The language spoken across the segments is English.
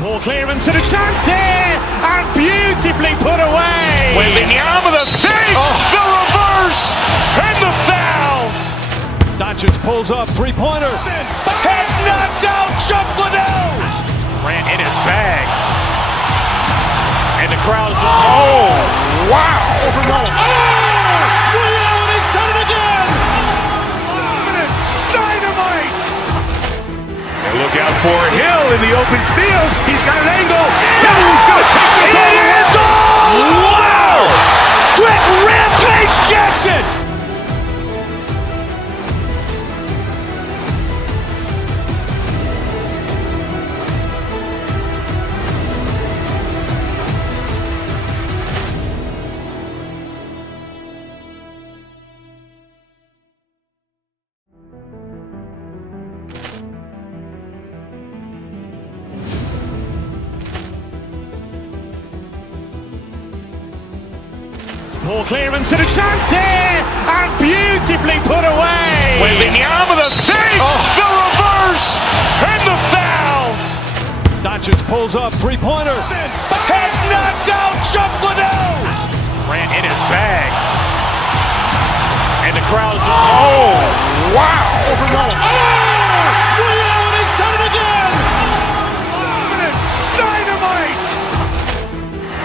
Poor clearance and a chance here, and beautifully put away. Waving the arm of the feet, the reverse, and the foul. Doncic pulls up, three-pointer. Has knocked out Chuck Liddell. Ran in his bag. And the crowd is, oh, wow. Liddell, he's done it again. Dynamite. And look out for Hill in the open field. He's got an angle. He's going to take this all the way. Wow. Quick Rampage Jackson. Poor clearance and a chance here, and beautifully put away. Waving the arm of the feet, the reverse, and the foul. Doncic pulls up, three-pointer. Has knocked out Chuck Liddell. Ran in his bag. And the crowd is, oh, wow. Liddell, he's done it again. Dynamite.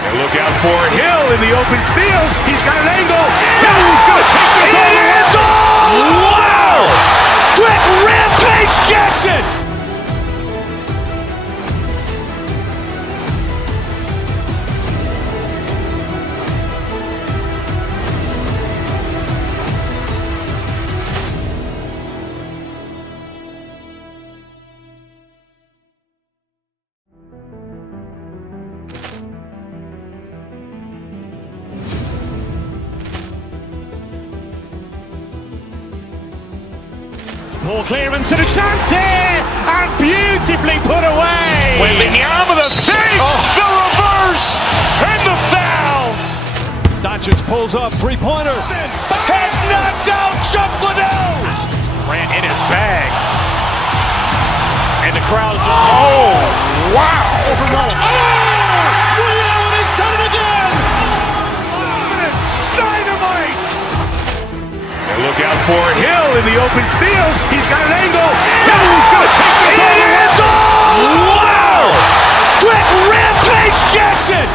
And look out for Hill in the open field. He's got an angle. He's going to take this all the way. Wow. Quick Rampage Jackson. Poor clearance and a chance here, and beautifully put away. Waving the arm of the feet, the reverse, and the foul. Doncic pulls up, three-pointer. Has knocked out Chuck Liddell. Ran in his bag. And the crowd is, oh, wow. Liddell, he's done it again. Dynamite. And look out for Hill in the open field. He's got an angle. He's going to take this all the way. Wow. Quick Rampage Jackson.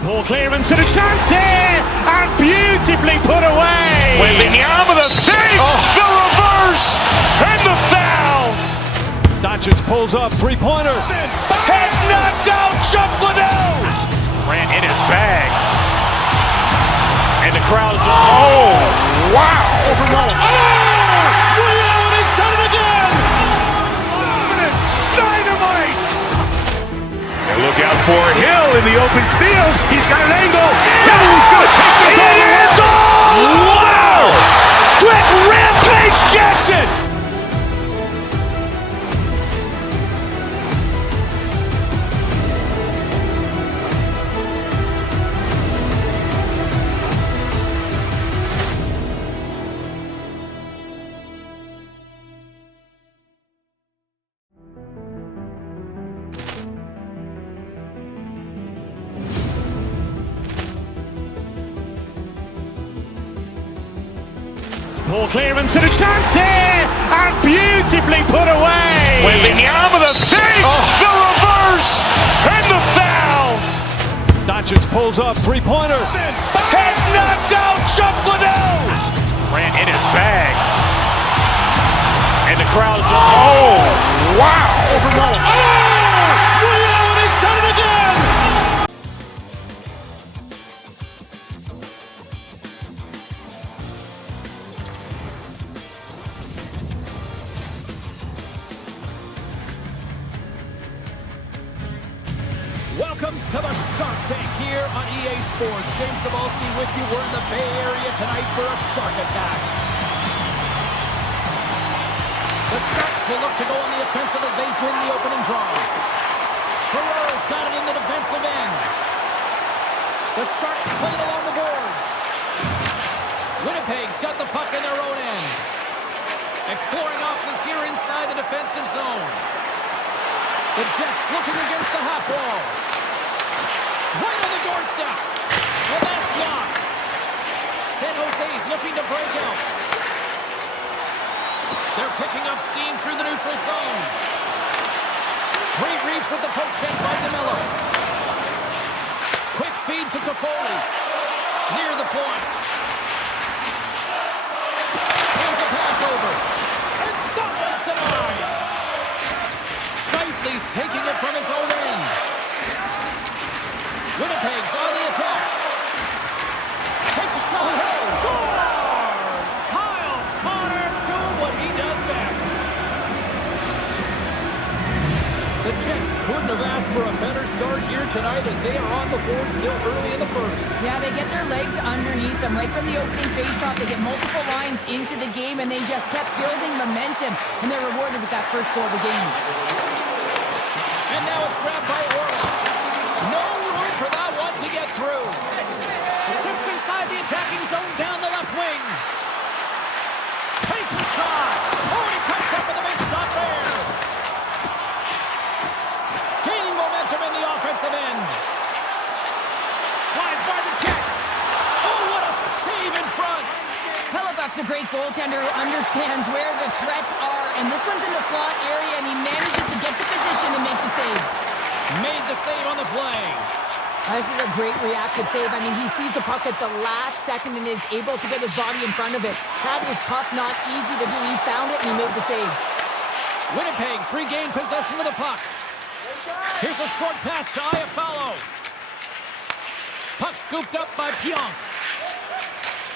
Poor clearance and a chance here, and beautifully put away. Waving the arm of the feet, the reverse, and the foul. Doncic pulls up, three-pointer. Has knocked out Chuck Liddell. Ran in his bag. And the crowd is, oh, wow. Liddell, he's done it again. Dynamite. And look out for Hill in the open field. He's got an angle. He's going to take this all the way. Wow. Quick Rampage Jackson. Poor clearance and a chance here, and beautifully put away. Waving the arm of the feet, the reverse, and the foul. Doncic pulls up, three-pointer. Has knocked out Chuck Liddell. Ran in his bag. And the crowd is, oh, wow. Liddell, he's done it again. Welcome to to the Shark Tank here on EA Sports. James Cebulski with you. We're in the Bay Area tonight for a shark attack. The Sharks will look to go on the offensive as they win the opening draw. Ferrero's got it in the defensive end. The Sharks play it along the boards. Winnipeg's got the puck in their own end. Exploring options here inside the defensive zone. The Jets looking against the half wall. Right on the doorstep. And that's blocked. San Jose's looking to break out. They're picking up steam through the neutral zone. Great reach with the poke check by DeMello. Quick feed to Toffoli. Near the point. Sends a pass over. And that one's denied. Shifley's taking it from his own end. Winnipeg's on the attack. Takes a shot. Scores! Kyle Connor doing what he does best. The Jets couldn't have asked for a better start here tonight as they are on the board still early in the first. Yeah, they get their legs underneath them right from the opening faceoff. They get multiple lines into the game, and they just kept building momentum, and they're rewarded with that first goal of the game. And now it's grabbed by Orlov. No room for that one to get through. Steps inside the attacking zone down the left wing. Takes a shot. Oh, he cuts up with a big stop there. Gaining momentum in the offensive end. Slides by the check. Oh, what a save in front. Hellebuck's a great goaltender who understands where the threats are, and this one's in the slot area, and he manages to get to position and make the save. Made the save on the play. This is a great reactive save. I mean, he sees the puck at the last second and is able to get his body in front of it. That is tough, not easy to do. He found it, and he made the save. Winnipeg's regained possession of the puck. Here's a short pass to Iafallo. Puck scooped up by Pionk.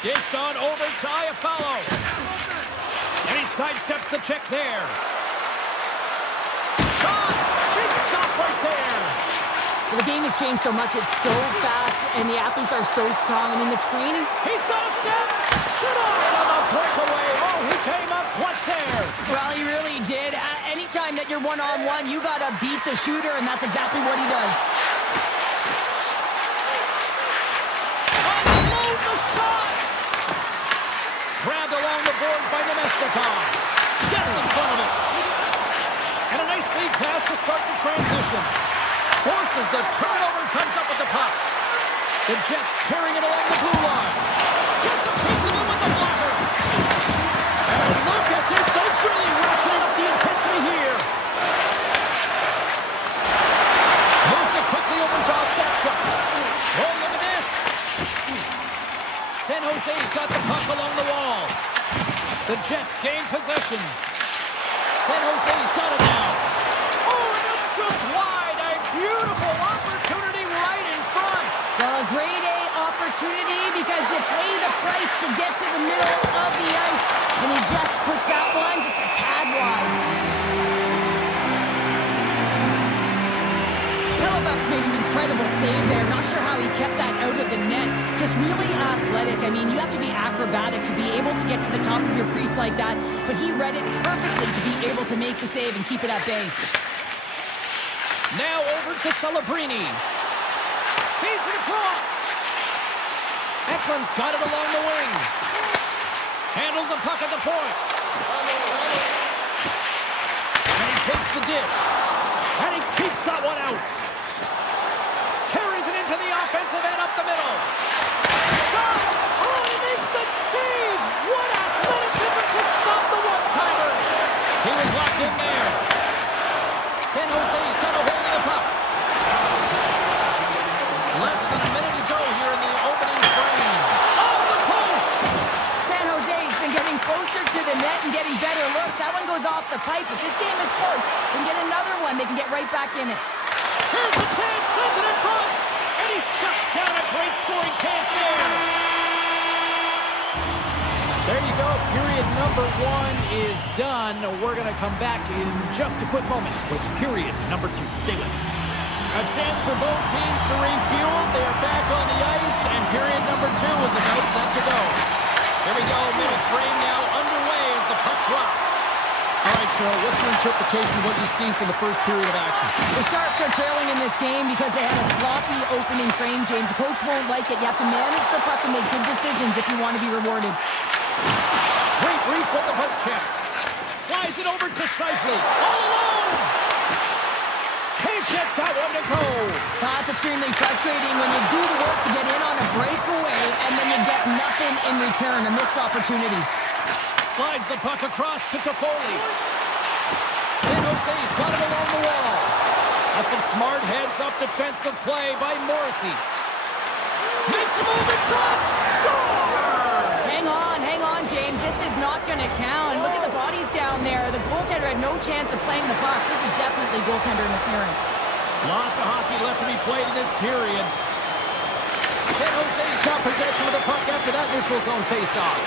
Dished on over to Iafallo. And he sidesteps the check there. Shot! Big stop right there. Well, the game has changed so much. It's so fast, and the athletes are so strong. And in the training, He's got a step. Denied on the breakaway. Oh, he came up clutch there. well, he really did. Anytime that you're one-on-one, you got to beat the shooter, and that's exactly what he does. Unloads a shot. Grabbed along the board by Nemestikov. Gets in front of it. And a nice lead pass to start the transition. Forces the turnover, comes up with the puck. The Jets carrying it along the blue line. Gets a piece of it with the blocker. And look at this. They're really ratcheting up the intensity here. Moves it quickly over to Ostapchuk. Oh, look at this. San Jose's got the puck along the wall. The Jets gain possession. San Jose's got it now. Oh, and it's just wide. A beautiful opportunity right in front. Well, a grade A opportunity because you pay the price to get to the middle of the ice, and he just puts that one just a tad wide. Hellebuck's made an incredible save there. Not sure how he kept that out of the net. Just really athletic. I mean, you have to be acrobatic to be able to get to the top of your crease like that, but he read it perfectly to be able to make the save and keep it at bay. Now over to Celebrini. Feeds it across. Eklund's got it along the wing. Handles the puck at the point. And he takes the dish. And he keeps that one out. Carries it into the offensive end up the middle. Shot! Oh, he makes the save! What athleticism to stop the one-timer! He was locked in there. San Jose's got a hold of the puck. Less than a minute to go here in the opening frame. Oh, the post! San Jose's been getting closer to the net and getting better looks. That one goes off the pipe. If this game is close, they can get another one. They can get right back in it. Here's a chance, sends it in front, and he shuts down a great scoring chance there. There you go. Period number one is done. We're going to come back in just a quick moment with period number two. Stay with us. A chance for both teams to refuel. They are back on the ice, and period number 2 is about set to go. Here we go, middle frame now underway as the puck drops. All right, Cheryl, what's your interpretation of what you've seen from the first period of action? The Sharks are trailing in this game because they had a sloppy opening frame, James. The coach won't like it. You have to manage the puck and make good decisions if you want to be rewarded. Great reach with the poke check. Slides it over to Scheifele. All alone! Can't get that one to go. That's extremely frustrating when you do the work to get in on a breakaway and then you get nothing in return. A missed opportunity. Slides the puck across to Toffoli. San Jose's got it along the wall. That's some smart heads-up defensive play by Morrissey. Makes a move in front. Scores! Hang on, James. This is not going to count. Look at the bodies down there. The goaltender had no chance of playing the puck. This is definitely goaltender interference. Lots of hockey left to be played in this period. San Jose's got possession of the puck after that neutral zone face-off.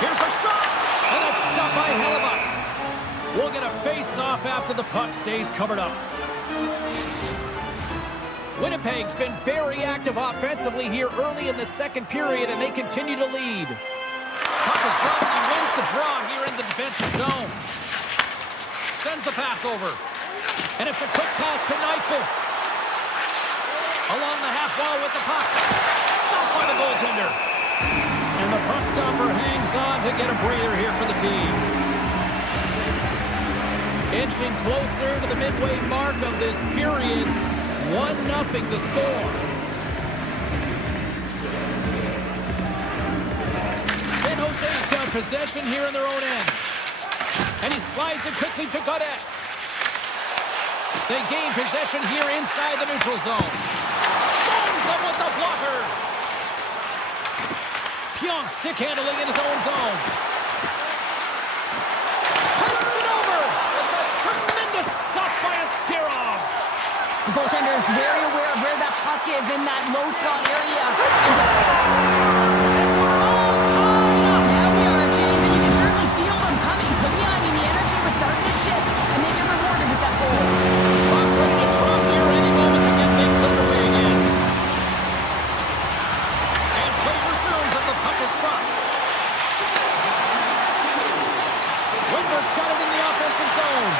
Here's a shot, and it's stopped by Hellebuck. We'll get a face-off after the puck stays covered up. Winnipeg's been very active offensively here early in the second period, and they continue to lead. Puck is dropped, and he wins the draw here in the defensive zone. Sends the pass over, and it's a quick pass to Nyquist. Along the half wall with the puck. Stopped by the goaltender. And the puck stopper hangs on to get a breather here for the team. Inching closer to the midway mark of this period. 1-0 the score. San Jose's got possession here in their own end. And he slides it quickly to Godet. They gain possession here inside the neutral zone. Stones him with the blocker. Pionk stick handling in his own zone. Passes it over. Tremendous stop by Askarov. The goaltender is very aware of where that puck is in that low slot area. And we're all tied up. Now we are, James, and you can certainly feel them coming, couldn't you? I mean, the energy was starting to shift, and they get rewarded with that goal. Puck ready to drop here any moment to get things underway again. And play resumes as the puck is dropped. Windberg's got it in the offensive zone.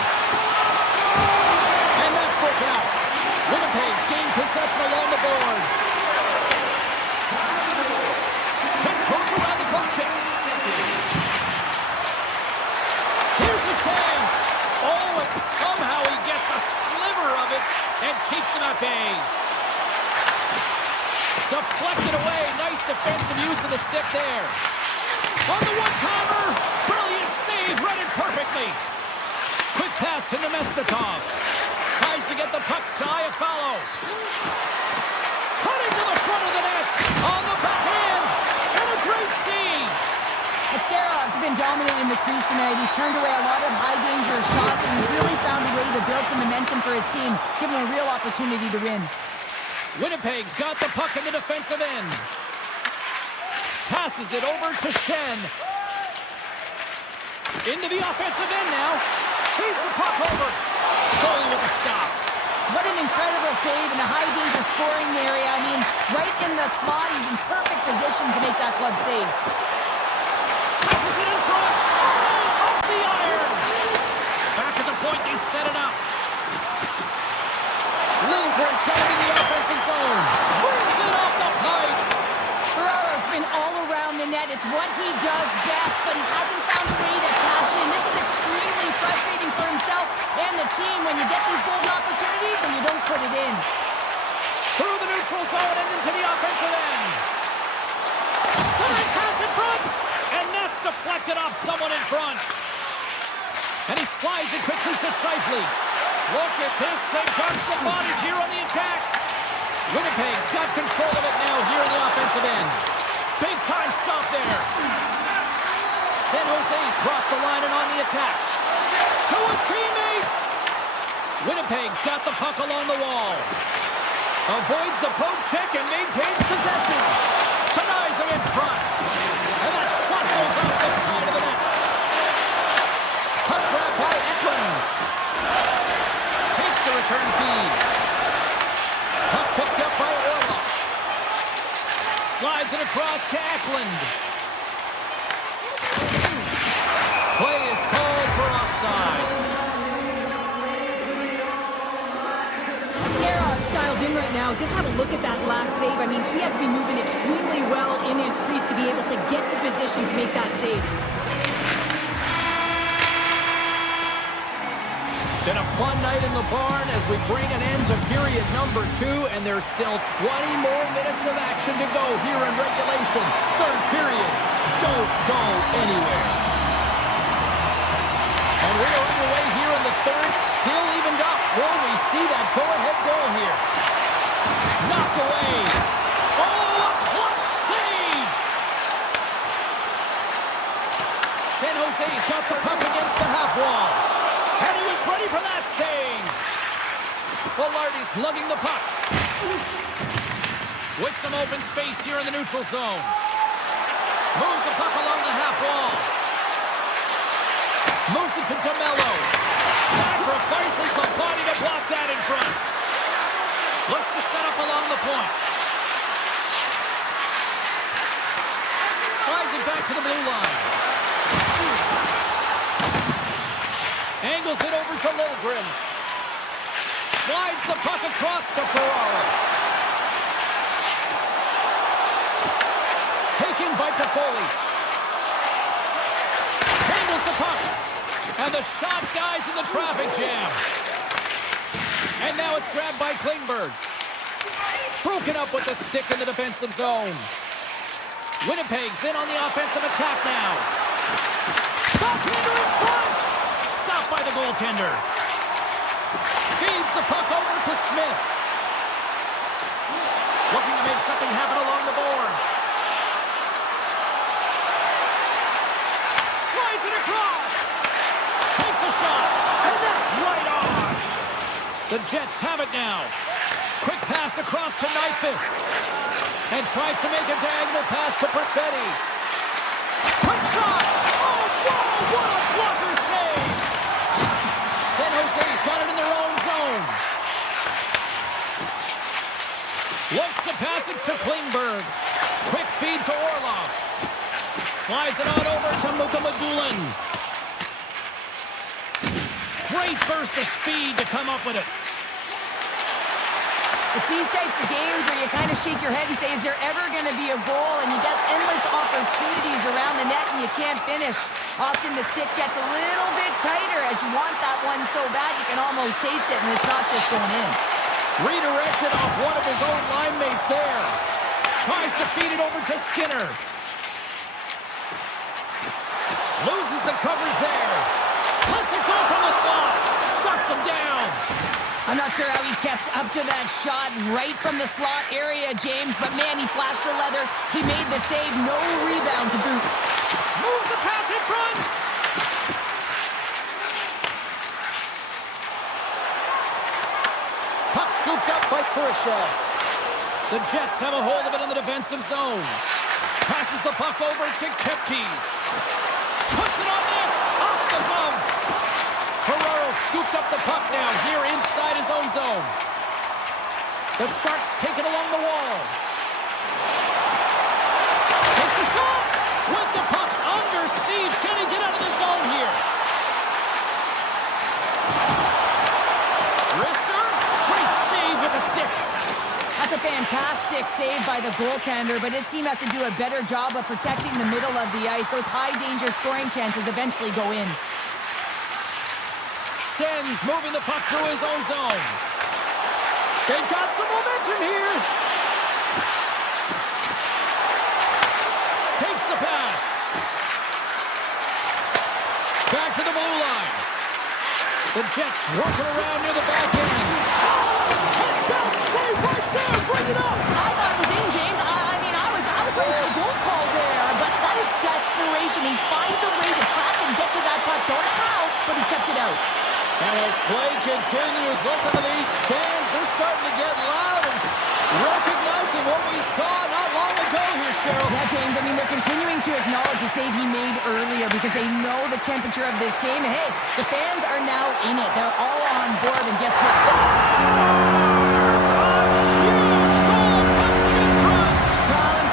And that's broke out. Winnipeg's gained possession along the boards. Tiptoes around the poke check. Here's the chance. Oh, and somehow he gets a sliver of it and keeps him at bay. Deflected away. Nice defensive use of the stick there. On the one-timer. Brilliant save. Read it perfectly. Quick pass to Nemestikov. Tries to get the puck to Iafallo. Cutting to the front of the net. On the backhand. And a great save. Askarov's been dominant in the crease tonight. He's turned away a lot of high-danger shots, and he's really found a way to build some momentum for his team, giving him a real opportunity to win. Winnipeg's got the puck in the defensive end. Passes it over to Shen. Into the offensive end now. Feeds the puck over. Goalie with a stop. What an incredible save in a high-danger scoring area. I mean, right in the slot, he's in perfect position to make that club save. Passes it in front. Off the iron. Back at the point, they set it up. Lindgren's got it in the offensive zone. Brings it off the pike. Ferraro's been all around the net. It's what he does best, but he hasn't found a way to cash in. This is extremely frustrating for himself and the team when you get these golden opportunities and you don't put it in. Through the neutral zone and into the offensive end. Side pass in front. And that's deflected off someone in front. And he slides it quickly to Scheifele. Look at this. They've got some bodies here on the attack. Winnipeg's got control of it now here in the offensive end. Big time stop there. San Jose's crossed the line and on the attack. To his teammate. Winnipeg's got the puck along the wall. Avoids the poke check and maintains possession. Denies him in front. And that shot goes off the side of the net. Puck grab by Eklund. Takes the Slides it across to Eklund. Play is called for offside. Sierra styled in right now. Just have a look at that last save. I mean, he had to be moving extremely well in his crease to be able to get to position to make that save. Been a fun night in the barn as we bring an end to period number 2, and there's still 20 more minutes of action to go here in regulation. Third period. Don't go anywhere. And we are underway here in the third. Still evened up. Will we see that go-ahead goal here? Knocked away. Oh, a clutch save! San Jose's got the puck against the half wall. And he was ready for that save. Velarde's lugging the puck. With some open space here in the neutral zone. Moves the puck along the half wall. Moves it to DeMello. Sacrifices the body to block that in front. Looks to set up along the point. Slides it back to the blue line. Angles it over to Lilgren. Slides the puck across to Ferraro. Taken by Toffoli. Handles the puck. And the shot dies in the traffic jam. And now it's grabbed by Klingberg. Broken up with the stick in the defensive zone. Winnipeg's in on the offensive attack now. Backhander in front. Stopped by the goaltender. Feeds the puck over to Smith. Looking to make something happen along the boards. Slides it across. Takes a shot. And that's right on. The Jets have it now. Quick pass across to Nyquist. And tries to make a diagonal pass to Perfetti. Quick shot. Oh, wow, what a blocker save. San Jose's got it in their own zone. Looks to pass it to Klingberg. Quick feed to Orlov. Slides it on over to Mukhamadullin. Great burst of speed to come up with it. It's these types of games where you kind of shake your head and say, is there ever going to be a goal? And you get endless opportunities around the net and you can't finish. Often the stick gets a little bit tighter as you want that one so bad you can almost taste it, and it's not just going in. Redirected off one of his own line mates there. Tries to feed it over to Skinner. Loses the coverage there. Lets it go from the slot. Shuts him down. I'm not sure how he kept up to that shot right from the slot area, James, but man, he flashed the leather. He made the save. No rebound to boot. Moves the pass in front. Puck scooped up by Frisha. The Jets have a hold of it in the defensive zone. Passes the puck over to Kepke. Puts it on net. Off the glove. Ferraro scooped up the puck now here inside his own zone. The Sharks take it along the wall. Takes a shot. With the puck under siege. Can he get out of the zone here? Rister. Great save with the stick. That's a fantastic save by the goaltender, but his team has to do a better job of protecting the middle of the ice. Those high-danger scoring chances eventually go in. Schen's moving the puck through his own zone. They've got some momentum here. Takes the pass. Back to the blue line. The Jets working around near the back end. Oh, 10-bell save right there. Bring it up. I thought it was in, James. I was ready for the goal call there, but that is desperation. He finds a way to track and get to that puck. Don't know how, but he kept it out. And as play continues, listen to these fans. They're starting to get loud and recognizing what we saw not long ago here, Cheryl. Yeah, James, I mean, they're continuing to acknowledge the save he made earlier because they know the temperature of this game. And hey, the fans are now in it. They're all on board, and guess what? A huge goal puts him in front. Well, in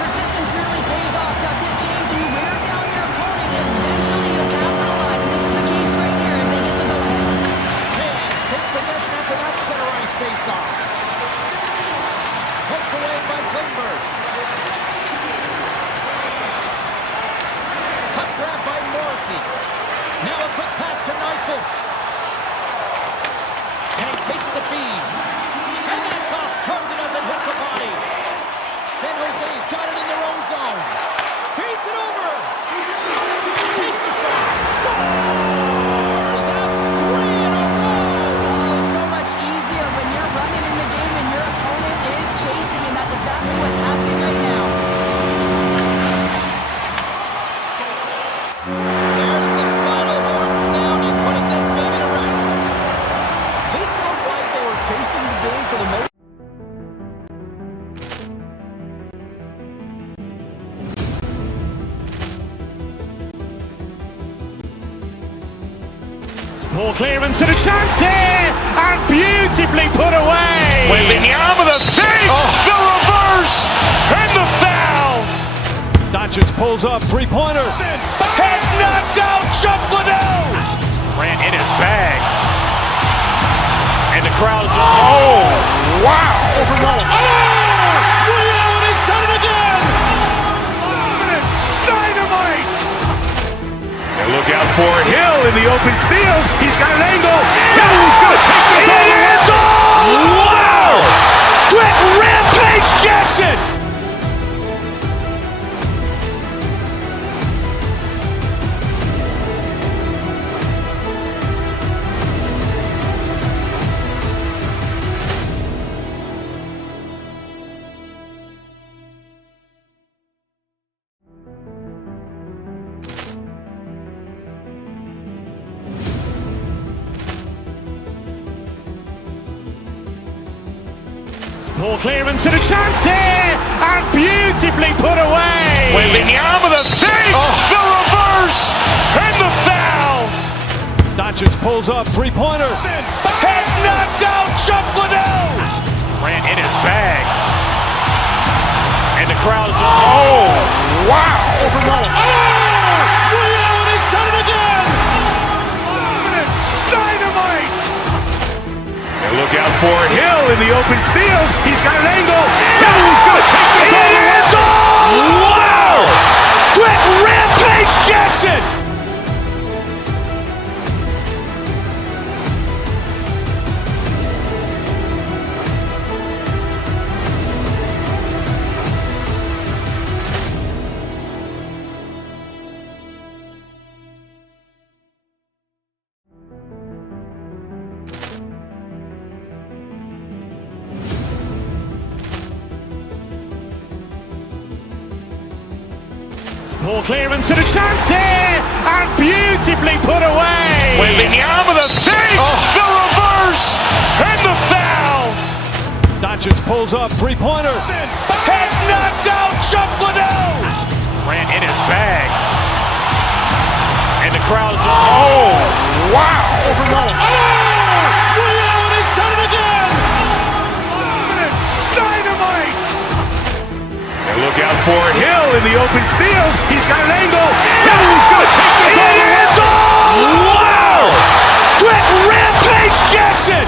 Poor clearance and a chance here, and beautifully put away. Wembanyama with a fake, the reverse, and the foul. Doncic pulls up, three-pointer. Has knocked out Chuck Liddell. Grant in his bag. And the crowd is, oh, wow. He's done it again! Dynamite. And look out for Hill in the open field. He's got an angle. He's going to take this all the way. Wow. Quick Rampage Jackson. Poor clearance and a chance here, and beautifully put away. Wembanyama with a fake, the reverse, and the foul. Doncic pulls up, three-pointer. Has knocked out Chuck Liddell. Grant in his bag. And the crowd is, oh, wow. He's done it again! Dynamite. And look out for Hill in the open field. He's got an angle. He's going to take this all the way. Wow. Quick Rampage Jackson. Poor clearance and a chance here, and beautifully put away. Wembanyama with a fake, the reverse, and the foul. Doncic pulls up, three-pointer. Has knocked out Chuck Liddell. Grant in his bag. And the crowd is, oh, wow. He's done it again! Dynamite. And look out for Hill in the open field. He's got an angle. He's going to take this all the way. Wow. Quick Rampage Jackson.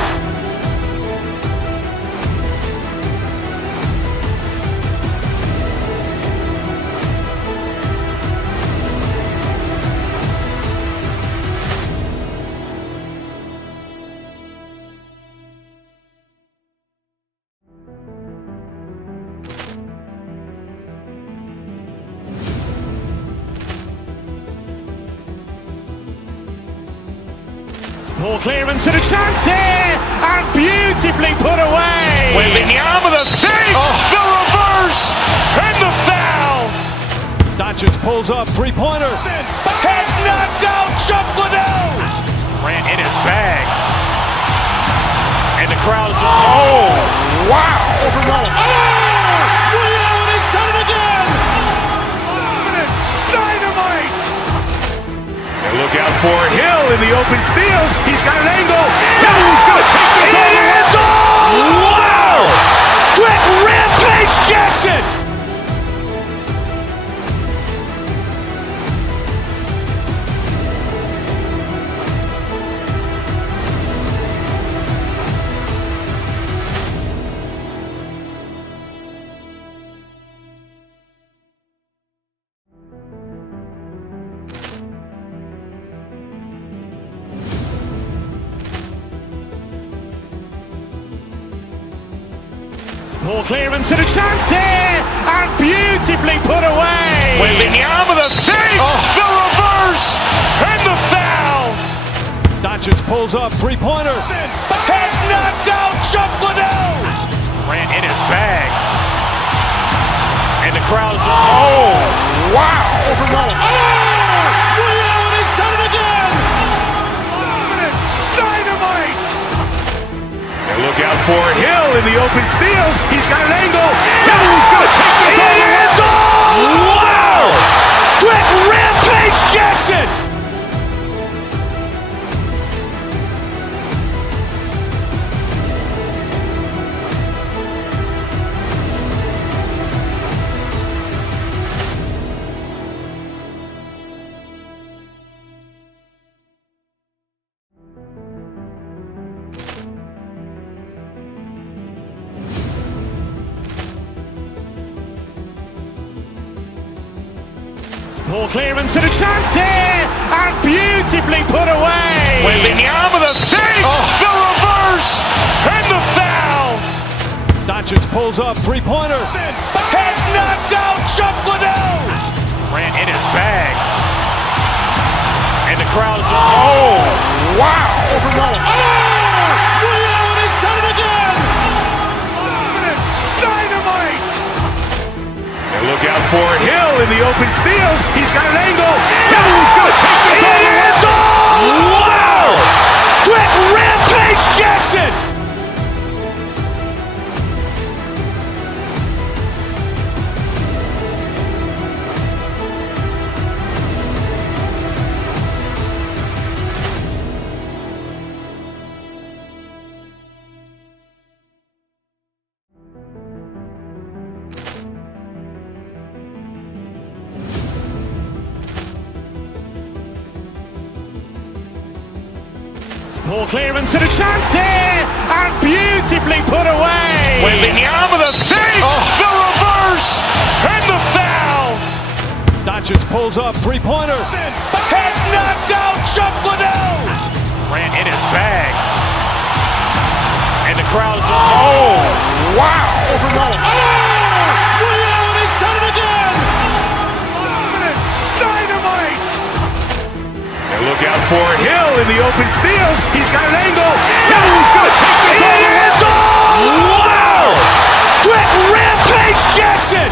Poor clearance and a chance here, and beautifully put away. Wembanyama with a fake, the reverse, and the foul. Doncic pulls up, three-pointer. Has knocked out Chuck Liddell. Grant in his bag. And the crowd is, oh, wow. He's done it again! Dynamite. And look out for Hill in the open field. He's got an angle. He's going to take this all the way. Wow. Quick Rampage Jackson. Poor clearance and a chance here, and beautifully put away. Wembanyama with a fake, the reverse, and the foul. Doncic pulls up, three-pointer. Has knocked out Chuck Liddell. Grant in his bag. And the crowd is, oh, wow. He's done it again! Dynamite. And look out for Hill in the open field. He's got an angle. He's going to take this all the way. Wow. Quick Rampage Jackson. Poor clearance and a chance here, and beautifully put away. Wembanyama the fake, the reverse, and the foul. Doncic pulls up, three-pointer. Has knocked out Chuck Liddell. Grant in his bag. And the crowd is, oh, wow. He's done it again. Dynamite. And look out for Hill in the open field. He's got an angle. Hill's going to take this all the way. Wow. Quick rampage Jackson. Poor clearance and a chance here, and beautifully put away. Wembanyama the fake, the reverse, and the foul. Doncic pulls up, three-pointer. Has knocked out Chuck Liddell. Grant in his bag. And the crowd is, oh, wow. He's done it again. Dynamite. And look out for Hill in the open field. He's got an angle. Hill's going to take this all the way. Wow. Quick rampage Jackson.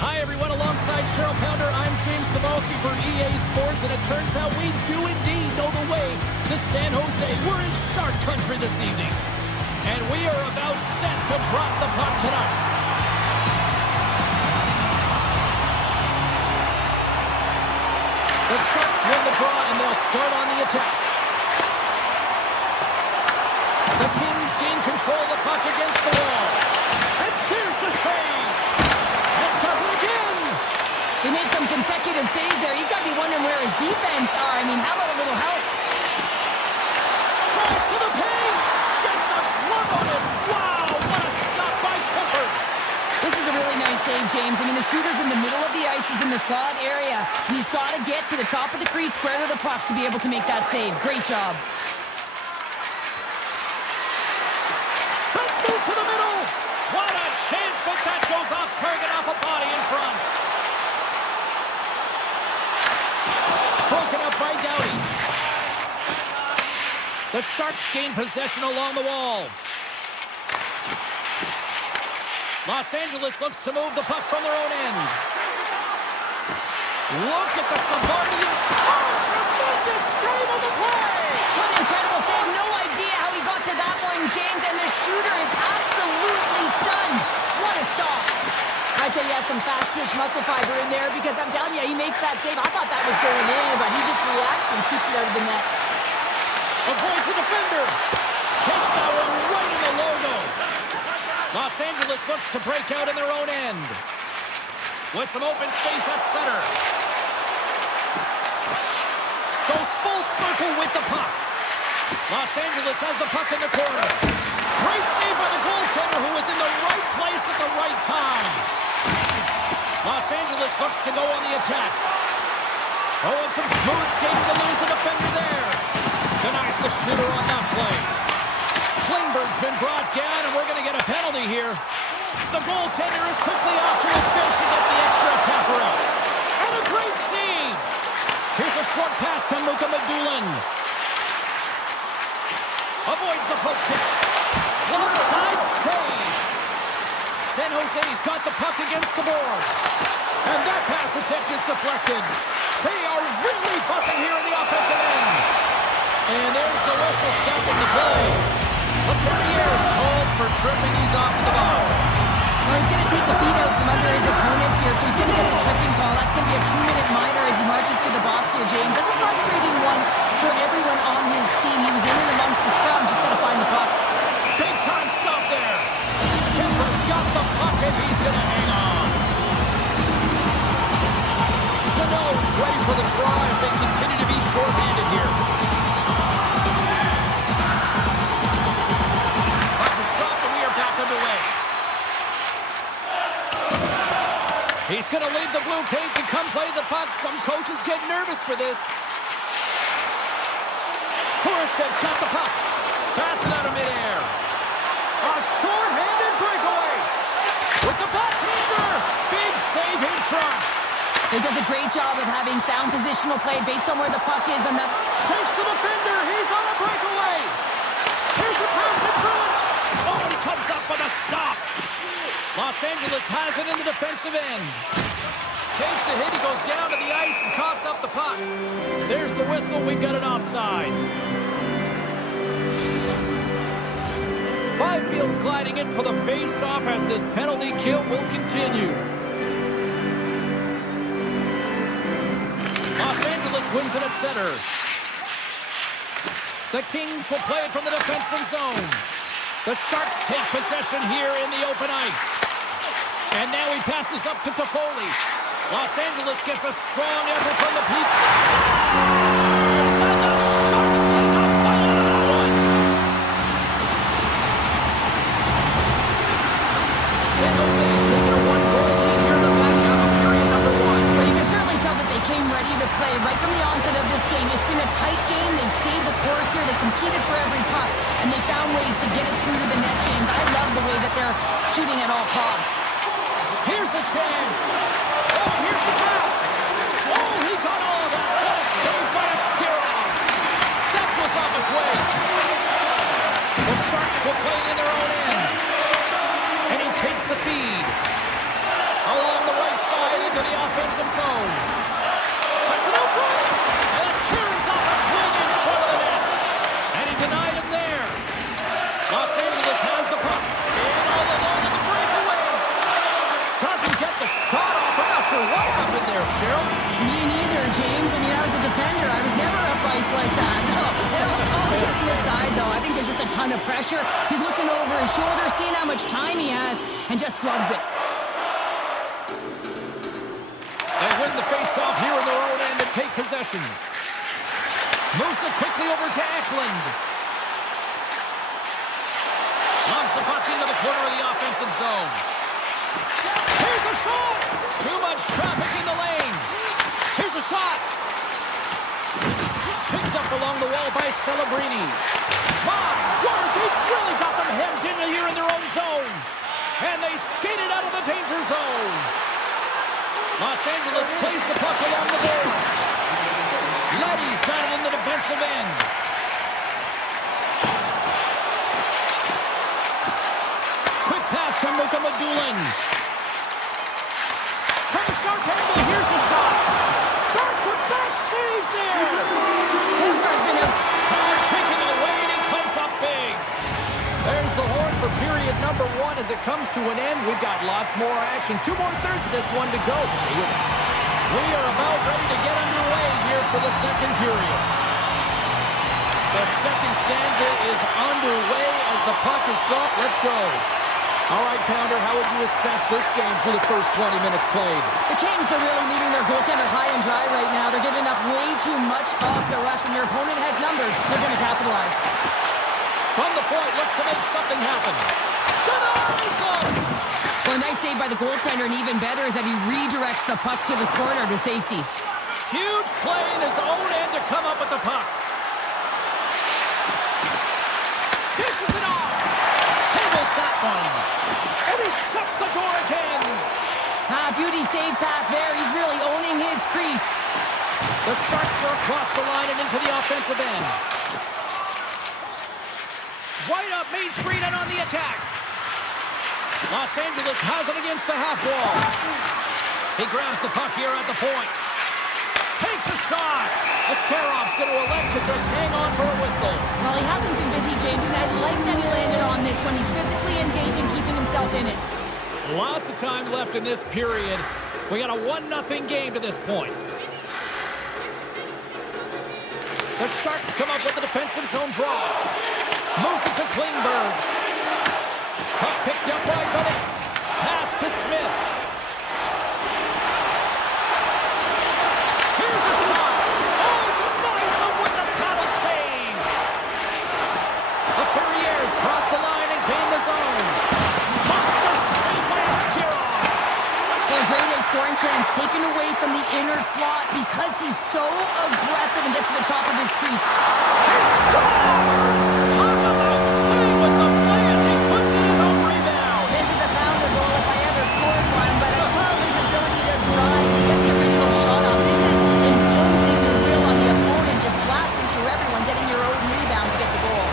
Hi, everyone. Alongside Cheryl Pounder, I'm James Cebulski for EA Sports, and it turns out we do indeed know the way to San Jose. We're in Shark Country this evening, and we are about set to drop the puck tonight. The Sharks win the draw, and they'll start on the attack. The Kings gain control of the puck against the wall. And there's the save. And does it again. They made some consecutive saves there. He's got to be wondering where his defense are. I mean, how about a little help? Drives to the paint. Gets a glove on it. Wow, what a stop by Kemper. This is a really nice save, James. I mean, the shooter's in the middle of the ice. He's in the slot area. And he's got to get to the top of the crease, square to the puck to be able to make that save. Great job. Let's move to the middle. What a chance, but that goes off target, off a body in front. Broken up by Doughty. The Sharks gain possession along the wall. Los Angeles looks to move the puck from their own end. Look at the Savardian. Oh, tremendous save on the play. What an incredible save. No idea how he got to that one, James. And the shooter is absolutely stunned. What a stop. I'd say he has some fast twitch muscle fiber in there, because I'm telling you, he makes that save. I thought that was going in, but he just reacts and keeps it out of the net. Avoids the defender. Takes that one right in the logo. Los Angeles looks to break out in their own end. With some open space at center. Goes full circle with the puck. Los Angeles has the puck in the corner. Great save by the goaltender, who was in the right place at the right time. Los Angeles looks to go on the attack. Oh, and some smooth skating to lose a defender there. Denies the shooter on that play. Klingberg's been brought down, and we're going to get a penalty here. The goaltender is quickly off to his bench to get the extra attacker out. And a great save. Here's a short pass to Luka Magdulin. Avoids the poke check. Onside save. San Jose's got the puck against the boards. And that pass attempt is deflected. They are really buzzing here in the offensive end. And there's the whistle stopping the play. A 30 years called for tripping. He's off to the box. Well, he's going to take the feet out from under his opponent here, so he's going to get the tripping call. that's going to be a 2-minute minor as he marches to the box here, James. That's a frustrating one for everyone on his team. He was in and amongst the scrum, just got to find the puck. Big time stop there. Kemper's got the puck and he's going to hang on. Deneau's ready for the try as they continue to be shorthanded here. Puck is dropped and we are back underway. He's going to leave the blue paint to come play the puck. Some coaches get nervous for this. Kurashev's got the puck. Bats it out of midair. A short-handed breakaway. With the backhander. Big save in front. He does a great job of having sound positional play based on where the puck is. And that Takes the defender. He's on a breakaway. Here's a pass in front. Oh, he comes up with a stop. Los Angeles has it in the defensive end. Takes a hit. He goes down to the ice and coughs up the puck. There's the whistle. We've got an offside. Byfield's gliding in for the face-off as this penalty kill will continue. Los Angeles wins it at center. The Kings will play it from the defensive zone. The Sharks take possession here in the open ice. And now he passes up to Toffoli. Los Angeles gets a strong effort from the people. Scores! And the Sharks take a bite out of that one. San Jose's taking a 1-goal lead here in the back half of period number 1. Well, you can certainly tell that they came ready to play right from the onset of this game. It's been a tight game. They've stayed the course here. They competed for every puck, and they found ways to get it through to the net, James. I love the way that they're shooting at all costs. Here's the chance. Oh, here's the pass. Oh, he got all of that. What a save by Askarov. That goes off its way. The Sharks will play it in their own end. And he takes the feed. Along the right side into the offensive zone. Sets it out front. And it carries off a twig in front of the net. And he denied him there. Los Angeles has the puck. In all alone in the breakaway. Doesn't get the shot off. I'm not sure what happened there, Cheryl. Me neither, James. I mean, I was a defender. I was never up ice like that. No. All kidding aside, though, I think there's just a ton of pressure. He's looking over his shoulder, seeing how much time he has, and just flubs it. They win the face-off here in their own end and take possession. Moves it quickly over to Eklund. Lobs the puck into the corner of the offensive zone. Here's a shot! Too much traffic in the lane. Here's a shot. Picked up along the wall by Celebrini. My word, they really got them hemmed in here in their own zone. And they skated out of the danger zone. Los Angeles plays the puck along the boards. Leddy's got it in the defensive end. Quick pass to Mika Madulin. From the sharp angle, here's a shot. Back-to-back saves there. Kemper's been out. Time ticking away, and he comes up big. There's the horn for period number 1 as it comes to an end. We've got lots more action. 2 more thirds of this one to go. Stay with us. We are about ready to get underway here for the second period. The second stanza is underway as the puck is dropped. Let's go. All right, Pounder, how would you assess this game through the first 20 minutes played? The Kings are really leaving their goaltender high and dry right now. They're giving up way too much off the rush. When your opponent has numbers, they're going to capitalize. From the point, looks to make something happen. Denies him! Well, a nice save by the goaltender, and even better is that he redirects the puck to the corner to safety. Huge play in his own end to come up with the puck. Dishes it off. Handles that one. And he shuts the door again. Beauty save path there. He's really owning his crease. The Sharks are across the line and into the offensive end. Right up Main Street and on the attack. Los Angeles has it against the half wall. He grabs the puck here at the point. Takes a shot. Askarov's going to elect to just hang on for a whistle. Well, he hasn't been busy, James, and I like that he landed on this one. He's physically engaging, keeping himself in it. Lots of time left in this period. We got a 1-0 game to this point. The Sharks come up with the defensive zone draw. Moves it to Klingberg. Puck picked up by Gullet. Pass to Smith. Here's a shot. Oh, denies him with the paddle save. The Ferriers cross the line and gain the zone. Monster save by Skirov. Well, great A scoring chance taken away from the inner slot because he's so aggressive and gets to the top of his crease. He scores! Talk about staying with the play as he puts in his own rebound. This is a pounder goal if I ever scored one, but I love his ability to drive and get the original shot off. This is imposing your will on the opponent, just blasting through everyone, getting your own rebound to get the goal.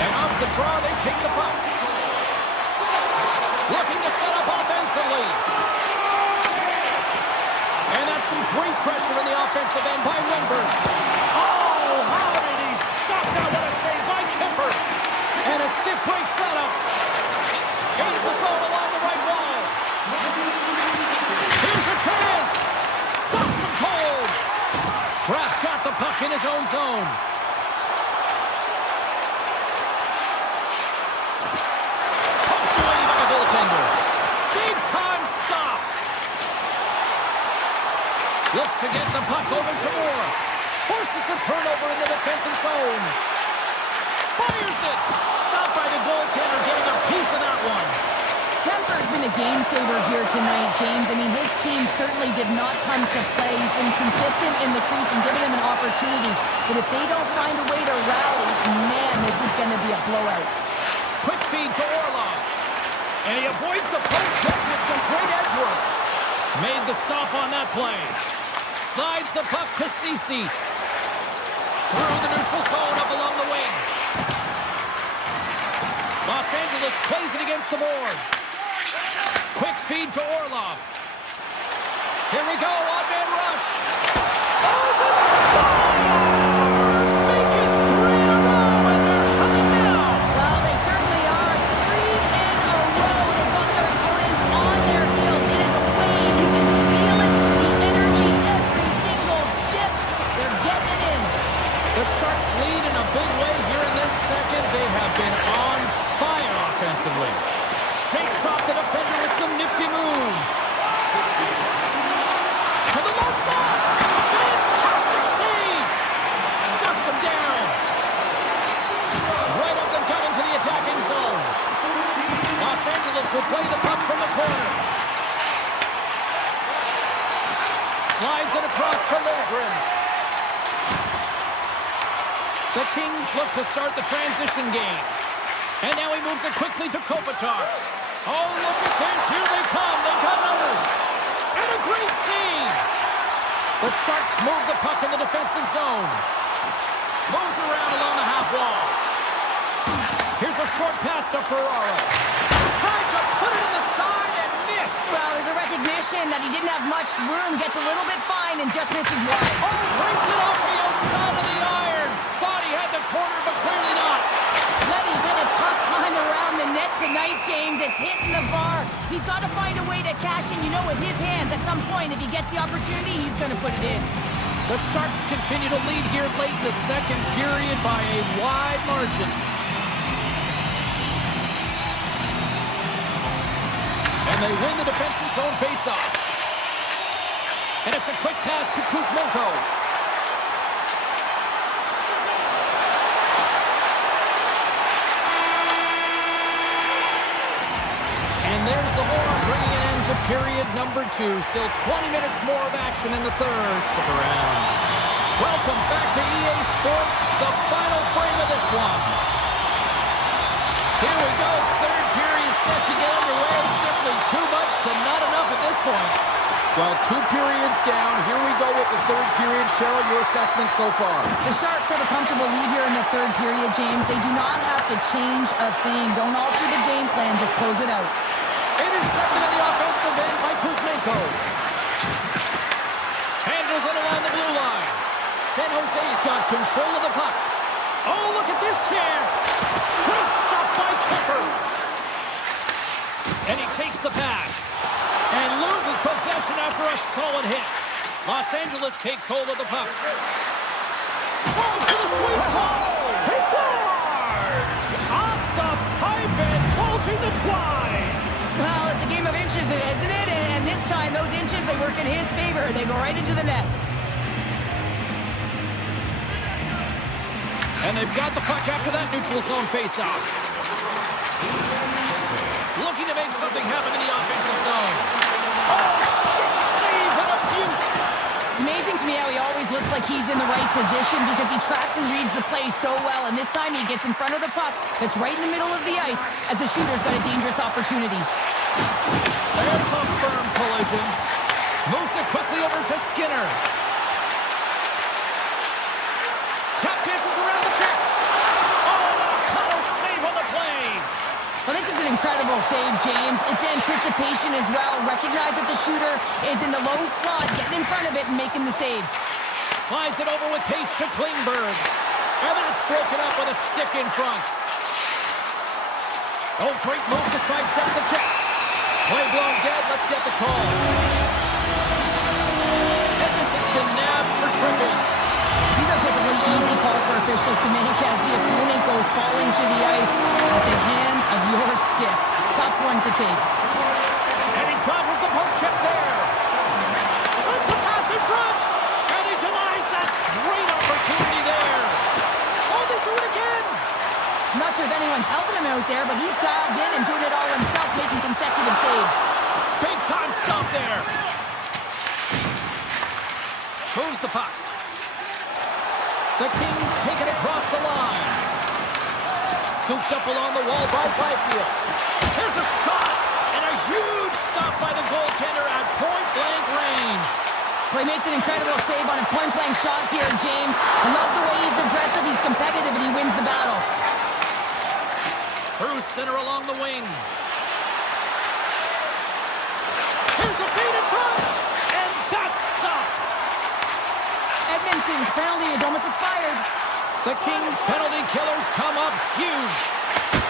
And off the draw, they pick the puck. Looking to set up offensively. And that's some great pressure in the offensive end by Wimber. Oh, how did he stop that? What a save by Kemper. And a stick break setup. Gains the zone along the right wall. Here's a chance. Stops him cold. Raff's got the puck in his own zone. Poked away by the goaltender. Big time stop. Looks to get the puck over to Moore. Forces the turnover in the defensive zone. Fires it. Stopped by the goaltender, getting a piece of that one. Kemper's been a game saver here tonight, James. I mean, his team certainly did not come to play. He's been consistent in the crease and giving them an opportunity. But if they don't find a way to rally, man, this is going to be a blowout. Quick feed to Orlov. And he avoids the poke check with some great edge work. Made the stop on that play. Slides the puck to Ceci. Through the neutral zone up along the wing. Los Angeles plays it against the boards. Quick feed to Orlov. Here we go, odd-man rush. Oh, the Stars make it 3 in a row, and they're coming now. Well, they certainly are. 3 in a row. They've got their opponents on their heels. It is a wave. You can feel it. The energy every single shift. They're getting it in. The Sharks lead in a big way here in this second. They have been on fire offensively. Shakes off the defender with some nifty moves. To the low slot. Fantastic save. Shuts him down. Right up the gut into the attacking zone. Los Angeles will play the puck from the corner. Slides it across to Liljegren. The Kings look to start the transition game. And now he moves it quickly to Kopitar. Oh, look at this. Here they come. They've got numbers. And a great save. The Sharks move the puck in the defensive zone. Moves around along the half wall. Here's a short pass to Ferraro. Tried to put it in the side and missed. Well, there's a recognition that he didn't have much room. Gets a little bit fine and just misses wide. Oh, brings it off the outside of the iron. Thought he had the corner, but clearly not. Letty's had a tough time around the net tonight, James. It's hitting the bar. He's got to find a way to cash in. You know, with his hands, at some point, if he gets the opportunity, he's going to put it in. The Sharks continue to lead here late in the second period by a wide margin. And they win the defensive zone faceoff. And it's a quick pass to Kuzmenko. And there's the horn, bringing an end to period number 2. Still 20 minutes more of action in the third. Stick around. Welcome back to EA Sports, the final frame of this one. Here we go, third period set to get underway. Simply too much to not enough at this point. Well, 2 periods down. Here we go with the third period. Cheryl, your assessment so far? The Sharks have a comfortable lead here in the third period, James. They do not have to change a thing. Don't alter the game plan. Just close it out. Intercepted in the offensive end by Kuzmenko. Handles it along the blue line. San Jose's got control of the puck. Oh, look at this chance. Great stop by Kemper. And he takes the pass. And loses possession after a solid hit. Los Angeles takes hold of the puck. Oh, to the sweet spot. He scores! Off the pipe and bulging the twine. Well, it's a game of inches, isn't it? And this time, those inches, they work in his favor. They go right into the net. And they've got the puck after that neutral zone faceoff. Looking to make something happen in the offensive zone. Oh, stick save and a beaut. It's amazing to me how he always looks like he's in the right position because he tracks and reads the play so well. And this time he gets in front of the puck that's right in the middle of the ice as the shooter's got a dangerous opportunity. There's a firm collision. Moves it quickly over to Skinner. Tap dances around the check. Oh, what a collar save on the play. Well, this is an incredible save, James. It's anticipation as well. Recognize that the shooter is in the low slot, getting in front of it and making the save. Slides it over with pace to Klingberg. And that's broken up with a stick in front. Oh, great move to sidestep the check. Play blown dead. Let's get the call. Edmondson's been nabbed for tripping. These are typically easy calls for officials to make as the opponent goes falling to the ice at the hands of your stick. Tough one to take. And he dodges the poke check there. Sends a pass in front. And he denies that great opportunity there. Oh, they do it again. I'm not sure if anyone's helping him out there, but he's dialed in and doing it all himself, making consecutive saves. Big time stop there. Moves the puck. The Kings take it across the line. Scooped up along the wall by Byfield. Here's a shot, and a huge stop by the goaltender at point-blank range. Well, he makes an incredible save on a point-blank shot here, James. I love the way he's aggressive, he's competitive, and he wins the battle. Through center along the wing. Here's a feed in front, and that's stopped. Edmondson's penalty is almost expired. The Kings' penalty killers come up huge.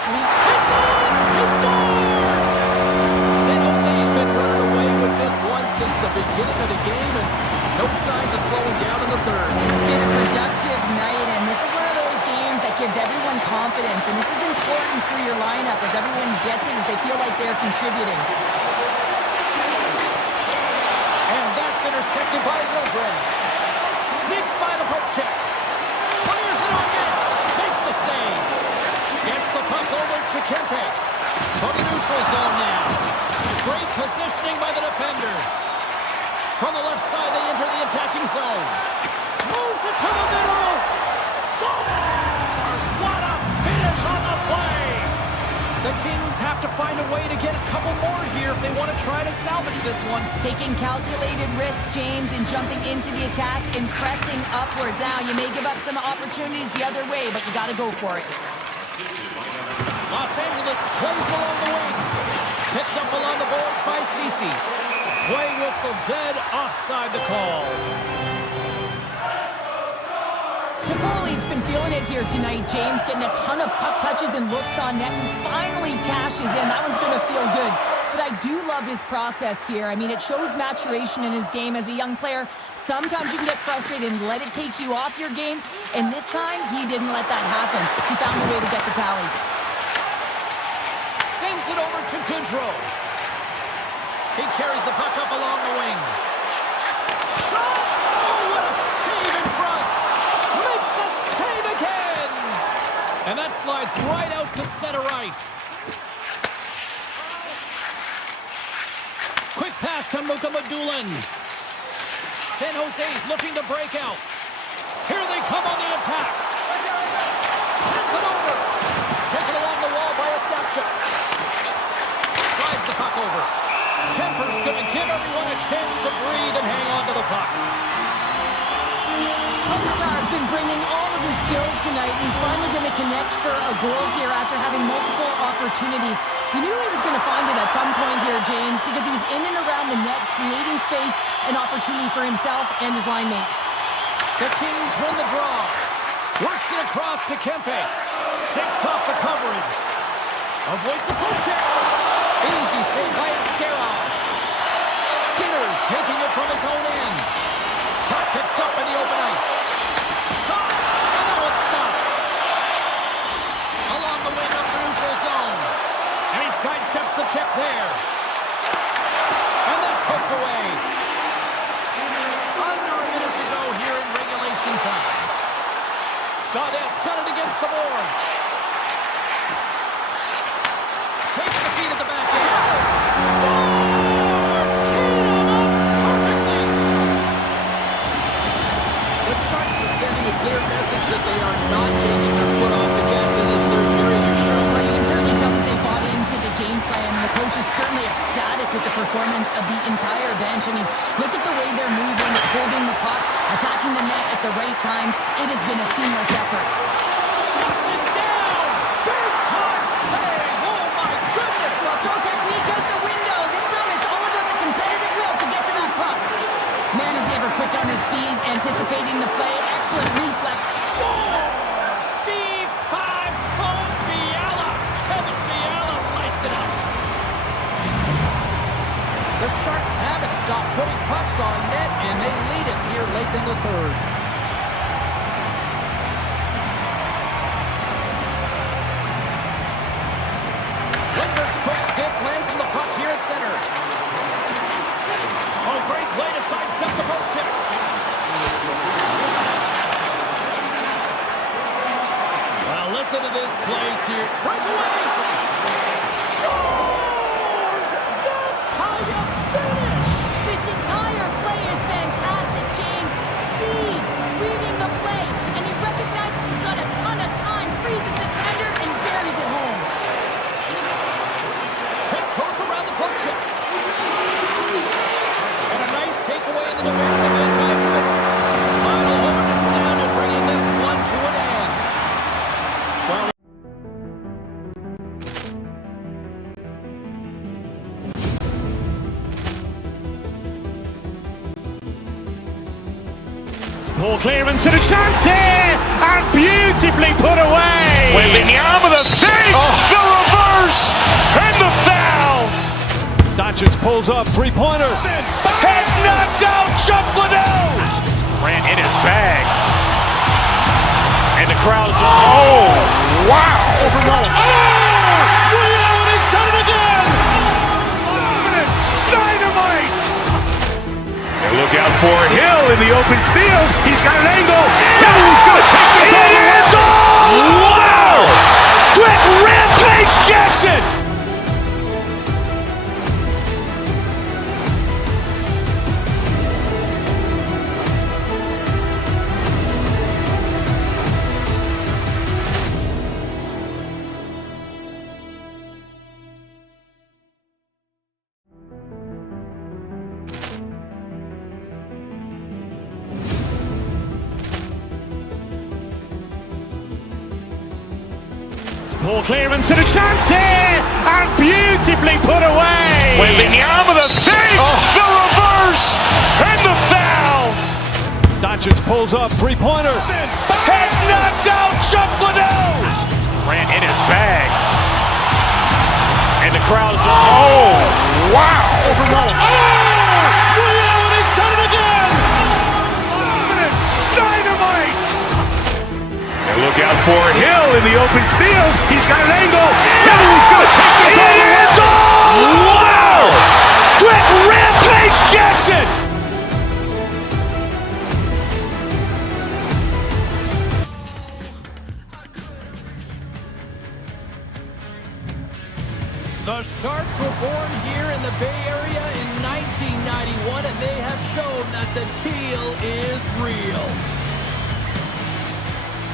It's in! He scores! San Jose's been running away with this one since the beginning of the game, and no signs of slowing down in the third. It's been a productive night, and this is one of those games that gives everyone confidence, and this is important for your lineup as everyone gets it, as they feel like they're contributing. And that's intercepted by Wilgren. Sneaks by the poke check. Fires it on net. Makes the save. Gets the puck over to Kempe. From the neutral zone now. Great positioning by the defender. From the left side, they enter the attacking zone. Moves it to the middle. Scores! What a finish on the play! The Kings have to find a way to get a couple more here if they want to try to salvage this one. Taking calculated risks, James, in jumping into the attack and pressing upwards. Now, you may give up some opportunities the other way, but you got to go for it. Los Angeles plays along the wing. Picked up along the boards by Ceci. Play whistle dead, offside the call. Toffoli's been feeling it here tonight, James, getting a ton of puck touches and looks on net, and finally cashes in. That one's going to feel good. But I do love his process here. I mean, it shows maturation in his game as a young player. Sometimes you can get frustrated and let it take you off your game, and this time, he didn't let that happen. He found a way to get the tally. Sends it over to Goodrow. He carries the puck up along the wing. Shot! Oh, what a save in front! Makes a save again! And that slides right out to center ice. Quick pass to Mukamadulin. San Jose's looking to break out. Here they come on the attack. Sends it over. Taken along the wall by Ostapchuk. Slides the puck over. Kemper's going to give everyone a chance to breathe and hang on to the puck. Kopitar's been bringing all of his skills tonight, and he's finally going to connect for a goal here after having multiple opportunities. You knew he was going to find it at some point here, James, because he was in and around the net, creating space and opportunity for himself and his line mates. The Kings win the draw. Works it across to Kempe. Shakes off the coverage. Avoids the poke check. Easy check there. And that's hooked away. Under a minute to go here in regulation time. Gaudette's got it against the boards. Takes the feed at the back end. Stars! Teed him up perfectly. The Sharks are sending a clear message that they are not taking their foot off the gas in this third period here, Cheryl. Well, you can certainly tell that they bought into the game plan. The coach is certainly ecstatic with the performance of the entire bench. I mean, look at the way they're moving, holding the puck, attacking the net at the right times. It has been a seamless effort. Puts it down! Big time save! Oh my goodness! Well, throw technique out the window. This time it's all about the competitive will to get to that puck. Man, is he ever quick on his feet, anticipating the play. Excellent reflex. Scores! V5 phone Fiala! Kevin Fiala lights it up. The Sharks haven't stopped putting pucks on net, and they lead it here late in the third. Lindbergh's quick stick lands on the puck here at center. Oh, great play to sidestep the poke check. Well, listen to this place here. Breakaway! Scores! That's how you finish! This entire play is fantastic, James. Speed, reading the play, and he recognizes he's got a ton of time, freezes the tender, and buries it home. Tiptoes around the poke check. And a nice takeaway in the defensive end by Gray. Final horn is sounded, bringing this one to an end. Well, Poor clearance and a chance here, and beautifully put away. Wembanyama the fake, the reverse, and the foul. Doncic pulls up, three-pointer. Has knocked out Chuck Liddell. Ran in his bag. And the crowd is, oh, wow. He's done it again. Dynamite. And look out for Hill in the open field. He's got an angle. He's going to take this all the way. Wow! Quick rampage Jackson. Poor clearance and a chance here, and beautifully put away. Wembanyama the fake, the reverse, and the foul. Doncic pulls up, three-pointer. Has knocked out Chuck Liddell. Ran in his bag. And the crowd is, oh, wow. He's done it again. Dynamite. And look out for Hill in the open field. He's got an angle. He's going to take this all the way. Wow! Quick rampage Jackson. the Sharks were born here in the Bay Area in 1991, and they have shown that the teal is real.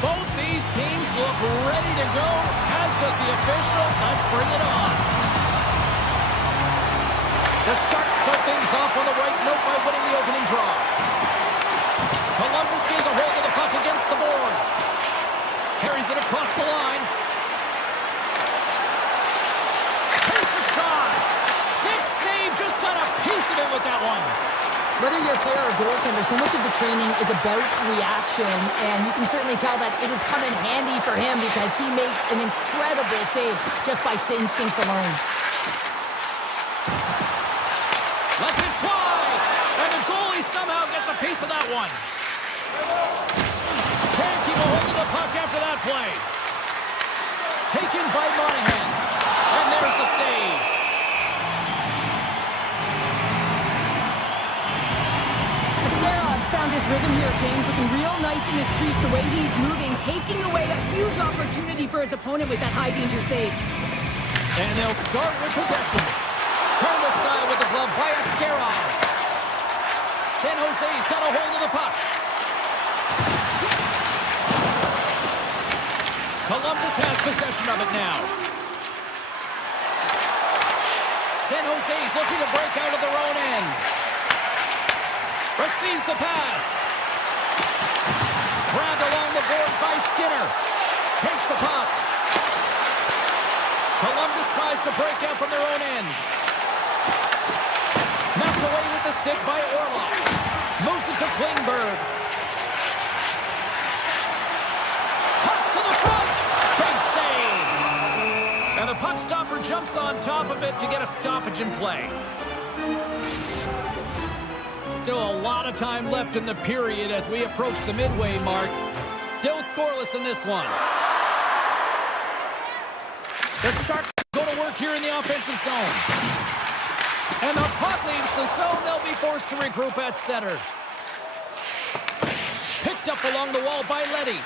Both these teams look ready to go, as does the official. Let's bring it on. The Sharks start things off on the right note by winning the opening draw. Columbus gains a hold of the puck against the boards. Carries it across the line. Takes a shot. Stick save, just got a piece of it with that one. Whether you're a player or goaltender, so much of the training is about reaction, and you can certainly tell that it has come in handy for him because he makes an incredible save just by instincts alone. Lets it fly, and the goalie somehow gets a piece of that one. Can't keep a hold of the puck after that play. Taken by Monahan, and there's the save. rhythm here, James. Looking real nice in his crease, the way he's moving, taking away a huge opportunity for his opponent with that high-danger save. And they'll start with possession. Turned aside with the glove by Askarov. San Jose's got a hold of the puck. Columbus has possession of it now. San Jose's looking to break out of their own end. Receives the pass. Grabbed along the boards by Skinner. Takes the puck. Columbus tries to break out from their own end. Knocked away with the stick by Orlov. Moves it to Klingberg. Toss to the front. Big save. And the puck stopper jumps on top of it to get a stoppage in play. Still a lot of time left in the period as we approach the midway mark. Still scoreless in this one. The Sharks go to work here in the offensive zone. And the puck leaves the zone. They'll be forced to regroup at center. Picked up along the wall by Leddy.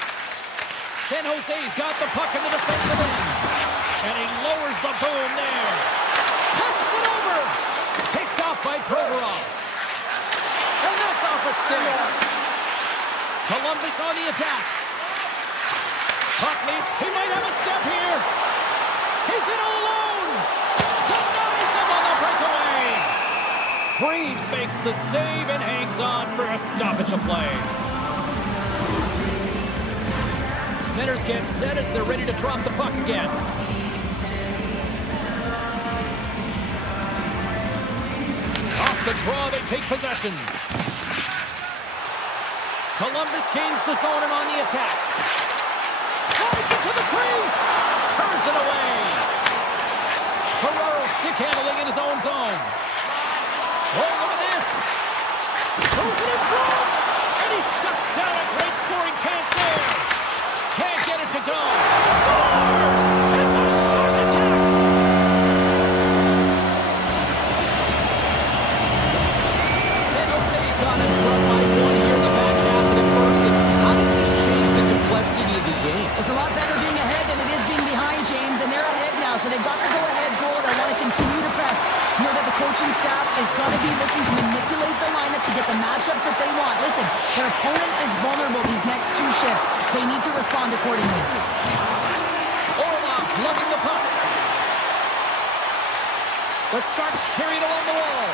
San Jose's got the puck in the defensive end. And he lowers the boom there. Passes it over. Picked off by Provorov. And that's off a stick. Columbus on the attack. Puck lead. He might have a step here. He's in all alone. Denies him on the breakaway. Greaves makes the save and hangs on for a stoppage of play. Centers get set as they're ready to drop the puck again. Off the draw, they take possession. Columbus gains the zone and on the attack. Drives it to the crease. Turns it away. Ferraro stick handling in his own zone. Oh, look at this. Throws it in front. And he shuts down a great scoring chance there. Can't get it to go. Scores! It's a short attack. San Jose's got in front by one here in the back half of the first. And how does this change the complexity of the game? It's a lot better being ahead than it is being behind, James, and they're ahead now, so they've got the go-ahead goal. They want to continue to press. Know that the coaching staff is going to be looking to manipulate the lineup to get the matchups that they want. Listen, their opponent is vulnerable these next two shifts. They need to respond accordingly. Orlov's lugging the puck. The Sharks carry it along the wall.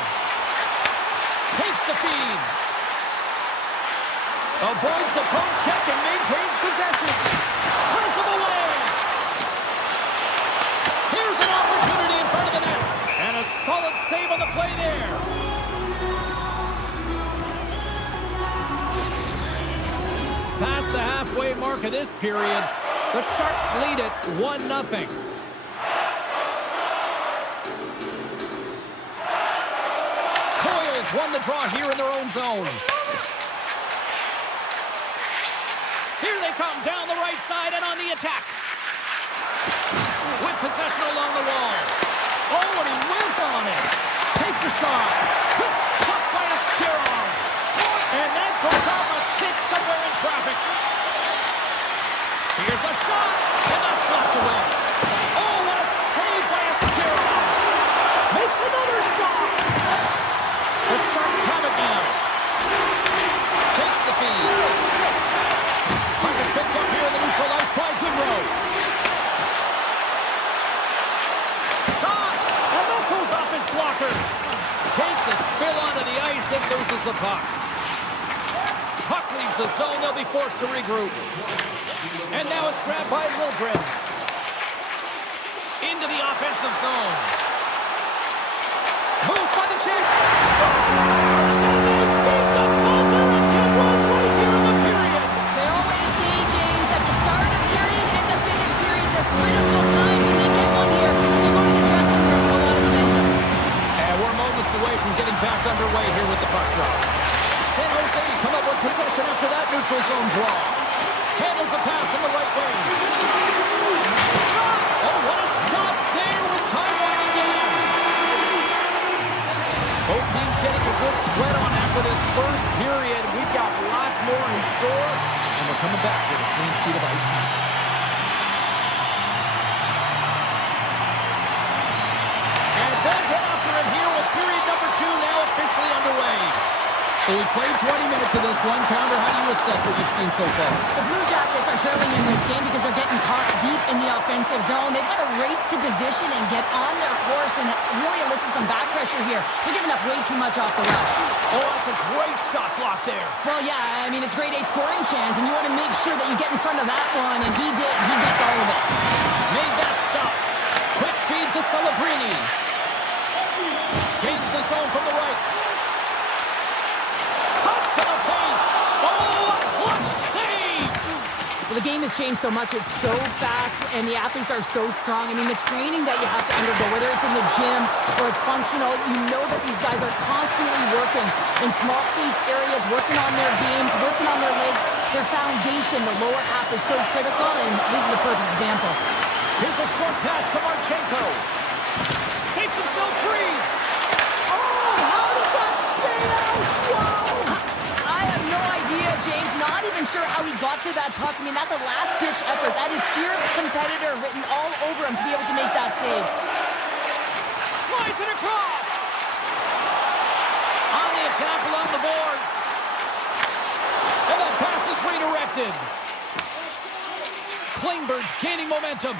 Takes the feed. Avoids the poke check and maintains possession. Turns him away. Here's an opportunity in front of the net. And a solid save on the play there. Past the halfway mark of this period, the Sharks lead it 1-0. Coils won the draw here in their own zone. Here they come down the right side and on the attack. With possession along the wall. Oh, and he whiffs on it. Takes a shot. Quick stop by Askarov. And that goes off a stick somewhere in traffic. Here's a shot. And that's blocked away. Oh, what a save by Askarov. Makes another stop. The Sharks have it now. Takes the feed. Puck is picked up here in the neutral ice by Goodrow. Shot! And that goes off his blocker. Takes a spill onto the ice and loses the puck. Puck leaves the zone. They'll be forced to regroup. And now it's grabbed by Liljegren. Into the offensive zone. Moves by the chance. Scores! And they beat the buzzer and get one right here in the period. They always say, James, that to start a period and to finish periods are critical times, and they get one here. They go to the dressing room with a lot of momentum. And we're moments away from getting back underway here with the puck drop. San Jose's come up with possession after that neutral zone draw. Handles the pass from the right wing. Shot! Oh, what a stop there with time winding down. Both teams getting a good sweat on after for this first period. We've got lots more in store, and we're coming back with a clean sheet of ice next. And don't get after it here with period number 2 now officially underway. So we played 20 minutes of this one. Pounder, how do you assess what you've seen so far? The Blue Jackets are trailing in this game because they're getting caught deep in the offensive zone. They've got to race to position and get on their horse and really elicit some back pressure here. They're giving up way too much off the rush. Oh, that's a great shot block there. Well, yeah, I mean, it's grade A scoring chance, and you want to make sure that you get in front of that one, and he did. He gets all of it. Made that stop. Quick feed to Celebrini. Gains the zone from the right. Cuts to the paint. Oh, a clutch save. Well, the game has changed so much. It's so fast, and the athletes are so strong. I mean, the training that you have to undergo, whether it's in the gym or it's functional, you know that these guys are constantly working in small space areas, working on their games, working on their legs. Their foundation, the lower half, is so critical, and this is a perfect example. Here's a short pass to Marchenko. Takes himself free. Oh, how did that stay out? Wow. I have no idea, James. Not even sure how he got to that puck. I mean, that's a last-ditch effort. That is fierce competitor written all over him to be able to make that save. Slides it across. On the attack along the boards. And that pass is redirected. Klingberg's gaining momentum.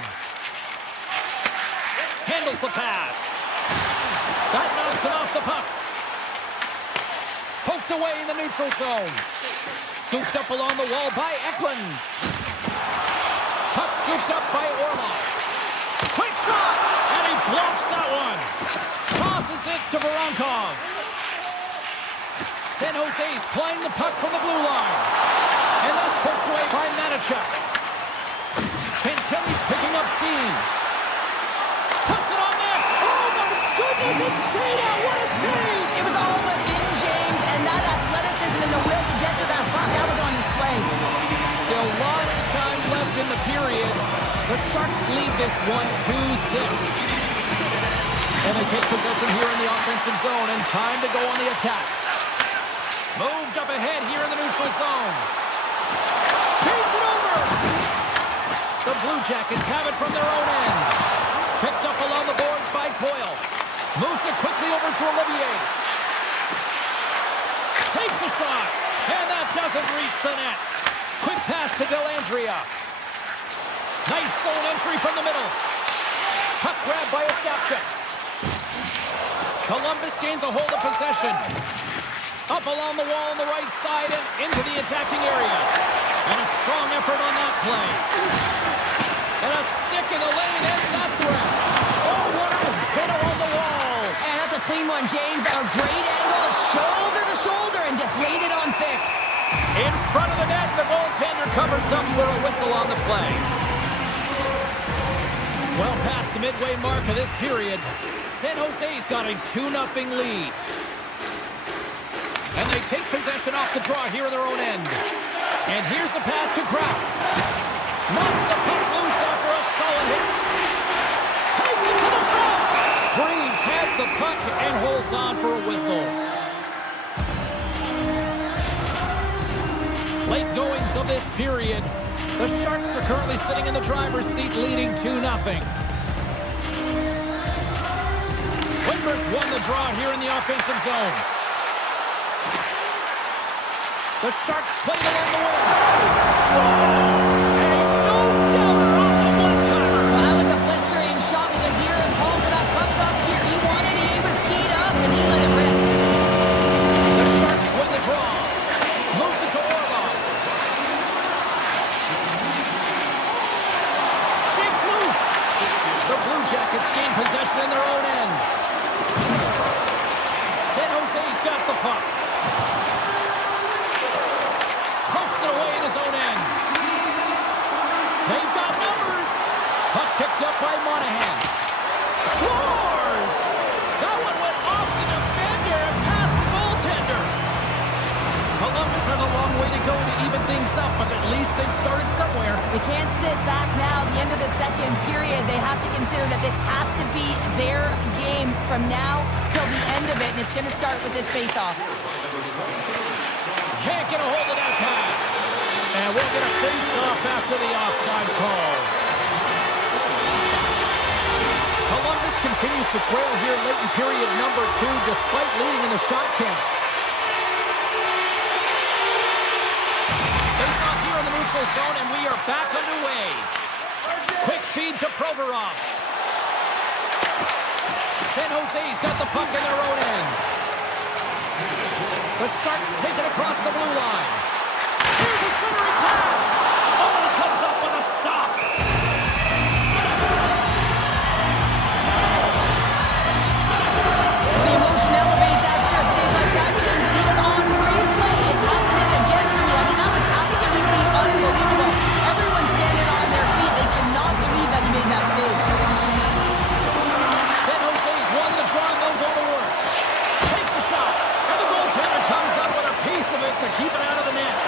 Handles the pass. That knocks it off the puck. Poked away in the neutral zone. Scooped up along the wall by Eklund. Puck scooped up by Orlov. Quick shot! And he blocks that one. Tosses it to Voronkov. San Jose's playing the puck from the blue line. And that's poked away by Manichuk. Kelly's picking up steam. Puts it on net. Oh, my goodness, it stayed out. What a save. It was all but in, James, and that athleticism and the will to get to that puck, that was on display. Still lots of time left in the period. The Sharks lead this one 2-0. And they take possession here in the offensive zone, and time to go on the attack. Moved up ahead here in the neutral zone. Feeds it over. The Blue Jackets have it from their own end. Picked up along the boards by Coyle. Moves it quickly over to Olivier. Takes a shot. And that doesn't reach the net. Quick pass to Dellandrea. Nice zone entry from the middle. Puck grabbed by Ostapchuk. Columbus gains a hold of possession. Up along the wall on the right side and into the attacking area. And a strong effort on that play. And a stick in the lane ends that threat. Oh, what a hit on the wall. And that's a clean one, James. A great angle, shoulder to shoulder, and just laid it on thick. In front of the net, the goaltender covers up for a whistle on the play. Well past the midway mark of this period, San Jose's got a 2-0 lead. And they take possession off the draw here in their own end. And here's the pass to Kraft. Knocks the puck loose after a solid hit. Takes it to the front. Greaves has the puck and holds on for a whistle. Late goings of this period. The Sharks are currently sitting in the driver's seat leading 2-0. Klingberg's won the draw here in the offensive zone. The Sharks played along the wing. Scores! And no doubter off the one-timer. Well, that was a blistering shot. We could hear him call for that puck up here. He wanted it. He was teed up, and he let it rip. The Sharks win the draw. Moves it to Orlov. Shakes loose. The Blue Jackets gain possession in their own end. San Jose's got the puck. Pumps it away in his own end. They've got numbers. Puck picked up by Monahan. Scores! That one went off the defender and past the goaltender. Columbus has a long way to go to even things up, but at least they've started somewhere. They can't sit back now. The end of the second period, they have to consider that this has to be their game from now till the end of it, and it's going to start with this face-off. Can't get a hold of that pass. And we'll get a face-off after the offside call. Columbus continues to trail here late in period number 2, despite leading in the shot count. Face-off here in the neutral zone, and we are back underway. Quick feed to Provorov. San Jose's got the puck in their own end. The Sharks take it across the blue line. Here's a centering pass. Oh, it comes up with a stop. The emotion elevates after a save like that, James, and even on replay, it's happening again for me. I mean, that was absolutely unbelievable. Everyone's standing on their feet. They cannot believe that he made that save. San Jose's won the draw and they'll go to work. Takes a shot, and the goaltender comes up with a piece of it to keep it out of the net.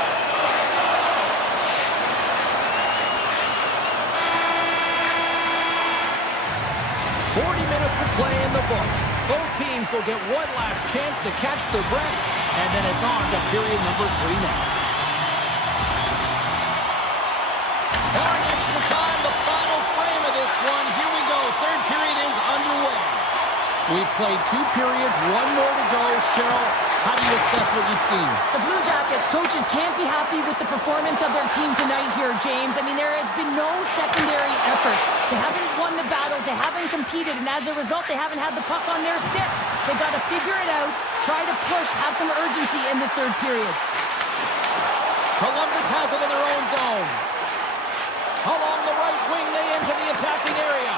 Of play in the books. Both teams will get one last chance to catch their breaths, and then it's on to period number 3 next. Barring extra time, the final frame of this one. Here we go. Third period is underway. We've played 2 periods, 1 more to go. Cheryl, how do you assess what you've seen? The Blue Jackets coaches can't be happy with the performance of their team tonight here, James. I mean, there has been no secondary effort. They haven't won the battles. They haven't competed. And as a result, they haven't had the puck on their stick. They've got to figure it out, try to push, have some urgency in this third period. Columbus has it in their own zone. Along the right wing, they enter the attacking area.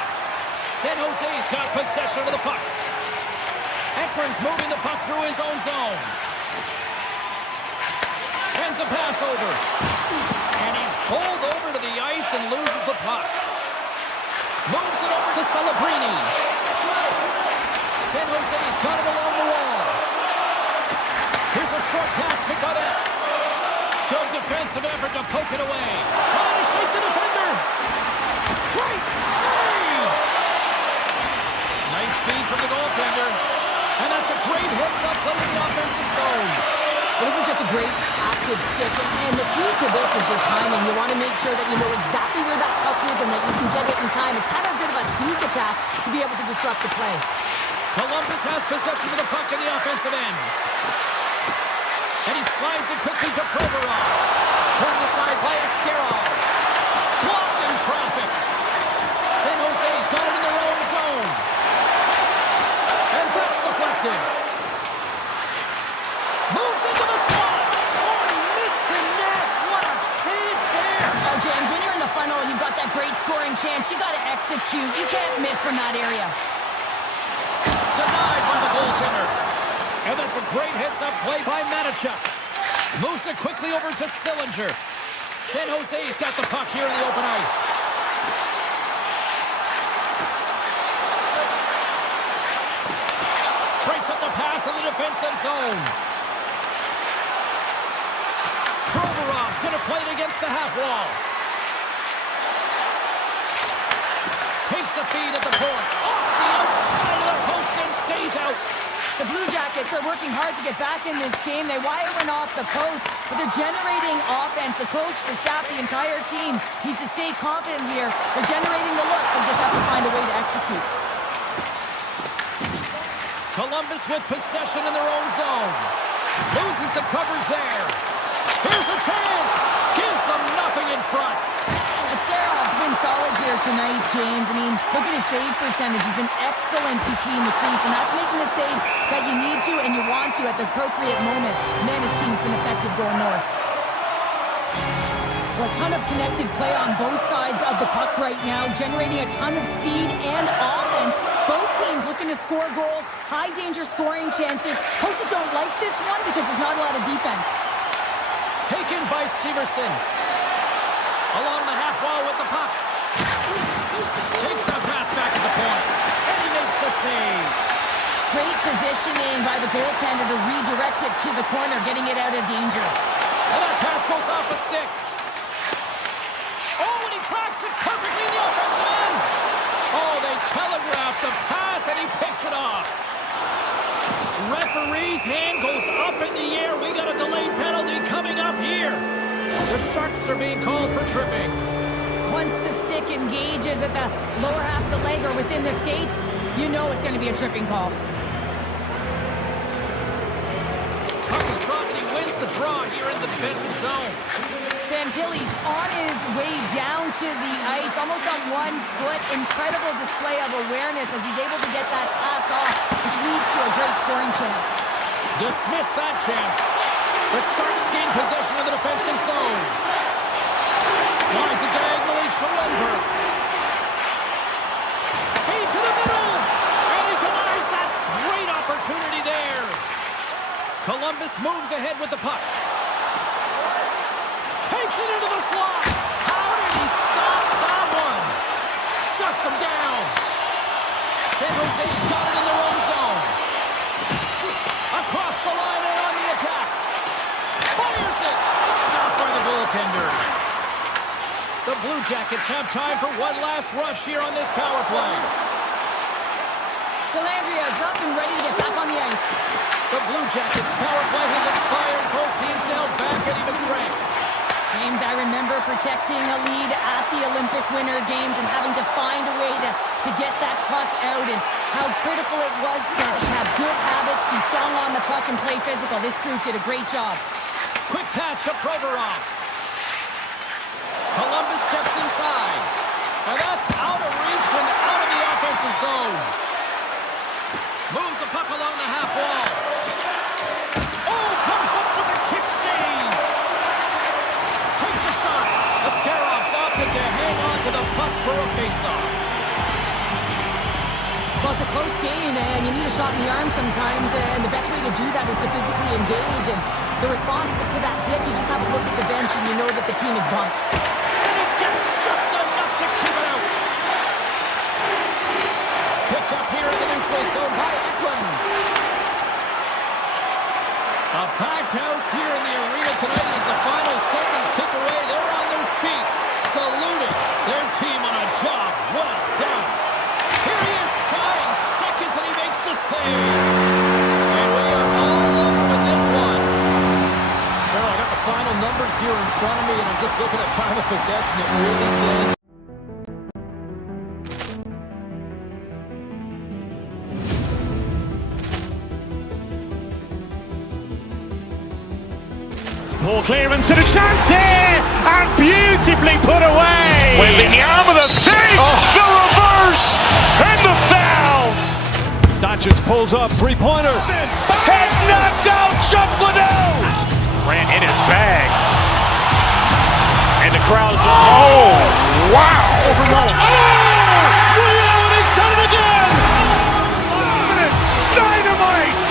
San Jose's got possession of the puck. Ekman's moving the puck through his own zone. Sends a pass over. And he's pulled over to the ice and loses the puck. Moves it over to Celebrini. San Jose's got it along the wall. Here's a short pass to Godet. Good defensive effort to poke it away. Trying to shake the defender. Great save! Nice feed from the goaltender. And that's a great hits-up play in the offensive zone. Well, this is just a great active stick. And the key to this is your timing. You want to make sure that you know exactly where that puck is and that you can get it in time. It's kind of a bit of a sneak attack to be able to disrupt the play. Columbus has possession of the puck in the offensive end. And he slides it quickly to Provorov. Turned aside by Askarov. Blocked in traffic. San Jose's got it in their own zone. And that's deflected. Moves into the slot. Oh, he missed the net. What a chance there. Oh, James, when you're in the funnel, you've got that great scoring chance. You got to execute. You can't miss from that area. Denied by the goaltender. And that's a great hits-up play by Manichuk. Moves it quickly over to Sillinger. San Jose's got the puck here in the open ice. Breaks up the pass in the defensive zone. Provorov's going to play it against the half wall. Takes the feed at the point. Off the outside of the post and stays out. The Blue Jackets are working hard to get back in this game. They wire one off the post, but they're generating offense. The coach, the staff, the entire team needs to stay confident here. They're generating the looks. They just have to find a way to execute. Columbus with possession in their own zone. Loses the coverage there. Here's a chance. Gives them nothing in front. Askarov's been solid here tonight, James. I mean, look at his save percentage. He's been excellent between the crease, and that's making the saves that you need to and you want to at the appropriate moment. Man, his team's been effective going north. Well, a ton of connected play on both sides of the puck right now, generating a ton of speed and offense. Both teams looking to score goals, high-danger scoring chances. Coaches don't like this one because there's not a lot of defense. Taken by Severson. Along the half wall with the puck. Takes that pass back at the point. And he makes the save. Great positioning by the goaltender to redirect it to the corner, getting it out of danger. And that pass goes off a stick. Oh, and he tracks it perfectly in the offensive end. Oh, they telegraphed the pass, and he picks it off. Referee's hand goes up in the air. We got a delayed penalty coming up here. The Sharks are being called for tripping. Once the stick engages at the lower half of the leg or within the skates, you know it's going to be a tripping call. Puck is dropped and he wins the draw here in the defensive zone. Fantilli's on his way down to the ice, almost on 1 foot. Incredible display of awareness as he's able to get that pass off, which leads to a great scoring chance. Dismiss that chance. The Sharks gain possession of the defensive zone. Slides it diagonally to Lundberg. Hey, to the middle! And he denies that great opportunity there. Columbus moves ahead with the puck. Takes it into the slot. How did he stop that one? Shuts him down. San Jose's got it in their own zone. Across the line and on the attack. Fires it. Stopped by the goaltender. The Blue Jackets have time for one last rush here on this power play. Delandria's up and ready to get back on the ice. The Blue Jackets power play has expired. Both teams now back at even strength. James, I remember protecting a lead at the Olympic Winter Games and having to find a way to get that puck out, and how critical it was to have good habits, be strong on the puck, and play physical. This group did a great job. Quick pass to Provorov. Columbus steps inside. And that's out of reach and out of the offensive zone. Moves the puck along the half wall. Oh, comes up with a kick save. Takes a shot. Ascarov's opted to hang on to the puck for a face-off. Well, it's a close game, and you need a shot in the arm sometimes, and the best way to do that is to physically engage. And the response to that hit, you just have a look at the bench and you know that the team is bumped. And it gets just enough to keep it out. Picked up here in the neutral zone by Eklund. A packed house here in the arena tonight as the final seconds tick away. They're on their feet, saluting their team on a job well done. Here he is, tying seconds, and he makes the save. And we are all over with this one. Sure, I got the final numbers here in front of me, and I'm just looking at time of possession. It really stands. Poor clearance and a chance here, and beautifully put away. Wembanyama the save, the reverse, and the foul. Doncic pulls up, three-pointer. Has knocked out Chuck Liddell. Ran in his bag. And the crowd is, oh, wow. He's done it again. Dynamite.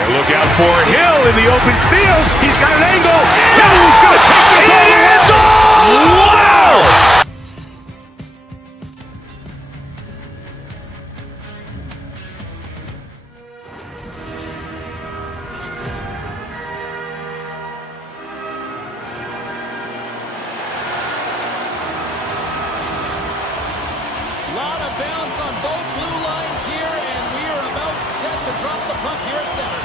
And look out for Hill in the open field. He's got an angle. He's going to take this all the way. Wow. Lot of bounce on both blue lines here, and we are about set to drop the puck here at center.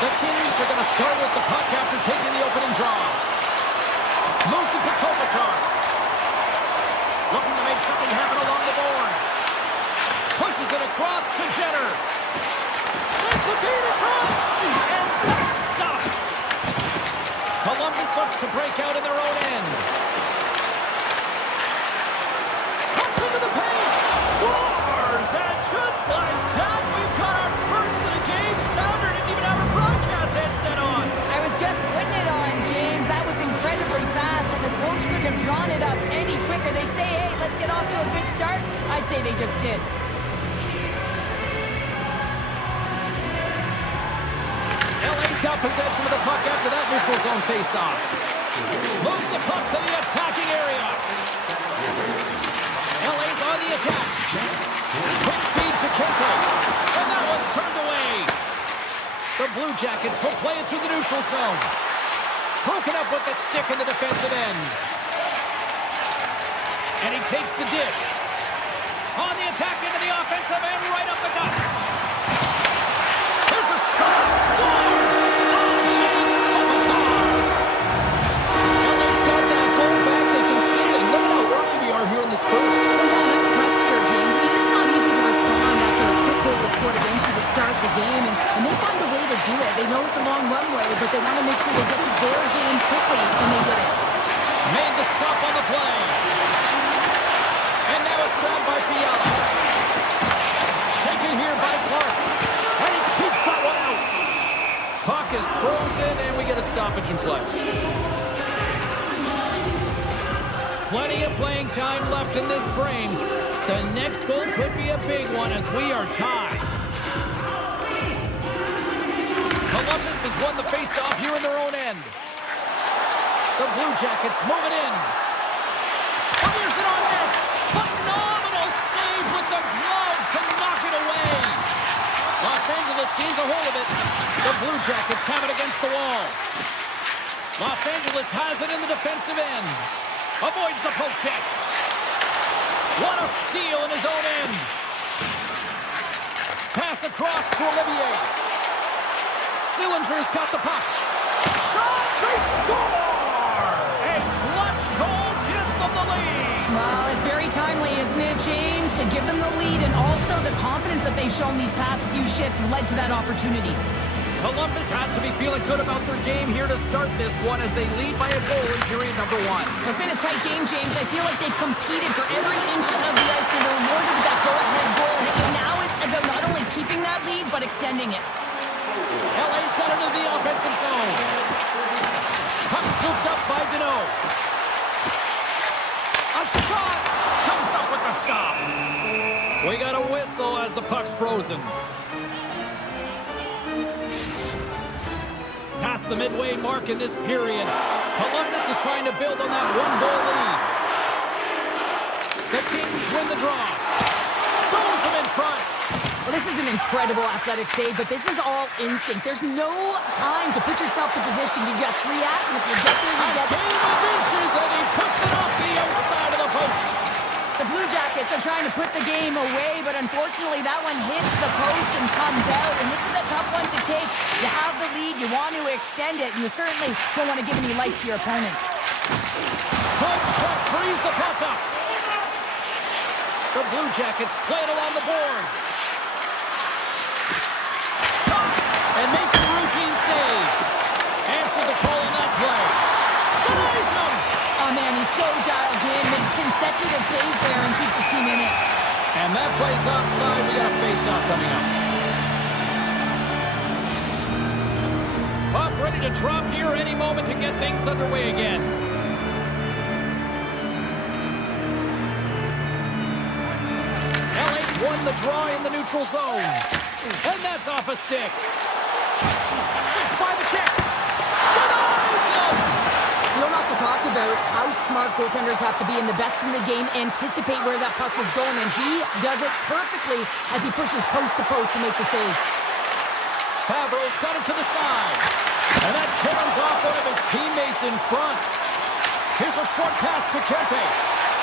The Kings are going to start with the puck after taking the opening draw. Moves it to Kopitar. Looking to make something happen along the boards. Pushes it across to Jenner. Sends the feed in front, and that's stopped. Columbus looks to break out in their own end. Cuts into the paint. Scores! And just like that, we've got our first of the game. Pounder didn't even have a broadcast headset on. I was just putting it on, James. That was incredibly fast, and the coach couldn't have drawn it up any quicker. They say, hey, let's get off to a good start. I'd say they just did. LA's got possession of the puck after that neutral zone face-off. Moves the puck to the attacking area. LA's on the attack. Quick feed to Kempe. And that one's turned away. The Blue Jackets will play it through the neutral zone. Broken up with the stick in the defensive end. And he takes the dish. On the attack into the offensive end, right up the gut. know it's a long runway, but they want to make sure they get to their game quickly, and they did it. Made the stop on the play. And now it's grabbed by Fiala. Taken here by Clark. And he keeps that one out. Puck is frozen, and we get a stoppage in play. Plenty of playing time left in this frame. The next goal could be a big one as we are tied. Columbus has won the faceoff here in their own end. The Blue Jackets moving in. Fires it on net. Phenomenal save with the glove to knock it away. Los Angeles gains a hold of it. The Blue Jackets have it against the wall. Los Angeles has it in the defensive end. Avoids the poke check. What a steal in his own end. Pass across to Olivier. Sillinger's got the puck. Shot, they score! A clutch goal gives them the lead. Well, it's very timely, isn't it, James? To give them the lead, and also the confidence that they've shown these past few shifts led to that opportunity. Columbus has to be feeling good about their game here to start this one as they lead by a goal in period number 1. It's been a tight game, James. I feel like they've competed for every inch of the ice. They were rewarded with that go-ahead goal. And now it's about not only keeping that lead, but extending it. LA's got into the offensive zone. Puck scooped up by Deneau. A shot comes up with the stop. We got a whistle as the puck's frozen. Past the midway mark in this period. Columbus is trying to build on that one-goal lead. The Kings win the draw. Stones them in front. Well, this is an incredible athletic save, but this is all instinct. There's no time to put yourself in position. You just react, and if you get there, you get there. A game of inches, and he puts it off the outside of the post. The Blue Jackets are trying to put the game away, but unfortunately that one hits the post and comes out, and this is a tough one to take. You have the lead, you want to extend it, and you certainly don't want to give any life to your opponent. Good check, frees the puck up. The Blue Jackets play it along the boards. Shot, and makes the routine save. Answer the call on that play. Denies him. Oh man, he's so dialed in, makes consecutive saves there and keeps his team in it. And that play's offside. We got a face-off coming up. Puck ready to drop here any moment to get things underway again. LA's won the draw in the neutral zone. And that's off a stick. 6 by the check. Denies him. You don't have to talk about how smart goaltenders have to be, and the best in the game anticipate where that puck is going, and he does it perfectly as he pushes post to post to make the save. Favreau's got it to the side. And that comes off one of his teammates in front. Here's a short pass to Kempe.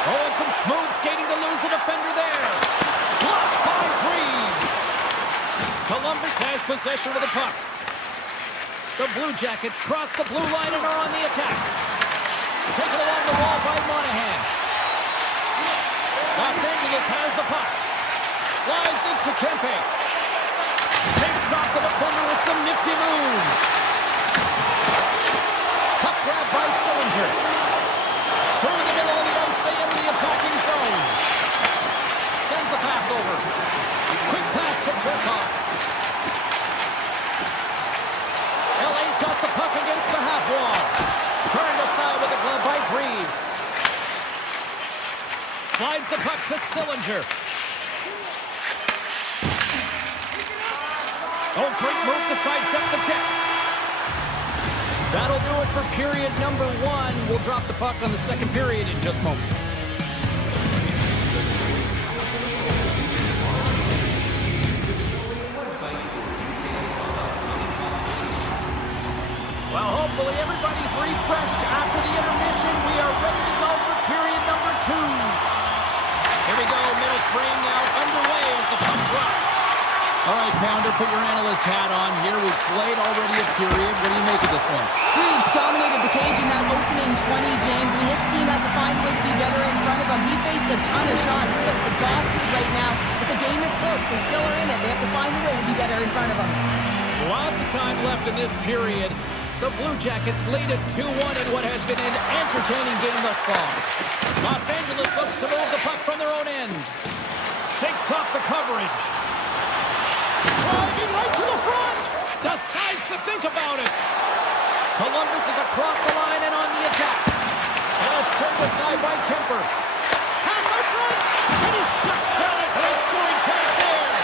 Oh, and some smooth skating to lose the defender there. Blocked by Freeze. Columbus has possession of the puck. The Blue Jackets cross the blue line and are on the attack. Taken along the wall by Monahan. Los Angeles has the puck. Slides it to Kempe. Takes off the defender with some nifty moves. Puck grab by Sillinger. Through the middle of the ice, they enter the attacking zone. Sends the pass over. Quick pass to Turcotte. LA's got the puck against the half wall. Turned aside with a glove by Freeze. Slides the puck to Sillinger. Oh, great move to sidestep the check. That'll do it for period number 1. We'll drop the puck on the second period in just moments. Well, hopefully everybody's refreshed after the intermission. We are ready to go for period number 2. Here we go, middle frame now underway as the puck drops. All right, Pounder, put your analyst hat on here. We've played already a period. What do you make of this one? Reeves dominated the cage in that opening 20, James. I mean, his team has to find a way to be better in front of him. He faced a ton of shots. He looks exhausted right now, but the game is close. They still are in it. They have to find a way to be better in front of him. Lots of time left in this period. The Blue Jackets lead at 2-1 in what has been an entertaining game thus far. Los Angeles looks to move the puck from their own end. Shakes off the coverage. Driving right to the front. Decides to think about it. Columbus is across the line and on the attack. And it's turned aside by Kemper. Pass out front. And he shuts down a great scoring chance there.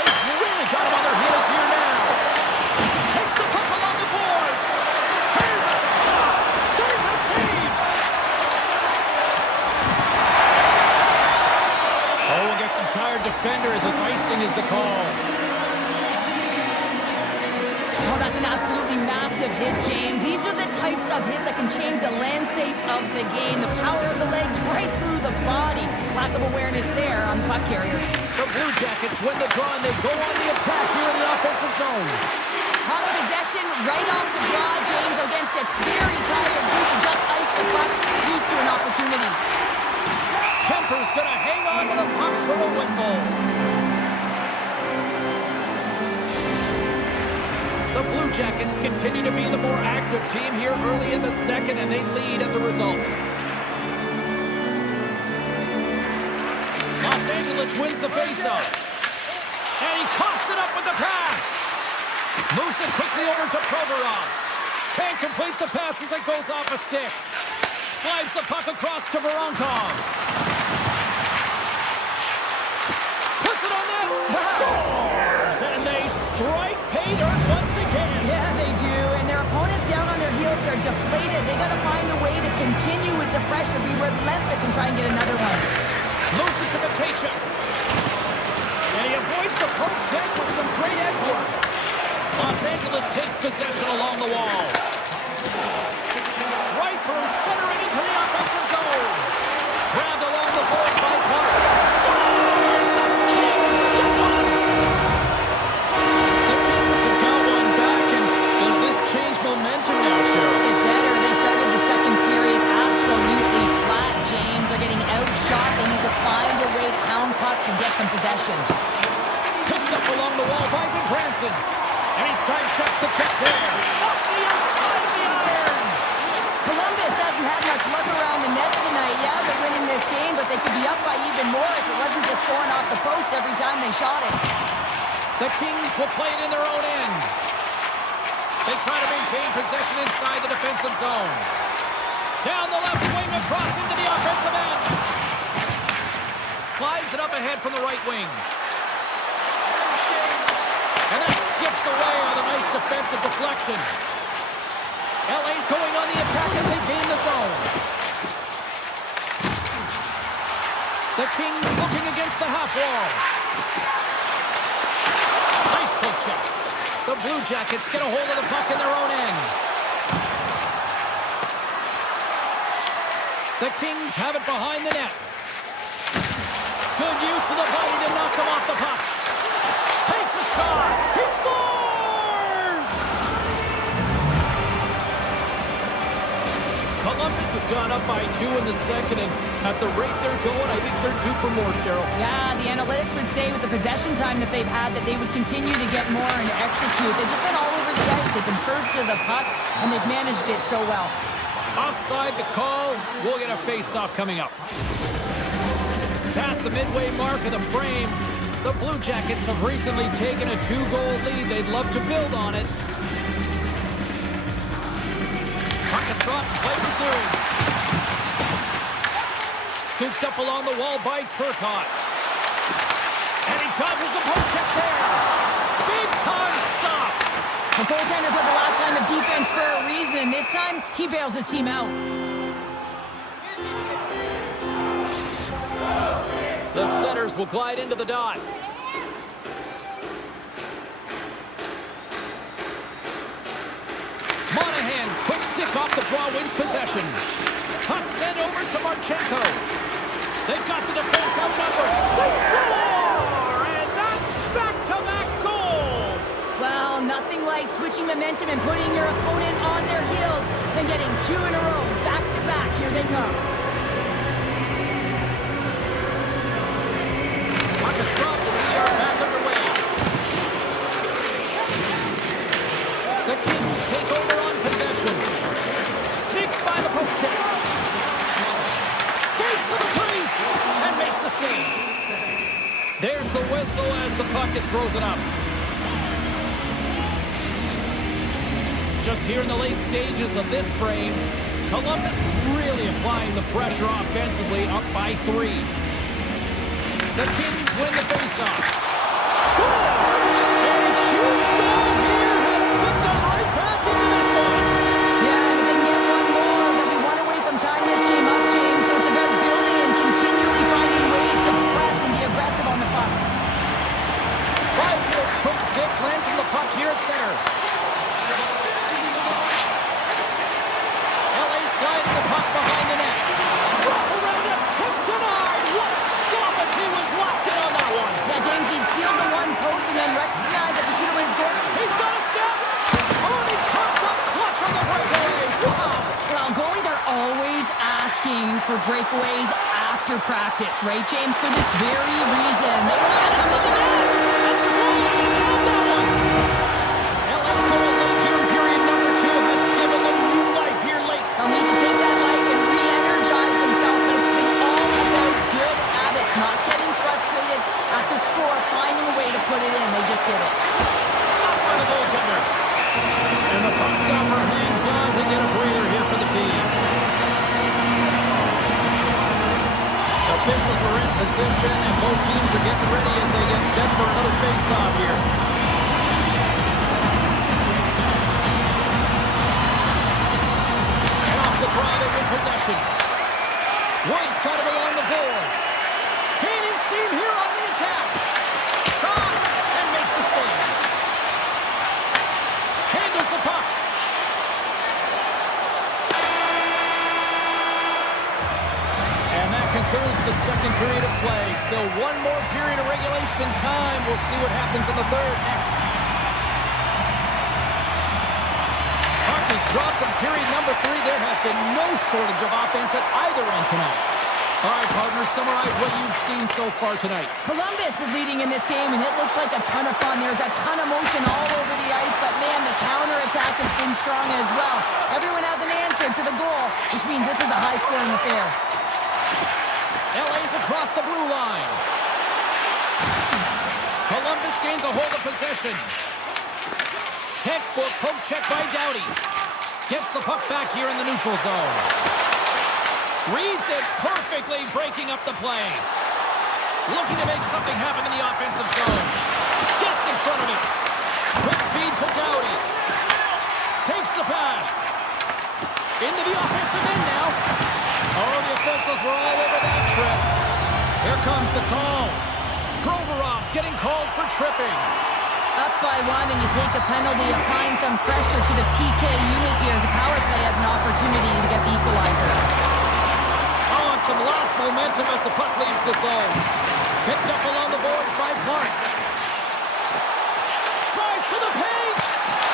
They've really got him on their heels here now. Takes the puck along the boards. Here's a shot. There's a save. Oh, we'll get some tired defenders as icing is the call. Oh, that's an absolutely massive hit, James. These are the types of hits that can change the landscape of the game. The power of the legs right through the body. Lack of awareness there on the puck carrier. The Blue Jackets win the draw and they go on the attack here in the offensive zone. Hot possession right off the draw, James, against a very tired group who just iced the puck. Leads to an opportunity. Kemper's going to hang on to the puck for a whistle. The Blue Jackets continue to be the more active team here early in the second, and they lead as a result. Los Angeles wins the faceoff. And he coughs it up with the pass. Moves it quickly over to Provorov. Can't complete the pass as it goes off a stick. Slides the puck across to Voronkov. Puts it on net. Scores! And they strike pay dirt once again. Yeah, they do. And their opponents down on their heels are deflated. They got to find a way to continue with the pressure, be relentless, and try and get another one. Moves it to Matejchuk. And he avoids the poke check with some great edge work. Los Angeles takes possession along the wall. Right through center and into the offensive zone. Grabbed along the board by Clark. Scores! The Kings get one! The Kings have got one back, and does this change momentum now, Cheryl? It better. They started the second period absolutely flat, James. They're getting outshot. They need to find a way to pound pucks and get some possession. Picked up along the wall by Branson. And he sidesteps the check there. Off the outside of the iron. Columbus hasn't had much luck around the net tonight. Yeah, they're winning this game, but they could be up by even more if it wasn't just going off the post every time they shot it. The Kings will play it in their own end. They try to maintain possession inside the defensive zone. Down the left wing across into the offensive end. Slides it up ahead from the right wing. And that skips away with a nice defensive deflection. LA's going on the attack as they gain the zone. The Kings looking against the half wall. Nice poke check. The Blue Jackets get a hold of the puck in their own end. The Kings have it behind the net. Good use of the body to knock them off the puck. Takes a shot. He scores! Columbus has gone up by 2 in the second, and at the rate they're going, I think they're due for more, Cheryl. Yeah, the analytics would say with the possession time that they've had that they would continue to get more and execute. They've just been all over the ice. They've been first to the puck, and they've managed it so well. Offside the call. We'll get a face-off coming up. Past the midway mark of the frame, the Blue Jackets have recently taken a 2-goal lead. They'd love to build on it. Puck is dropped, play resumes. Scoops up along the wall by Turcotte. And he dodges the poke check there. Big time stop. The goaltenders are the last line of defense for a reason. This time, he bails his team out. The centers will glide into the dot. Monahan's quick stick off the draw wins possession. Puck sent over to Marchenko. They've got the defense outnumbered. They score! And that's back-to-back goals! Well, nothing like switching momentum and putting your opponent on their heels and getting 2 in a row, back-to-back. Here they come. Puck is dropped and we are back underway. is frozen up. Just here in the late stages of this frame, Columbus really applying the pressure offensively, up by 3. The Kings win the faceoff. Scores! A huge goal here has put them right back into this one. Yeah, and if they can get one more, they'll be one away from tying this game up, James. So it's about building and continually finding ways to press and be aggressive on the puck. Byfield's quick stick lands on the puck here at center. LA sliding the puck behind the net. Wrap around a tip denied. What a stop as he was locked in on that one. Yeah, James, he'd sealed the one post and then recognized that the shooter was good. He's got a step. Oh, and he comes up clutch on the breakaway. Wow. Well, goalies are always asking for breakaways after practice, right, James? For this very reason. They want to come to the net. That's a goal. They count that one. LA's goal late here in period number 2 has given them new life here late. They'll need to take that life and re-energize themselves, but it's been all about good habits, not getting frustrated at the score, finding a way to put it in. They just did it. Stopped by the goaltender. And the puck stopper hangs on to get a breather here for the team. Officials are in position, and both teams are getting ready as they get set for another face-off here. And off the draw, they win possession. Wood's got it along the boards. Gaining steam here on the attack. Shot, and makes the save. Handles the puck. And that concludes the second period of play. Still one more period of regulation time. We'll see what happens in the third next. Puck is dropped in period number 3. There has been no shortage of offense at either end tonight. All right, partners, summarize what you've seen so far tonight. Columbus is leading in this game, and it looks like a ton of fun. There's a ton of motion all over the ice, but man, the counterattack has been strong as well. Everyone has an answer to the goal, which means this is a high-scoring affair. LA's across the blue line. Columbus gains a hold of possession. Textbook poke check by Doughty. Gets the puck back here in the neutral zone. Reads it perfectly, breaking up the play. Looking to make something happen in the offensive zone. Gets in front of it. Quick feed to Doughty. Takes the pass. Into the offensive end now. Oh, the officials were all over that trip. Here comes the call. Provorov's getting called for tripping. Up by 1, and you take a penalty, applying some pressure to the PK unit here as the power play has an opportunity to get the equalizer. Oh, and some lost momentum as the puck leaves the zone. Picked up along the boards by Clark. Drives to the paint.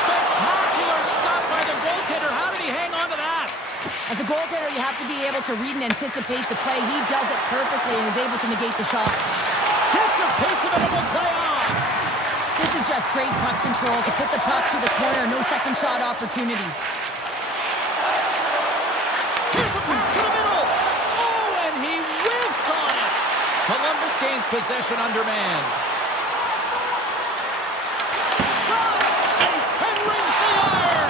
Spectacular stop by the goaltender. How did he hang on to that? As a goaltender, you have to be able to read and anticipate the play. He does it perfectly and is able to negate the shot. Gets a piece of it and will play on. This is just great puck control to put the puck to the corner. No second shot opportunity. Here's a pass to the middle. Oh, and he whiffs on it. Columbus gains possession under man. Shot, and rings the iron.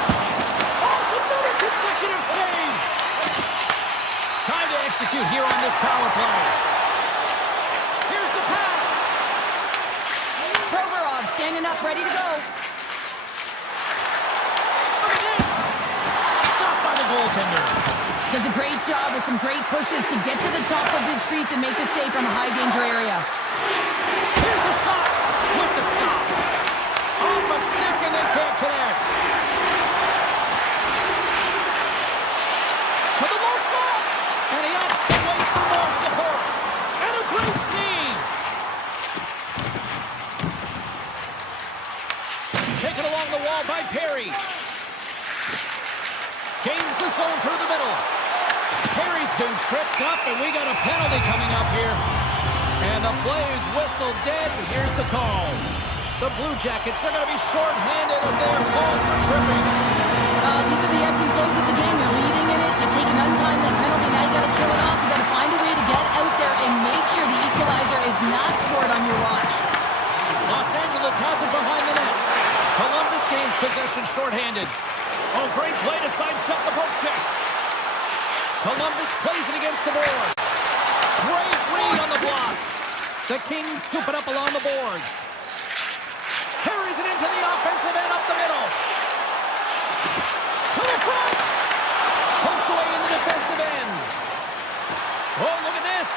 Oh, it's another consecutive save. Time to execute here on this power play. Here's the pass. Provorov standing up, ready to go. Look at this. Stopped by the goaltender. Does a great job with some great pushes to get to the top of his crease and make the save from a high-danger area. Here's a shot with the stop. Off a stick and they can't connect. To the low slot. And he opts to wait for more support. And a great save. Taken along the wall by Perry. Gains the zone through the middle. Perry's been tripped up, and we got a penalty coming up here. And the play is whistled dead. Here's the call. The Blue Jackets are going to be short-handed as they are called for tripping. These are the ebbs and flows of the game. You're leading in it. You take an untimely penalty. Now you got to kill it off. You got to find a way to get out there and make sure the equalizer is not scored on your watch. Los Angeles Columbus has it behind the net. Columbus gains possession shorthanded. Oh, great play to sidestep the poke check. Columbus plays it against the boards. Great read on the block. The Kings scoop it up along the boards. Carries it into the offensive end up the middle. To the front. Poked away in the defensive end. Oh, look at this.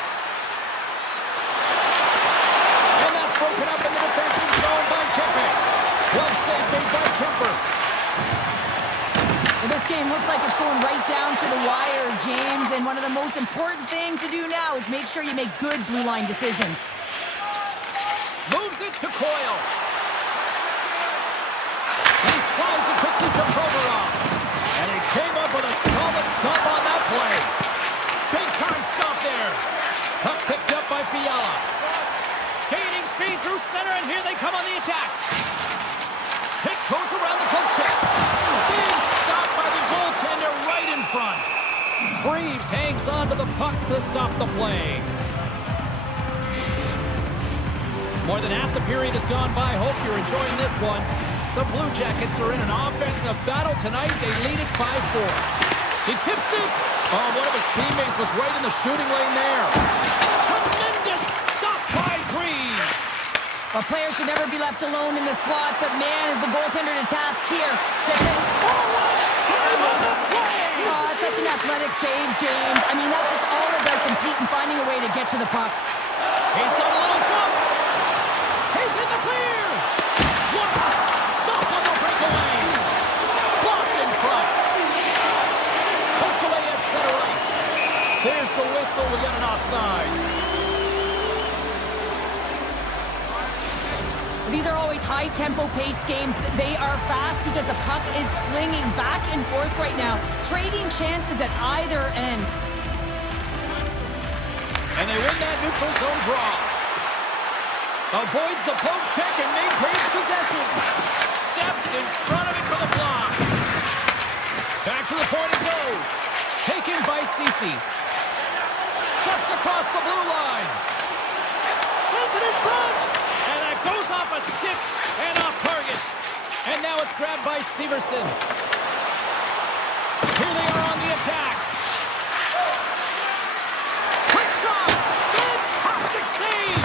And that's broken up in the defensive zone by Kemper. Well saved made by Kemper. Well, this game looks like it's going right down to the wire, James. And one of the most important things to do now is make sure you make good blue line decisions. Moves it to Coyle. He slides it quickly to Provorov. And he came up with a solid stop on that play. Big time stop there. Puck picked up by Fiala. Gaining speed through center, and here they come on the attack. Tiptoes around the poke check. Big stop by the goaltender right in front. Freeves hangs on to the puck to stop the play. More than half the period has gone by. Hope you're enjoying this one. The Blue Jackets are in an offensive battle tonight. They lead it 5-4. He tips it. Oh, one of his teammates was right in the shooting lane there. Tremendous stop by Freeves. A player should never be left alone in the slot, but man, is the goaltender to task here. Save on the play. Oh, that's such an athletic save, James. I mean, that's just all about completing, finding a way to get to the puck. He's got a little jump. He's in the clear. What a stop on the breakaway. Blocked in front. Poked away at center ice. There's the whistle. We got an offside. These are always high-tempo pace games. They are fast because the puck is slinging back and forth right now, trading chances at either end. And they win that neutral zone draw. Avoids the poke check and maintains possession. Steps in front of it for the block. Back to the point it goes. Taken by Ceci. Steps across the blue line. Sends it in front. And that goes off a stick and off target. And now it's grabbed by Severson. Here they are on the attack. Quick shot. Fantastic save.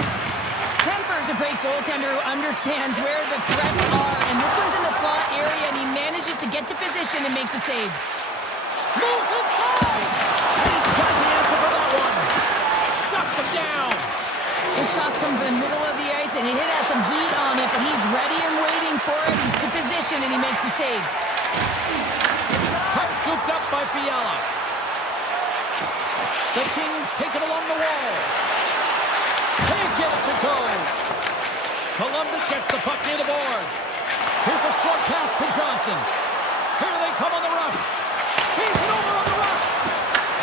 Kemper's a great goaltender who understands where the threats are, and this one's in the slot area, and he manages to get to position and make the save. Moves inside. And he's got the answer for that one. Shuts him down. The shots come from the middle of the ice, and it has some heat on it, but he's ready and waiting for it. He's to position, and he makes the save. Puck scooped up by Fiala. The Kings take it along the wall. Can't get it to go. Columbus gets the puck near the boards. Here's a short pass to Johnson. Here they come on the rush. He's it over on the rush.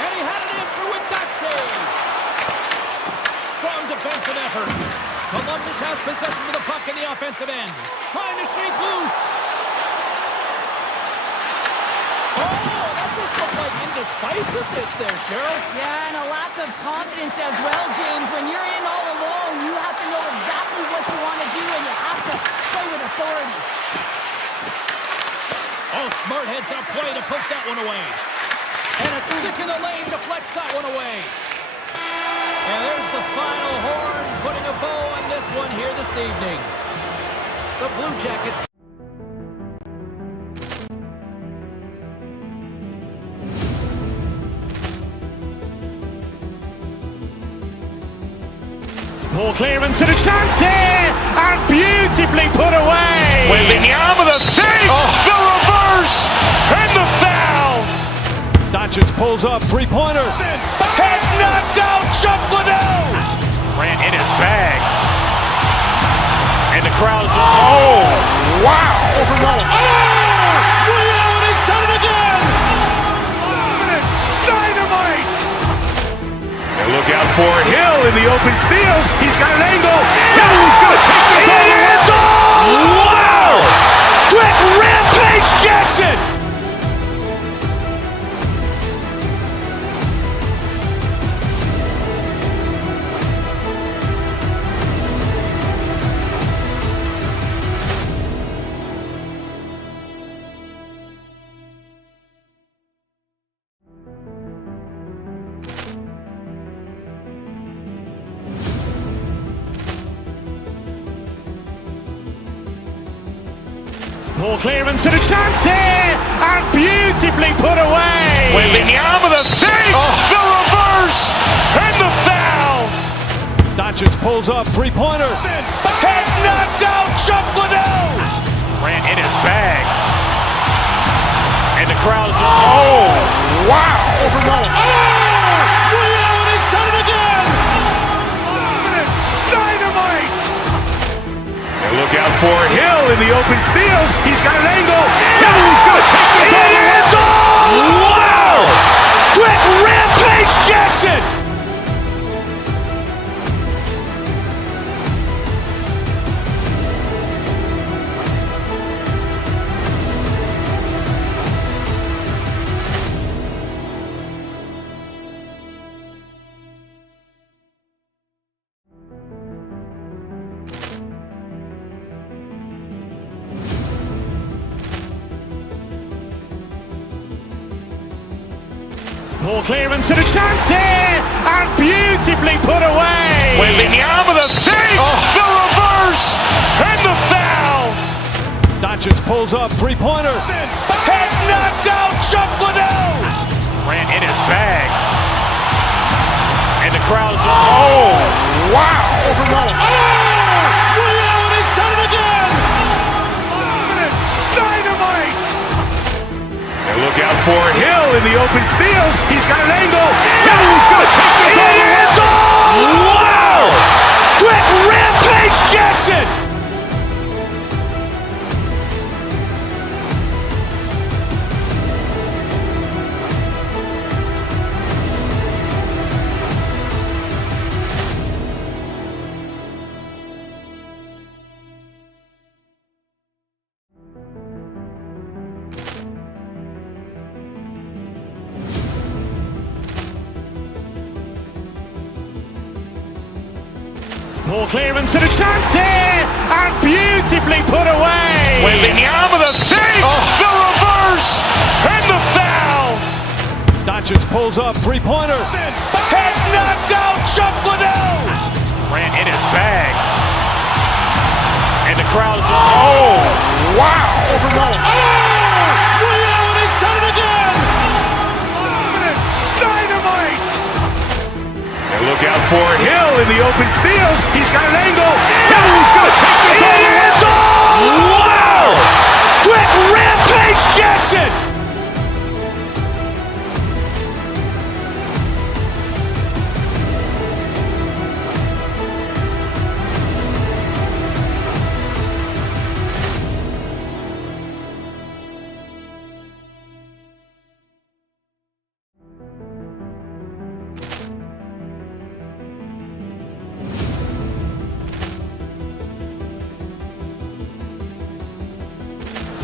And he had an answer with that save. Strong defensive effort. Columbus has possession of the puck in the offensive end. Trying to shake loose. Oh, that just looked like indecisiveness there, Cheryl. Yeah, and a lack of confidence as well, James. When you're in all alone, you have to know exactly what you want to do, and you have to play with authority. Oh, smart heads-up play to poke that one away. And a stick in the lane deflects that one away. And there's the final horn, putting a bow on this one here this evening. The Blue Jackets. Poor clearance and a chance here, and beautifully put away. With the arm of the fake, the reverse, and the foul. Doncic pulls up, three-pointer. Has knocked out Chuck Liddell. Ran in his bag. And the crowd is, oh, wow. He's done it again. Dynamite. And look out for Hill in the open field. He's got an angle. He's going to take this all the way. Wow. Quick rampage Jackson. Poor clearance and a chance here, and beautifully put away. Wembanyama with a fake, the reverse, and the foul. Doncic pulls up, three-pointer. Has knocked out Chuck Liddell. Grant in his bag. And the crowd is, oh, wow. He's done it again. Dynamite. And look out for Hill in the open field. He's got an angle. He's going to take this all the way. Wow. Quick Rampage Jackson. Poor clearance and a chance here, and beautifully put away. Wembanyama with a fake, the reverse, and the foul. Doncic pulls up, three-pointer. Has knocked out Chuck Liddell. Grant in his bag. And the crowd is, oh, wow. He's done it again. Dynamite. And look out for Hill in the open field. He's got an angle. He's going to take this all the way. Wow. Quick Rampage Jackson. Poor clearance and a chance here, and beautifully put away. Wembanyama with a fake, the reverse, and the foul. Doncic pulls up, three-pointer. Has knocked out Chuck Liddell. Grant in his bag. And the crowd is, oh, wow. He's done it again. Dynamite. And look out for Hill in the open field. He's got an angle. He's going to take this all the way. Wow. Quick Rampage Jackson.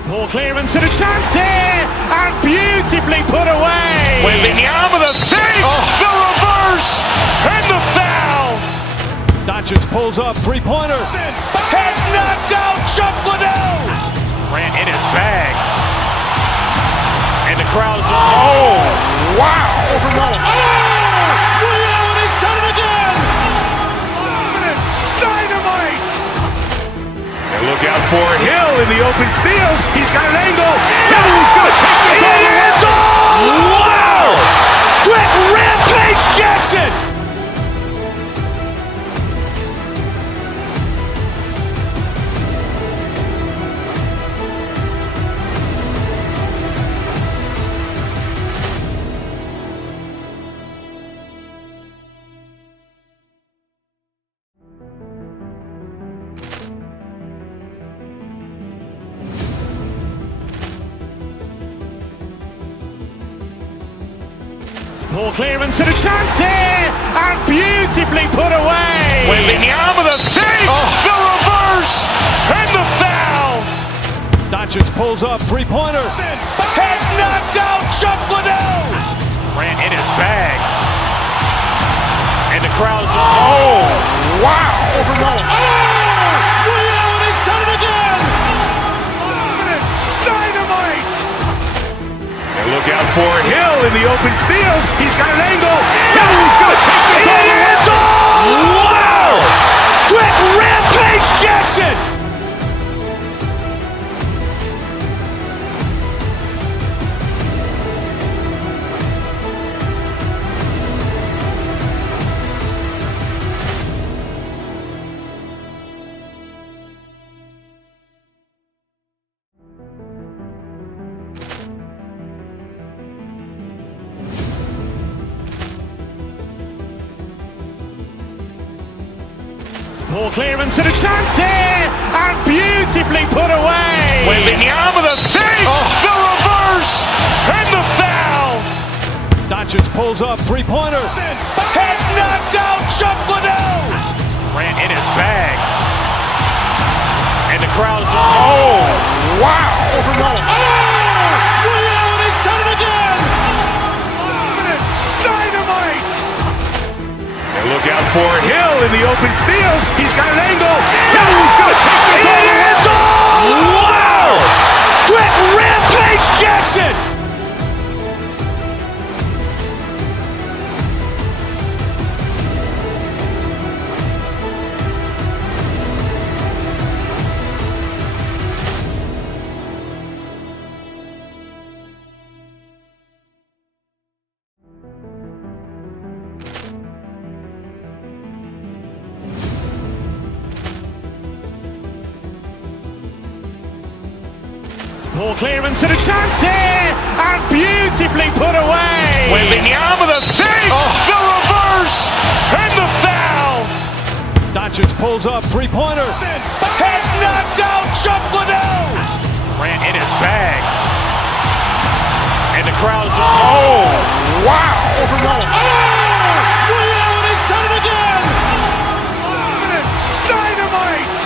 Poor clearance and a chance here, and beautifully put away. Wembanyama with a fake, the reverse, and the foul. Doncic pulls up, three-pointer. Has knocked out Chuck Liddell. Grant in his bag. And the crowd is, oh, wow. He's done it again. Dynamite. And look out for Hill in the open field. He's got an angle. He's going to take this all the way. Wow. Quick Rampage Jackson. Poor clearance and a chance here, and beautifully put away. Wembanyama with a fake, the reverse, and the foul. Doncic pulls up, three-pointer. Has knocked out Chuck Liddell. Grant in his bag. And the crowd is, oh, wow. He's done it again. Dynamite. And look out for Hill in the open field. He's got an angle. He's going to take this all the way. Wow. Quick Rampage Jackson. Ball clearance and a chance here, and beautifully put away. Wembanyama the fake, the reverse, and the foul. Doncic pulls up, three-pointer. Has knocked out Chuck Liddell. Grant in his bag. And the crowd's, oh, wow. Ray Allen has done it again. Dynamite. And look out for Hill in the open field. He's got an angle. Hill's going to take this all the way. Wow. Quick Rampage Jackson. Ball clearance and a chance here, and beautifully put away. Wembanyama the fake, the reverse, and the foul. Doncic pulls up, three-pointer. Has knocked out Chuck Liddell. Grant in his bag. And the crowd's, oh, wow. Ray Allen has done it again. Dynamite.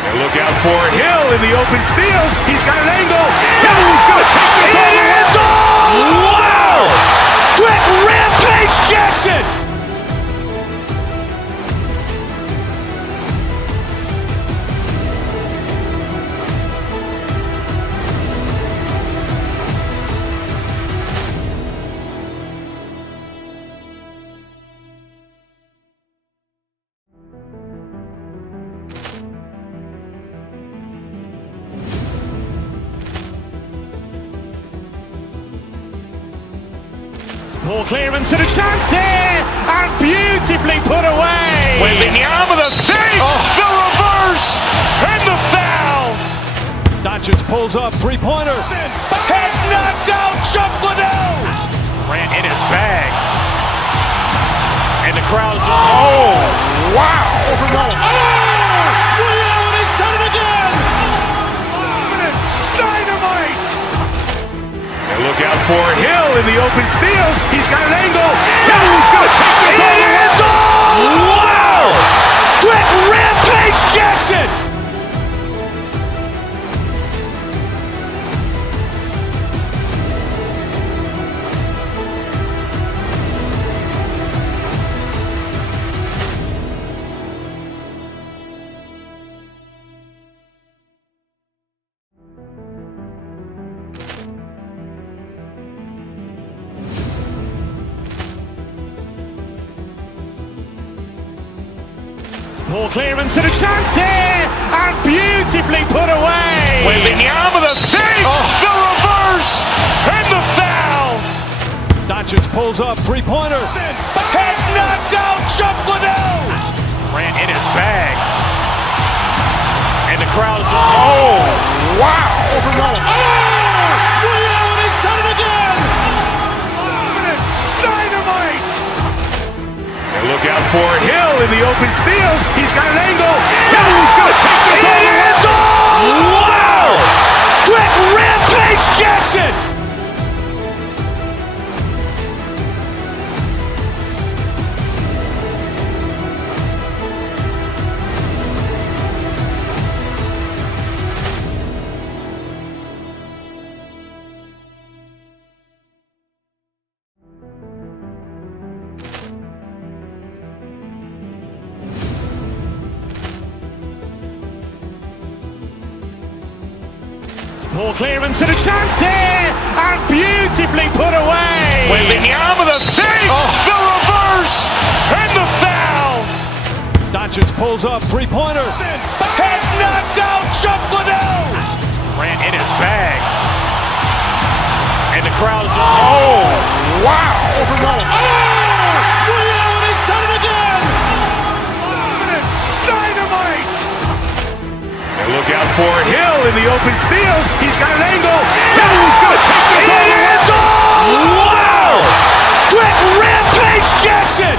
And look out for Hill in the open field. He's got an angle. Hill's going to take this all the way. Wow. Quick Rampage Jackson. Ball clearance and a chance here, and beautifully put away. Wembanyama the fake, the reverse, and the foul. Doncic pulls up, three-pointer. Has knocked out Chuck Liddell. Grant in his bag. And the crowd's, oh, wow. Ray Allen has done it again. Dynamite. And look out for Hill in the open field. He's got an angle. Hill's going to take this all the way. Wow. Quick Rampage Jackson. Ball clearance and a chance here, and beautifully put away. Wembanyama the fake, the reverse, and the foul. Doncic pulls up, three-pointer. Has knocked out Chuck Liddell. Grant in his bag. And the crowd's, oh, wow. Ray Allen has done it again. Dynamite. And look out for Hill in the open field. He's got an angle. Hill's going to take this all the way. Wow. Quick Rampage Jackson. Ball clearance and a chance here, and beautifully put away. Wembanyama the fake, the reverse, and the foul. Doncic pulls up, three-pointer. Has knocked out Chuck Liddell. Grant in his bag. And the crowd's, oh, wow. Ray Allen has done it again. Dynamite. And look out for Hill in the open field. He's got an angle. Hill's going to take this all the way. Wow. Quick Rampage Jackson.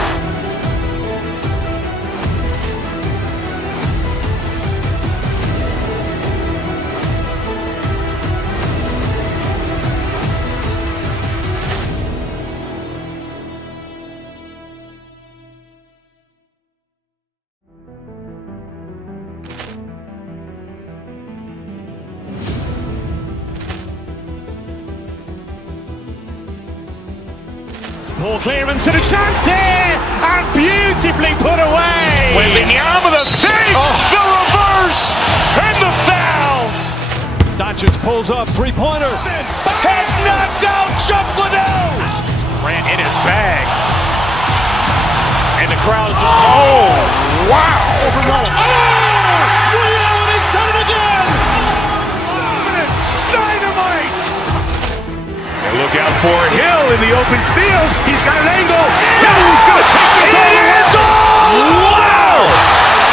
Ball clearance and a chance here, and beautifully put away. Wembanyama with a save, the reverse, and the foul. Doncic pulls up, three-pointer. Has knocked out Chuck Liddell. Ran in his bag. And the crowd is, oh, wow. Ray Allen has done it again. Dynamite. And look out for Hill in the open field. He's got an angle. Hill's going to take this all the way. Wow.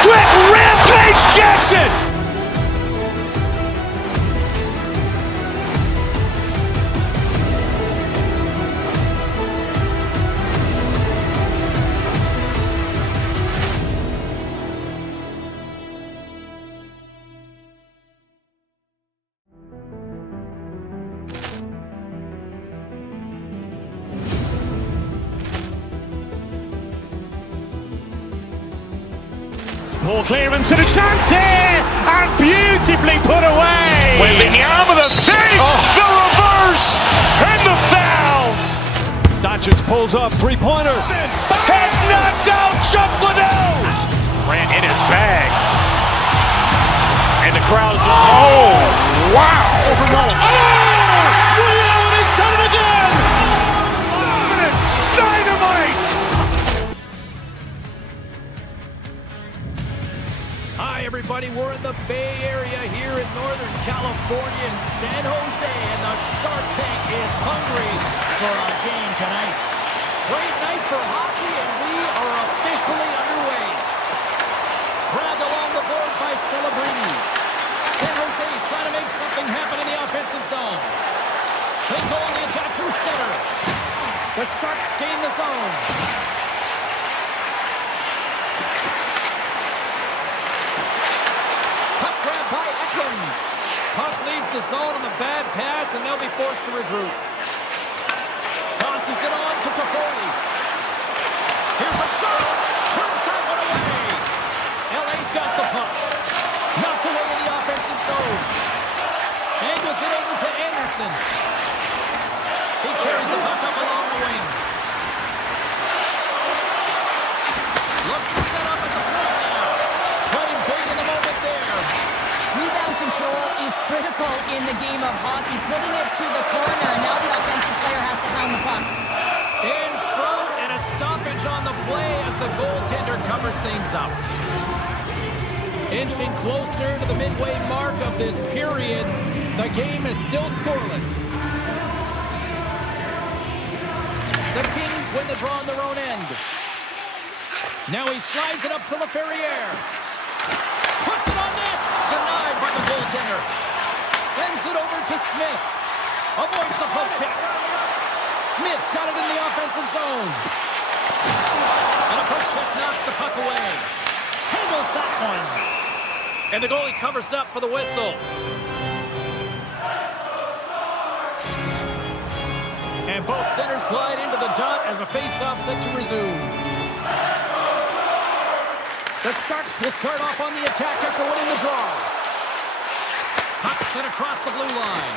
Quick Rampage Jackson. Ball clearance and a chance here, and beautifully put away. Wembanyama with a save, the reverse, and the foul. Doncic pulls up, three-pointer. Has knocked out Chuck Liddell. Ran in his bag. And the crowd is, oh, wow. Ray Allen has done it again. Dynamite. Hi, everybody. We're in the Bay Area here in Northern California in San Jose, and the Shark Tank is hungry for a game tonight. Great night for hockey, and we are officially underway. Grabbed along the boards by Celebrini. San Jose is trying to make something happen in the offensive zone. They go on the attack through center. The Sharks gain the zone. Puck grab by Eklund. Puck leaves the zone on the bad pass, and they'll be forced to regroup. Tosses it on to Toffoli. Here's a shot. Turns that one away. LA's got the puck. Knocked away in the offensive zone. Angles it over to Anderson. He carries the puck up along the wing. Looks to set up at the point now. Playing big in the moment there. Rebound control is critical in the game of hockey. Putting it to the corner, and now the offensive player has to hound the puck. In front, and a stoppage on the play as the goaltender covers things up. Inching closer to the midway mark of this period, the game is still scoreless. The Kings win the draw on their own end. Now he slides it up to LaFerriere. Puts it on net. Denied by the goaltender. Sends it over to Smith. Avoids the poke check. Smith's got it in the offensive zone. And a poke check knocks the puck away. Handles that one. And the goalie covers up for the whistle. And both centers glide into the dot as a face-off set to resume. The Sharks will start off on the attack after winning the draw. Puck sent across the blue line.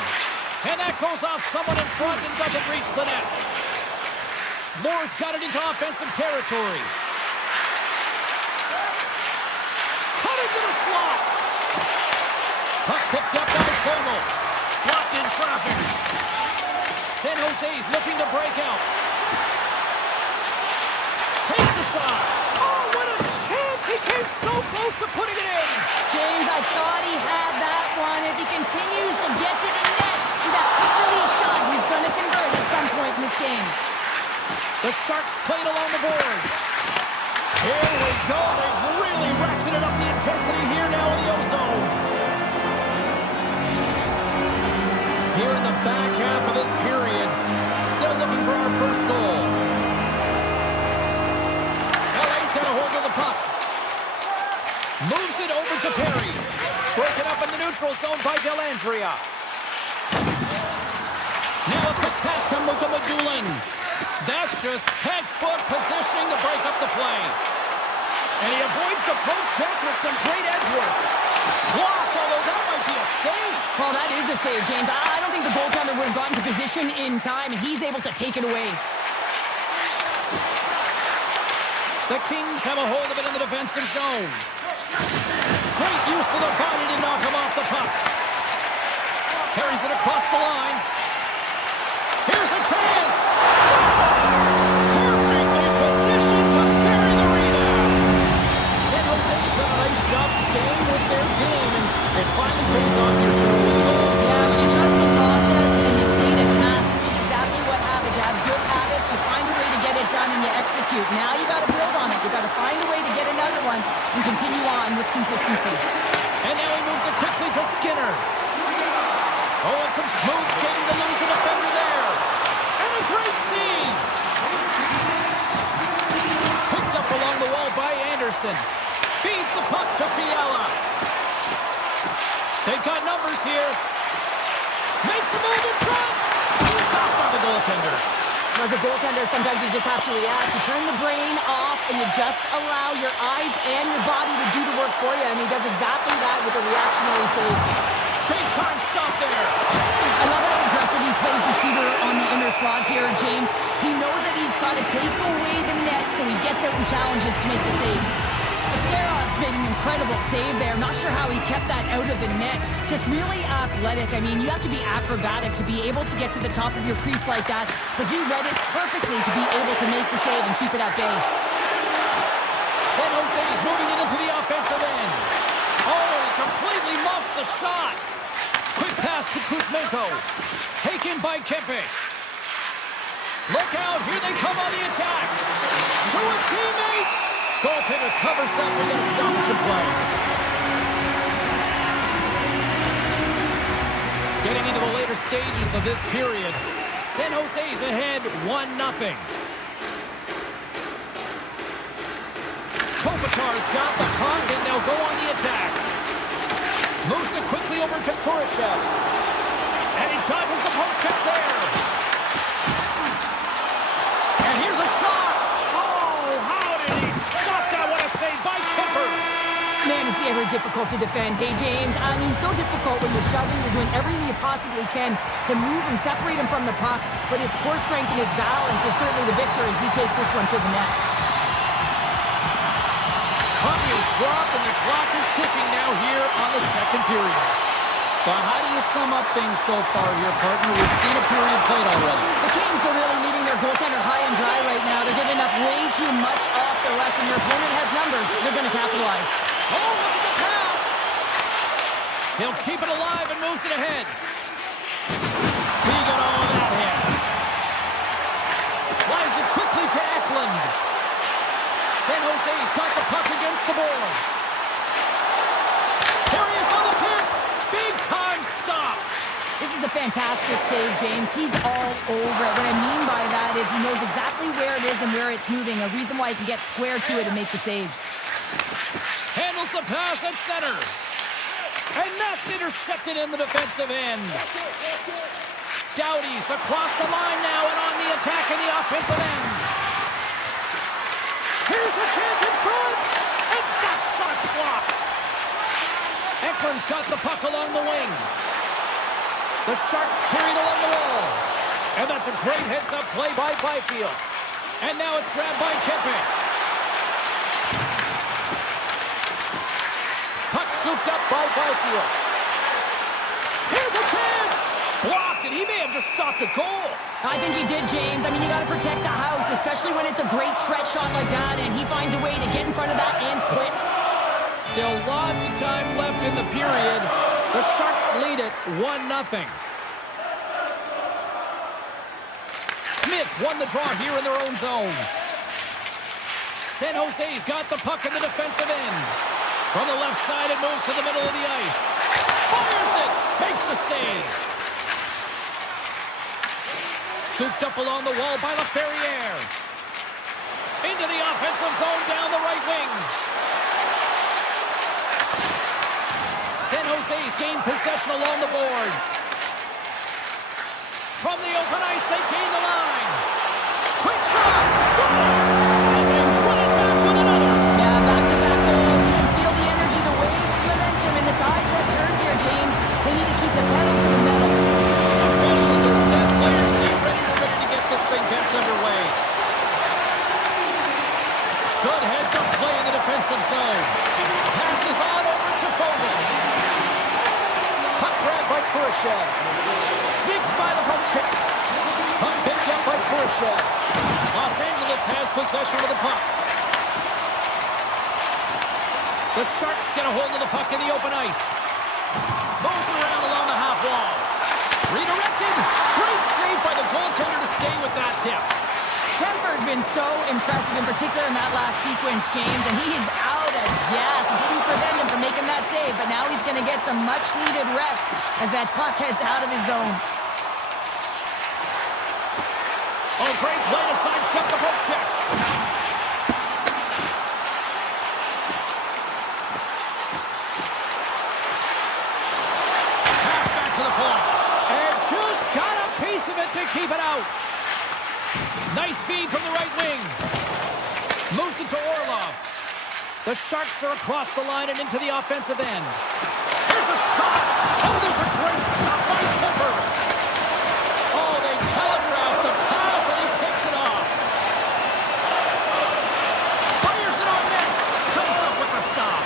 And that goes off someone in front and doesn't reach the net. Moore's got it into offensive territory. Cut into the slot. Puck picked up by Fogle. Blocked in traffic. San Jose's looking to break out. Takes a shot. Oh, what a chance. He came so close to putting it in. James, I thought he had that one. If he continues to get to the net with that quick release shot, he's going to convert at some point in this game. The Sharks played along the boards. Here we go. They've really ratcheted up the intensity here now in the ozone. Here in the back half of this period, still looking for our first goal. LA's got a hold of the puck. Moves it over to Perry. Broken up in the neutral zone by Dellandrea. Now a quick pass to Mukamadulin. That's just textbook positioning to break up the play. And he avoids the poke check with some great edge work. Blocked, although that might be a save. Well, that is a save, James. I don't think the goaltender would have gotten to position in time, and he's able to take it away. The Kings have a hold of it in the defensive zone. Great use of the body to knock him off the puck. Carries it across the line. Here's a chance. Scores! Perfectly positioned to bury the rebound. San Jose's done a nice job staying with their game, and it finally pays off your show with the goal. Yeah, when you trust the process and you stay to task, this is exactly what happens. You have good habits, you find a way to get it done, and you execute. Now you got to build on it. You got to find a way to get another one and continue on with consistency. And now he moves it quickly to Skinner. Oh, and some smooth skating to lose the defender there. And a great save. Picked up along the wall by Anderson. Feeds the puck to Fiala. They've got numbers here. Makes the move in front. Stopped by the goaltender. As a goaltender, sometimes you just have to react. You turn the brain off and you just allow your eyes and your body to do the work for you. And he does exactly that with a reactionary save. Big time stop there. I love how aggressive he plays the shooter on the inner slot here, James. He knows that he's got to take away the net, so he gets out and challenges to make the save. Ascaras made an incredible save there. Not sure how he kept that out of the net. Just really athletic. I mean, you have to be acrobatic to be able to get to the top of your crease like that, but he read it perfectly to be able to make the save and keep it at bay. San Jose's moving it into the offensive end. Oh, he completely muffs the shot. Quick pass to Kuzmenko. Taken by Kempe. Look out, here they come on the attack. To his teammate. Goaltender covers up. We got a stoppage in play. Getting into the later stages of this period. San Jose's ahead 1-0. Kopitar's got the puck, and they'll go on the attack. Moves it quickly over to Kurashev. And he dodges the poke check there. And here's a shot. Oh, how did he stop that? What a save by Kemper. Man, is he ever difficult to defend. Hey, James, I mean, so difficult when you're shoving. You're doing everything you possibly can to move and separate him from the puck. But his core strength and his balance is certainly the victor as he takes this one to the net. Puck is dropped and the clock is ticking now here on the second period. But how do you sum up things so far here, partner? We've seen a period played already. The Kings are really leaving their goaltender high and dry right now. They're giving up way too much off the rush. When your opponent has numbers, they're going to capitalize. Oh, look at the pass! He'll keep it alive and moves it ahead. He got all of that hit. Slides it quickly to Eklund. San Jose's got the puck against the boards. There he is on the tip. Big time stop. This is a fantastic save, James. He's all over it. What I mean by that is he knows exactly where it is and where it's moving. A reason why he can get square to it and make the save. Handles the pass at center. And that's intercepted in the defensive end. Doughty's across the line now and on the attack in the offensive end. Here's a chance in front. And that shot's blocked. Eklund's got the puck along the wing. The Sharks carried along the wall. And that's a great heads-up play by Byfield. And now it's grabbed by Kempe. Puck scooped up by Byfield. Here's a chance! Blocked, and he may have just stopped a goal. I think he did, James. I mean, you got to protect the house, especially when it's a great threat shot like that, and he finds a way to get in front of that and quick. Still lots of time left in the period. The Sharks lead it 1-0. Smith's won the draw here in their own zone. San Jose's got the puck in the defensive end. From the left side, it moves to the middle of the ice. Fires it! Makes the save. Scooped up along the wall by LaFerriere. Into the offensive zone down the right wing. San Jose's gained possession along the boards. From the open ice, they gain the line. Quick shot! Scores! And they run it back with another. Yeah, back-to-back goal. You can feel the energy, the wave, the momentum, and the tides have turned here, James. They need to keep the pedal to the metal. Officials are set. Players seem ready to get this thing back underway. Good heads-up play in the defensive zone. Passes on over to Foden. Puck grab by Khrushchev. Sneaks by the poke check. Puck picked up by Khrushchev. Los Angeles has possession of the puck. The Sharks get a hold of the puck in the open ice. Moves around along the half wall. Redirected. Great save by the goaltender to stay with that tip. Kemper's been so impressive, in particular in that last sequence, James, and he is out of gas. It didn't prevent him from making that save, but now he's going to get some much-needed rest as that puck heads out of his zone. Oh, great play to sidestep the poke check. Pass back to the point. And just got a piece of it to keep it out. Nice feed from the right wing. Moves it to Orlov. The Sharks are across the line and into the offensive end. There's a shot. Oh, there's a great stop by Kemper. Oh, they telegraph the pass and he picks it off. Fires it on net. Comes up with the stop.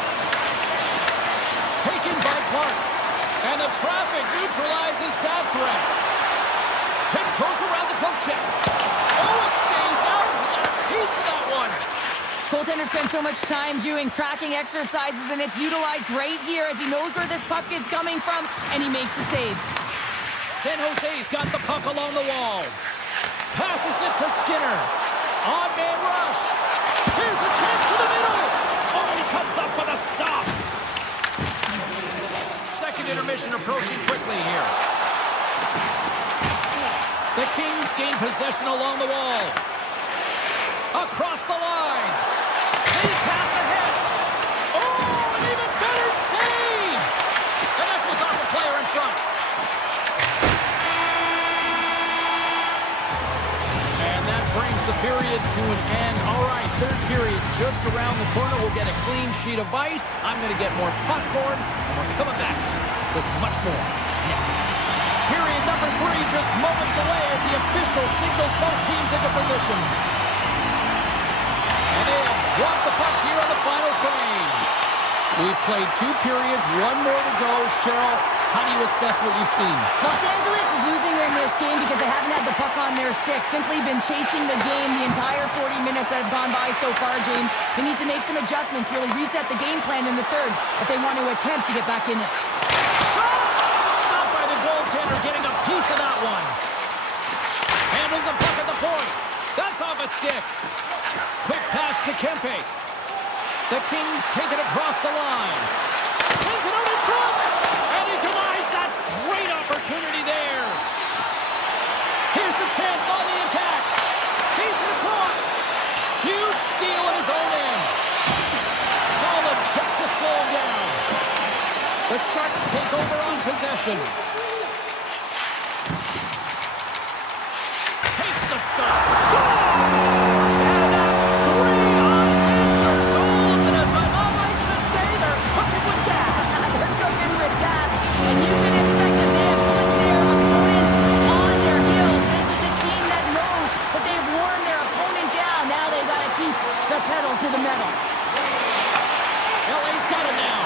Taken by Clark. And the traffic neutralizes that threat. Tiptoes around the poke check. Oh, it stays out. He got a piece of that one. Goaltender spent so much time doing tracking exercises, and it's utilized right here as he knows where this puck is coming from, and he makes the save. San Jose's got the puck along the wall. Passes it to Skinner. On-man rush. Here's a chance to the middle. Oh, he comes up with a stop. Second intermission approaching quickly here. The Kings gain possession along the wall. Across the line. Lead pass ahead. Oh, an even better save. And that goes off the player in front. And that brings the period to an end. All right, third period just around the corner. We'll get a clean sheet of ice. I'm going to get more popcorn, and we're coming back with much more next. Period number 3 just moments away as the official signals both teams into position. And they have dropped the puck here on the final frame. We've played 2 periods, 1 more to go. Cheryl, how do you assess what you've seen? Los Angeles is losing in this game because they haven't had the puck on their stick. Simply been chasing the game the entire 40 minutes that have gone by so far, James. They need to make some adjustments, really reset the game plan in the third if they want to attempt to get back in it. Stopped by the goaltender, getting a piece of that one. Handles the puck at the point. That's off a stick. Quick pass to Kempe. The Kings take it across the line. Sends it out in front. And he denies that great opportunity there. Here's the chance on the attack. Feeds it across. Huge steal at his own end. Solid check to slow him down. The Sharks take over on possession. Takes the shot. Scores! And that's 3 unanswered goals. And as my mom likes to say, they're cooking with gas. They're cooking with gas, and you can expect that they have put their opponents on their heels. This is a team that knows that they've worn their opponent down. Now they've got to keep the pedal to the metal. LA's got it now.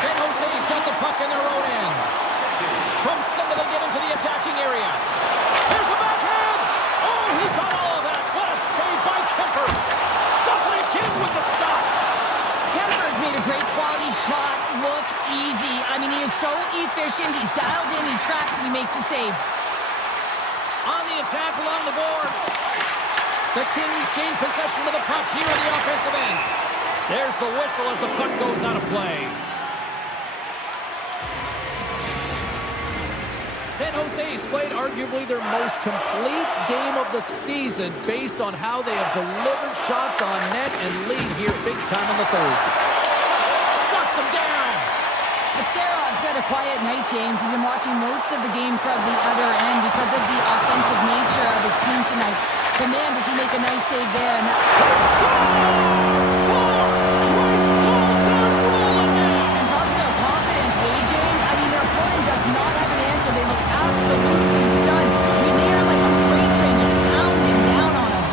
San Jose's got the puck in their own end. From center they get into the attacking area. Here's a backhand. Oh, he got all of that. What a save by Kemper. Does it again with the stop. Kemper's made a great quality shot look easy. I mean, he is so efficient. He's dialed in, he tracks, and he makes the save. On the attack along the boards. The Kings gain possession of the puck here in the offensive end. There's the whistle as the puck goes out of play. San Jose's played arguably their most complete game of the season based on how they have delivered shots on net and lead here big time in the third. Shuts them down. Ascarov's had a quiet night, James. He's been watching most of the game from the other end because of the offensive nature of his team tonight. But man, does he make a nice save there. And and talking about confidence, hey, James? I mean, their opponent does not have an answer. They look absolutely stunned. I mean, they are like a freight train just pounding down on them.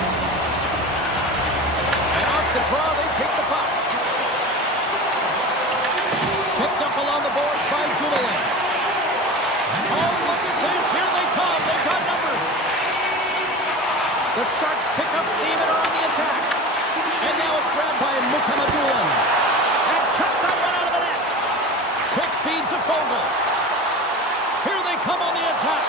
The Sharks pick up steam and are on the attack. And now it's grabbed by Mukhamadullin. And cut that one out of the net. Quick feed to Fogle. Here they come on the attack.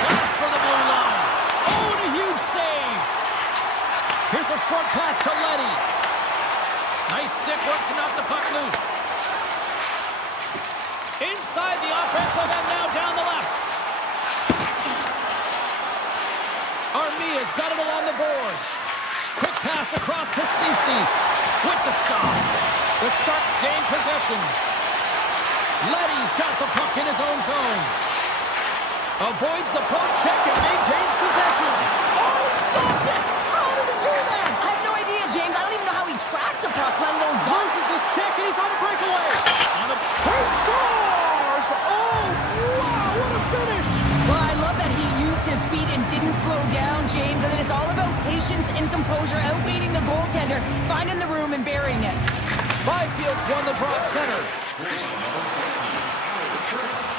Blast from the blue line. Oh, and a huge save. Here's a short pass to Leddy. Nice stick work to knock the puck loose. Inside the offensive end now down the left. Armia's got it along the boards. Quick pass across to Ceci with the stop. The Sharks gain possession. Leddy's got the puck in his own zone. Avoids the poke check and maintains possession. Oh, he stopped it! How did he do that? I have no idea, James. I don't even know how he tracked the puck, let alone got Loses his check and he's on a breakaway. He scores! Oh, wow, what a finish! Well, I love that he used his speed and didn't slow down, James. And then it's all about patience and composure, outweighing the goaltender, finding the room and burying it. Byfield's won the draw at center.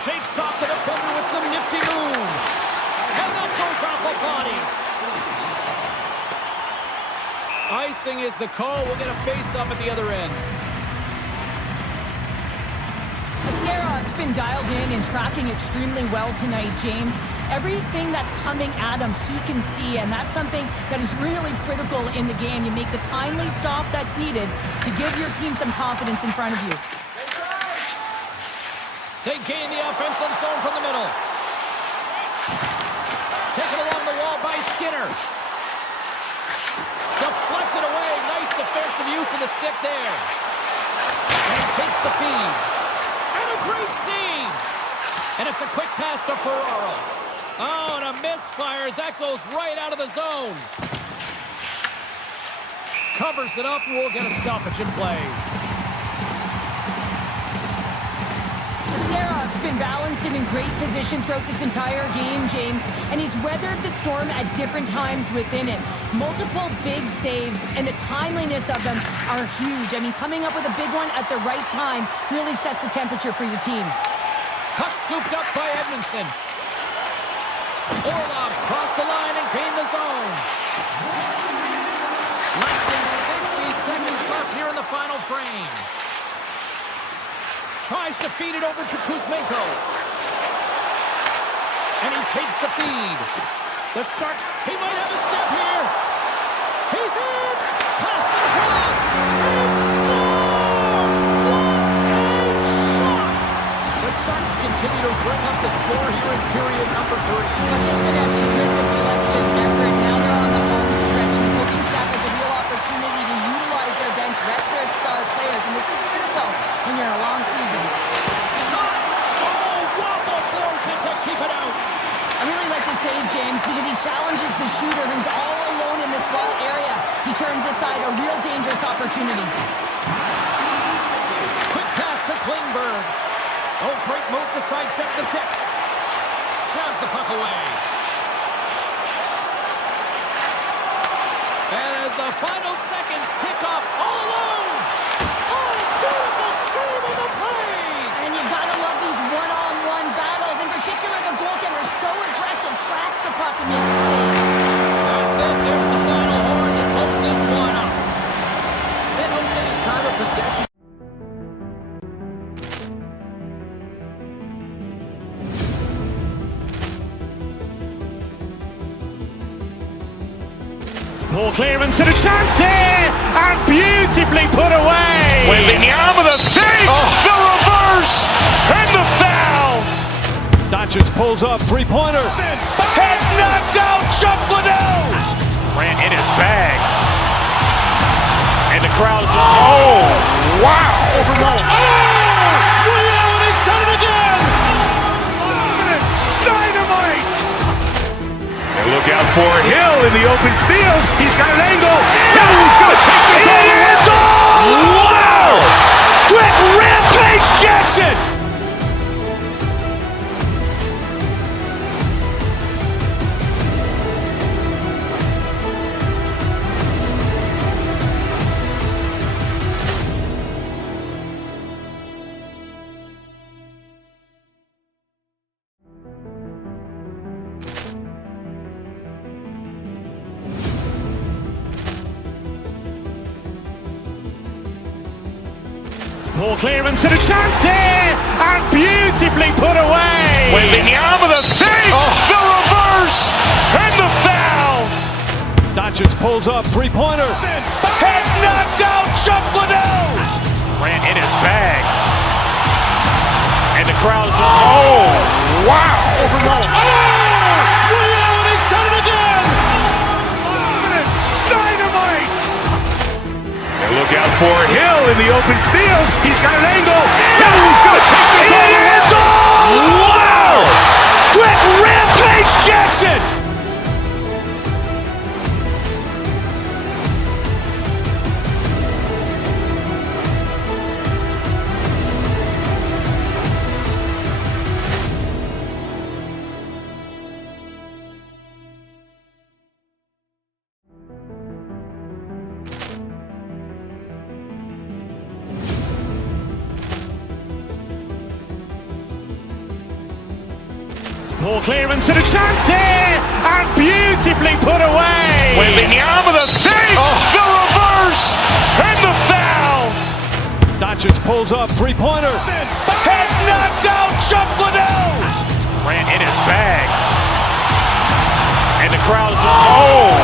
Shakes off the defender with some nifty moves. And that goes off the body. Icing is the call. We'll get a face-off at the other end. Mascara's been dialed in and tracking extremely well tonight, James. Everything that's coming at him, he can see, and that's something that is really critical in the game. You make the timely stop that's needed to give your team some confidence in front of you. They gain the offensive zone from the middle. Taken along the wall by Skinner. Deflected away. Nice defensive use of the stick there. And he takes the feed. And a great save. And it's a quick pass to Ferraro. Oh, and a misfire as that goes right out of the zone. Covers it up and we'll get a stoppage in play. Mascara's been balanced and in great position throughout this entire game, James, and he's weathered the storm at different times within it. Multiple big saves, and the timeliness of them are huge. I mean, coming up with a big one at the right time really sets the temperature for your team. Puck scooped up by Edmondson. Orlov's crossed the line and gained the zone. Less than 60 seconds left here in the final frame. Tries to feed it over to Kuzmenko. And he takes the feed. The Sharks, he might have a step here. He's in. Pass it across. He scores. What a shot. The Sharks continue to bring up the score here in period number 3. It's just been a terrific collective effort. Now they're on the home stretch. The coaching staff has a real opportunity to utilize their bench, rest their star players, and this is critical when you're in a long season. Shot. Oh, Waffle force it to keep it out. I really like to save James because he challenges the shooter who's all alone in the small area. He turns aside a real dangerous opportunity. Quick pass to Klingberg. Oh, great move to sidestep the check. Shoves the puck away. And as the final seconds tick off all alone. Oh, beautiful save on the play. And you've got to love these one-on-one battles. In particular, the goaltender so aggressive, tracks the puck and makes the save. That's it. There's the final horn to close this one up. San Jose's time of possession. Poor clearance and a chance here, and beautifully put away. Wembanyama with a save, the reverse, and the foul. Doncic pulls up, three-pointer. Has knocked out Chuck Liddell. Ran in his bag. And the crowd is, oh, wow. He's done it again. Dynamite. And look out for Hill in the open field. He's got an angle. He's going to take this all the way. Wow! Quick rampage Jackson. Poor clearance and a chance here, and beautifully put away. Wembanyama with a fake, the reverse, and the foul. Doncic pulls up, three-pointer. Has knocked out Chuck Liddell. Grant in his bag. And the crowd is, oh, wow. Overruled. Ray Allen has done it again. Dynamite. And look out for Hill in the open field. He's got an angle. Hill's going to take this all the way. Wow. Quick Rampage Jackson. Poor clearance and a chance here, and beautifully put away. Wembanyama with a fake, the reverse, and the foul. Doncic pulls up, three-pointer. Has knocked out Chuck Liddell. Grant in his bag. And the crowd is, oh,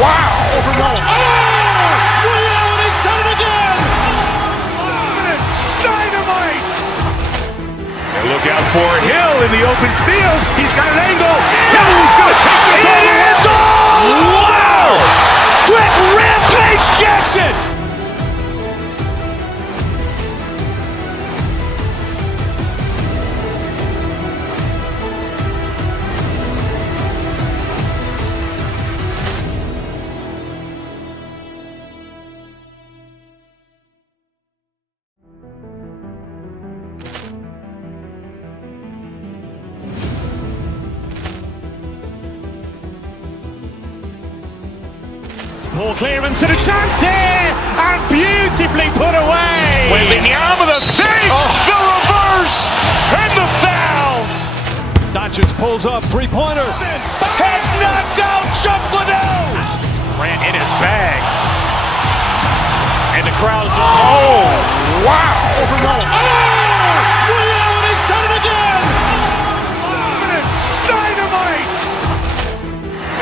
wow. Overruled. Ray Allen has done it again. Dynamite. And look out for Hill in the open field. He's got an angle. Hill's going to take this all the way. Wow. Quick Rampage Jackson. Poor clearance and a chance here, and beautifully put away. Wembanyama with a fake, the reverse, and the foul. Doncic pulls up, three-pointer. Has knocked out Chuck Liddell. Grant in his bag. And the crowd is, oh, wow. Overruled. Ray Allen has done it again. Dynamite.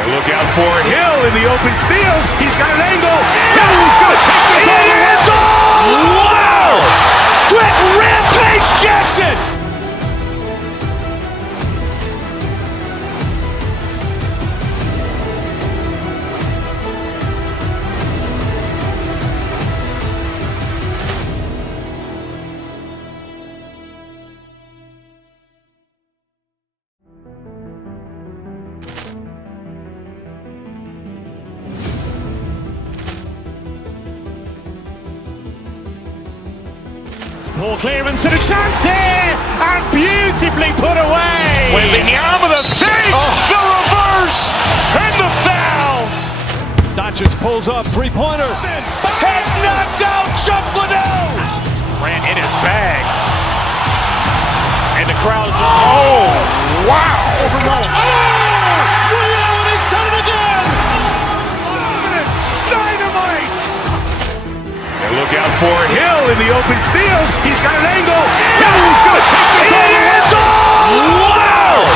And look out for Hill in the open field. He's got an angle. Hill's going to take this all the way. Wow. Quick Rampage Jackson. Poor clearance and a chance here, and beautifully put away. Wembanyama with a fake, the reverse, and the foul. Doncic pulls up, three-pointer. Has knocked out Chuck Liddell. Grant in his bag. And the crowd is, oh, wow. Overruled. Ray Allen has done it again. Dynamite. And look out for Hill in the open field. He's got an angle. Hill's going to take this all the way. Wow.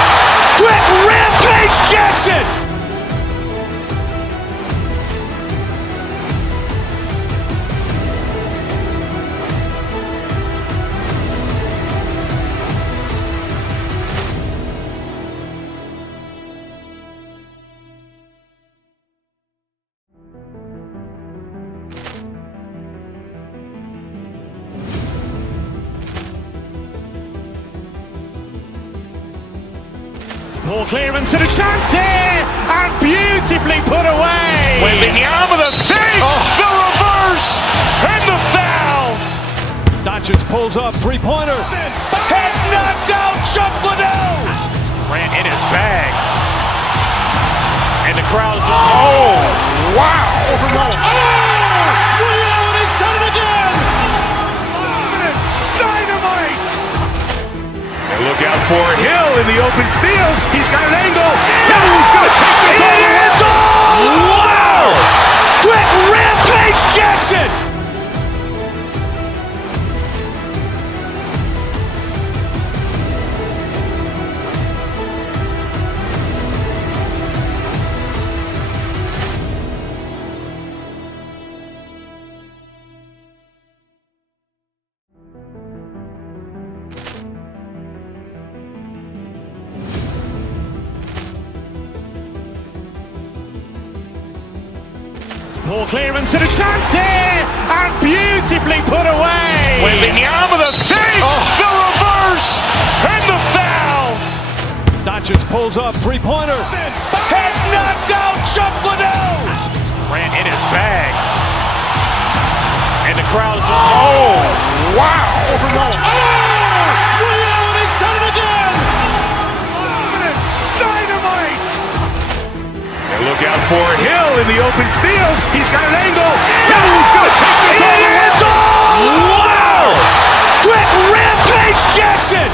Quick Rampage Jackson. Poor clearance and a chance here, and beautifully put away. Wembanyama with a fake, the reverse, and the foul. Doncic pulls up, three-pointer. Has knocked out Chuck Liddell. Grant in his bag. And the crowd is, oh, wow. Overruled. Ray Allen has done it again. Dynamite. And look out for Hill in the open field. He's got an angle. Hill's going to take this all the way. Wow. Quick Rampage Jackson. Poor clearance and a chance here, and beautifully put away. Wembanyama the fake, the reverse, and the foul. Doncic pulls up, three-pointer. Has knocked out Chuck Liddell. Ran in his bag. And the crowd is, oh, wow. Ray Allen has done it again. Dynamite. And look out for Hill in the open field. He's got an angle. He's going to take this all the way. Wow. Quick rampage Jackson.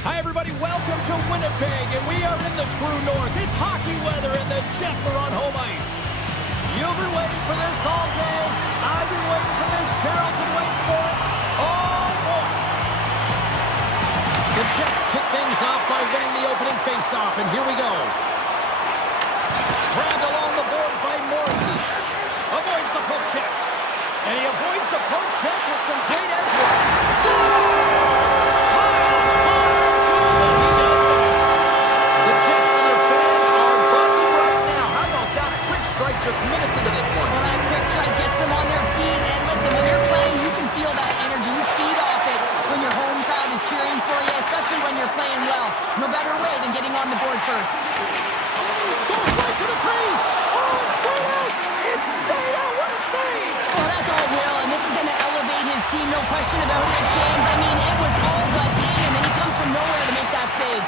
Hi, everybody. Welcome to Winnipeg, and we are in the true north. It's hockey weather, and the Jets are on home ice. You've been waiting for this all day. I've been waiting for this. Cheryl's been waiting for it. Oh, boy. The Jets kick things off by winning the opening faceoff, and here we go. Grabbed along the board by Morrissey. Avoids the poke check. And he avoids the poke check with some great edge work. Scores! Just minutes into this one. Well, that quick strike gets them on their feet. And listen, when you're playing, you can feel that energy. You feed off it when your home crowd is cheering for you, especially when you're playing well. No better way than getting on the board first. Goes right to the crease. Oh, it's straight out. It's straight out. What a save. Well, that's all Will, and this is going to elevate his team. No question about it, James. I mean, it was all but in, and then he comes from nowhere to make that save.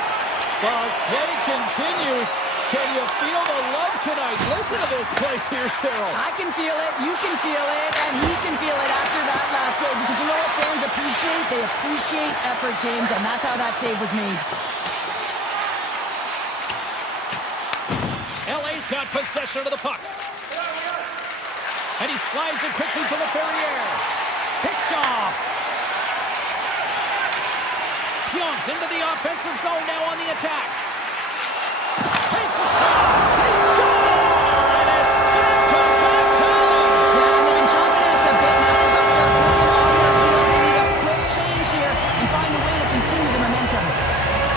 As play continues. Can you feel the love tonight? Listen to this place here, Cheryl. I can feel it, you can feel it, and he can feel it after that last save. Because you know what fans appreciate? They appreciate effort, James, and that's how that save was made. LA's got possession of the puck. And he slides it quickly to the Ferrier. Picked off. Pionks into the offensive zone now on the attack. Takes a shot. They score! And it's back-to-back tallies. Yeah, and they've been chomping at the bit now. They've got their opponent on their wheel. They need a quick change here and find a way to continue the momentum.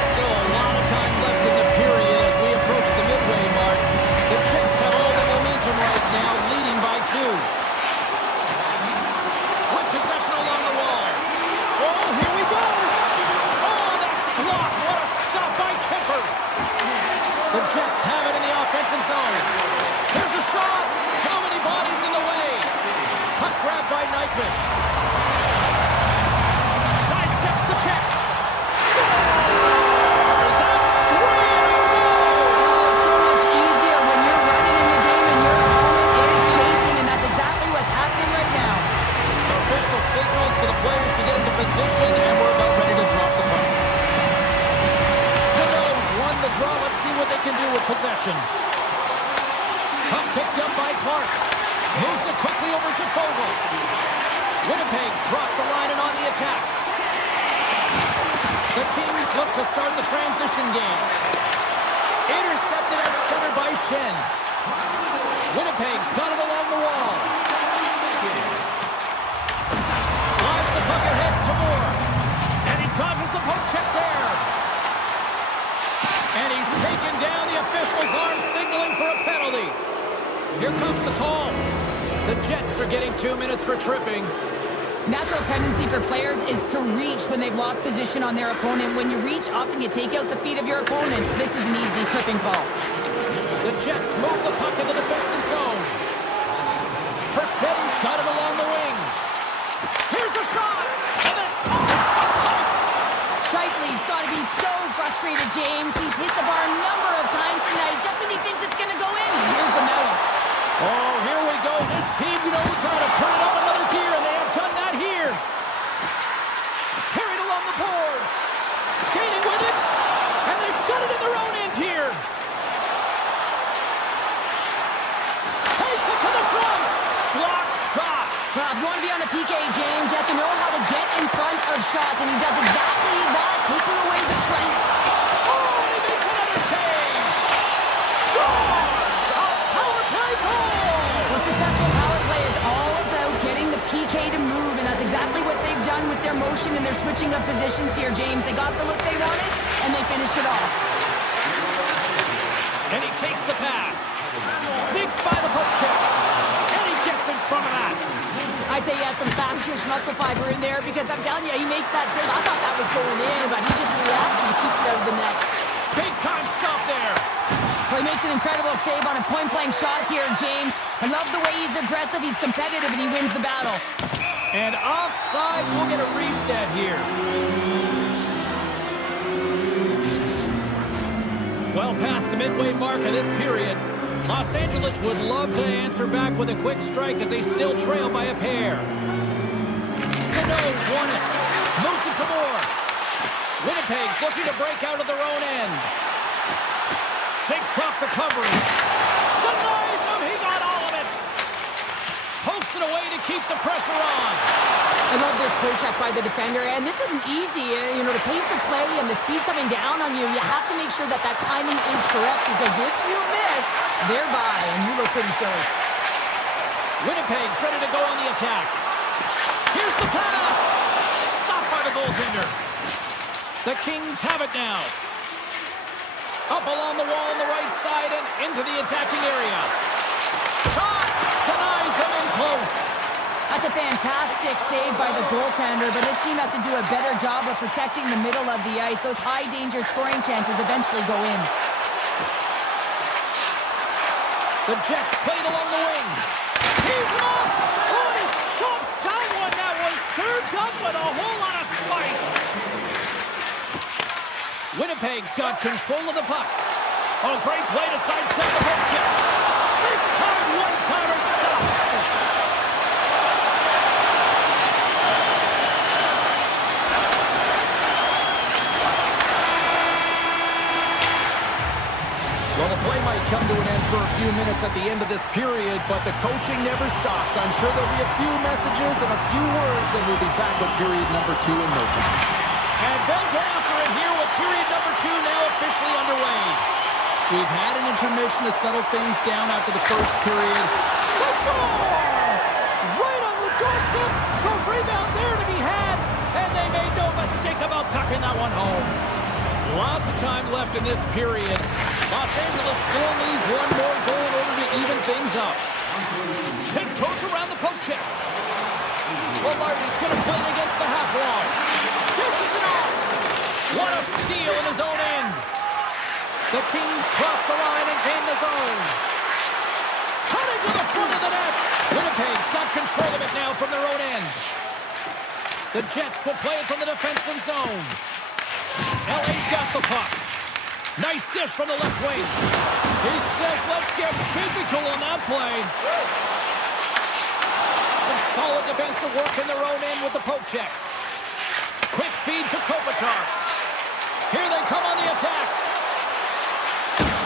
Still a lot of time left in the period as we approach the midway mark. The Jets have all the momentum right now, leading by 2. With possession along the wall. Oh, here we go. Oh, that's blocked. What a stop by Kemper. The Jets have it in the offensive zone. There's a shot. How many bodies in the way? Puck grabbed by Nyquist. Sidesteps the check. Scores! That's 3 in a row! Oh, it's so much easier when you're running in the game and your opponent is chasing, and that's exactly what's happening right now. Official signals to the players to get into position, and we're about ready to drop the puck. Won the draw. Let's see what they can do with possession. Puck picked up by Clark. Moves it quickly over to Fogle. Winnipeg's crossed the line and on the attack. The Kings look to start the transition game. Intercepted at center by Shen. Winnipeg's got it along the wall. Slides the puck ahead to Moore. And he dodges the poke check there. And he's taken down. The official's arm signaling for a penalty. Here comes the call. The Jets are getting 2 minutes for tripping. Natural tendency for players is to reach when they've lost position on their opponent. When you reach, often you take out the feet of your opponent. This is an easy tripping call. The Jets move the puck in the defensive zone. Perfetti's got it along the wing. Here's a shot. And then Shifley's got to be so frustrated, James. He's hit the bar a number of times tonight just when he thinks it's going to go in. Here's the medal. oh, here we go. This team knows how to turn it up another gear, and they have done that here. Carried along the block shot. Well, if you want to be on a PK, James, you have to know how to get in front of shots, and he does exactly that, taking away the trend. Oh, he makes another save. Scores! A power play goal! Well, successful power play is all about getting the PK to move, and that's exactly what they've done with their motion and their switching of positions here, James. They got the look they wanted, and they finished it off. And he takes the pass. Sneaks by the poke check. And he gets in front of that. I'd say he has some fast twitch muscle fiber in there because I'm telling you, he makes that save. I thought that was going in, but he just reacts and keeps it out of the net. Big time stop there. Well, he makes an incredible save on a point-blank shot here, James. I love the way he's aggressive, he's competitive, and he wins the battle. And offside, we'll get a reset here. Well past the midway mark of this period, Los Angeles would love to answer back with a quick strike as they still trail by a pair. Canoes won it. Moves it to more. Winnipeg's looking to break out of their own end. Shakes off the coverage. Denies him. He got all of it. Pokes it away to keep the pressure on. I love this poke check by the defender, and this isn't easy. You know, the pace of play and the speed coming down on you, you have to make sure that that timing is correct, because if you miss, they're by, and you look pretty silly. Winnipeg's ready to go on the attack. Here's the pass. Stopped by the goaltender. The Kings have it now. Up along the wall on the right side and into the attacking area. Shot! Denies him in close. That's a fantastic save by the goaltender, but his team has to do a better job of protecting the middle of the ice. Those high-danger scoring chances eventually go in. The Jets played along the wing. He's him up! Oh, he stops that one. That was served up with a whole lot of spice. Winnipeg's got control of the puck. Oh, great play to sidestep the poke check. Big time one-timer stop. Well, the play might come to an end for a few minutes at the end of this period, but the coaching never stops. I'm sure there'll be a few messages and a few words, and we'll be back with period number 2 in no time. And they'll go after it here with period number 2 now officially underway. We've had an intermission to settle things down after the first period. Let's go! Right on the doorstep. The rebound there to be had, and they made no mistake about tucking that one home. Lots of time left in this period. Los Angeles still needs one more goal in order to even things up. Tiptoes around the poke check. Lardy's going to play it against the half wall. Dishes it off. What a steal in his own end. The Kings cross the line and gain the zone. Cutting to the front of the net. Winnipeg's got control of it now from their own end. The Jets will play it from the defensive zone. LA's got the puck. Nice dish from the left wing. He says, let's get physical on that play. Some solid defensive work in their own end with the poke check. Quick feed to Kopitar. Here they come on the attack.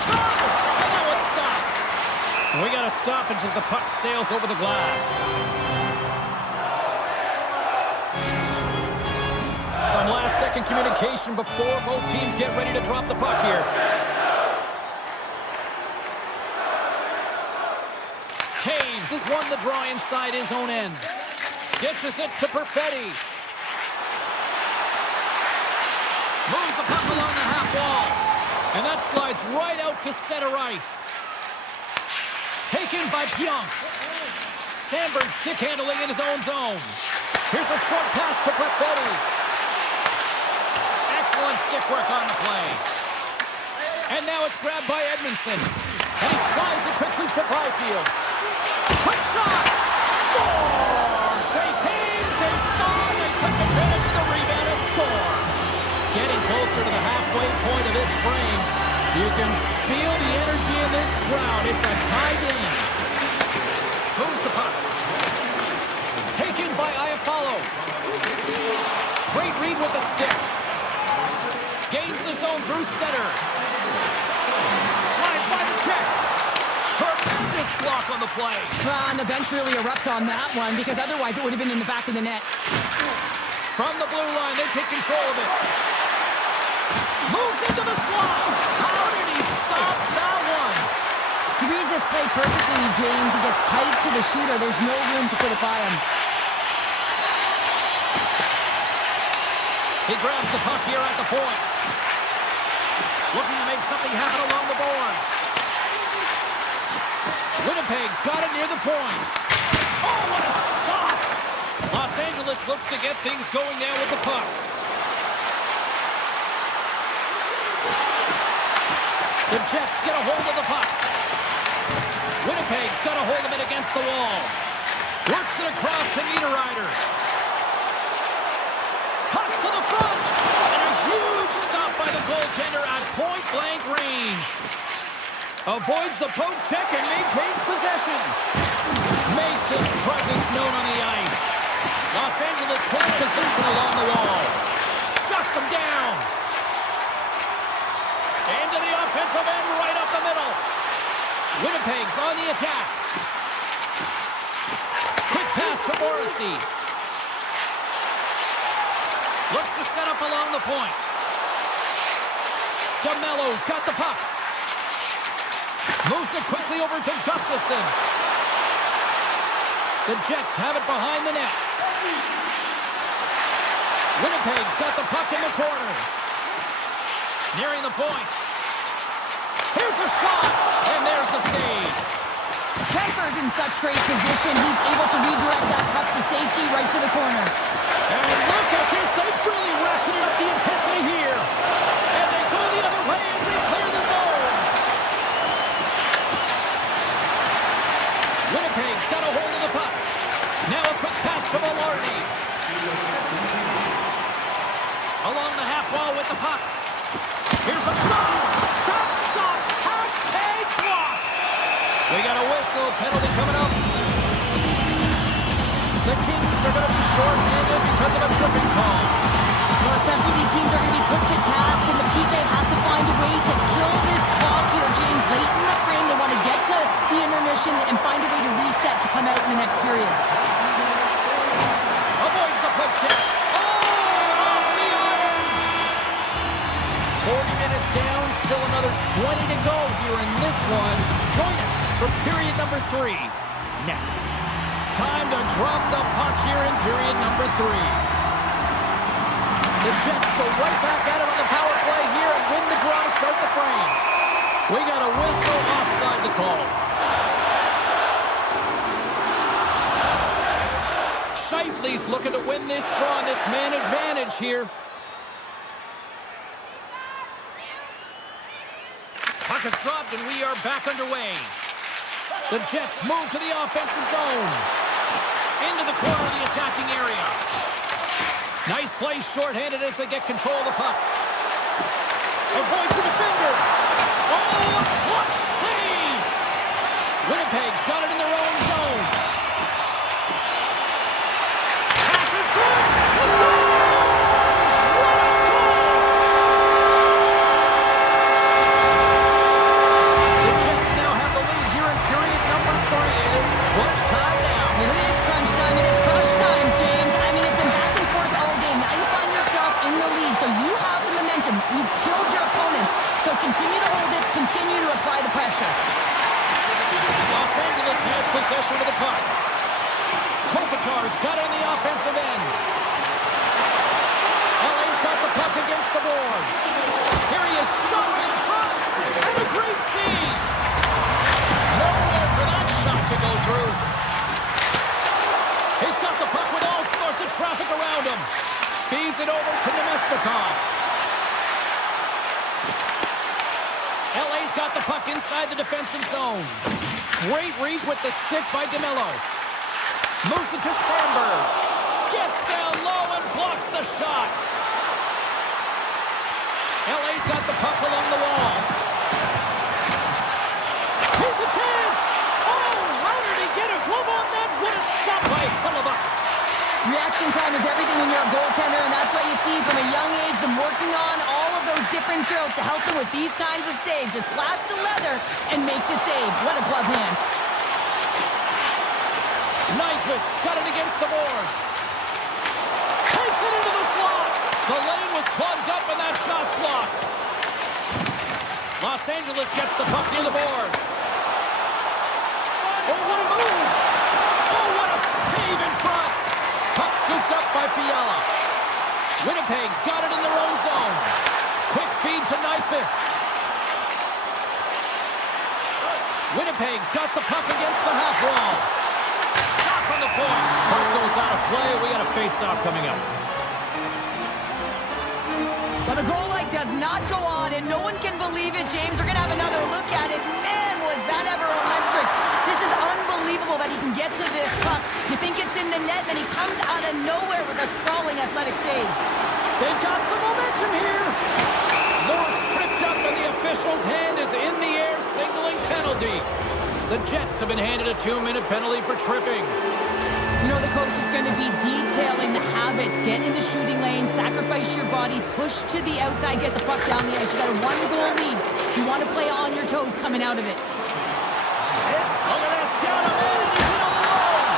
Shot! And that was stopped. We got a stoppage as the puck sails over the glass. Some last-second communication before both teams get ready to drop the puck here. Taves has won the draw inside his own end. Dishes it to Perfetti. Moves the puck along the half wall. And that slides right out to center ice. Taken by Pionk. Sandberg stick handling in his own zone. Here's a short pass to Perfetti. Excellent stick work on the play. And now it's grabbed by Edmondson. And he slides it quickly to Byfield. Quick shot! Scores! They came, they saw, they took advantage of the rebound and score. Getting closer to the halfway point of this frame. You can feel the energy in this crowd. It's a tie game. Moves the puck. Taken by Iafallo. Great read with the stick. Gains the zone through center. Slides by the check. Tremendous block on the play. And the bench really erupts on that one because otherwise it would have been in the back of the net. From the blue line, they take control of it. Moves into the slot. How did he stop that one? He reads this play perfectly, James. He gets tight to the shooter. There's no room to put it by him. He grabs the puck here at the point. Looking to make something happen along the boards. Winnipeg's got it near the point. Oh, what a stop! Los Angeles looks to get things going now with the puck. The Jets get a hold of the puck. Winnipeg's got a hold of it against the wall. Works it across to Niederreiter. Cuts to the front. And a huge stop by the goaltender at point-blank range. Avoids the poke check and maintains possession. Makes his presence known on the ice. Los Angeles takes position along the wall. Shuts them down. Into the offensive end right up the middle. Winnipeg's on the attack. Quick pass to Morrissey. Looks to set up along the point. DeMello's got the puck. Moves it quickly over to Gustafsson. The Jets have it behind the net. Winnipeg's got the puck in the corner. Nearing the point. Here's a shot, and there's a save. Kemper's in such great position. He's able to redirect that puck to safety right to the corner. And look at this. They've really ratcheted up the intensity here. And they go the other way as they clear the zone. Winnipeg's got a hold of the puck. Now a quick pass to Velarde. Along the half wall with the puck. Here's a shot. That's stopped. Hashtag blocked. We got a whistle. Penalty coming up. The Kings are going to be short-handed because of a tripping call. Well, especially the teams are going to be put to task, and the PK has to find a way to kill this clock here, James. Late in the frame, they want to get to the intermission and find a way to reset to come out in the next period. Avoids the poke check. Oh, off the iron. 40 minutes down, still another 20 to go here in this one. Join us for period number 3 next. Time to drop the puck here in period number 3. The Jets go right back at it on the power play here and win the draw to start the frame. We got a whistle offside the call. Scheifele's looking to win this draw, this man advantage here. Puck is dropped and we are back underway. The Jets move to the offensive zone. Into the corner of the attacking area. Nice play shorthanded as they get control of the puck. Avoids the defender. Oh, a clutch save. Winnipeg's got it in their own zone. Pass it through. He scores! What a goal! The Jets now have the lead here in period number 3, and it's crunch time now. It is crunch time. It is crunch time, James. I mean, it's been back and forth all game. Now you find yourself in the lead, so you have the momentum. You've killed your opponents, so continue to hold it. Continue to apply the pressure. Los Angeles has possession of the puck. Kopitar's got it on the offensive end. LA's got the puck against the boards. Here he is, shot right in front. And a great save. Nowhere for that shot to go through. He's got the puck with all sorts of traffic around him. Feeds it over to Nemestikov. LA's got the puck inside the defensive zone. Great reach with the stick by DeMello. Moves it to Sandberg. Gets down low and blocks the shot. LA's got the puck along the wall. Here's a chance. Oh, how did he get a glove on that? What a stop by Hellebuck. Reaction time is everything when you're a goaltender, and that's what you see from a young age, them working on all of those different drills to help them with these kinds of saves. Just flash the leather and make the save. What a glove hand. Memphis got it against the boards. Takes it into the slot. The lane was plugged up and that shot's blocked. Los Angeles gets the puck near the boards. Oh, what a move! Oh, what a save in front! Puck scooped up by Fiala. Winnipeg's got it in their own zone. Quick feed to Nyquist. Winnipeg's got the puck against the half wall. Shot from the point. Puck goes out of play. We got a face-off coming up. Well, the goal light does not go on, and no one can believe it, James. We're going to have another look at it. Man, was that ever electric. This is unbelievable that he can get to this puck. You think it's in the net, then he comes out of nowhere with a sprawling athletic save. They've got some momentum here. Morris tripped up, and the official's hand is in the air, signaling penalty. The Jets have been handed a 2-minute penalty for tripping. You know, the coach is going to be detailing the habits. Get in the shooting lane, sacrifice your body, push to the outside, get the puck down the ice. You got a 1-goal lead. You want to play on your toes coming out of it. Look at this, down a man, and he's in alone.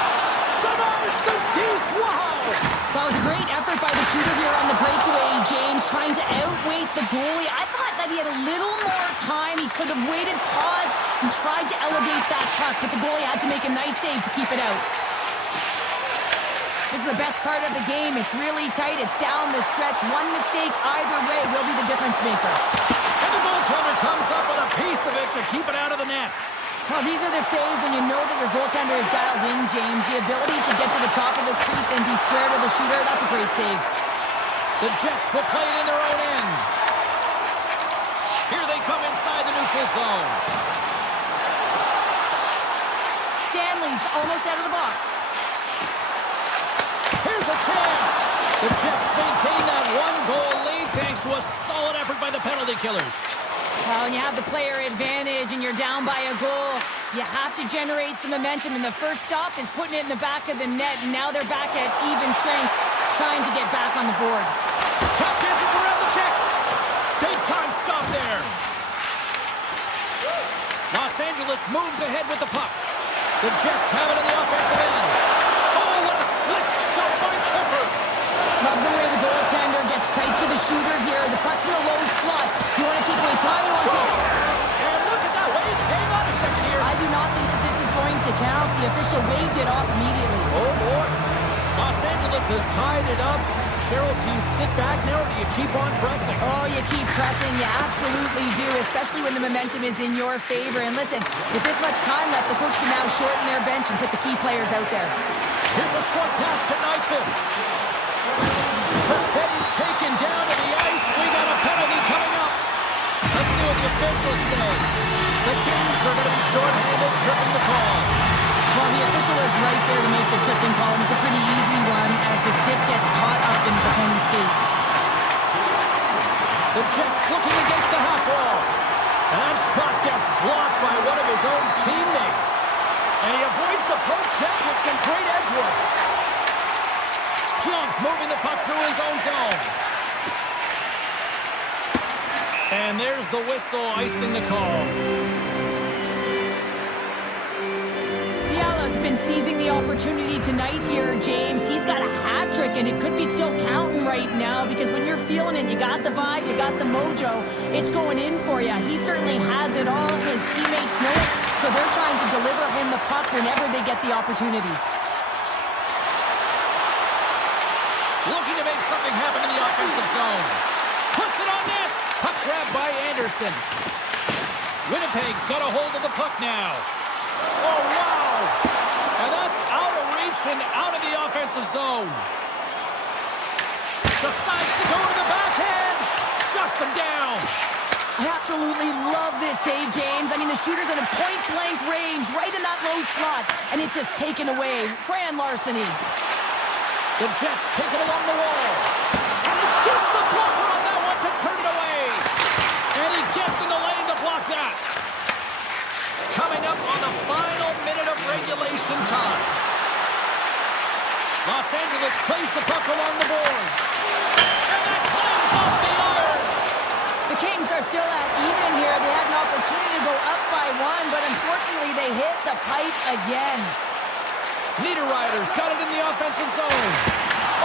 Denies the deep, wow! That was a great effort by the shooter here on the breakaway, James, trying to outweight the goalie. I thought that he had a little more time. He could have waited, paused, and tried to elevate that puck, but the goalie had to make a nice save to keep it out. This is the best part of the game. It's really tight. It's down the stretch. One mistake either way will be the difference maker. And the goaltender comes up with a piece of it to keep it out of the net. Well, these are the saves when you know that your goaltender is dialed in, James. The ability to get to the top of the crease and be square to the shooter, that's a great save. The Jets will play it in their own end. Here they come inside the neutral zone. Stanley's almost out of the box. Here's a chance. The Jets maintain that 1-goal lead thanks to a solid effort by the penalty killers. Well, when you have the player advantage and you're down by a goal, you have to generate some momentum. And the first stop is putting it in the back of the net. And now they're back at even strength, trying to get back on the board. Top dances around the check. Big time stop there. Los Angeles moves ahead with the puck. The Jets have it in the offensive end. Oh, what a slick stop by Kemper. Love the way the goaltender gets tight to the shooter here. The puck's in a low slot. You want to take away time, you want to take... And look at that. Wait, hang on a second here. I do not think that this is going to count. The official waved it off immediately. Oh, boy. Los Angeles has tied it up. Cheryl, do you sit back now or do you keep on pressing? Oh, you keep pressing. You absolutely do, especially when the momentum is in your favor. And listen, with this much time left, the coach can now shorten their bench and put the key players out there. Here's a short pass to Nyquist. Perfetti's taken down to the ice. We got a penalty coming up. Let's see what the officials say. The Kings are going to be short-handed, tripping the call. Well, the official was right there to make the tripping call, and it's a pretty easy one as the stick gets caught up in his opponent's skates. The Jets looking against the half wall. And that shot gets blocked by one of his own teammates. And he avoids the poke check with some great edge work. Pyonk's moving the puck through his own zone. And there's the whistle icing the call. Fiala's been seizing the opportunity tonight here, James. He's got a hat trick, and it could be still counting right now because when you're feeling it, you got the vibe, you got the mojo, it's going in for you. He certainly has it all. His teammates know it, so they're trying to deliver him the puck whenever they get the opportunity. Looking to make something happen in the offensive zone. Puts it on net. Puck grab by Anderson. Winnipeg's got a hold of the puck now. Oh, wow. And that's out of reach and out of the offensive zone. Decides to go to the backhand. Shuts him down. I absolutely love this save, James. I mean, the shooter's in a point-blank range right in that low slot, and it's just taken away. Grand larceny. The Jets take it along the wall. And he gets the blocker on that one to turn it away. And he gets in the lane to block that. Coming up on the final minute of regulation time. Los Angeles plays the puck along the boards. And that climbs off the iron. The Kings are still at even here. They had an opportunity to go up by one, but unfortunately they hit the pipe again. Leader Riders got it in the offensive zone.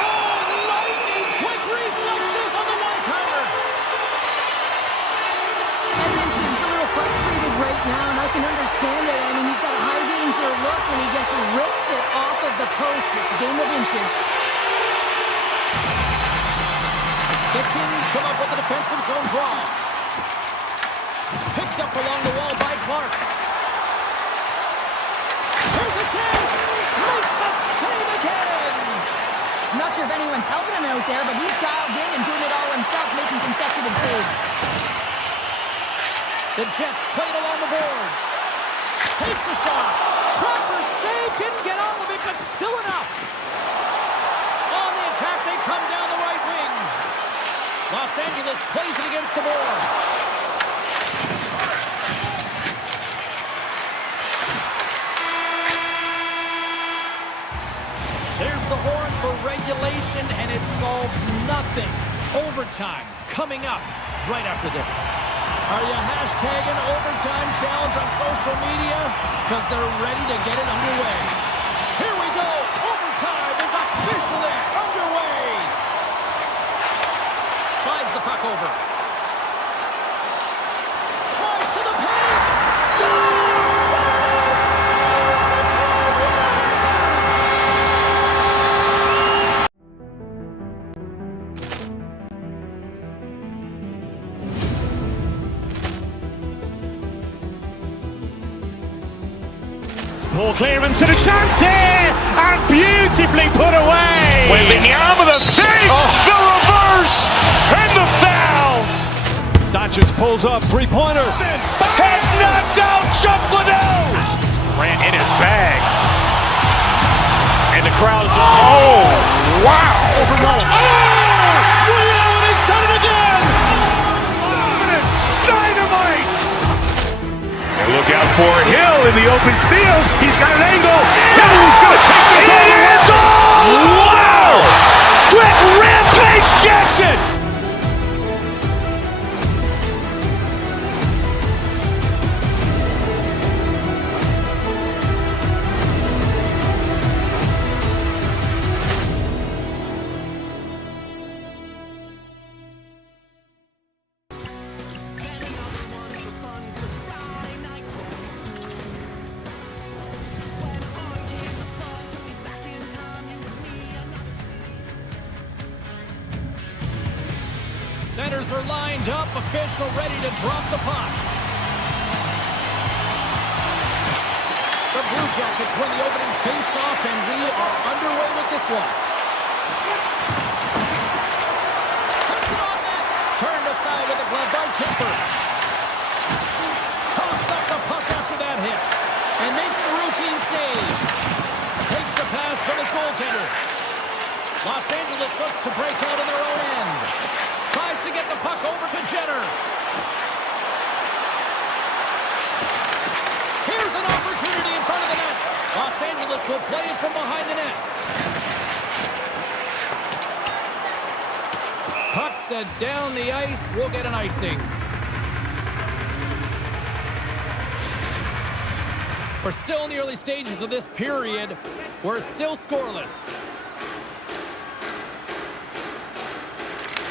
Oh, lightning quick reflexes on the one-timer. Edmonton's a little frustrated right now, and I can understand it. I mean, he's got a high-danger look, and he just rips it off of the post. It's a game of inches. The Kings come up with a defensive zone draw. Picked up along the wall by Clark. Here's a chance. Makes the save again. I'm not sure if anyone's helping him out there, but he's dialed in and doing it all himself, making consecutive saves. The Jets played along the boards. Takes a shot. Trapper save. Didn't get all of it, but still enough. On the attack, they come down the right wing. Los Angeles plays it against the boards. There's the horn for regulation, and it solves nothing. Overtime coming up right after this. Are you hashtagging overtime challenge on social media? Because they're ready to get it underway. Here we go. Overtime is officially underway. Slides the puck over. Tries to the paint. Scores! Scores! Poor clearance and a chance here, and beautifully put away. Wembanyama the save, the reverse, and the foul. Doncic pulls up, three-pointer. Has knocked out Chuck Liddell. Ran in his bag. And the crowd is, oh, wow. Ray Allen has done it again. Dynamite. And look out for Hill in the open field. He's got an angle. Hill's going to take this all the way. Wow. Quick rampage Jackson. Centers are lined up, official ready to drop the puck. The Blue Jackets win the opening face-off, and we are underway with this one. Puts it on net. Turned aside with a glove by Kemper. Coughs up the puck after that hit, and makes the routine save. Takes the pass from his goaltender. Los Angeles looks to break out in their own end. Tries to get the puck over to Jenner. Here's an opportunity in front of the net. Los Angeles will play it from behind the net. Puck set down the ice. We'll get an icing. We're still in the early stages of this period. We're still scoreless.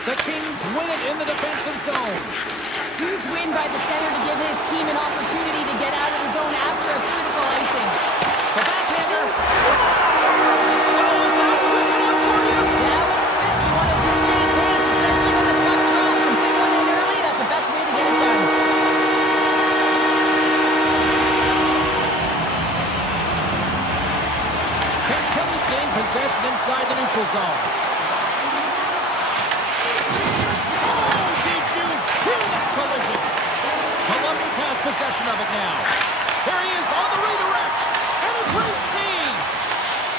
The Kings win it in the defensive zone. Huge win by the center to give his team an opportunity to get out of the zone after a critical icing. The backhander scores! Slows out quick enough for you. That was quick. You want to dictate pace, especially when the puck drops and put one in early. That's the best way to get it done. Kelly's gained possession inside the neutral zone. Collision. Columbus has possession of it now. There he is on the redirect. And a great save.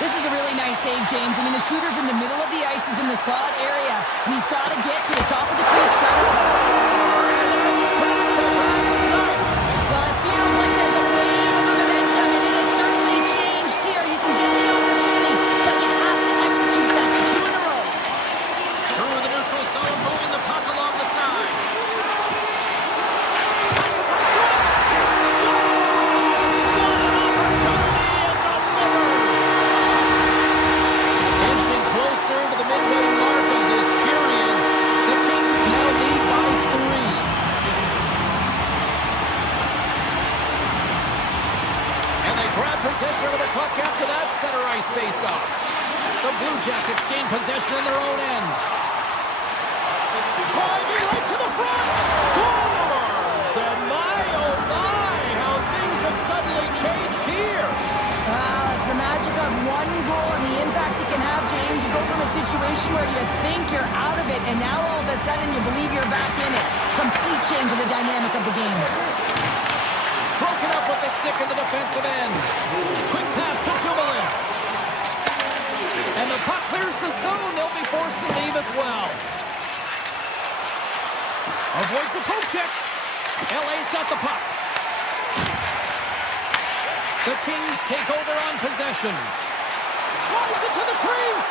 This is a really nice save, James. I mean, the shooter's in the middle of the ice. He's in the slot area. And he's got to get to the top of the crease. And that's back-to-back starts. Well, it feels like there's a wave of momentum, and it has certainly changed here. You can get the opportunity, but you have to execute. That's 2 in a row. Through the neutral zone, moving the puck along the side. possession of the puck after that center ice face-off. The Blue Jackets gain possession in their own end. Driving right to the front. Scores! And my, oh my, how things have suddenly changed here. It's the magic of one goal and the impact it can have, James. You go from a situation where you think you're out of it, and now all of a sudden you believe you're back in it. Complete change of the dynamic of the game. Broken up with the stick in the defensive end. Quick pass to Jubilee. And the puck clears the zone. They'll be forced to leave as well. Avoids the poke check. LA's got the puck. The Kings take over on possession. Drives it to the crease.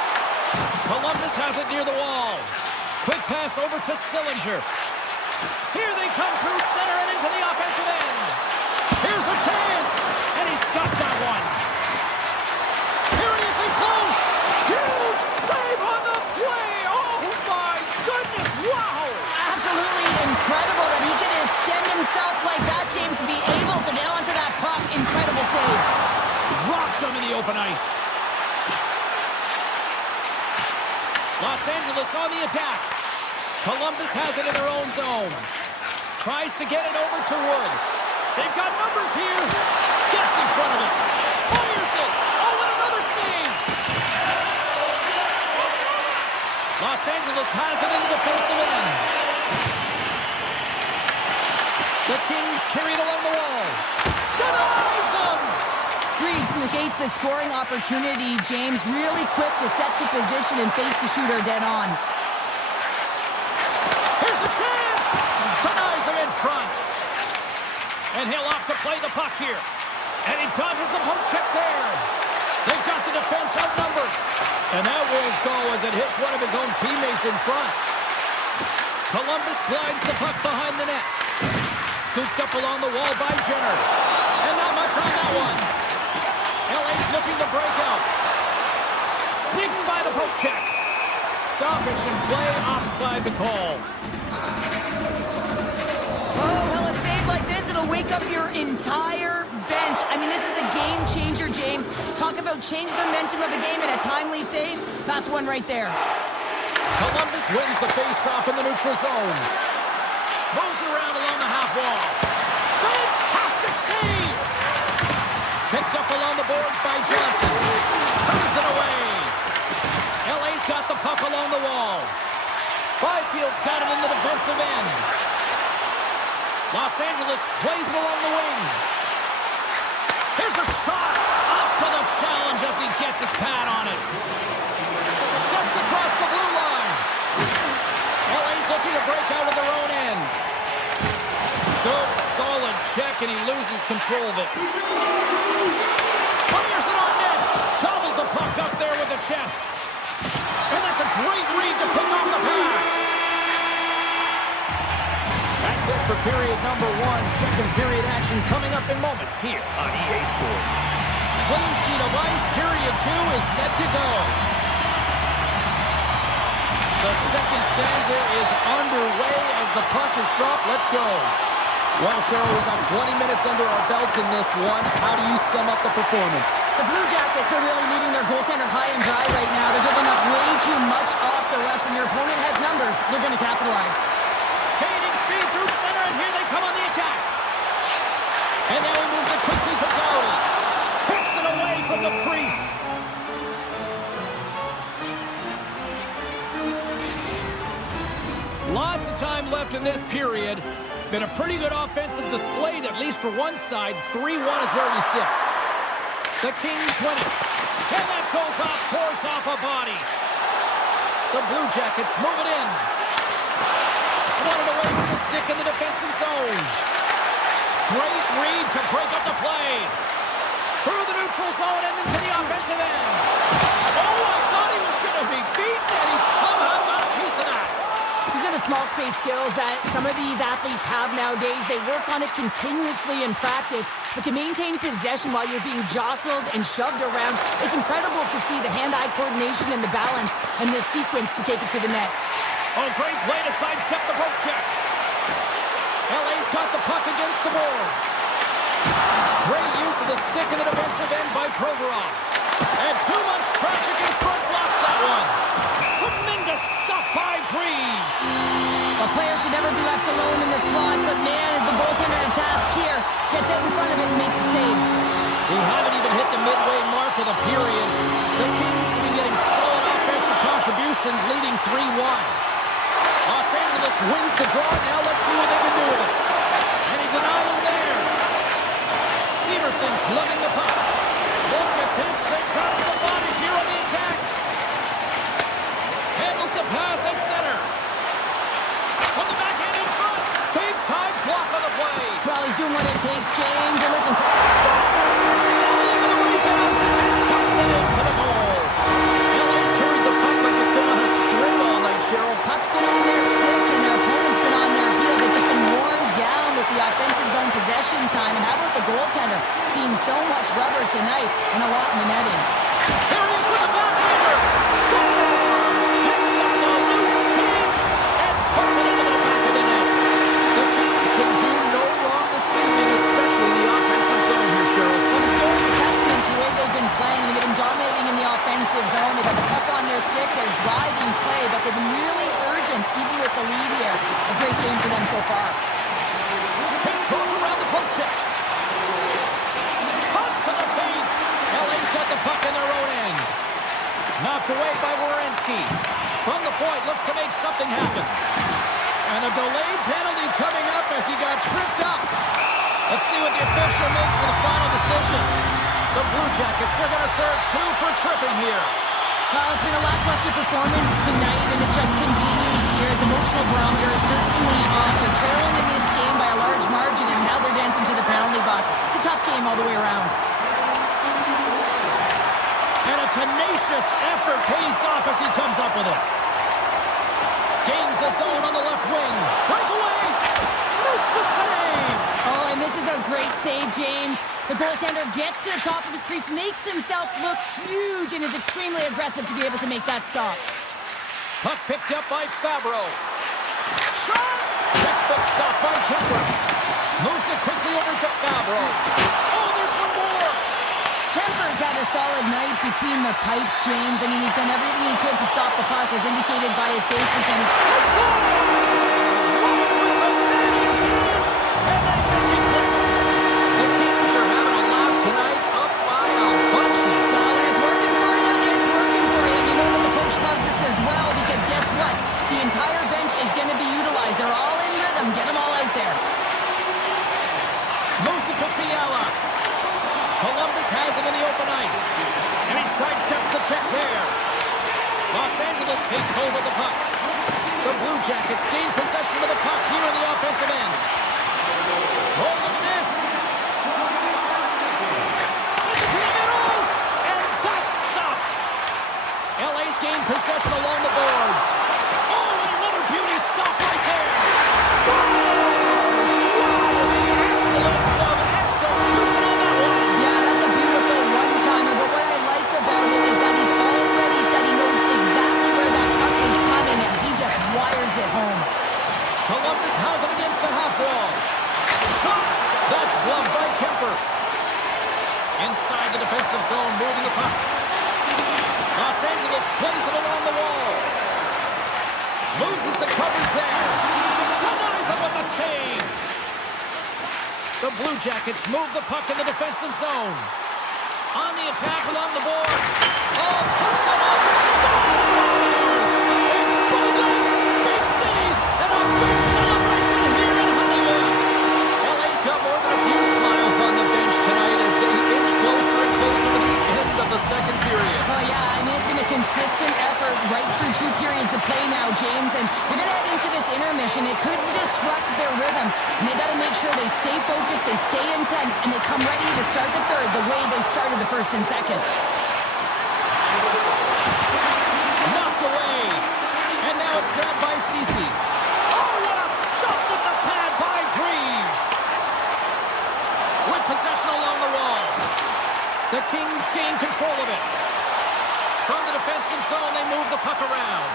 Columbus has it near the wall. Quick pass over to Sillinger. Here they come through center and into the offensive end. Here's a chance. And he's got that one. Here he is in close. Huge save on the play. Oh my goodness. Wow. Absolutely incredible that he can extend himself like that, James, and be able to get onto that puck. Incredible save. Dropped him in the open ice. Los Angeles on the attack. Columbus has it in their own zone. Tries to get it over to Wood. They've got numbers here. Gets in front of it. Fires it. Oh, and another save. Los Angeles has it in the defensive end. The Kings carry it along the wall. Denies him. Reeves negates the scoring opportunity. James really quick to set to position and face the shooter dead on. Here's a chance. Denies him in front. And he'll opt to play the puck here. And he dodges the poke check there. They've got the defense outnumbered. And that won't go as it hits one of his own teammates in front. Columbus glides the puck behind the net. Scooped up along the wall by Jenner. And not much on that one. LA's looking to break out. Sneaks by the poke check. Stoppage and play offside the call. Oh, well, a save like this, it'll wake up your entire bench. I mean, this is a game changer, James. Talk about change the momentum of a game in a timely save. That's one right there. Columbus wins the face-off in the neutral zone. Moves around along the half wall. Fantastic save! Picked up along the boards by Johnson. Turns it away. LA's got the puck along the wall. Byfield's got it in the defensive end. Los Angeles plays it along the wing. Here's a shot. Up to the challenge as he gets his pad on it. Steps across the blue line. LA's looking to break out of their own end. Good, solid check, and he loses control of it. Fires it on net. Gobbles the puck up there with the chest. And that's a great read to pick off the pass. That's it for period number one. Second period action coming up in moments here on EA Sports. Clean sheet of ice. Period two is set to go. The second stanza is underway as the puck is dropped. Let's go. Well, Cheryl, we've got 20 minutes under our belts in this one. How do you sum up the performance? The Blue Jackets are really leaving their goaltender high and dry right now. They're giving up way too much off the rush. When your opponent has numbers, they're going to capitalize. Gaining speed through center, and here they come on the attack. And now he moves it quickly to Dowdy. Kicks it away from the crease. Lots of time left in this period. Been a pretty good offensive display, at least for one side. 3-1 is where we sit. The Kings win it. And that goes off course off a body. The Blue Jackets move it in. Swatted away with the stick in the defensive zone. Great read to break up the play. Through the neutral zone and into the offensive end. Oh, I thought he was going to be beaten, and he somehow got a piece of that. These are the small space skills that some of these athletes have nowadays. They work on it continuously in practice, but to maintain possession while you're being jostled and shoved around, it's incredible to see the hand-eye coordination and the balance and the sequence to take it to the net. Oh, great play to sidestep the poke check. LA's got the puck against the boards. Great use of the stick in the defensive defensive end by Provorov. And too much traffic in front blocks that one. Tremendous stop by Breeze. A player should never be left alone in the slot, but man, is the goaltender to task here. Gets out in front of it and makes the save. We haven't even hit the midway mark of the period. The Kings have been getting solid offensive contributions, leading 3-1. Los Angeles wins the draw. Now let's see what they can do with it. And he denied him there. Severson's lugging the puck. Look at this. They've got some bodies here on the attack. Handles the pass at center. From the backhand in front. Big time block on the play. Well, he's doing what it takes, James. And listen, Stars. Over the rebound. And tucks it in for the goal. LA's carried the puck like it's been on a string all night, Cheryl. puck's been on their stick and their opponent's been on their heel. They've just been worn down with the offensive zone possession time. And how about the goaltender? Seeing so much rubber tonight and a lot in the netting. There he is with the backhander. Scores! Picks up the loose change and puts it into the back of the net. The Kings can do no wrong this evening, especially in the offensive zone here, Cheryl. Well, the score is a testament to the way they've been playing. They've been dominating in the offensive zone. They've got the puck on their stick. They're driving play, but they've been really urgent, even with the lead here. A great game for them so far. Tiptoes around the poke check. Cuts to the paint. LA's got the puck in their own end. Knocked away by Werenski. From the point, looks to make something happen. And a delayed penalty coming up as he got tripped up. Let's see what the official makes of the final decision. The Blue Jackets are going to serve 2 for tripping here. Well, it's been a lackluster performance tonight, and it just continues here. The emotional barometer is certainly off. They're trailing in this game by a large margin, and now they're dancing to the penalty box. It's a tough game all the way around. And a tenacious effort pays off as he comes up with it. Gains the zone on the left wing. Breakaway! Makes the save! Oh, and this is a great save, James. The goaltender gets to the top of his crease, makes himself look huge, and is extremely aggressive to be able to make that stop. Puck picked up by Fabro. Shot! Textbook stop by Kemper. Moves it quickly over to Fabro. Oh, there's one more! Kemper's had a solid night between the pipes, James. I mean, he's done everything he could to stop the puck, as indicated by his save percentage. Let's go! Woman with the advantage, and they make it click. The Kings are having a laugh tonight, up by a bunch now. Well, when it's working for you, it's working for you. And you know that the coach loves this as well, because guess what? The entire bench is going to be utilized. They're all in rhythm. Get them all out there. Moves it to Fiala. Columbus has it in the open ice. And he sidesteps the check there. Los Angeles takes hold of the puck. The Blue Jackets gain possession of the puck here in the offensive end. Oh, look at this. Sends it to the middle. And that's stopped. LA's gained possession along the boards. Oh, and another beauty stop right there. Scores! Wow, the excellence of execution on that one. Yeah, that's a beautiful one-timer, but what I like about it is that he's already said he knows exactly where that puck is coming, and he just wires it home. Columbus has it against the half wall. Shot! That's gloved by Kemper. Inside the defensive zone, moving the puck. Los Angeles plays it along the wall. Loses the coverage there. Denies him with a save. The Blue Jackets move the puck in the defensive zone. On the attack along the boards. Oh, puts it up. Scores! It's Bowman's big cities and a big celebration here in Hollywood. LA's got more than a few smiles on the bench tonight as they inch closer and closer to the end of the second period. Oh, yeah, I mean, it's been a consistent effort right through 2 periods of play now, James, and we're going to head into this intermission. It could disrupt their rhythm, and they got to make sure they stay focused, they stay intense, and they come ready to start the third the way they started the first and second. Knocked away, and now it's grabbed by Ceci. Oh, what a stop with the pad by Greaves. With possession along the wall. The Kings gain control of it. From the defensive zone, they move the puck around.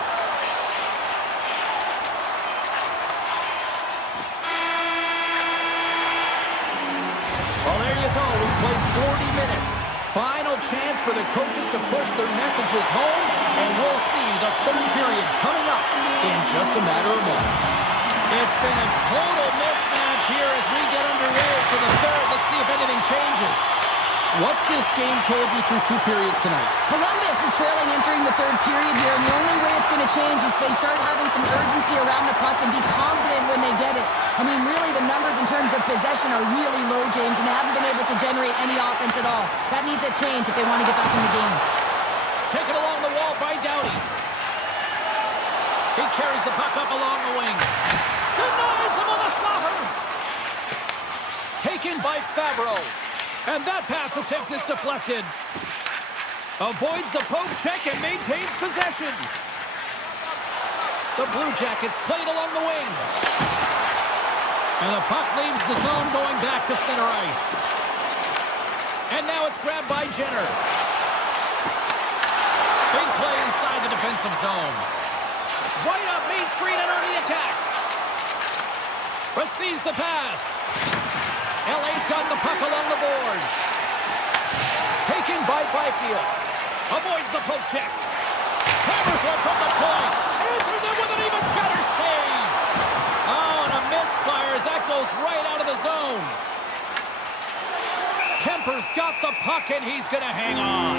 Well, there you go. We played 40 minutes. Final chance for the coaches to push their messages home, and we'll see the third period coming up in just a matter of moments. It's been a total mismatch here as we get underway for the third. Let's see if anything changes. What's this game told you through 2 periods tonight? Columbus is trailing entering the third period here, and the only way it's going to change is they start having some urgency around the puck and be confident when they get it. I mean, really, the numbers in terms of possession are really low, James, and they haven't been able to generate any offense at all. That needs a change if they want to get back in the game. Taken along the wall by Doughty. He carries the puck up along the wing. Denies him on the slapper. Taken by Favreau. And that pass attempt is deflected. Avoids the poke check and maintains possession. The Blue Jackets played along the wing. And the puck leaves the zone going back to center ice. And now it's grabbed by Jenner. Big play inside the defensive zone. Right up Main Street and on the attack. Receives the pass. LA's got the puck along the boards. Taken by Byfield. Avoids the poke check. Hammers one from the point. Answers it with an even better save. Oh, and a misfire as that goes right out of the zone. Kemper's got the puck and he's going to hang on.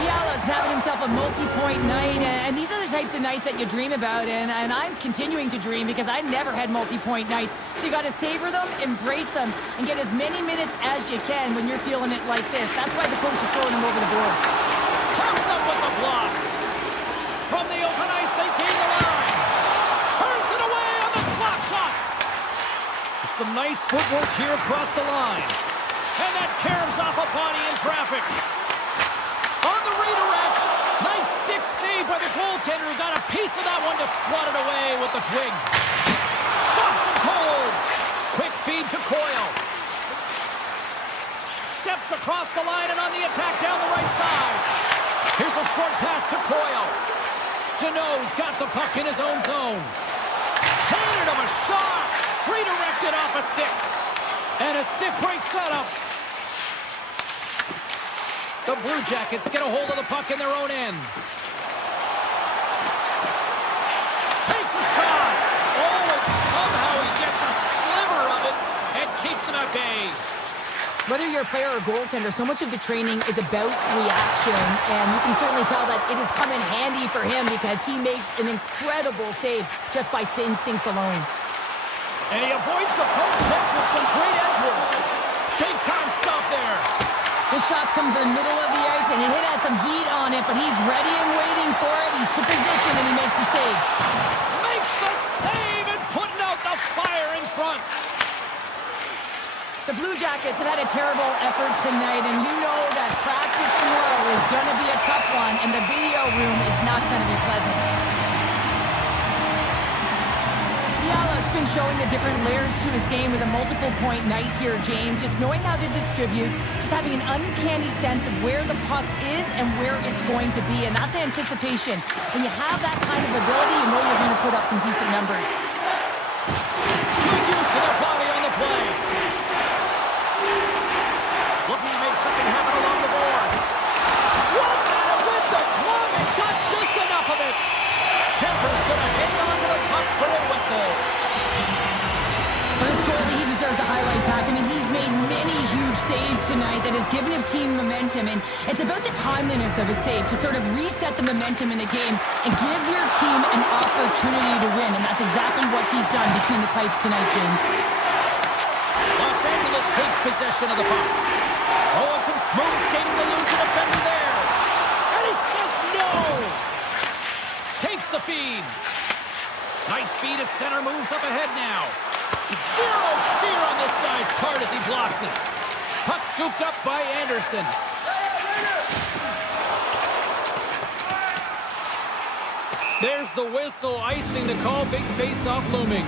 Fiala's having himself a multi-point night, and these are the types of nights that you dream about, and I'm continuing to dream because I've never had multi-point nights. So you got to savor them, embrace them, and get as many minutes as you can when you're feeling it like this. That's why the coach is throwing them over the boards. Comes up with the block. From the open ice, they gain the line. Turns it away on the slap shot. Some nice footwork here across the line. And that caroms off a body in traffic. On the redirect. Nice stick save by the goaltender who got a piece of that one to swat it away with the twig. Stops him cold. Quick feed to Coyle. Steps across the line and on the attack down the right side. Here's a short pass to Coyle. Deneau's got the puck in his own zone. Cannon of a shot. Redirected off a stick. And a stick break setup. The Blue Jackets get a hold of the puck in their own end. Takes a shot. Oh, and somehow he gets a sliver of it and keeps it at bay. Whether you're a player or goaltender, so much of the training is about reaction, and you can certainly tell that it has come in handy for him because he makes an incredible save just by instincts alone. And he avoids the poke check with some great edge work. Big time stop there. His shots come from the middle of the ice, and it has some heat on it, but he's ready and waiting for it. He's to position, and he makes the save. Makes the save and putting out the fire in front. The Blue Jackets have had a terrible effort tonight, and you know that practice tomorrow is going to be a tough one, and the video room is not going to be pleasant. Fiala's been showing the different layers to his game with a multiple-point night here, James. Just knowing how to distribute, just having an uncanny sense of where the puck is and where it's going to be, and that's anticipation. When you have that kind of ability, you know you're going to put up some decent numbers. Good use of the body on the play. Looking to make something happen along the boards. Swats at it with the glove and got just enough of it. Kemper's going to hang on to the puck for a whistle. For this goalie, he deserves a highlight pack. I mean, he's made many huge saves tonight that has given his team momentum, and it's about the timeliness of a save to sort of reset the momentum in a game and give your team an opportunity to win, and that's exactly what he's done between the pipes tonight, James. Los Angeles takes possession of the puck. Oh, and some smooth skating to lose a defender there. And he says no. Takes the feed. Nice feed at center, moves up ahead now. Zero fear on this guy's part as he blocks it. Puck scooped up by Anderson. There's the whistle, icing the call, big face-off looming.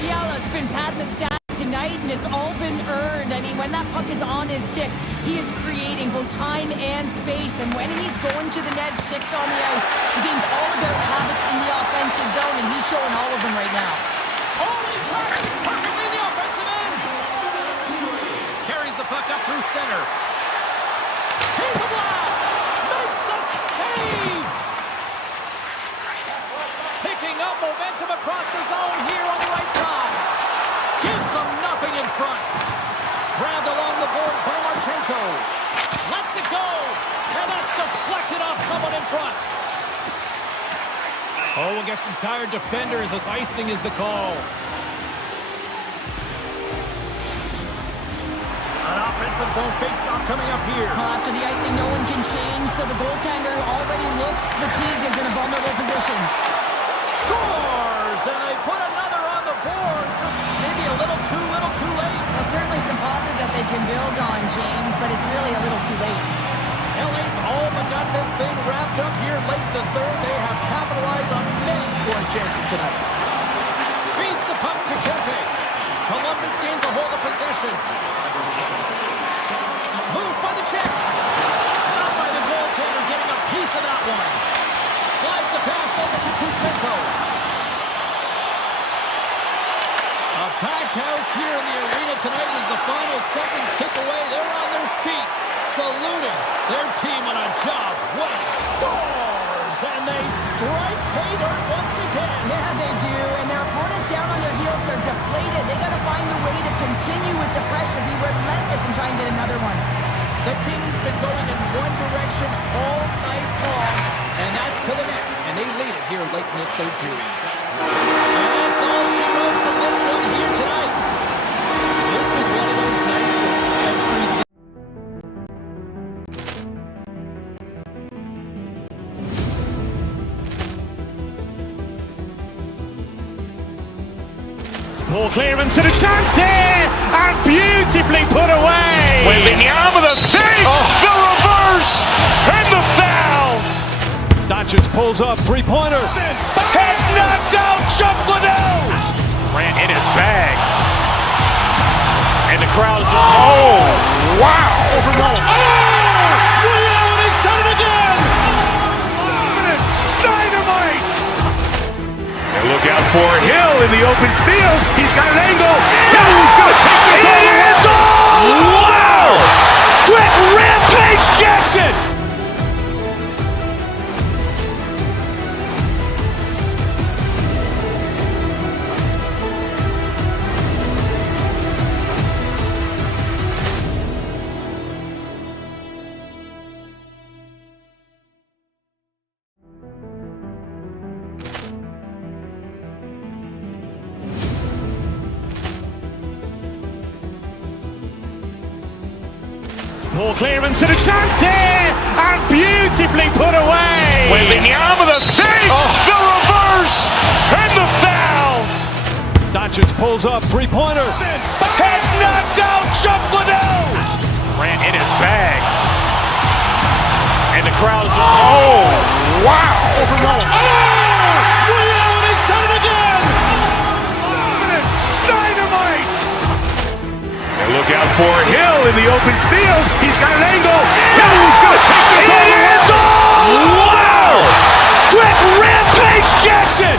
Fiala's been patting the stats tonight, and it's all been earned. I mean, when that puck is on his stick, he is creating both time and space, and when he's going to the net, sticks on the ice, the game's all about habits in the offensive zone, and he's showing all of them right now. Oh, he tracks it perfectly in the offensive end. front. Grabbed along the boards by Marchenko. Lets it go. And that's deflected off someone in front. Oh, we'll get some tired defenders as icing is the call. An offensive zone face-off coming up here. Well, after the icing, no one can change, so the goaltender who already looks fatigued is in a vulnerable position. Scores! And they put another on the board. Just maybe a little too late. Well, certainly some positive that they can build on, James, but it's really a little too late. LA's all but got this thing wrapped up here late in the third. They have capitalized on many scoring chances tonight. Beats the puck to Kempe. Columbus gains a hold of possession. Moves by the check. Stopped by the goaltender, getting a piece of that one. Slides the pass over to Kuzmenko. A packed house here in the arena tonight as the final seconds tick away. They're on their feet, saluting their team on a job well. Scores! And they strike pay dirt once again. Yeah, they do, and their opponents down on their heels are deflated. They got to find a way to continue with the pressure, be relentless, and try and get another one. The Kings been going in one direction all night long, and that's to the net. And they lead it here late in this third period. And that's all she wrote from this one here tonight. This is one of those nights where everything... Poor clearance and a chance here, and beautifully put away. Wembanyama the save, the reverse, and the foul. Doncic pulls up, three-pointer. Has knocked out Chuck Liddell. Ran in his bag. And the crowd is, oh, wow. He's done it again. Dynamite. And look out for Hill in the open field. He's got an angle. Hill's going to take this all the way. Wow. Quick Rampage Jackson. Poor clearance and a chance here, and beautifully put away. Wembanyama the save, the reverse, and the foul. Doncic pulls up, three-pointer. Has knocked out Chuck Liddell. Ran in his bag. And the crowd is, oh, wow. He's done it again. Dynamite. And look out for Hill in the open field. He's got an angle. Hill's going to take this all the way. Wow. Quick Rampage Jackson.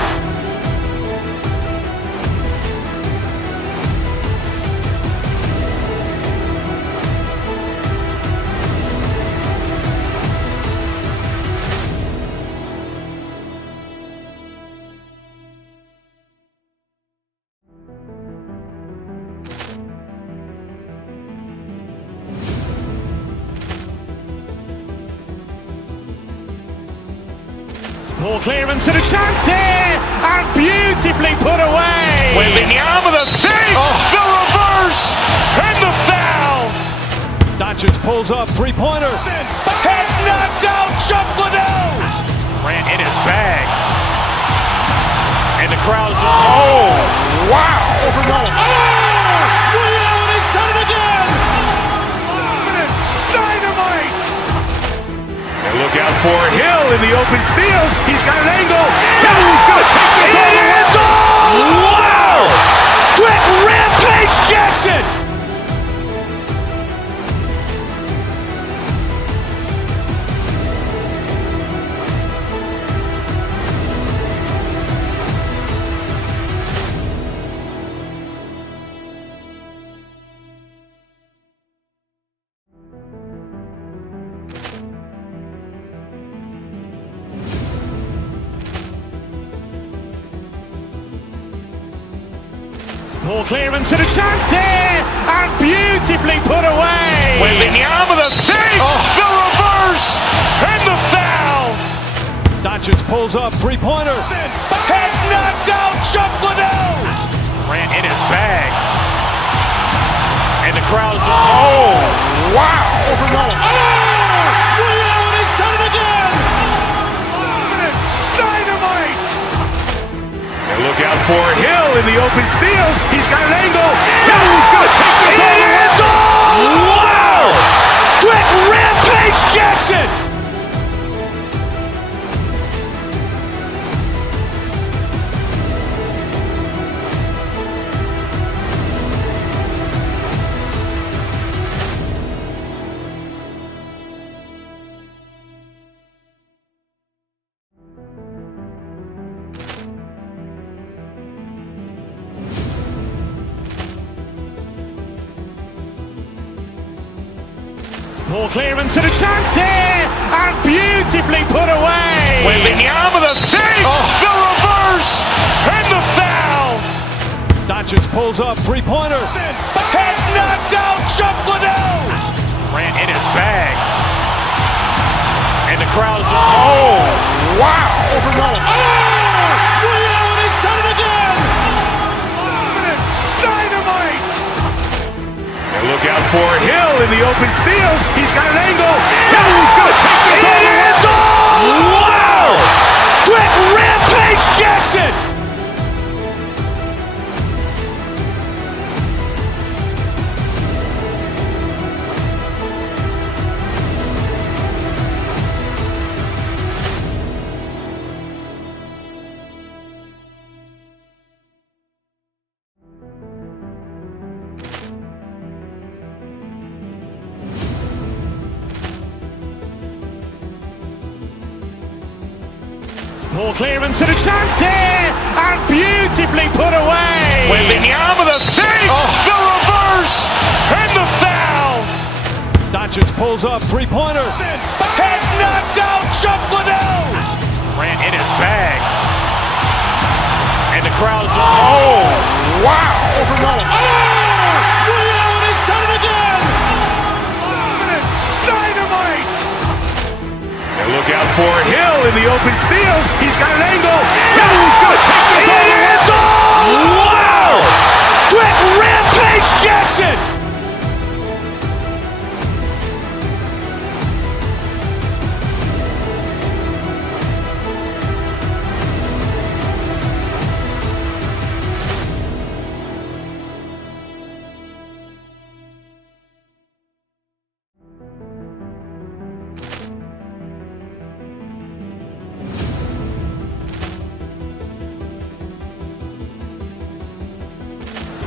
Poor clearance and a chance here, and beautifully put away. Wembanyama the save, the reverse, and the foul. Doncic pulls up, three-pointer. Has knocked out Chuck Liddell. Ran in his bag. And the crowd is, oh, wow. He's done it again. Dynamite. And look out for Hill in the open field. He's got an angle. Hill's going to take this all the way. Wow. Quick Rampage Jackson. Poor clearance and a chance here, and beautifully put away. Wembanyama with a fake, the reverse, and the foul. Doncic pulls up, three-pointer. Has knocked out Chuck Liddell. Ran in his bag. And the crowd is, oh, wow. Ray Allen has done it again. Dynamite. And look out for Hill in the open field. He's got an angle. He's going to take this all the way. Wow. Quick Rampage Jackson. Poor clearance and a chance here, and beautifully put away. Wembanyama with a fake, the reverse, and the foul. Doncic pulls up, three-pointer. Has knocked out Chuck Liddell. Ran in his bag. And the crowd is, oh, wow. Ray Allen has done it again. Dynamite. And look out for Hill in the open field. He's got an angle. He's going to take this all the way. Wow. Quick Rampage Jackson. Poor clearance and a chance here, and beautifully put away. Wembanyama with a fake, the reverse, and the foul. Doncic pulls up, three-pointer. Has knocked out Chuck Liddell. Ran in his bag. And the crowd is, oh, wow. Ray Allen has done it again. Dynamite. And look out for Hill in the open field. He's got an angle. He's going to take this all the way. Wow. Quick Rampage Jackson.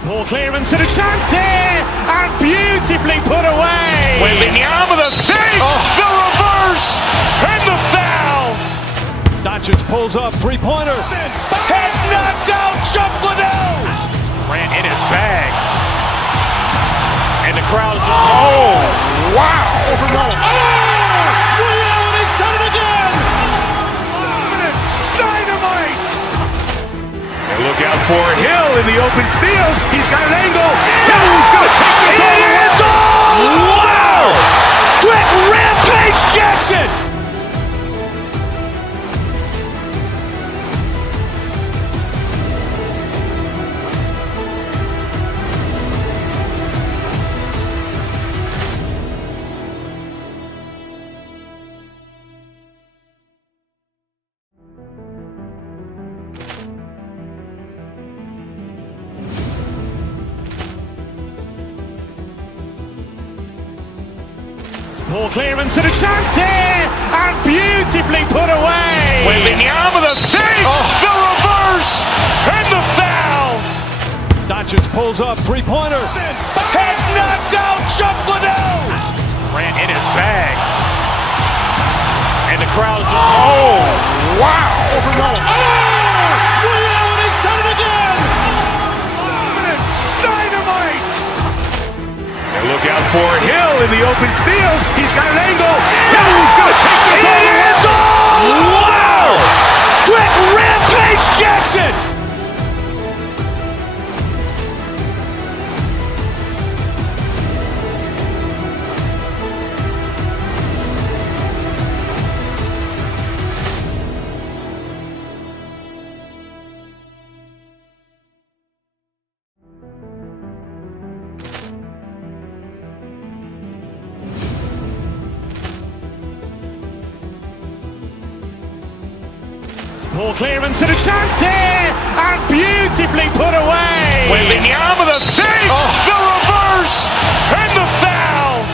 Poor clearance and a chance here, and beautifully put away. Wembanyama with a fake, the reverse, and the foul. Doncic pulls up, three-pointer. Has knocked out Chuck Liddell. Ran in his bag. And the crowd is, oh, wow. Ray Allen has done it again. Dynamite. And look out for Hill in the open field. He's got an angle. He's going to take this all the way. Wow. Quick Rampage Jackson. Poor clearance and a chance here, and beautifully put away. Wembanyama with a fake, the reverse, and the foul. Doncic pulls up, three-pointer. Has knocked out Chuck Liddell. Ran in his bag. And the crowd is, oh, wow. Ray Allen has done it again. Dynamite. And look out for Hill in the open field. He's got an angle. He's going to take this all the way. Wow. Quick Rampage Jackson. Poor clearance and a chance here, and beautifully put away. Wembanyama the save, the reverse, and the foul.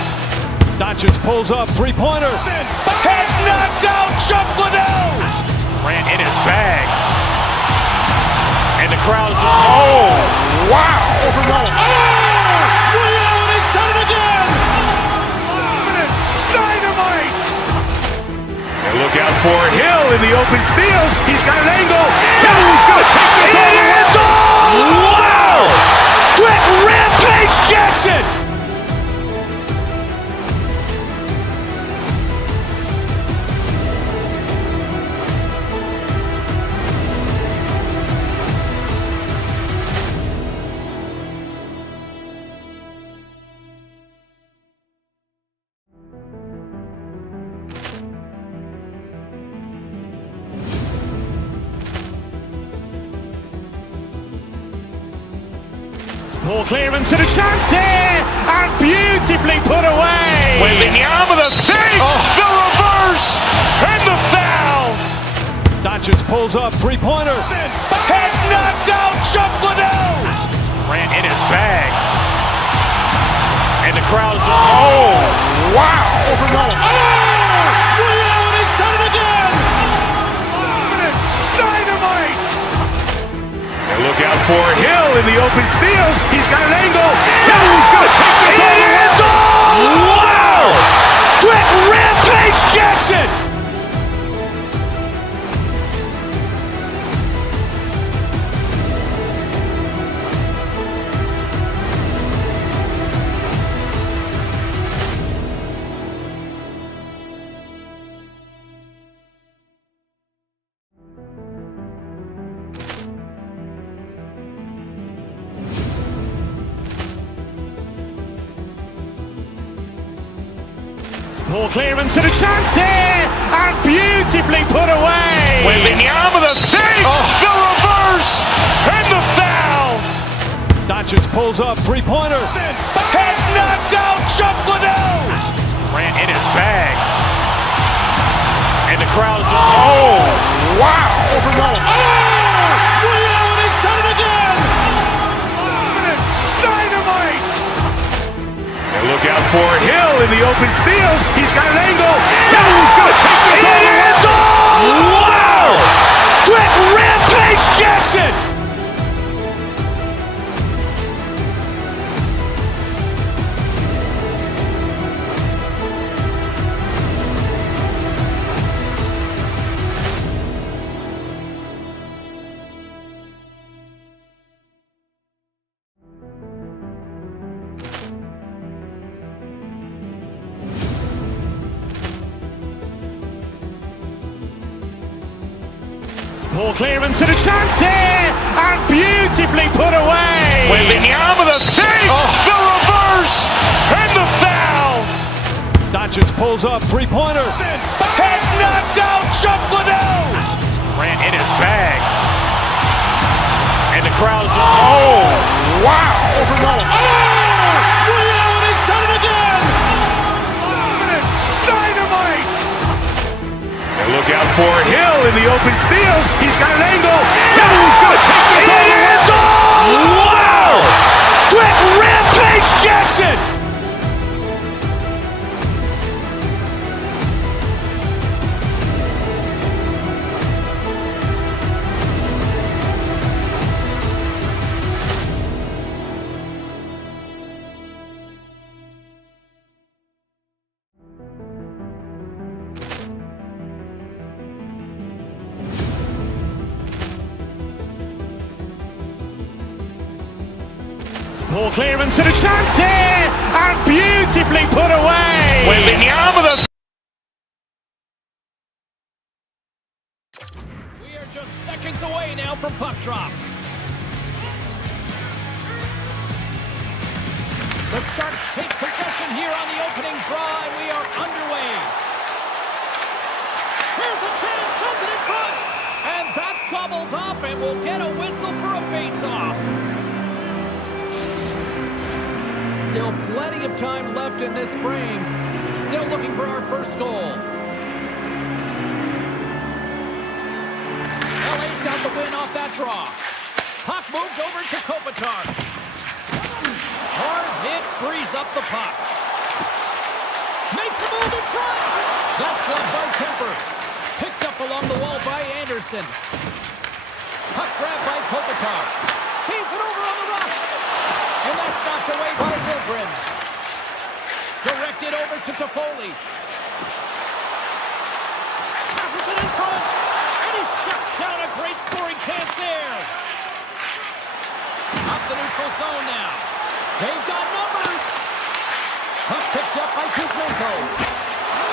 Doncic pulls up, three-pointer. Has knocked out Chuck Liddell. Grant in his bag. And the crowd is, oh, wow. Ray Allen has done it again. Dynamite. And look out for Hill in the open field. He's got an angle. Hill's going to take this all the way. Wow. Quick Rampage Jackson. Poor clearance and a chance here, and beautifully put away. Wembanyama the save, the reverse, and the foul. Doncic pulls up, three-pointer. Has knocked out Chuck Liddell. Grant in his bag. And the crowd is, oh, wow. Ray Allen has done it again. Dynamite. And look out for Hill in the open field. He's got an angle. Hill's going to take this all the way. Wow. Quick Rampage Jackson. Poor clearance and a chance here, and beautifully put away. Wembanyama the save, the reverse, and the foul. Doncic pulls up, three-pointer. Has knocked out Chuck Liddell. Grant in his bag. And the crowd is, oh, wow. Ray Allen has done it again. Dynamite. And look out for Hill in the open field. He's got an angle. Hill's going to take this all the way. Wow. Quick Rampage Jackson. Poor clearance and a chance here, and beautifully put away. Wembanyama the save, the reverse, and the foul. Doncic pulls up, three-pointer. Has knocked out Chuck Liddell. Grant in his bag. And the crowd is, oh, wow. Ray Allen has done it again. Dynamite. And look out for Hill in the open field. He's got an angle. Hill's going to take this all the way. Wow. Quick Rampage Jackson. Poor clearance and a chance here, and beautifully put away. Wembanyama the We are just seconds away now from puck drop. The Sharks take possession here on the opening draw, and we are underway. Here's a chance, sends it in front, and that's gobbled up, and we'll get a whistle for a face-off. Still plenty of time left in this frame. Still looking for our first goal. got the win off that draw. Puck moved over to Kopitar. Hard hit frees up the puck. Makes the move in front. That's blocked by Kemper. Picked up along the wall by Anderson. Puck grabbed by Kopitar. Feeds it over on the rush. And that's knocked away by Wilgren. Directed over to Toffoli. Passes it in front. And he shuts down a great scoring chance there. Up the neutral zone now. They've got numbers. Puck picked up by Kuzmenko.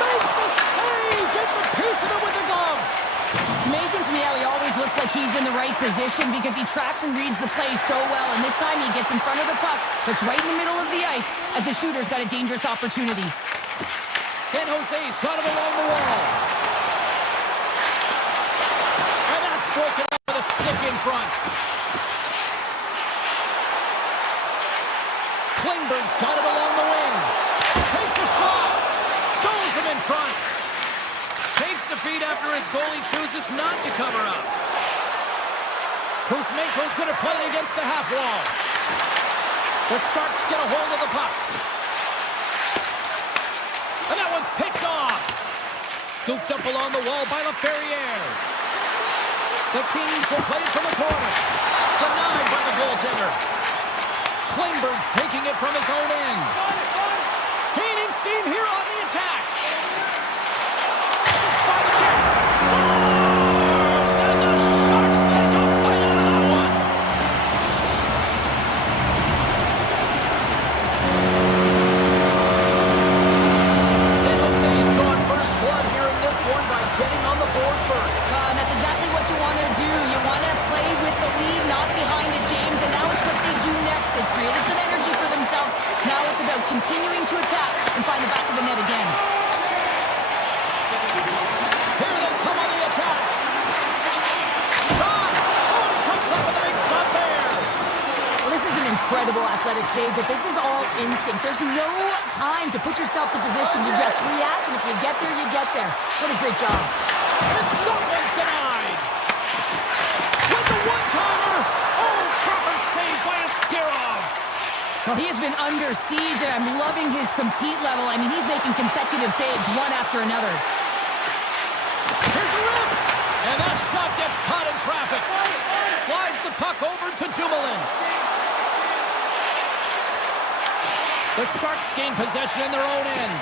Makes a save. Gets a piece of it with the glove. It's amazing to me how he always looks like he's in the right position because he tracks and reads the play so well. And this time he gets in front of the puck, puts right in the middle of the ice as the shooter's got a dangerous opportunity. San Jose's got him along the wall. And that's broken up with a stick in front. Klingberg's got it along the wing. Takes a shot. Stones him in front. Takes the feed after his goalie chooses not to cover up. Kuzmenko's going to play it against the half wall. The Sharks get a hold of the puck. And that one's picked off. Scooped up along the wall by LaFerriere. The Kings will play it from the corner. Denied by the goaltender. Klingberg's taking it from his own end. Gaining steam here on the attack. Six by the check. Scores! And the Sharks take a bite out of that one. San Jose's drawn first blood here in this one by getting on the board first. And that's exactly what you want to do. You want to play with the lead, not behind it, James. And now it's what they do next. They created some energy for themselves. Now it's about continuing to attack and find the back of the net again. Here they come on the attack. Shot! Oh, and he comes up with a big stop there. Well, this is an incredible athletic save, but this is all instinct. There's no time to put yourself to position to just react, and if you get there, you get there. What a great job. And that one's denied. With the one-timer. Oh, proper save by Askarov. Well, he has been under siege, and I'm loving his compete level. I mean, he's making consecutive saves one after another. Here's the rip. And that shot gets caught in traffic. Slides the puck over to Dumoulin. The Sharks gain possession in their own end.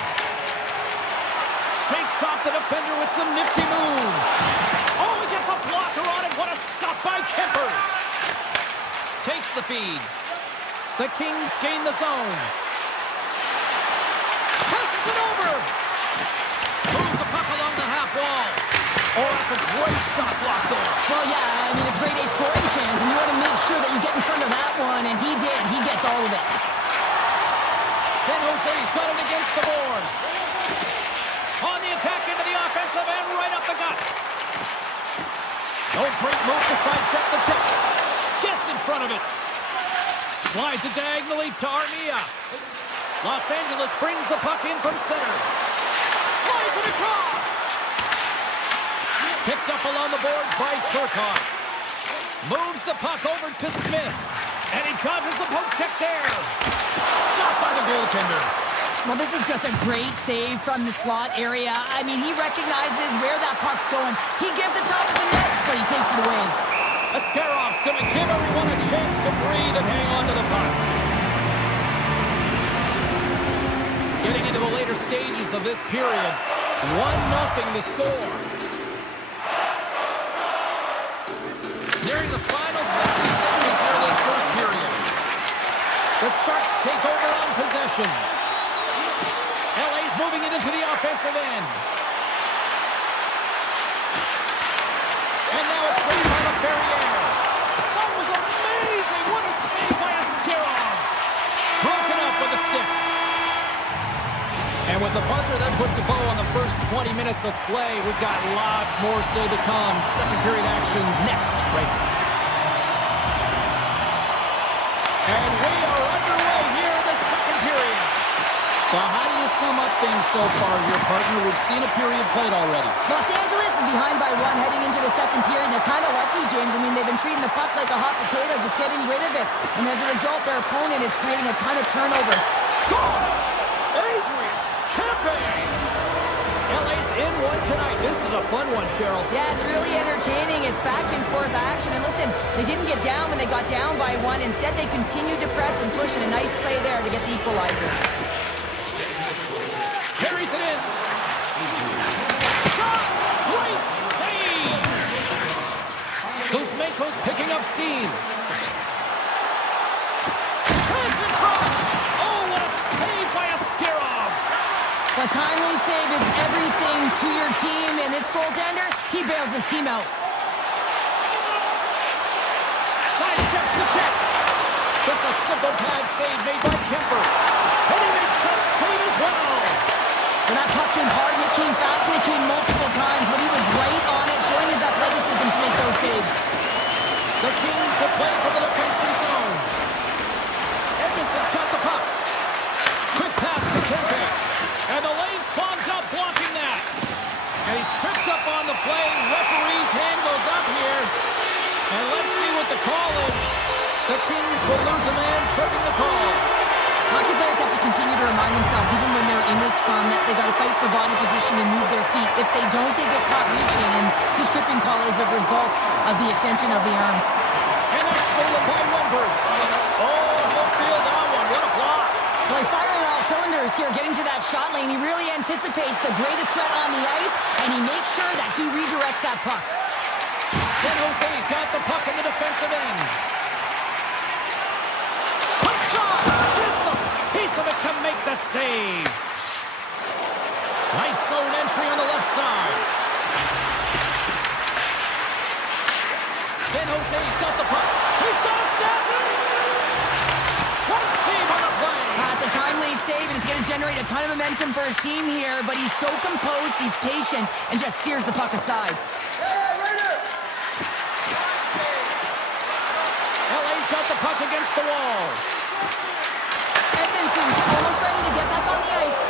Shakes off the defender with some nifty moves. Oh, he gets a blocker on it. What a stop by Kemper. Takes the feed. The Kings gain the zone. Passes it over. Moves the puck along the half wall. Oh, that's a great shot block there. Well, yeah, I mean, it's grade A scoring chance, and you want to make sure that you get in front of that one, and he did. He gets all of it. San Jose's got it against the boards. On the attack into the offensive end, right up the gut. Oh, great move to sidestep the check. Gets in front of it. Slides it diagonally to Armia. Los Angeles brings the puck in from center. Slides it across. Picked up along the boards by Turcotte. Moves the puck over to Smith. And he dodges the poke check there. Stopped by the goaltender. Well, this is just a great save from the slot area. I mean, he recognizes where that puck's going. He gives it top of the net, but he takes it away. Askarov's going to give everyone a chance to breathe and hang on to the puck. Getting into the later stages of this period, 1-0 to score. Nearing the final 60 seconds here of this first period. The Sharks take over on possession. LA's moving it into the offensive end. And now it's played by LaFerriere. That was amazing! What a save by Askarov! Broken up with a stick. And with the buzzer, that puts a bow on the first 20 minutes of play. We've got lots more still to come. Second period action next, right now. And we are underway here in the second period. Well, how do you sum up things so far here, partner? We've seen a period played already. Los Angeles is behind by 1 heading into the second period, and they're kind of lucky, James. I mean, they've been treating the puck like a hot potato, just getting rid of it. And as a result, their opponent is creating a ton of turnovers. Scores! Adrian Kempe! LA's in one tonight. This is a fun one, Cheryl. Yeah, it's really entertaining. It's back and forth action. And listen, they didn't get down when they got down by 1. Instead, they continued to press and push, and a nice play there to get the equalizer. Carries it in. Shot! Great save! Kuzmenko's picking up steam. Chance in front! Oh, what a save by Askarov! A timely save is everything to your team, and this goaltender, he bails his team out. Sidesteps the check. Just a simple pad save made by Kemper. And he makes that save as well. And that puck came hard, and it came fast, and it came multiple times, but he was right on it, showing his athleticism to make those saves. The Kings will play from the defensive zone. Edmondson's got the puck. Quick pass to Kempe. And the lane's clogged up, blocking that. And he's tripped up on the play. Referee's hand goes up here. And let's see what the call is. The Kings will lose a man, tripping the call. Hockey players have to continue to remind themselves, even when they're in this scrum, that they got to fight for body position and move their feet. If they don't, they get caught reaching, and this tripping call is a result of the extension of the arms. And that's stolen by Lundberg. Oh, he'll field that one. What a block. Well, he's firing on all cylinders here, getting to that shot lane. He really anticipates the greatest threat on the ice, and he makes sure that he redirects that puck. San Jose's got the puck in the defensive end. Quick shot! Gets a piece of it to make the save. Nice zone entry on the left side. San Jose's got the puck. He's got a step! What a save on the play! It's a timely save, and it's going to generate a ton of momentum for his team here, but he's so composed, he's patient, and just steers the puck aside. LA's got the puck against the wall. Edmondson's almost ready to get back on the ice.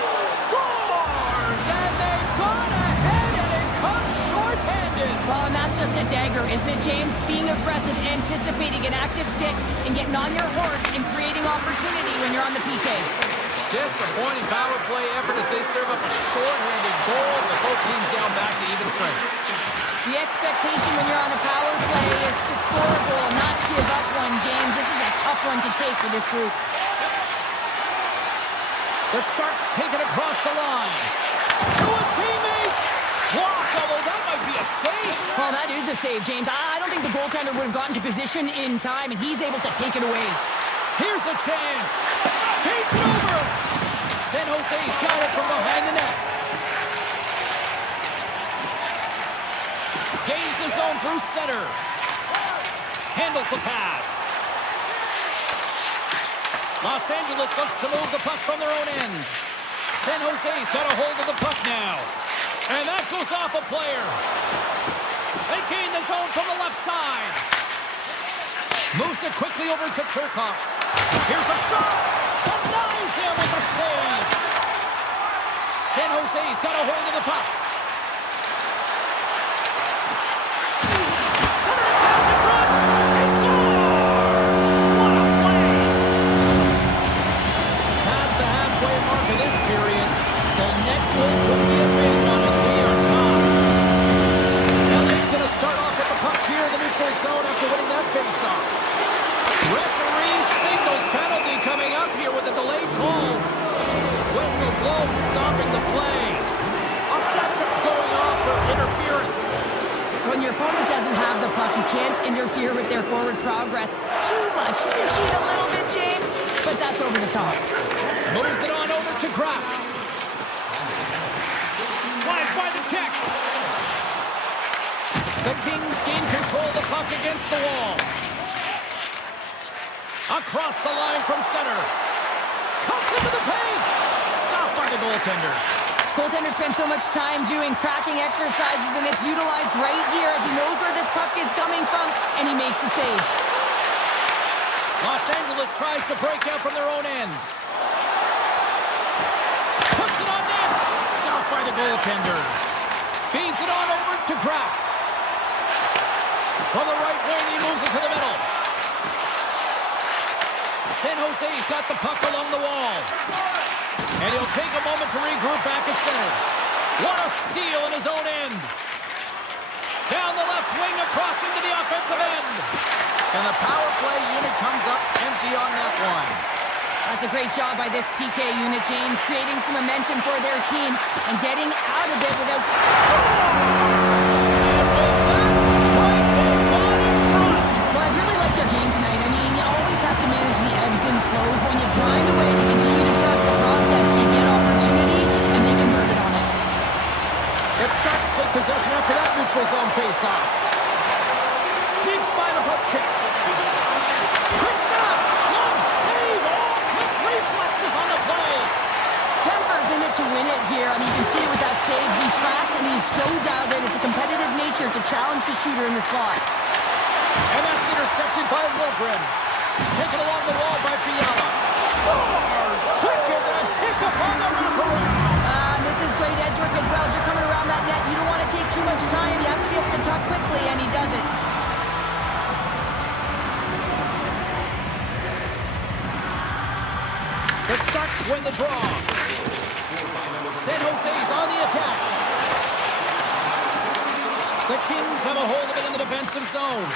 Scores! And they've gone ahead, and it comes short-handed. Well, and that's just a dagger, isn't it, James? Being aggressive, anticipating an active stick, and getting on your horse and creating opportunity when you're on the PK. Disappointing power play effort as they serve up a short-handed goal, but both teams down back to even strength. The expectation when you're on a power play is to score a goal, not give up one, James. This is a tough one to take for this group. The Sharks take it across the line. To his teammate. Blocked, although that might be a save. Well, that is a save, James. I don't think the goaltender would have gotten to position in time, and he's able to take it away. Here's a chance. Gates it over. San Jose's got it from behind the net. Gains the zone through center. Handles the pass. Los Angeles looks to move the puck from their own end. San Jose's got a hold of the puck now. And that goes off a player. They gain the zone from the left side. Moves it quickly over to Kirchhoff. Here's a shot. Denies him with the save. San Jose's got a hold of the puck. Center pass in front. He scores! What a play! Past the halfway mark of this period, the next goal could be a big one as we are tied. LA's going to start off with the puck here in the neutral zone after winning that faceoff. Referee signals penalty coming up here with a delayed call. Whistle blown, stopping the play. Ostapchuk's going off for interference. When your opponent doesn't have the puck, you can't interfere with their forward progress too much. You can cheat a little bit, James, but that's over the top. Moves it on over to Kraft. Slides by the check. The Kings gain control of the puck against the wall. Across the line from center. Cuts into the paint. Stopped by the goaltender. Goaltender spends so much time doing tracking exercises, and it's utilized right here as he knows where this puck is coming from, and he makes the save. Los Angeles tries to break out from their own end. Puts by the goaltender. Feeds it on over to Graf. From the right wing, he moves it to the middle. San Jose's got the puck along the wall. And he'll take a moment to regroup back at center. What a steal in his own end. Down the left wing, across into the offensive end. And the power play unit comes up empty on that one. That's a great job by this PK unit, James, creating some momentum for their team and getting out of it without... Scores! And with that strike, they got in front. Well, I really like their game tonight. I mean, you always have to manage the ebbs and flows. When you grind away to continue to trust the process, you get opportunity, and they converted on it. The Sharks take possession after that neutral zone face-off. Sneaks by the hook check. Quick snap! Glove save! All quick reflexes on the play. Kemper's in it to win it here. I mean, you can see it with that save. He tracks, and he's so dialed in. It's a competitive nature to challenge the shooter in the slot. And that's intercepted by Wilgren. Taken along the wall by Fiala. Scores! Quick as a hiccup on the wraparound. This is great edge work as well. As you're coming around that net, you don't want to take too much time. You have to be able to talk quickly, and he does it. The Sharks win the draw. San Jose's on the attack. The Kings have a hold of it in the defensive zone.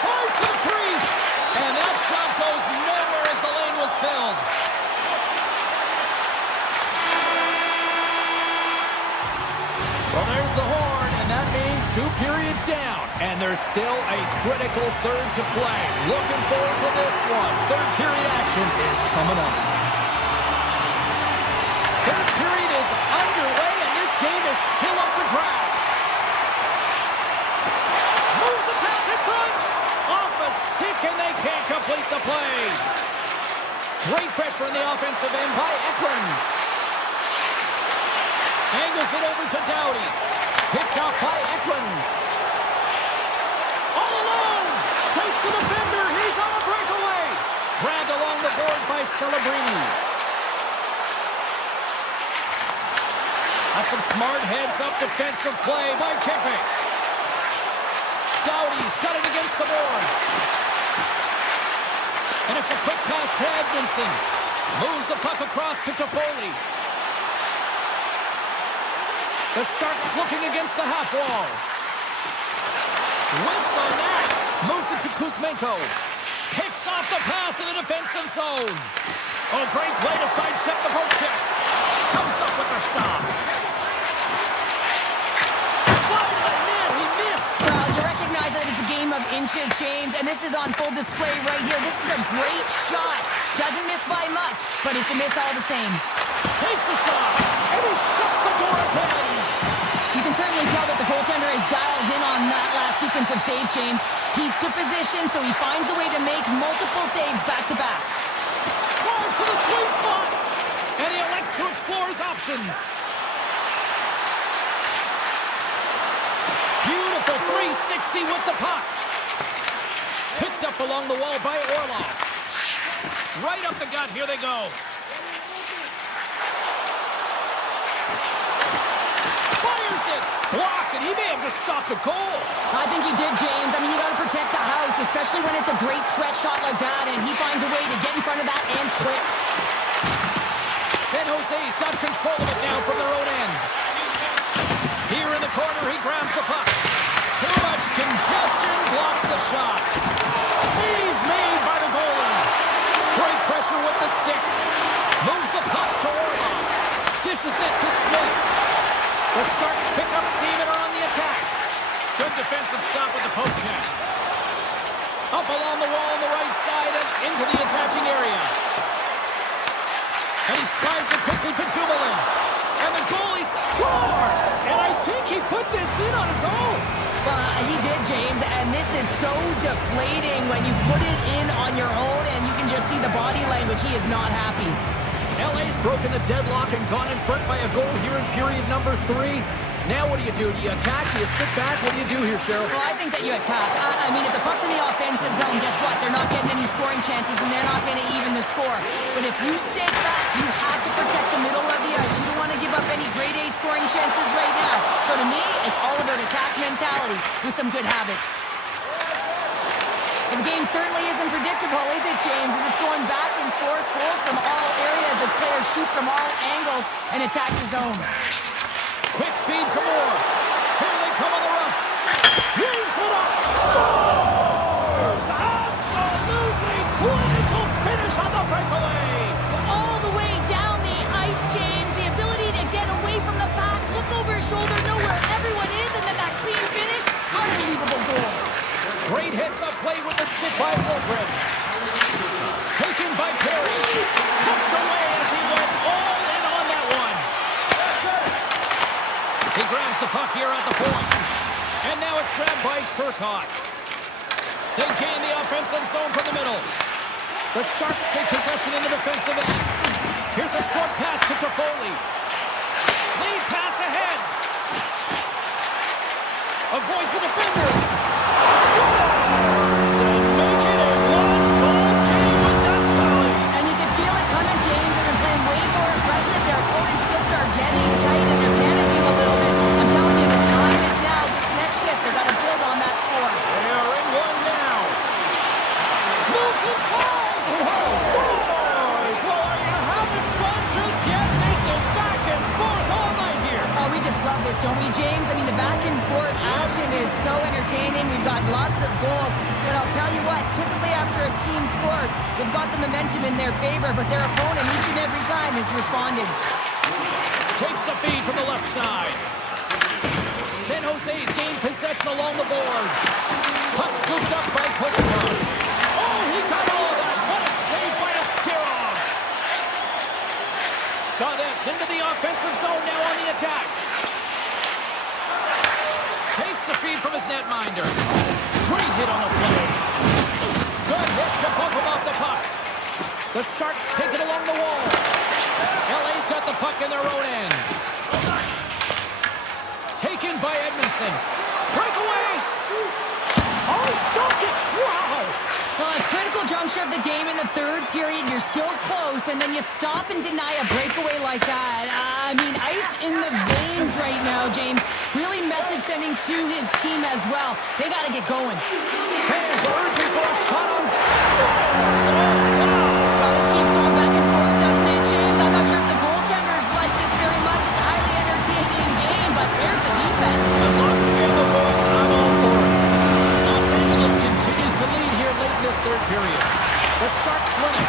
Tries to the crease. And that shot goes nowhere as the lane was filled. Well, there's the horn, and that means 2 periods down. And there's still a critical third to play. Looking forward to this one. Third period action is coming on. Third period is underway, and this game is still up for grabs. Moves the pass in front. Off a stick, and they can't complete the play. Great pressure in the offensive end by Eklund. Angles it over to Doughty. Picked off by Eklund. All alone. Chase the defender. He's on a breakaway. Grabbed along the board by Celebrini. That's some smart heads-up defensive play by Kempe. Doughty's got it against the boards. And it's a quick pass to Edmondson. Moves the puck across to Toffoli. The Sharks looking against the half wall. Whiffs on that. Moves it to Kuzmenko. Picks off the pass in the defensive zone. Oh, great play to sidestep the poke check. Comes up with the stop. Wide of the net, he missed. Well, you recognize that it's a game of inches, James, and this is on full display right here. This is a great shot. Doesn't miss by much, but it's a miss all the same. Takes the shot, and he shuts the door again. You can certainly tell that the goaltender is dialed in on that last sequence of saves, James. He's to position, so he finds a way to make multiple saves back-to-back. Drives to the sweet spot, and he elects to explore his options. Beautiful 360 with the puck. Picked up along the wall by Orlov. Right up the gut, here they go. Fires it! Blocked, and he may have just stopped a goal. I think he did, James. I mean, you got to protect the house, especially when it's a great threat shot like that, and he finds a way to get in front of that and quick. San Jose's got control of it now from their own end. Here in the corner, he grabs the puck. Too much congestion, blocks the shot. Save made by the goalie. Great pressure with the stick. Moves the puck to Orlov. Dishes it to Smith. The Sharks pick up steam and are on the attack. Good defensive stop with the poke check. Up along the wall on the right side and into the attacking area. And he slides it quickly to Dumoulin. And the goalie scores! And I think he put this in on his own. He did, James, and this is so deflating when you put it in on your own, and you can just see the body language. He is not happy. LA's broken the deadlock and gone in front by a goal here in period number 3. Now what do? Do you attack? Do you sit back? What do you do here, Cheryl? Well, I think that you attack. I mean, if the puck's in the offensive zone, guess what? They're not getting any scoring scoring chances, and they're not going to even the score. But if you sit back, you have to protect the middle of the ice. You don't want to give up any grade A scoring chances right now. So to me, it's all about attack mentality with some good habits. And the game certainly isn't predictable, is it, James? As it's going back and forth, goals from all areas as players shoot from all angles and attack the zone. Quick feed to Moore. Here they come on the rush. Here's it up. Scores! Absolutely clinical finish on the breakaway. All the way down the ice, James. The ability to get away from the pack, look over his shoulder, know where everyone is, and then that clean finish. Unbelievable goal. Great hits up play with the stick by Wilbred. Taken by Perry. Hooked away as he went all in on that one. He grabs the puck here at the point. And now it's grabbed by Turcotte. They gain the offensive zone from the middle. The Sharks take possession in the defensive end. Here's a short pass to Toffoli. Lead pass ahead. Avoids the defender. Scores! And make it a one-goal game with that tally. And you can feel it coming, James. They're playing way more aggressive. Their opponent's sticks are getting tight and they're panicking a little bit. I'm telling you, the time is now. This next shift, they've got to build on that score. They are in one now. Moves inside. Scores! Well, are you having fun just yet? This is back and forth all night here. Oh, we just love this, don't we, James? I mean, the back and forth action is so entertaining. We've got lots of goals. But I'll tell you what, typically after a team scores, they've got the momentum in their favor, but their opponent each and every time has responded. Takes the feed from the left side. San Jose's gained possession along the boards. Puck scooped up by Kuznetsov. Oh, he got all of that. What a save by Askarov. Gaudet's into the offensive zone now on the attack. Takes the feed from his netminder. Great hit on the play. Good hit to bump him off the puck. The Sharks take it along the wall. LA's got the puck in their own end. Taken by Edmondson. Breakaway! Oh, stopped it! Wow! Well, a critical juncture of the game in the third period, you're still close, and then you stop and deny a breakaway like that. I mean, ice in the veins right now, James. Really message sending to his team as well. They got to get going. Fans are urging for a shot on. Scores! Oh, wow! Well, this keeps going back and forth, doesn't it, James? I'm not sure if the goaltenders like this very much. It's a highly entertaining game, but where's the defense? As long as we have the voice, I'm all for it. Los Angeles continues to lead here late in this third period. The Sharks win it.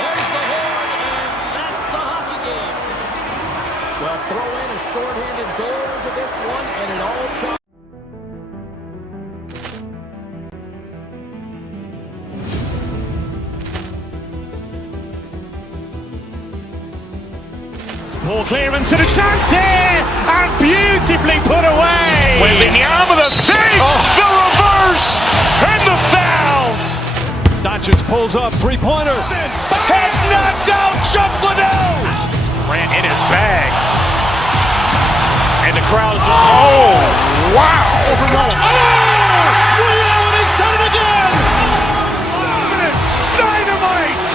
There's the horn, and that's the hockey game. Well, throw in a shorthanded goal into this one, and it all chalks. Poor clearance and a chance here, and beautifully put away. Wembanyama the save, the reverse, and the foul. Doncic pulls up, three-pointer. Has knocked out Chuck Liddell. Ran in his bag. And the crowd is, oh, wow. Ray Allen has done it again. Dynamite.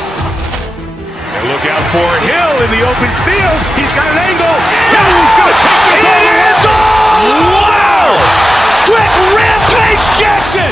And look out for Hill in the open field. He's got an angle. He's going to take this all the way. Wow. Quick rampage Jackson.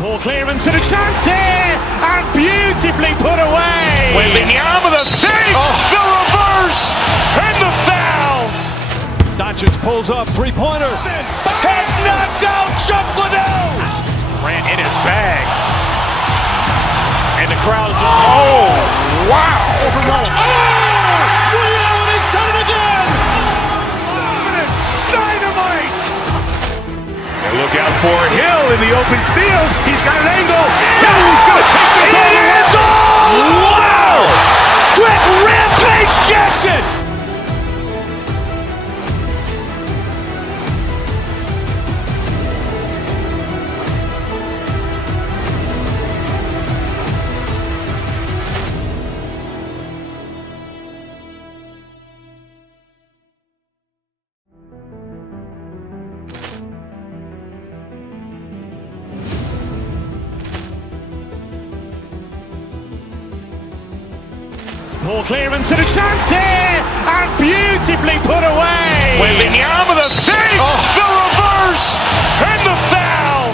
Poor clearance and a chance here, and beautifully put away. Wembanyama the save, the reverse, and the foul. Doncic pulls up, three-pointer. Has knocked out Chuck Liddell. Ran in his bag. And the crowd is, oh, wow. Ray Allen has done it again. Dynamite. And look out for Hill in the open field. He's got an angle. He's going to take this all the way. Wow! Quick Rampage Jackson! Poor clearance and a chance here, and beautifully put away. Wembanyama the fake, the reverse, and the foul.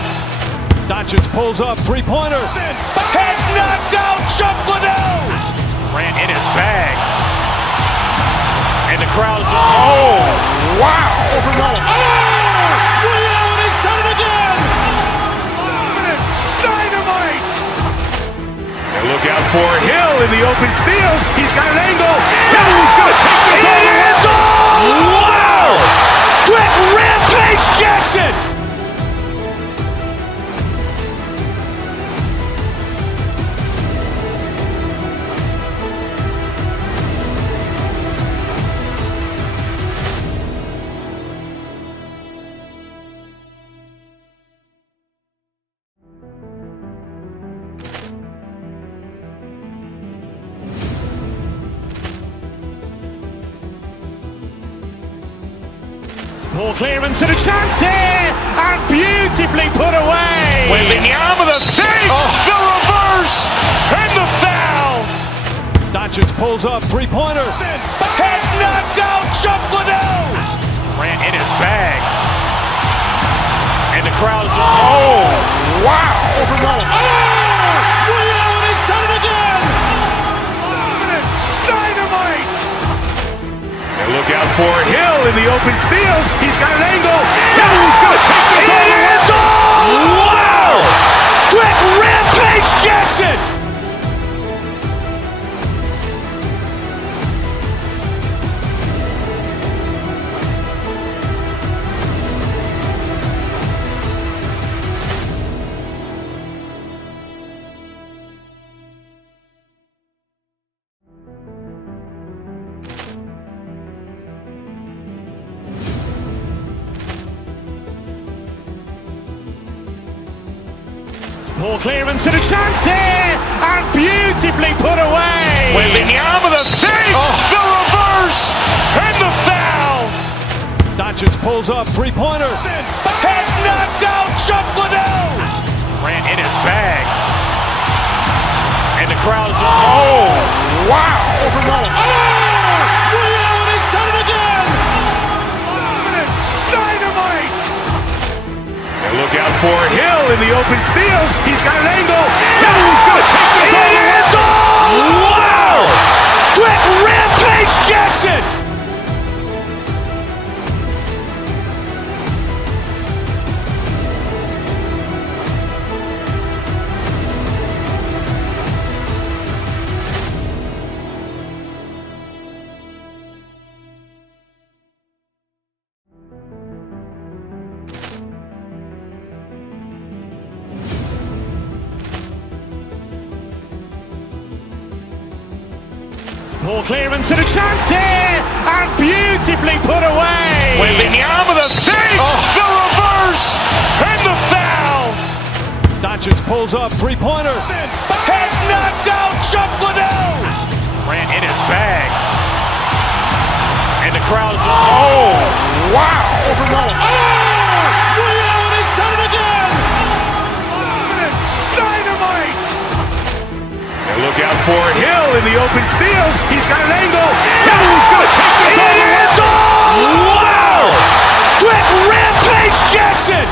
Doncic pulls up, three-pointer. Has knocked out Chuck Liddell. Grant in his bag. And the crowd is, oh, wow. Ray Allen has done it again. Dynamite. And look out for Hill in the open field. He's got an angle. He's going to take this all the way. Wow. Quick Rampage Jackson. Poor clearance and a chance here, and beautifully put away. Wembanyama the fake, the reverse, and the foul. Doncic pulls up, three-pointer. Has knocked out Chuck Liddell. Grant in his bag. And the crowd is, oh, wow. Ray Allen has done it again. Dynamite. And look out for Hill in the open field. He's got an angle. He's going to take this all the way. Wow. Quick Rampage Jackson. Poor clearance and a chance here, and beautifully put away. Wembanyama the fake, the reverse, and the foul. Doncic pulls up, three-pointer. Has knocked out Chuck Liddell. Grant in his bag. And the crowd is, oh, wow. Ray Allen has done it again. Dynamite. And look out for Hill in the open field. He's got an angle. He's going to take this all the way. Wow. Quick Rampage Jackson. Poor clearance and a chance here, and beautifully put away. Wembanyama the fake, the reverse, and the foul. Doncic pulls up, three-pointer. Has knocked out Chuck Liddell. Grant in his bag. And the crowd is, oh, wow. Ray Allen has done it again. Dynamite. And look out for Hill in the open field. He's got an angle. He's going to take this all the way. Wow. Quick Rampage Jackson.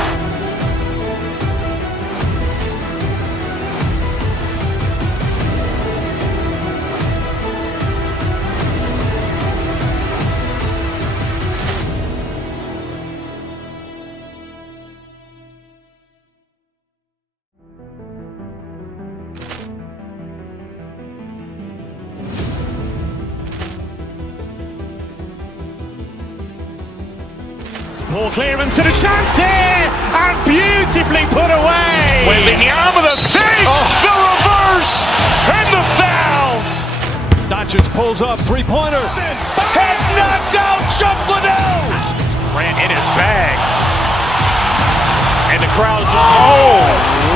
Poor clearance and a chance here, and beautifully put away. Wembanyama the save, the reverse, and the foul. Doncic pulls up, three-pointer. Has knocked out Chuck Liddell. Grant in his bag. And the crowd's, oh,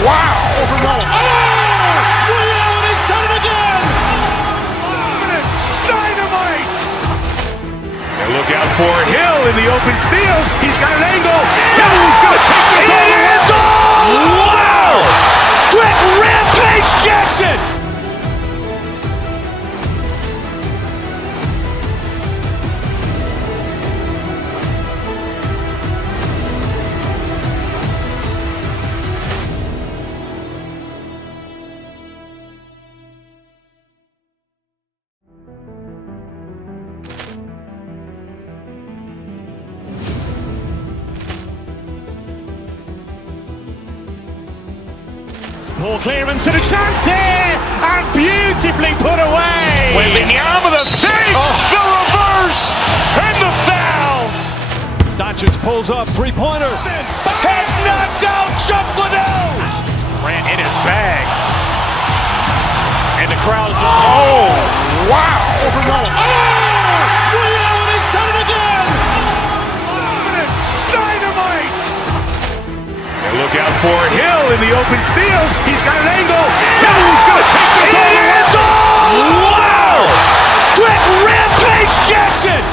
wow. Ray Allen has done it again. Dynamite. And look out for Hill in the open field. He's got an angle. Hill's going to take this all the way. Wow. Quick Rampage Jackson. Poor clearance and a chance here, and beautifully put away. Wembanyama the save, the reverse, and the foul. Doncic pulls up, three-pointer. Has knocked out Chuck Liddell. Grant in his bag. And the crowd's, oh, wow. Ray Allen has done it again. Dynamite. And look out for Hill in the open field. He's got an angle. Hill's going to take this all the way. Wow. Quick Rampage Jackson.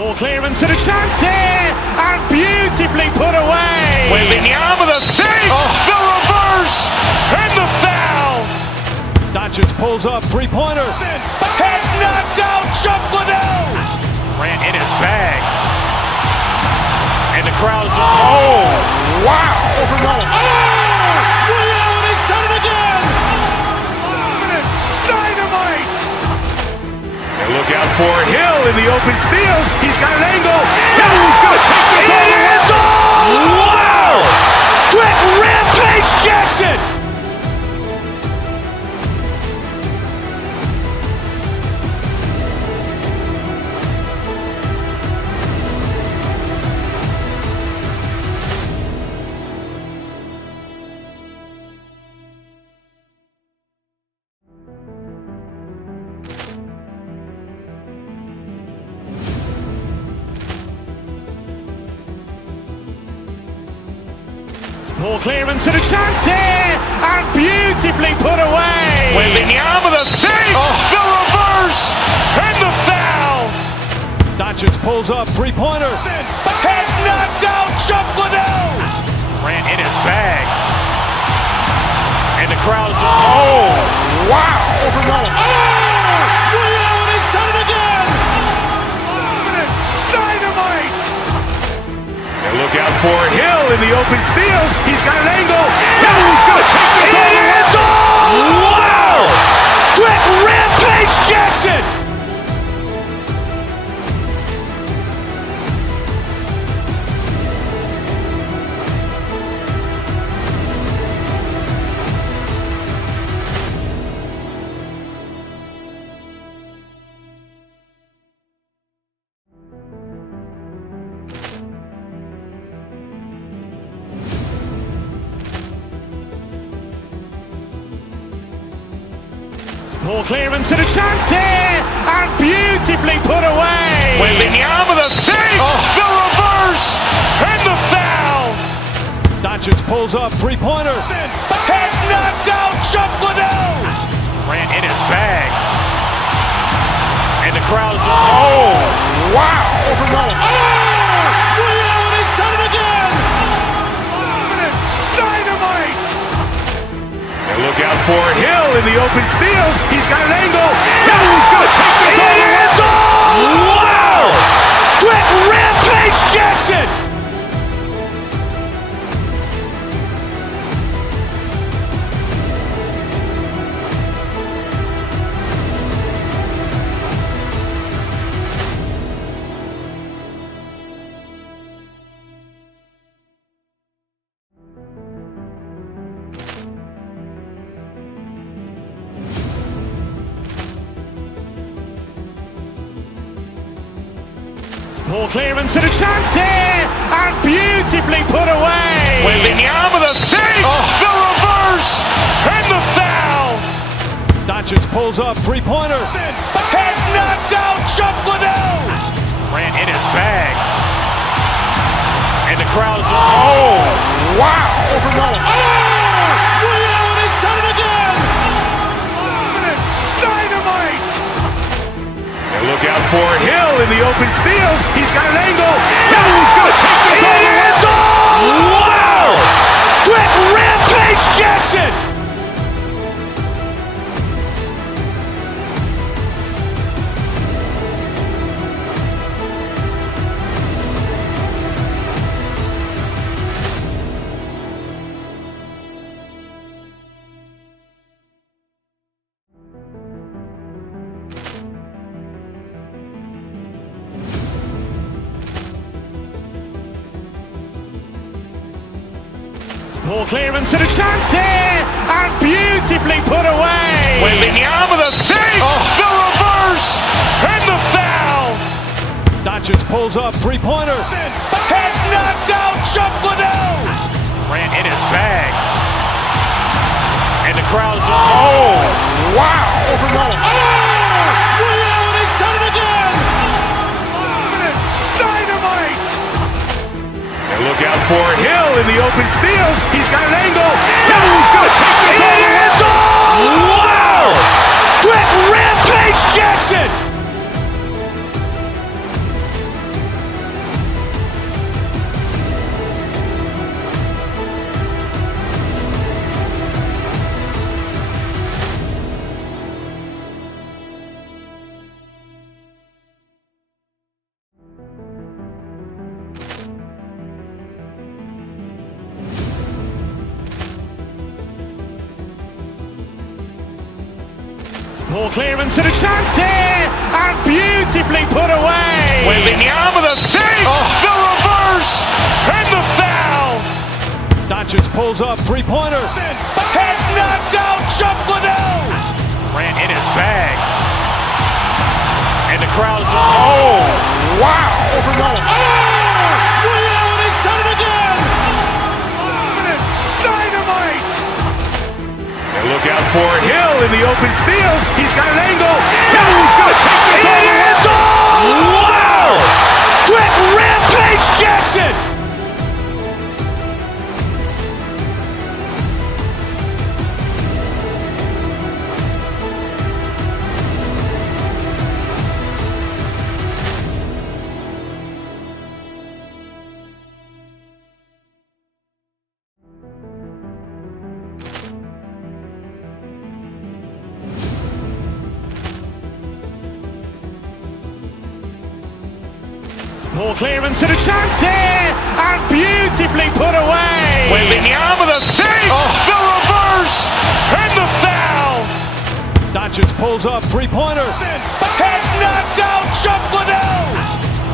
Poor clearance and a chance here, and beautifully put away. Wembanyama the save, the reverse, and the foul. Doncic pulls up, three-pointer. Has knocked out Chuck Liddell. Grant in his bag. And the crowd's, oh, wow. Ray Allen has done it again. Dynamite. And look out for Hill in the open field. He's got an angle. Hill's going to take this all the way. Wow. Quick Rampage Jackson. Poor clearance and a chance here, and beautifully put away. Wembanyama the save, the reverse, and the foul. Doncic pulls up, three-pointer. Has knocked out Chuck Liddell. Grant in his bag. And the crowd's, oh, wow. Ray Allen has done it again. Dynamite. And look out for Hill in the open field. He's got an angle. Hill's going to take this all the way. Wow. Quick Rampage Jackson. Poor clearance and a chance here, and beautifully put away. Wembanyama the save, the reverse, and the foul. Doncic pulls up, three-pointer. Has knocked out Chuck Liddell. Grant in his bag. And the crowd's, oh, wow. Ray Allen has done it again. Dynamite. And look out for Hill in the open field. He's got an angle. Hill's going to take this all the way. Wow. Quick Rampage Jackson. Poor clearance and a chance here, and beautifully put away. Wembanyama with a save, the reverse, and the foul. Doncic pulls up, three-pointer. Has knocked out Chuck Liddell. Grant in his bag. And the crowd is, oh, wow. Ray Allen has done it again. Dynamite. And look out for Hill in the open field. He's got an angle. Hill's going to take this all the way. Wow. Quick Rampage Jackson. Poor clearance and a chance here, and beautifully put away. Wembanyama with a save, the reverse, and the foul. Doncic pulls up, three-pointer. Has knocked out Chuck Liddell. Grant in his bag. And the crowd is, oh, wow. Ray Allen has done it again. Dynamite. And look out for Hill in the open field. He's got an angle. Hill's going to take this all the way. Wow. Quick Rampage Jackson. Poor clearance and a chance here, and beautifully put away. Wembanyama with a save, the reverse, and the foul. Doncic pulls up, three-pointer. Has knocked out Chuck Liddell. Grant in his bag. And the crowd is, oh, wow. Ray Allen has done it again. Dynamite. And look out for Hill in the open field. He's got an angle. Hill's going to take this all the way. Wow. Quick Rampage Jackson. Poor clearance and a chance here, and beautifully put away. Wembanyama with a save, the reverse, and the foul. Doncic pulls up, three-pointer. Has knocked out Chuck Liddell.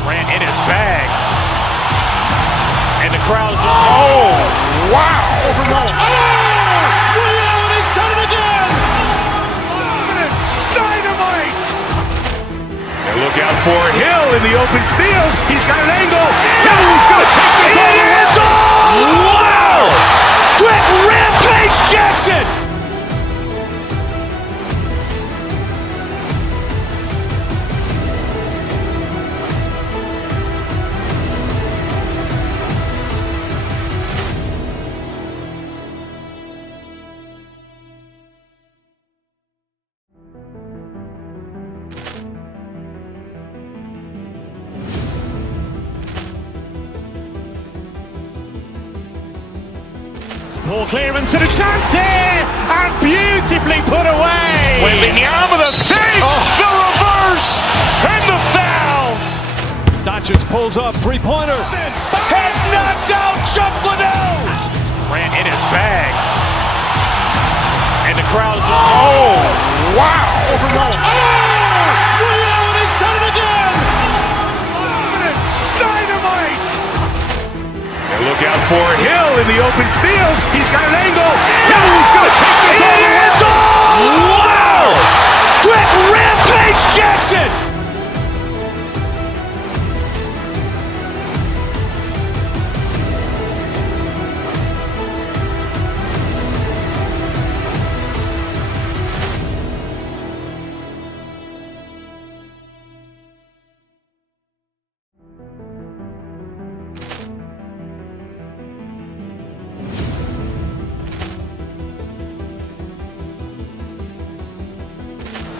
Grant in his bag. And the crowd is, oh, wow. Ray Allen has done it again. Dynamite. And look out for Hill in the open field. He's got an angle. Hill's going to take this all the way. Wow. Quick Rampage Jackson. Poor clearance and a chance here, and beautifully put away. Wembanyama with a save, the reverse, and the foul. Doncic pulls up, three-pointer. Has knocked out Chuck Liddell. Grant in his bag. And the crowd is, oh, wow. Ray Allen has done it again. Dynamite. And look out for Hill in the open field. He's got an angle. Hill's going to take this all the way. Wow. Quick Rampage Jackson.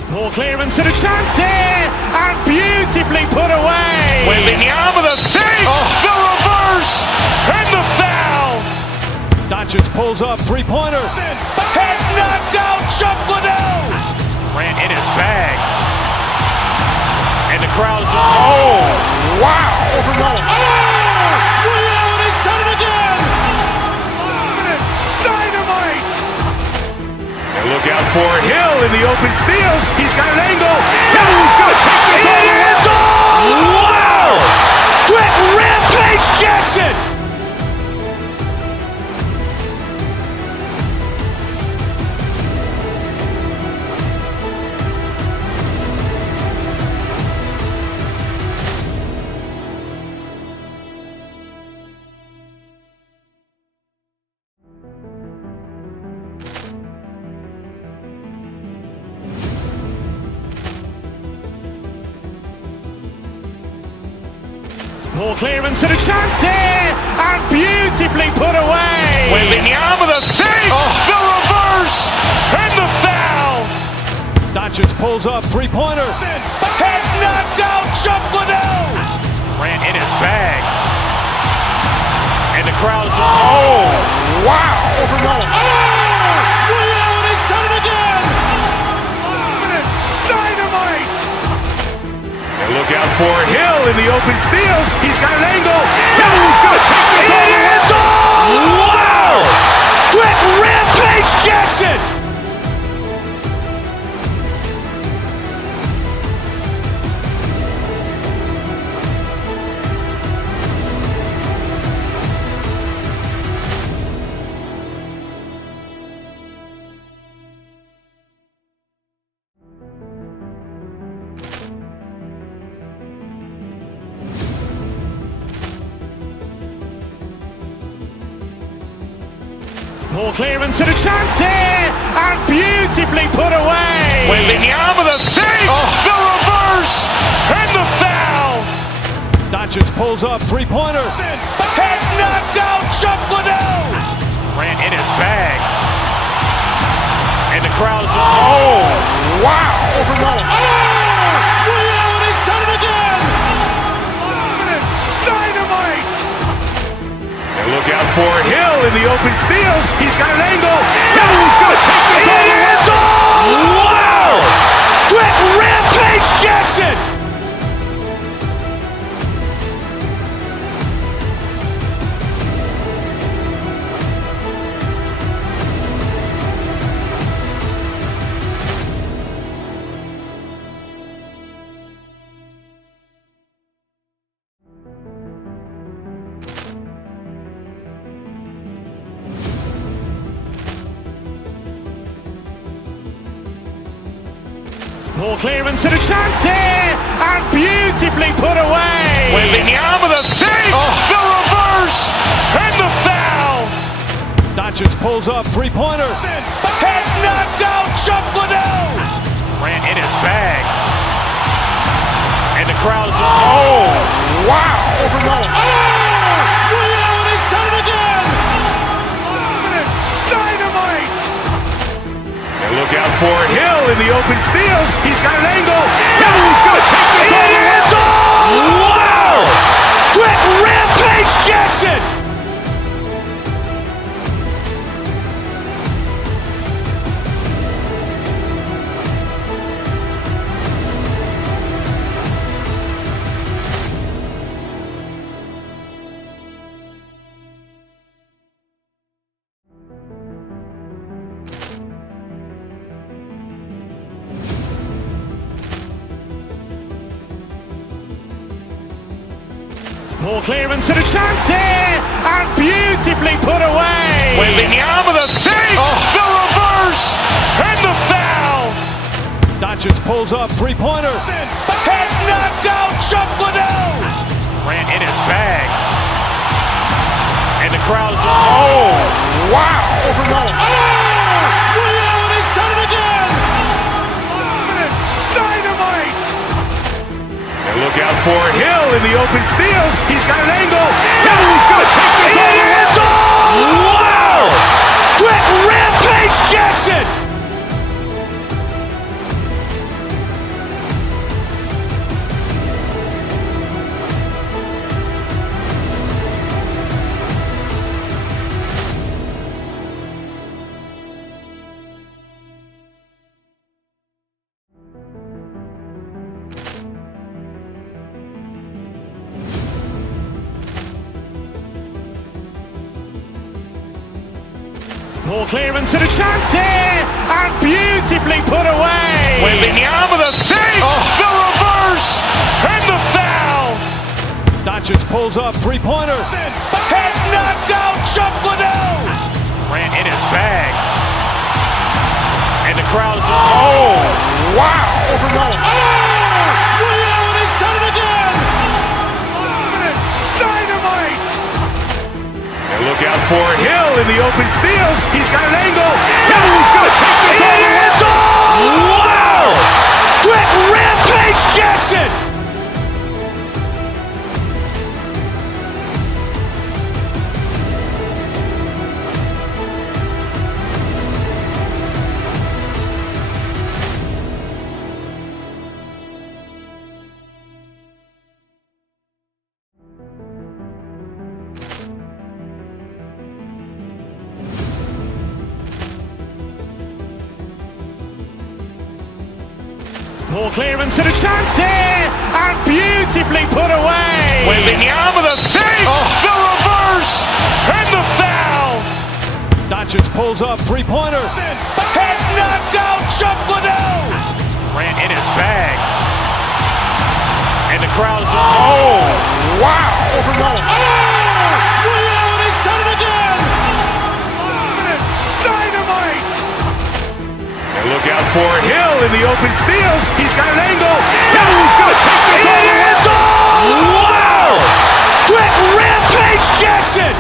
Poor clearance and a chance here, and beautifully put away. Waving the arm of the fake, the reverse, and the foul. Doncic pulls up, three-pointer. Has knocked out Chuck Liddell. Grant in his bag. And the crowd is, oh, wow. Ray Allen has done it again. Dynamite. And look out for Hill in the open field. He's got an angle. He's going to take this all the way. Wow. Quick Rampage Jackson. Poor clearance and a chance here, and beautifully put away. Waving the arm of the fake, the reverse, and the foul. Doncic pulls up, three-pointer. Has knocked out Chuck Liddell. Grant in his bag. And the crowd is, oh, wow. Ray Allen has done it again. Dynamite. And look out for Hill in the open field. He's got an angle. He's going to take this all the way. Wow. Quick Rampage Jackson. Poor clearance and a chance here, and beautifully put away. Waving the arm of the fake, the reverse, and the foul. Doncic pulls up, three-pointer. Has knocked out Chuck Liddell. Grant in his bag. And the crowd is, oh, wow. Ray Allen has done it again. Dynamite. And look out for Hill in the open field. He's got an angle. He's going to take this all the way. Wow. Quick Rampage Jackson. Poor clearance and a chance here, and beautifully put away. Waving the arm of the fake, the reverse, and the foul. Doncic pulls up, three-pointer. Has knocked out Chuck Liddell. Grant in his bag. And the crowd is, oh, wow. Ray Allen has done it again. Dynamite. And look out for Hill in the open field. He's got an angle. He's going to take this all the way. Wow. Quick Rampage Jackson. Poor clearance and a chance here, and beautifully put away. Waving the arm of the fake, the reverse, and the foul. Doncic pulls up, three-pointer. Has knocked out Chuck Liddell. Grant in his bag. And the crowd is, oh, wow. Ray Allen has done it again. Dynamite. And look out for Hill in the open field. He's got an angle. He's going to take this all the way. Wow. Quick Rampage Jackson. Poor clearance and a chance here, and beautifully put away. Waving the arm of the fake, the reverse, and the foul. Doncic pulls up, three-pointer. Has knocked out Chuck Liddell. Grant in his bag. And the crowd is, oh, wow. Ray Allen has done it again. Dynamite. And look out for Hill in the open field. He's got an angle. He's going to take this all the way. Wow. Quick Rampage Jackson. Poor clearance and a chance here, and beautifully put away. Waving the arm of the fake, the reverse, and the foul. Doncic pulls up, three-pointer. Has knocked out Chuck Liddell. Grant in his bag. And the crowd is, oh, wow. Ray Allen has done it again. Dynamite. And look out for Hill in the open field. He's got an angle. He's going to take this all the way. Wow. Quick Rampage Jackson.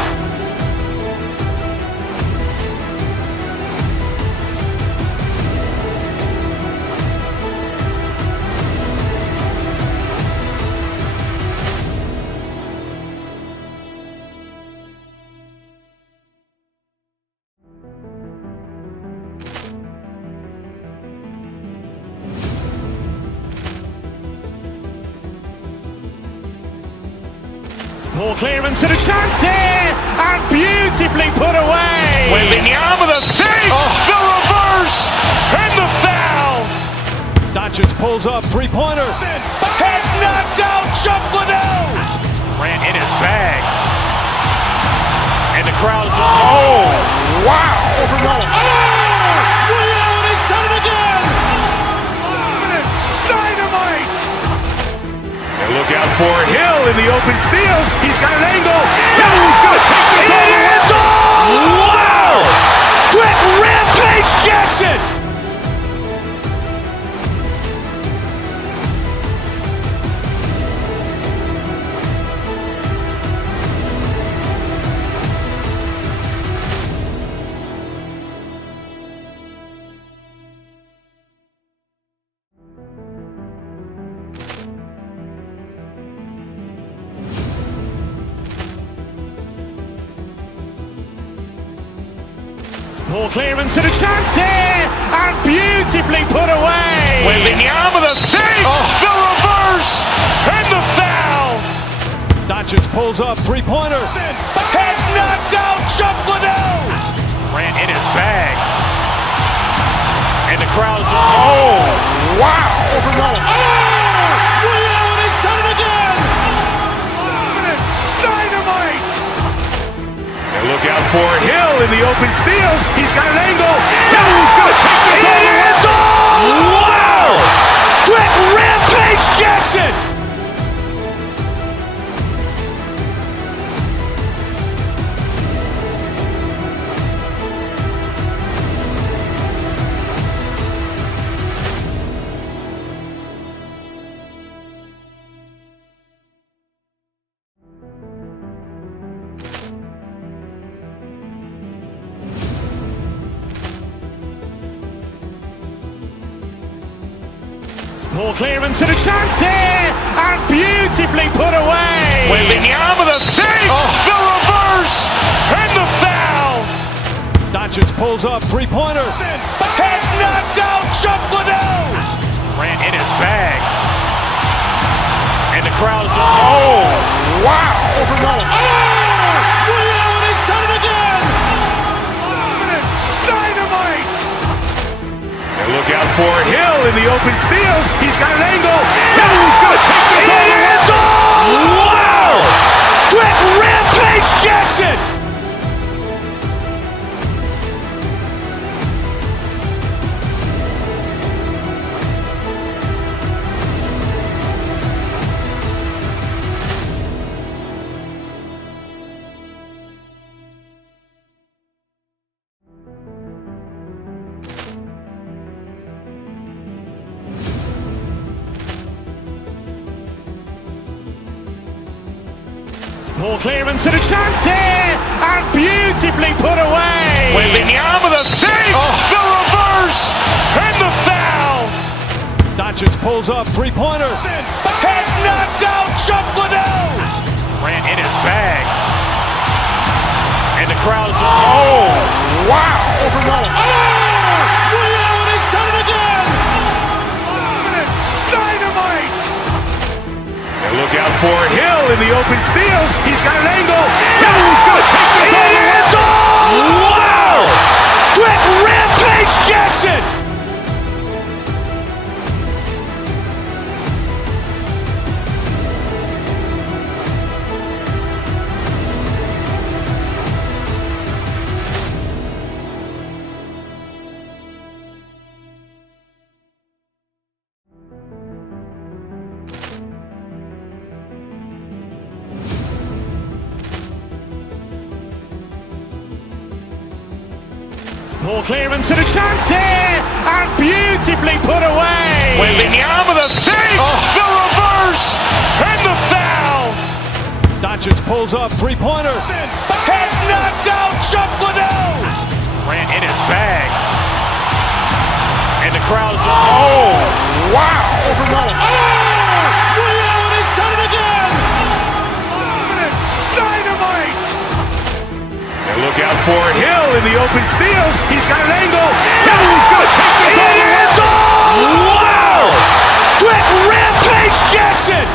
Poor clearance and a chance here, and beautifully put away. Waving the arm of the fake, the reverse, and the foul. Doncic pulls up, three-pointer. Has knocked out Chuck Liddell. Grant in his bag. And the crowd is, oh, wow. Ray Allen has done it again. Dynamite. And look out for Hill in the open field. He's got an angle. He's going to take this all the way. Wow. Quick Rampage Jackson. Poor clearance and a chance here, and beautifully put away. Waving the arm of the fake, the reverse, and the foul. Doncic pulls up, three-pointer. Has knocked out Chuck Liddell. Grant in his bag. And the crowd is, oh, wow. Ray Allen has done it again. Dynamite. And look out for Hill in the open field. He's got an angle. He's going to take this all the way. Wow. Quick Rampage Jackson. Poor clearance and a chance here, and beautifully put away. Waving the arm of the fake, the reverse, and the foul. Doncic pulls up, three-pointer. Has knocked out Chuck Liddell. Grant in his bag. And the crowd is, oh, wow. Ray Allen has done it again. Dynamite. And look out for Hill in the open field. He's got an angle. He's going to take this all the way. Wow. Quick Rampage Jackson. Poor clearance and a chance here, and beautifully put away. Wembanyama with a fake, the reverse, and the foul. Doncic pulls up, three-pointer. Has knocked out Chuck Liddell. Grant in his bag. And the crowd is, oh, wow. Ray Allen has done it again. Dynamite. And look out for Hill in the open field. He's got an angle. Hill's going to take this all the way. Wow. Quick Rampage Jackson. Poor clearance and a chance here, and beautifully put away. Wembanyama with a fake, the reverse, and the foul. Doncic pulls up, three-pointer. Has knocked out Chuck Liddell. Grant in his bag. And the crowd is, oh, wow. Ray Allen has done it again. Dynamite. And look out for Hill in the open field. He's got an angle. Hill's going to take this all the way. Wow. Quick Rampage Jackson.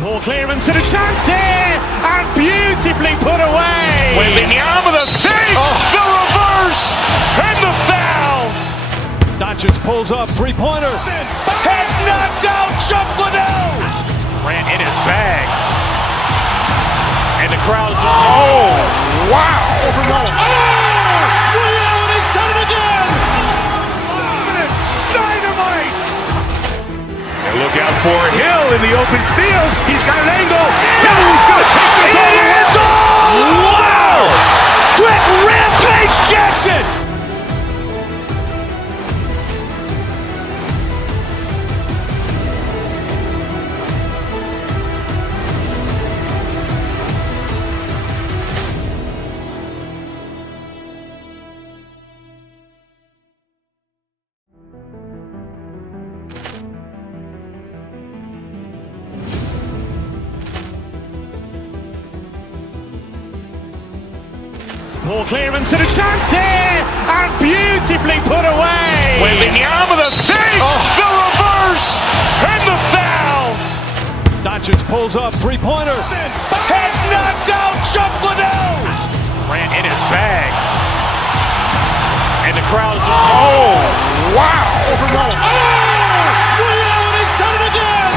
Poor clearance and a chance here, and beautifully put away. Wembanyama with a fake, the reverse, and the foul. Doncic pulls up, three-pointer. Has knocked out Chuck Liddell. Grant in his bag. And the crowd is, oh, wow. Ray Allen has done it again. Dynamite. And look out for Hill in the open field. He's got an angle. Hill's going to take this all the way. Wow. Quick Rampage Jackson. Poor clearance and a chance here, and beautifully put away. Wembanyama with a fake, the reverse, and the foul. Doncic pulls up, three-pointer. Has knocked out Chuck Liddell. Grant in his bag. And the crowd is, oh, wow. Ray Allen has done it again.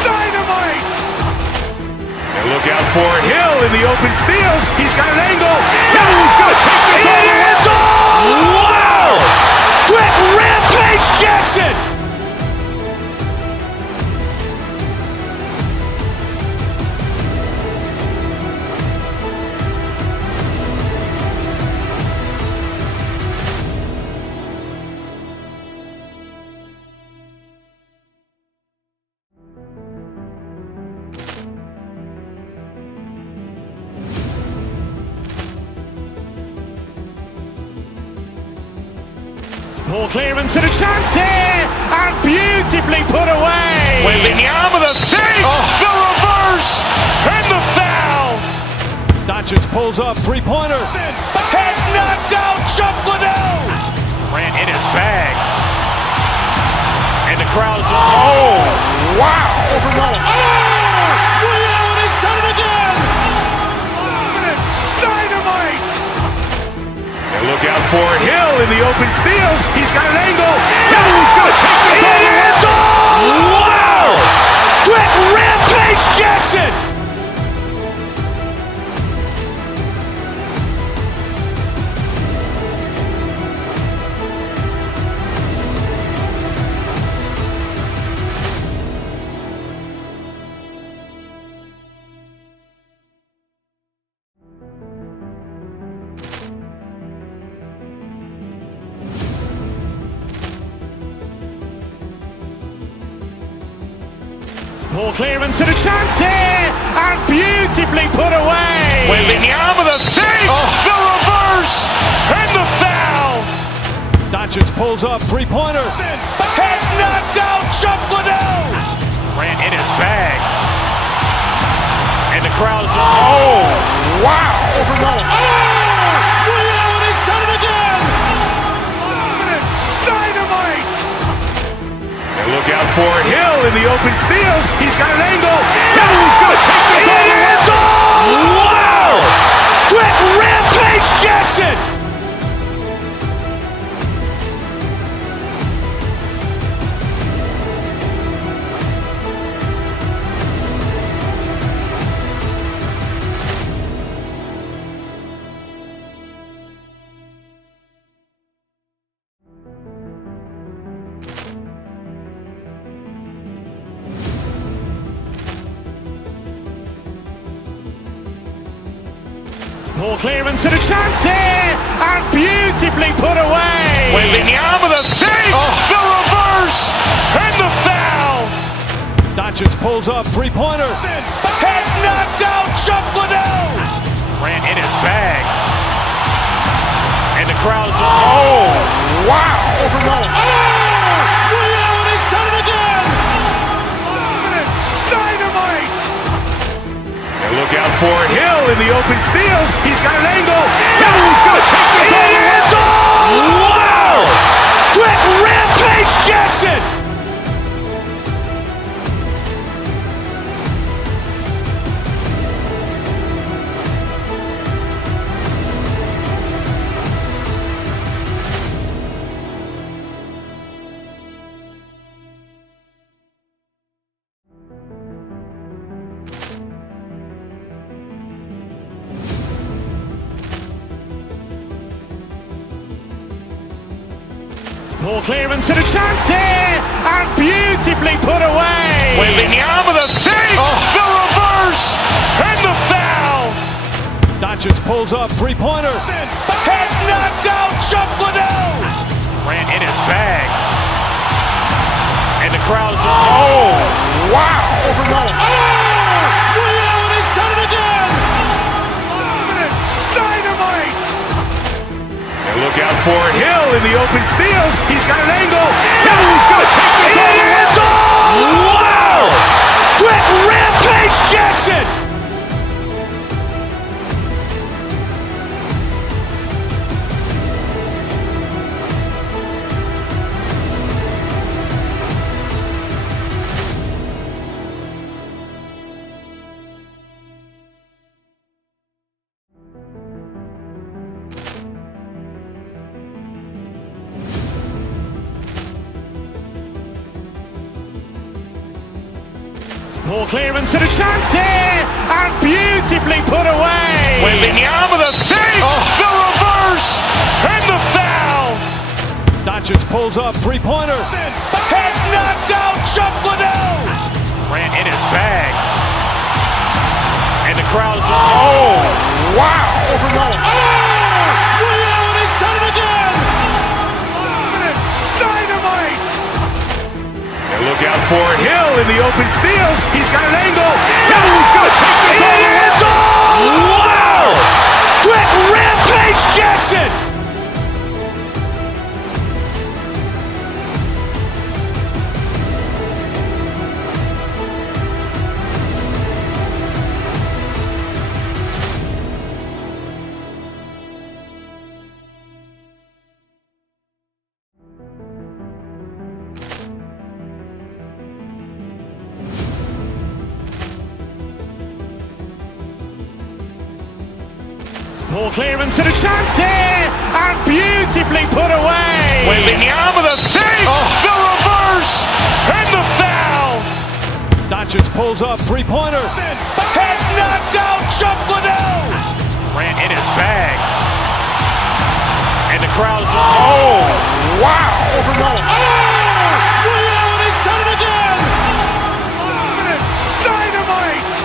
Dynamite. And look out for Hill in the open field. He's got an angle. Hill's going to take this all the way. Wow. Quick Rampage Jackson. Poor clearance and a chance here, and beautifully put away. Wembanyama with a fake, the reverse, and the foul. Doncic pulls up, three-pointer. Has knocked out Chuck Liddell. Grant in his bag. And the crowd is, oh, wow. Ray Allen has done it again. Dynamite. And look out for Hill in the open field. He's got an angle. Hill's going to take this all the way. Wow. Quick Rampage Jackson. Poor clearance and a chance here, and beautifully put away. Waving the arm of the fake, the reverse, and the foul. Doncic pulls up, three-pointer. Has knocked out Chuck Liddell. Grant in his bag. And the crowd is, oh, wow. Ray Allen has done it again. Dynamite. And look out for Hill in the open field. He's got an angle. He's going to take this all the way. Wow. Quick Rampage Jackson. Poor clearance and a chance here, and beautifully put away. Waving the arm of the fake, the reverse, and the foul. Doncic pulls up, three-pointer. Has knocked out Chuck Liddell. Grant in his bag. And the crowd is, oh, wow. Ray Allen has done it again. Dynamite. And look out for Hill in the open field. He's got an angle. He's going to take this all the way. Wow. Quick Rampage Jackson. Poor clearance and a chance here, and beautifully put away. Waving the arm of the fake, the reverse, and the foul. Doncic pulls up, three-pointer. Has knocked out Chuck Liddell. Grant in his bag. And the crowd is, oh, wow. Ray Allen has done it again. Dynamite. And look out for Hill in the open field. He's got an angle. He's going to take this all the way. Wow. Quick Rampage Jackson. Poor clearance and a chance here, and beautifully put away. Waving the arm of the fake, the reverse, and the foul. Doncic pulls up, three-pointer. Has knocked out Chuck Liddell. Grant in his bag. And the crowd is, oh, wow. Ray Allen has done it again. Dynamite. And look out for Hill in the open field. He's got an angle. He's going to take this all the way. Wow. Quick Rampage Jackson. Poor clearance and a chance here, and beautifully put away. Waving the arm of the fake, the reverse, and the foul. Doncic pulls up, three-pointer. Has knocked out Chuck Liddell. Grant in his bag. And the crowd is, oh, wow. Ray Allen has done it again. Dynamite.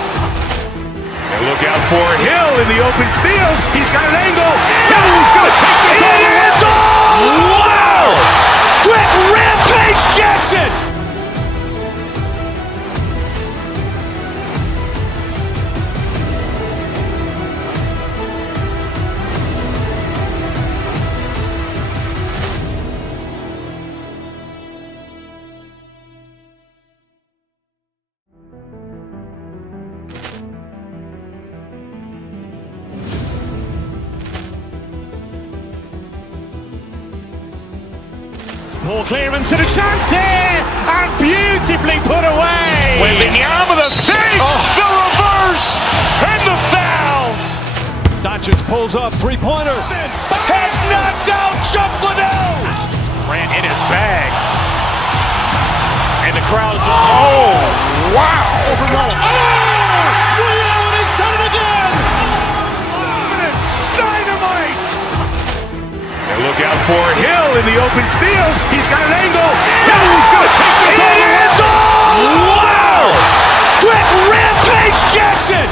And look out for Hill in the open field. He's got an angle. He's going to take this all the way. Wow. Quick Rampage Jackson. Poor clearance and a chance here, and beautifully put away. Wembanyama the fake, the reverse, and the foul. Doncic pulls up, three-pointer. Has knocked out Chuck Liddell. Grant in his bag. And the crowd is, oh, wow. Ray Allen has done it again. Dynamite. And look out for Hill in the open field. He's got an angle. He's going to take this all the way. Wow. Quick Rampage Jackson.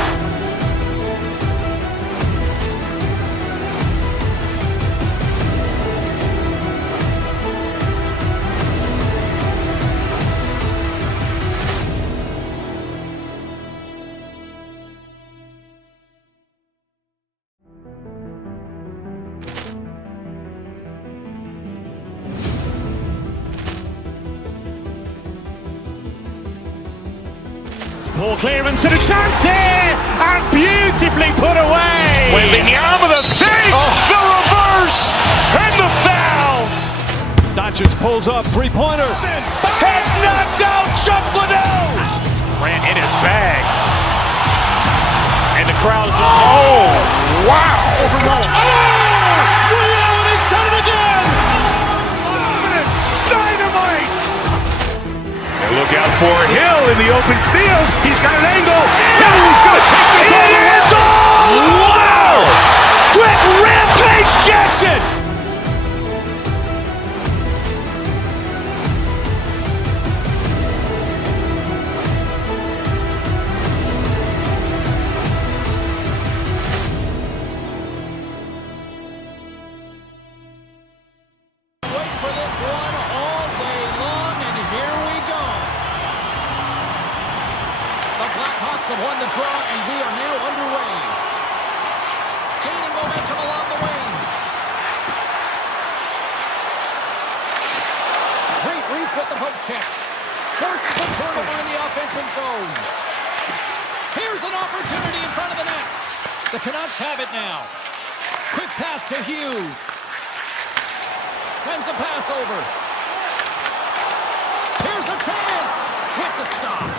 Poor clearance and a chance here, and beautifully put away. Wembanyama the fake, the reverse, and the foul. Doncic pulls up, three-pointer. Has knocked out Chuck Liddell. Grant in his bag. And the crowd is, oh, wow. Ray Allen has done it again. Dynamite. And look out for Hill in the open field. He's got an angle. He's going to take this all the way. Wow. Quick Rampage Jackson. Wait for this one all day long, and here we go. The Blackhawks have won the draw, and we are now underway. Gaining momentum along the wing. Great reach with the poke check. Forces the turnover in the offensive zone. Here's an opportunity in front of the net. The Canucks have it now. Quick pass to Hughes. Sends a pass over. Here's a chance with the stop.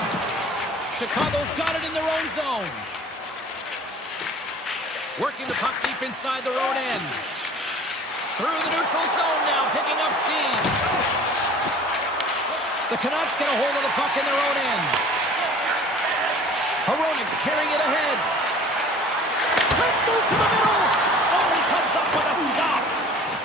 Chicago's got it in their own zone. Working the puck deep inside their own end. Through the neutral zone now, picking up steam. The Canucks get a hold of the puck in their own end. Hronik's carrying it ahead. Let's move to the middle. Oh, he comes up with a stop.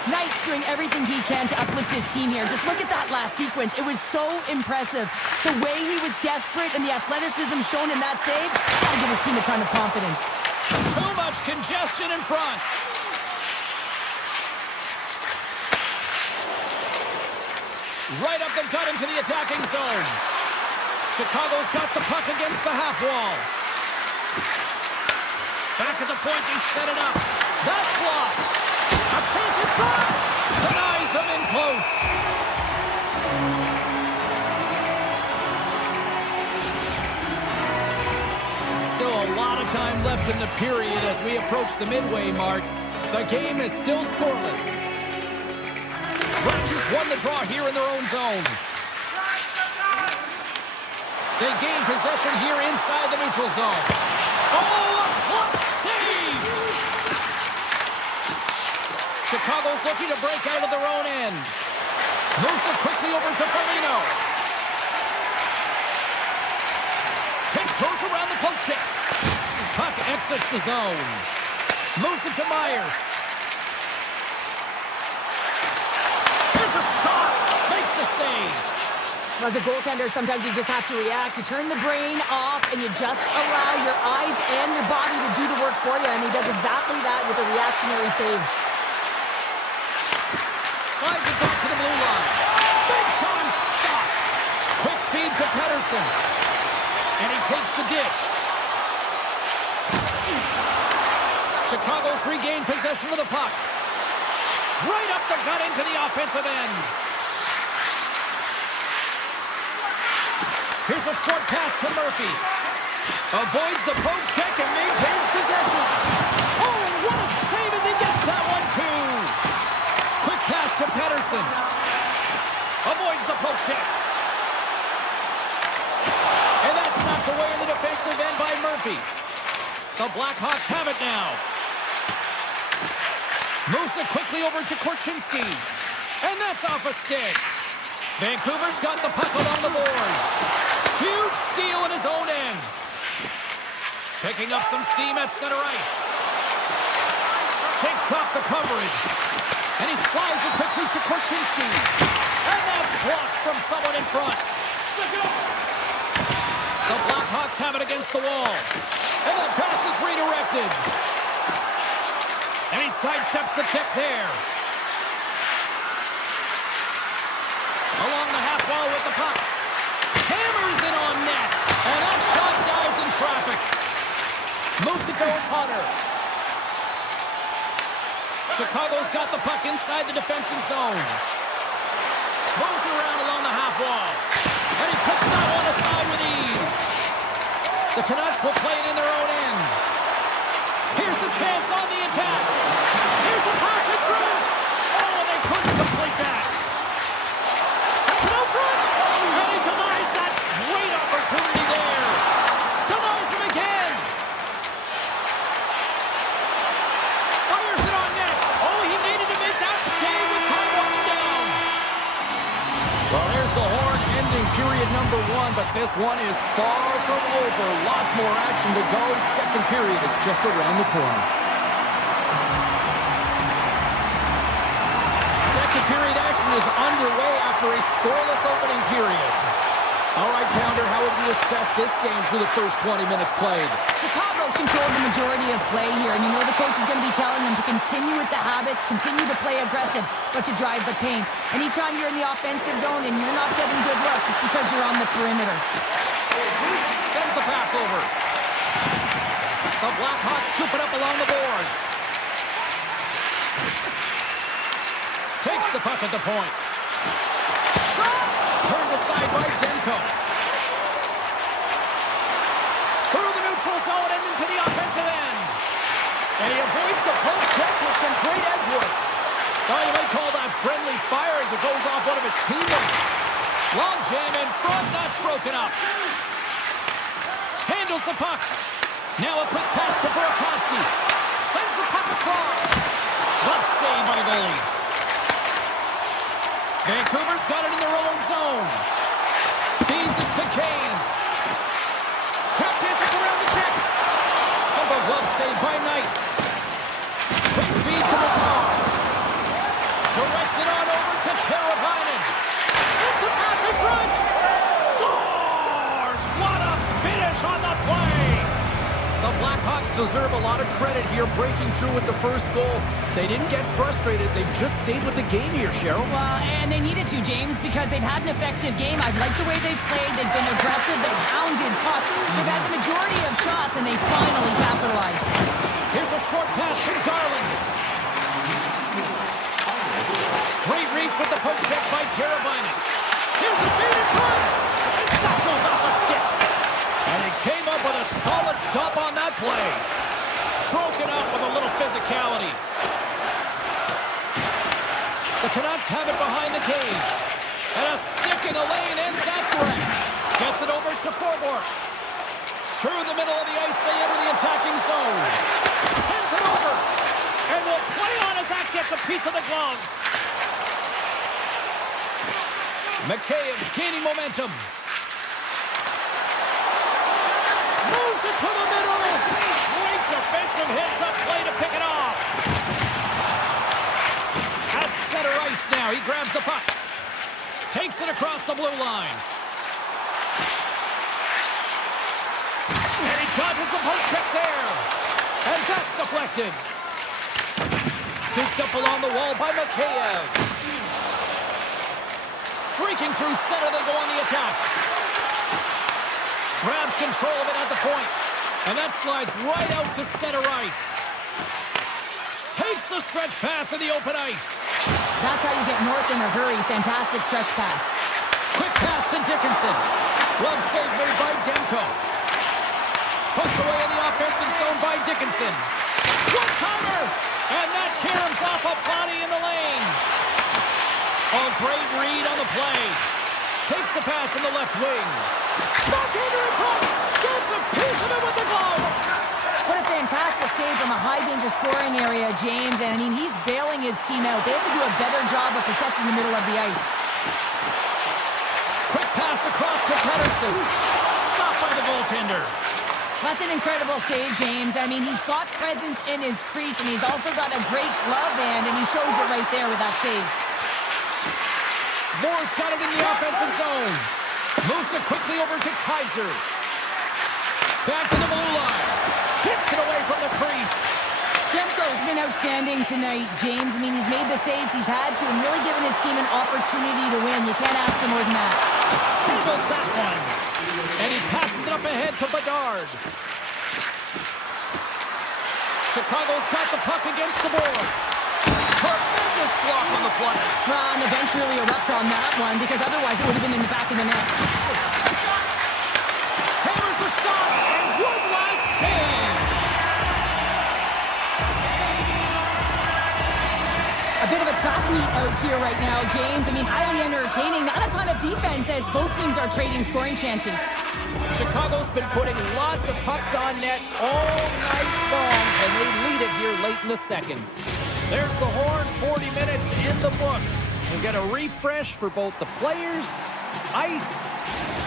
Knight's doing everything he can to uplift his team here. Just look at that last sequence. It was so impressive. The way he was desperate and the athleticism shown in that save, gotta give his team a ton of confidence. Too much congestion in front. Right up the gut into the attacking zone. Chicago's got the puck against the half wall. Back at the point, they set it up. That's blocked. A chance in front. Denies him in close. Still a lot of time left in the period as we approach the midway mark. The game is still scoreless. Rangers won the draw here in their own zone. They gain possession here inside the neutral zone. Oh, a clutch save! Chicago's looking to break out of their own end. Moves it quickly over to Foligno. Tiptoes around the poke check. Puck exits the zone. Moves it to Myers. Here's a shot. Makes the save. As a goaltender, sometimes you just have to react. You turn the brain off and you just allow your eyes and your body to do the work for you. And he does exactly that with a reactionary save. Slides it back to the blue line. Big time stop. Quick feed to Pettersson. And he takes the dish. Chicago's regained possession of the puck. Right up the gut into the offensive end. Here's a short pass to Murphy. Avoids the poke check and maintains possession. Oh, and what a save as he gets that one, too. Quick pass to Pettersson. Avoids the poke check. And that's knocked away in the defensive end by Murphy. The Blackhawks have it now. Moves it quickly over to Korchinski. And that's off a stick. Vancouver's got the puck along the boards. Huge steal in his own end. Picking up some steam at center ice. Shakes off the coverage. And he slides it quickly to Korchinski. And that's blocked from someone in front. The Blackhawks have it against the wall. And the pass is redirected. And he sidesteps the check there. Along the half wall with the puck. Hammers it on net. And that shot dives in traffic. Moves it to O'Connor. Chicago's got the puck inside the defensive zone. Moves around along the half wall. And he puts that one aside with ease. The Canucks will play it in their own end. Here's a chance on the attack. Here's a pass in front. Oh, they couldn't complete that. Sets it out front. And he denies that great opportunity there. Denies him again. Fires it on net. Oh, he needed to make that save with time winding down. Well, there's the horn ending period number 1, but this one is far from over. Lots more action to go. Second period is just around the corner. Second period action is underway after a scoreless opening period. All right, Pounder, how would you assess this game through the first 20 minutes played? Chicago's controlled the majority of play here, and you know the coach is going to be telling them to continue with the habits, continue to play aggressive, but to drive the paint. Anytime you're in the offensive zone and you're not getting good looks, it's because you're on the perimeter. Sends the pass over. The Blackhawks scoop it up along the boards. Takes the puck at the point. Shot! Turned aside by Demko. Through the neutral zone and into the offensive end. And he avoids the post check with some great edge work. Now you might call that friendly fire as it goes off one of his teammates. Long jam in front, that's broken up. Handles the puck. Now a quick pass to Burakovsky. Sends the puck across. Glove save by the goalie. Vancouver's got it in their own zone. Feeds it to Kane. Tap dances around the check. Simple glove save by Knight. Quick feed to the star. Directs it on over to Teravainen. Sends a pass in front. Scores! What a finish on the play! The Blackhawks deserve a lot of credit here, breaking through with the first goal. They didn't get frustrated. They just stayed with the game here, Cheryl. Well, and they needed to, James, because they've had an effective game. I've liked the way they've played. They've been aggressive. They've hounded pucks. They've had the majority of shots, and they finally capitalized. Here's a short pass to Garland. Great reach with the poke check by Teravainen. Here's a feed in front. And that goes off a stick. And he came up with a solid stop on that play. Broken up with a little physicality. The Canucks have it behind the cage. And a stick in the lane ends that threat. Gets it over to Forbort. Through the middle of the ice, they enter the attacking zone. Sends it over. And will play on as that gets a piece of the glove. Makheyev's gaining momentum. Moves it to the middle. Great defensive hits up play to pick it off. At center ice now. He grabs the puck. Takes it across the blue line. And he dodges the post check there. And that's deflected. Scooped up along the wall by Makheyev. Streaking through center, they go on the attack. Grabs control of it at the point. And that slides right out to center ice. Takes the stretch pass in the open ice. That's how you get north in a hurry. Fantastic stretch pass. Quick pass to Dickinson. Glove save made by Demko. Poked away in the offensive zone by Dickinson. One-timer! And that caroms off a body in the lane. Oh, great read on the play. Takes the pass in the left wing. Backhander in front. Gets a piece of it with the glove. What a fantastic save from a high-danger scoring area, James. And, I mean, he's bailing his team out. They have to do a better job of protecting the middle of the ice. Quick pass across to Pettersson. Stopped by the goaltender. That's an incredible save, James. I mean, he's got presence in his crease, and he's also got a great glove hand, and he shows it right there with that save. Moore's got it in the offensive zone. Moves it quickly over to Kaiser. Back to the blue line. Kicks it away from the crease. Demko's been outstanding tonight, James. I mean, he's made the saves he's had to and really given his team an opportunity to win. You can't ask for more than that. Handles that one. And he passes it up ahead to Bedard. Chicago's got the puck against the boards. Tremendous block on the play. Well, and the bench really erupts on that one because otherwise it would have been in the back of the net. Hammers the shot, and one last save. A bit of a track meet out here right now, James. I mean, highly entertaining. Not a ton of defense as both teams are trading scoring chances. Chicago's been putting lots of pucks on net all night long, and they lead it here late in the second. There's the horn, 40 minutes in the books. We'll get a refresh for both the players, ice.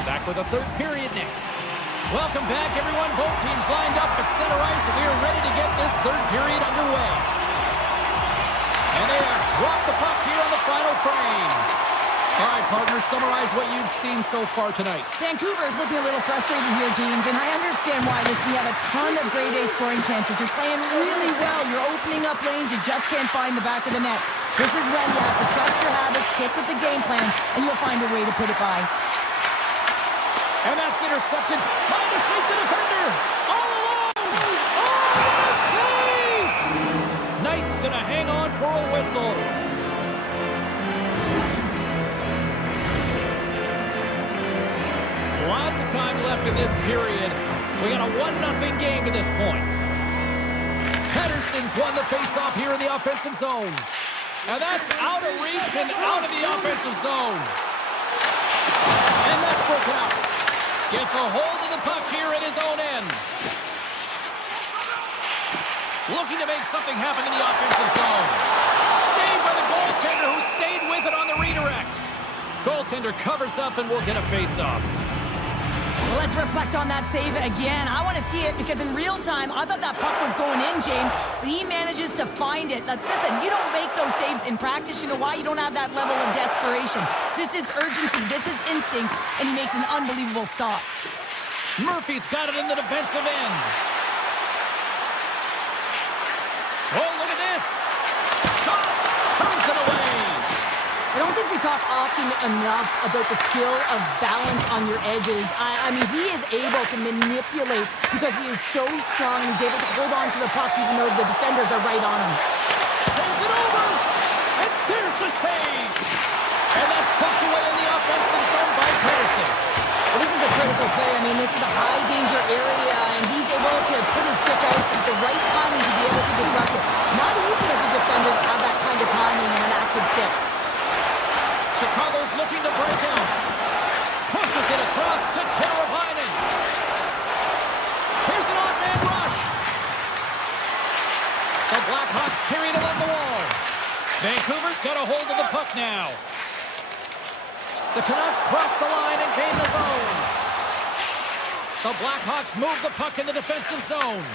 Back with a third period next. Welcome back, everyone. Both teams lined up at center ice, and we are ready to get this third period underway. And they have dropped the puck here on the final frame. All right, partners, summarize what you've seen so far tonight. Vancouver's looking a little frustrated here, James, and I understand why. You have a ton of grade A scoring chances. You're playing really well. You're opening up lanes. You just can't find the back of the net. This is when you have to trust your habits, stick with the game plan, and you'll find a way to put it by. And that's intercepted. Trying to shake the defender. All alone. Oh, a save! Knight's going to hang on for a whistle. Lots of time left in this period. We got a 1-0 game to this point. Pettersson's won the faceoff here in the offensive zone. And that's out of reach and out of the offensive zone. And that's broken out. Gets a hold of the puck here at his own end. Looking to make something happen in the offensive zone. Saved by the goaltender who stayed with it on the redirect. Goaltender covers up and we'll get a faceoff. Well, let's reflect on that save again. I want to see it because in real time, I thought that puck was going in, James, but he manages to find it. Now, listen, you don't make those saves in practice. You know why? You don't have that level of desperation. This is urgency. This is instincts, and he makes an unbelievable stop. Murphy's got it in the defensive end. Oh, look at this. Shot. Turns it away. I don't think we talk often enough about the skill of balance on your edges. I mean, he is able to manipulate because he is so strong and he's able to hold on to the puck even though the defenders are right on him. Sends it over. And there's the save. And that's poked away in the offensive zone by Pettersson. Well, this is a critical play. I mean, this is a high-danger area, and he's able to put his stick out at the right timing to be able to disrupt it. Not easy as a defender to have that kind of timing and an active stick. Chicago's looking to break out. Pushes it across to Teravainen. Here's an odd-man rush. The Blackhawks carry it along the wall. Vancouver's got a hold of the puck now. The Canucks cross the line and gain the zone. The Blackhawks move the puck in the defensive zone.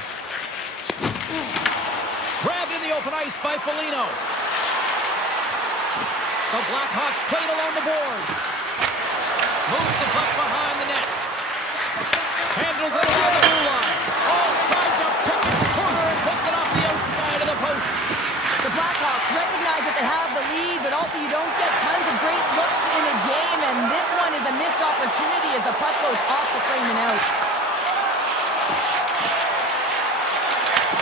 Grabbed in the open ice by Foligno. The Blackhawks played along the boards. Moves the puck behind the net. Handles it along the blue line. Oh, tried to pick his corner and puts it off the outside of the post. The Blackhawks recognize that they have the lead, but also you don't get tons of great looks in a game, and this one is a missed opportunity as the puck goes off the frame and out.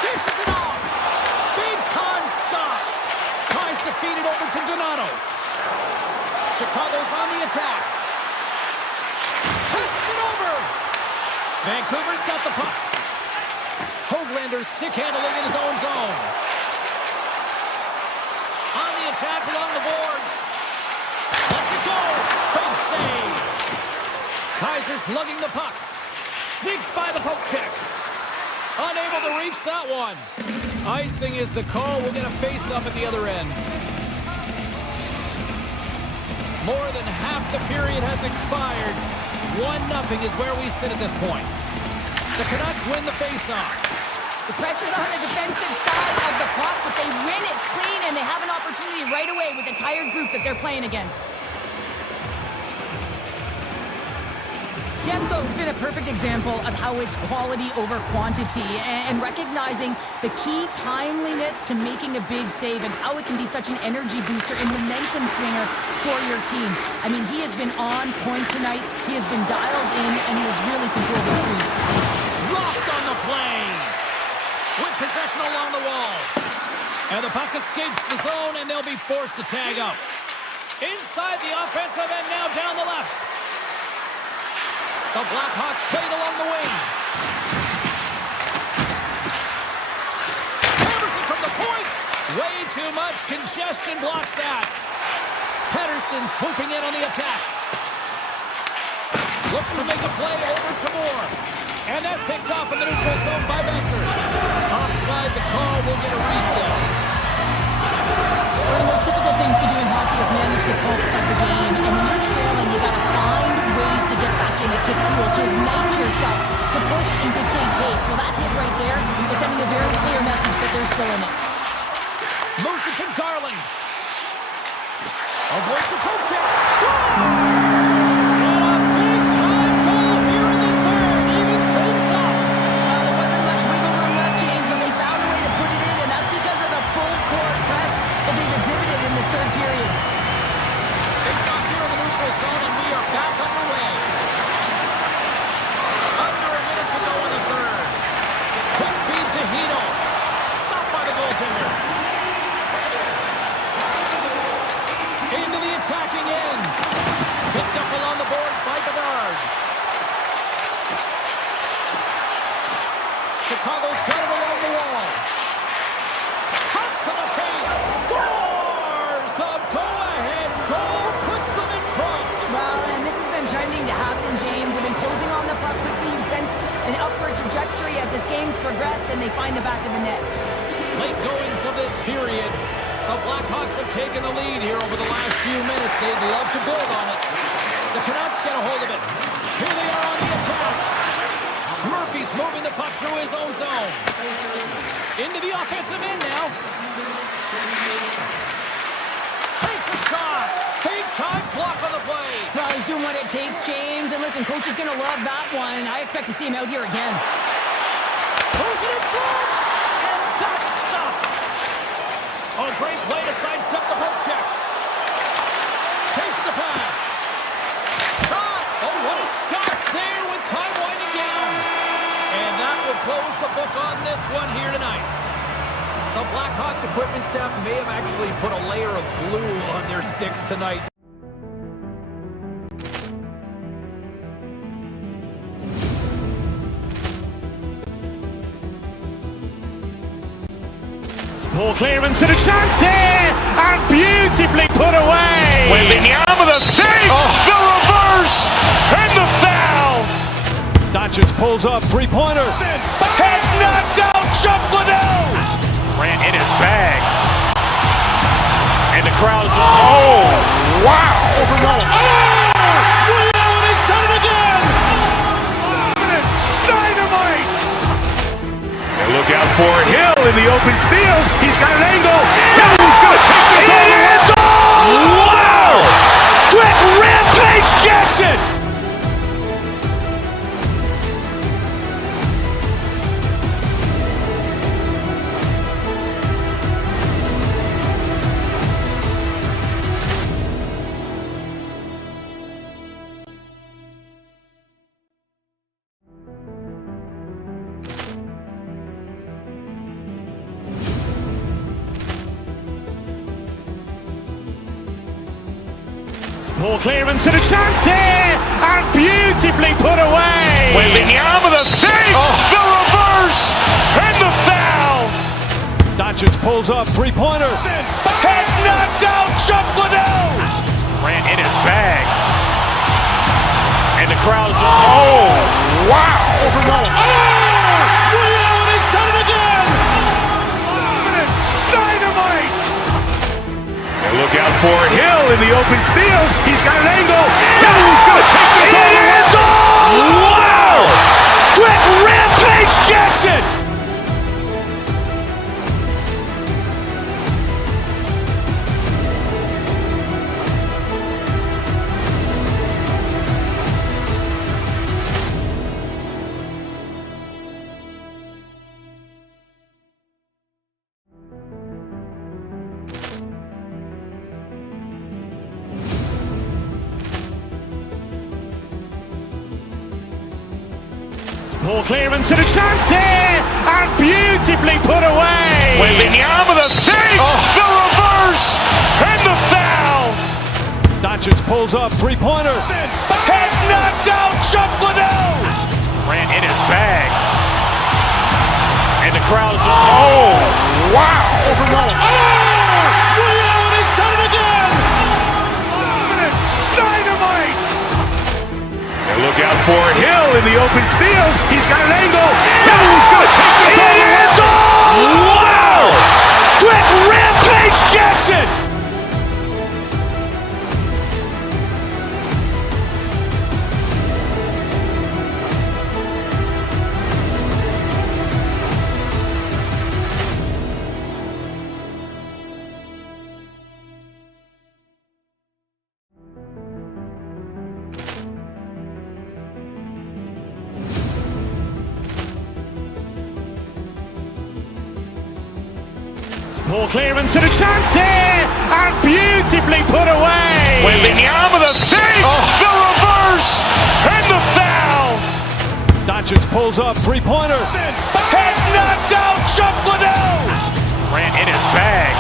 Dishes it off. Big time stop. Tries to feed it over to Donato. Chicago's on the attack. Passes it over. Vancouver's got the puck. Hoaglander stick handling in his own zone. On the attack along the boards. go! Big save! Kaiser's lugging the puck. Sneaks by the poke check. Unable to reach that one. Icing is the call. We'll get a face-up at the other end. More than half the period has expired. 1-0 is where we sit at this point. The Canucks win the face-off. The pressure's on the defensive side of the puck, but they win it clean, and they have an opportunity right away with a tired group that they're playing against. Demko's been a perfect example of how it's quality over quantity and recognizing the key timeliness to making a big save and how it can be such an energy booster and momentum swinger for your team. I mean, he has been on point tonight. He has been dialed in, and he has really controlled his crease. Rocked on the plane. With possession along the wall. And the puck escapes the zone, and they'll be forced to tag up. Inside the offensive end, now down the left. The Blackhawks played along the wing. Emerson from the point. Way too much congestion blocks that. Pettersson swooping in on the attack. Looks to make a play over to Moore. And that's picked off in the neutral zone by Besser. Offside, the call will get a reset. One of the most difficult things to do in hockey is manage the pulse of the game. And when you're trailing, you got to find ways to get back in it, to fuel, to ignite yourself, to push and to take pace. Well, that hit right there is sending a very clear message that they're still in it. Moves it to Garland. Avoids the poke check. Scores! And a big-time goal here in the third. Evens things up. There wasn't much wiggle room left, James, but they found a way to put it in, and that's because of the full court press that they've exhibited in this third period. Face off here in the neutral zone, and we are back underway. Under a minute to go in the third. Quick feed to Hino. Stopped by the goaltender. Into the attacking end. Picked up along the boards by Bedard. Chicago's got it along the wall. Cuts to the paint. Scores! The go-ahead goal puts them in front. Well, and this has been trending to happen, James. They've been closing on the puck quickly. You sense an upward trajectory as this game's progressed, and they find the back of the net. Late goings of this period. The Blackhawks have taken the lead here over the last few minutes. They'd love to build on it. The Canucks get a hold of it. Here they are on the attack. Murphy's moving the puck through his own zone. Into the offensive end now. Takes a shot. Big time block on the play. Well, he's doing what it takes, James. And listen, coach is going to love that one. I expect to see him out here again. Who's it in front? And that's stopped. Oh, great play to sidestep the poke check. Takes the pass. Shot. Oh, what a stop there with time winding down. And that will close the book on this one here tonight. The Blackhawks equipment staff may have actually put a layer of glue on their sticks tonight. Poor clearance and a chance here, and beautifully put away. Wembanyama the save, the reverse, and the foul. Doncic pulls up, three-pointer. Has knocked out Chuck Liddell. Ran in his bag. And the crowd is, oh, wow. Ray Allen has done it again. Dynamite. And look out for Hill in the open field. He's got an angle. He's going to take this all the way. Wow. Quick rampage Jackson. Poor clearance and a chance here, and beautifully put away. Wembanyama the save, the reverse, and the foul. Doncic pulls up, three-pointer. Has knocked out Chuck Liddell. Grant in his bag. And the crowd's oh, wow! He's done it again! Dynamite! And look out for Hill in the open field. He's got an angle. Hill's going to take this all the way. Wow! Quick Rampage Jackson! Poor clearance and a chance here, and beautifully put away. Wembanyama the fake, the reverse, and the foul. Doncic pulls up, three-pointer. Has knocked out Chuck Liddell. Grant in his bag. And the crowd's oh, wow. He's done it again! Dynamite! And look out for Hill in the open field. He's got an angle. Hill's going to take this all the way. Wow! Quick Rampage Jackson! Poor clearance and a chance here, and beautifully put away. Wembanyama the fake, the reverse, and the foul. Doncic pulls up, three-pointer. Has knocked out Chuck Liddell. Grant in his bag.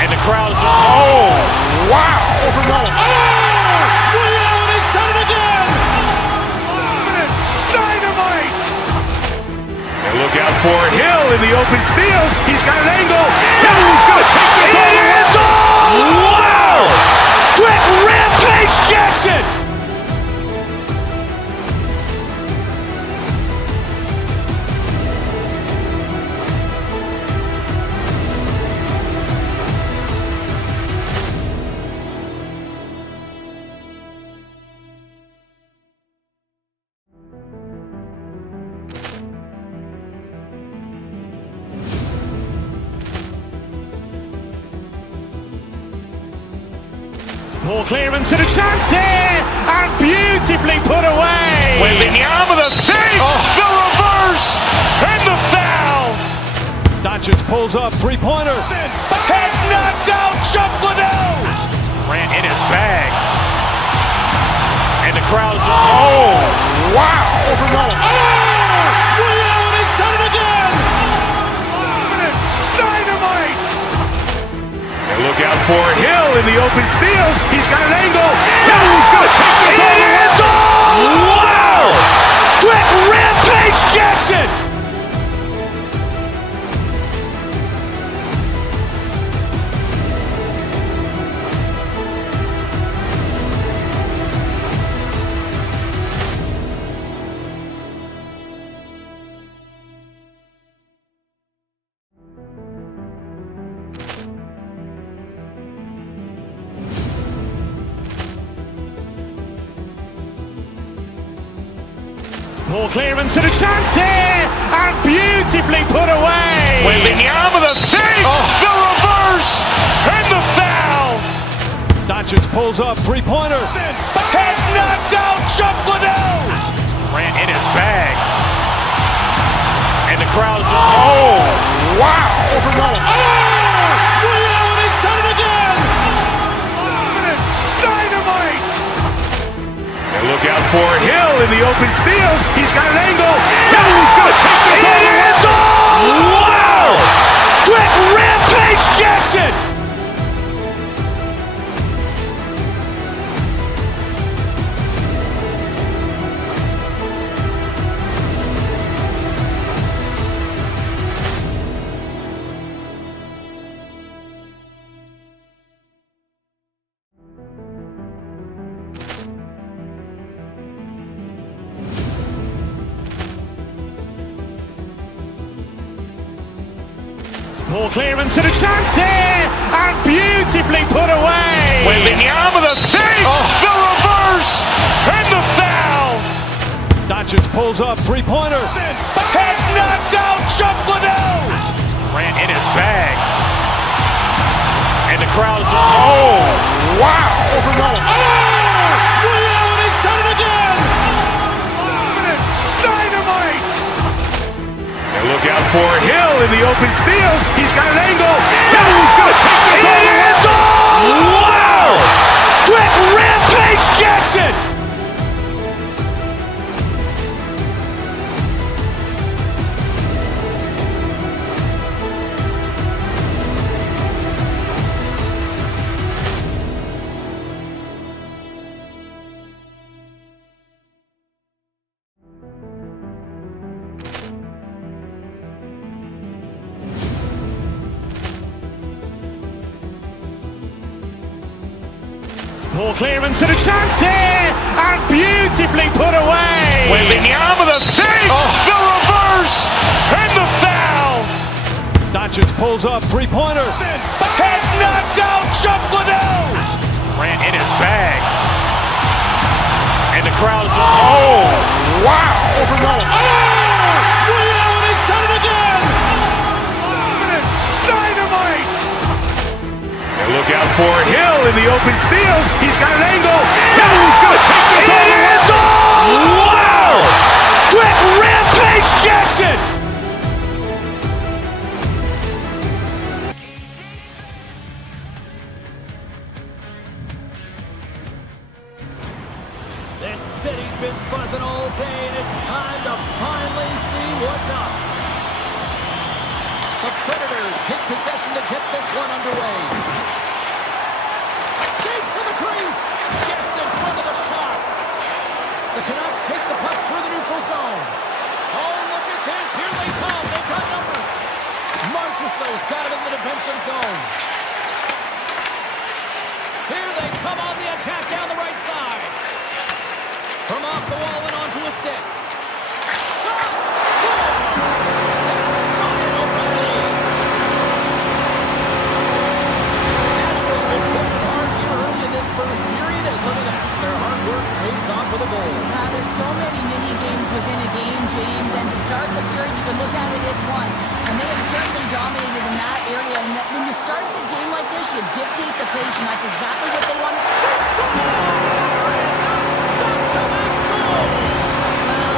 And the crowd's oh, wow. He's done it again! Dynamite! And look out for Hill in the open field. He's got an angle. Hill's going to take this all the way. Wow! Quick Rampage Jackson! Poor clearance and a chance here, and beautifully put away. Wembanyama the fake, the reverse, and the foul. Doncic pulls up, three-pointer. Has knocked out Chuck Liddell. Grant in his bag. And the crowd's oh, wow. He's done it again! Dynamite! And look out for Hill in the open field. He's got an angle. Hill's going to take this all the way. Wow! Quick Rampage Jackson! Poor clearance and a chance here, and beautifully put away. Wembanyama the fake, the reverse, and the foul. Doncic pulls up, three-pointer. Has knocked out Chuck Liddell. Grant in his bag. And the crowd's oh, wow. He's done it again! Dynamite! And look out for Hill in the open field. He's got an angle. Hill's going to take this all the way. Wow! Quick Rampage Jackson! Poor clearance and a chance here, and beautifully put away. Wembanyama the fake, the reverse, and the foul. Doncic pulls up, three-pointer. Has knocked out Chuck Liddell. Grant in his bag. And the crowd is, oh, wow. Ray Allen has done it again. Dynamite. And look out for Hill in the open field. He's got an angle. He's going to take this all the way. Wow. Quick rampage Jackson. Poor clearance and a chance here, and beautifully put away. Wembanyama the fake, the reverse, and the foul. Doncic pulls up, three-pointer. Has knocked out Chuck Liddell. Grant in his bag. And the crowd is, oh, wow. Ray Allen has done it again. Dynamite. And look out for Hill in the open field. He's got an angle. He's going to take this all the way. Wow. Quick rampage Jackson. This city's been buzzing all day, and it's time to finally see what's up. The Predators take possession to get this one underway. Skates in the crease. Gets in front of the shot. The Canucks take the puck through the neutral zone. Oh, look at this. Here they come. They've got numbers. Marchessault's got it in the defensive zone. Here they come on the attack down the right side. From off the wall and onto a stick. Shot! Scores! That's Ryan O'Reilly. Nashville's been pushing hard here early in this first period, and look at that. Their hard work pays off for the goal. There's so many mini games within a game, James, and to start the period, you can look at it as one. And they have certainly dominated in that area. And when you start the game like this, you dictate the pace, and that's exactly what they want. They score!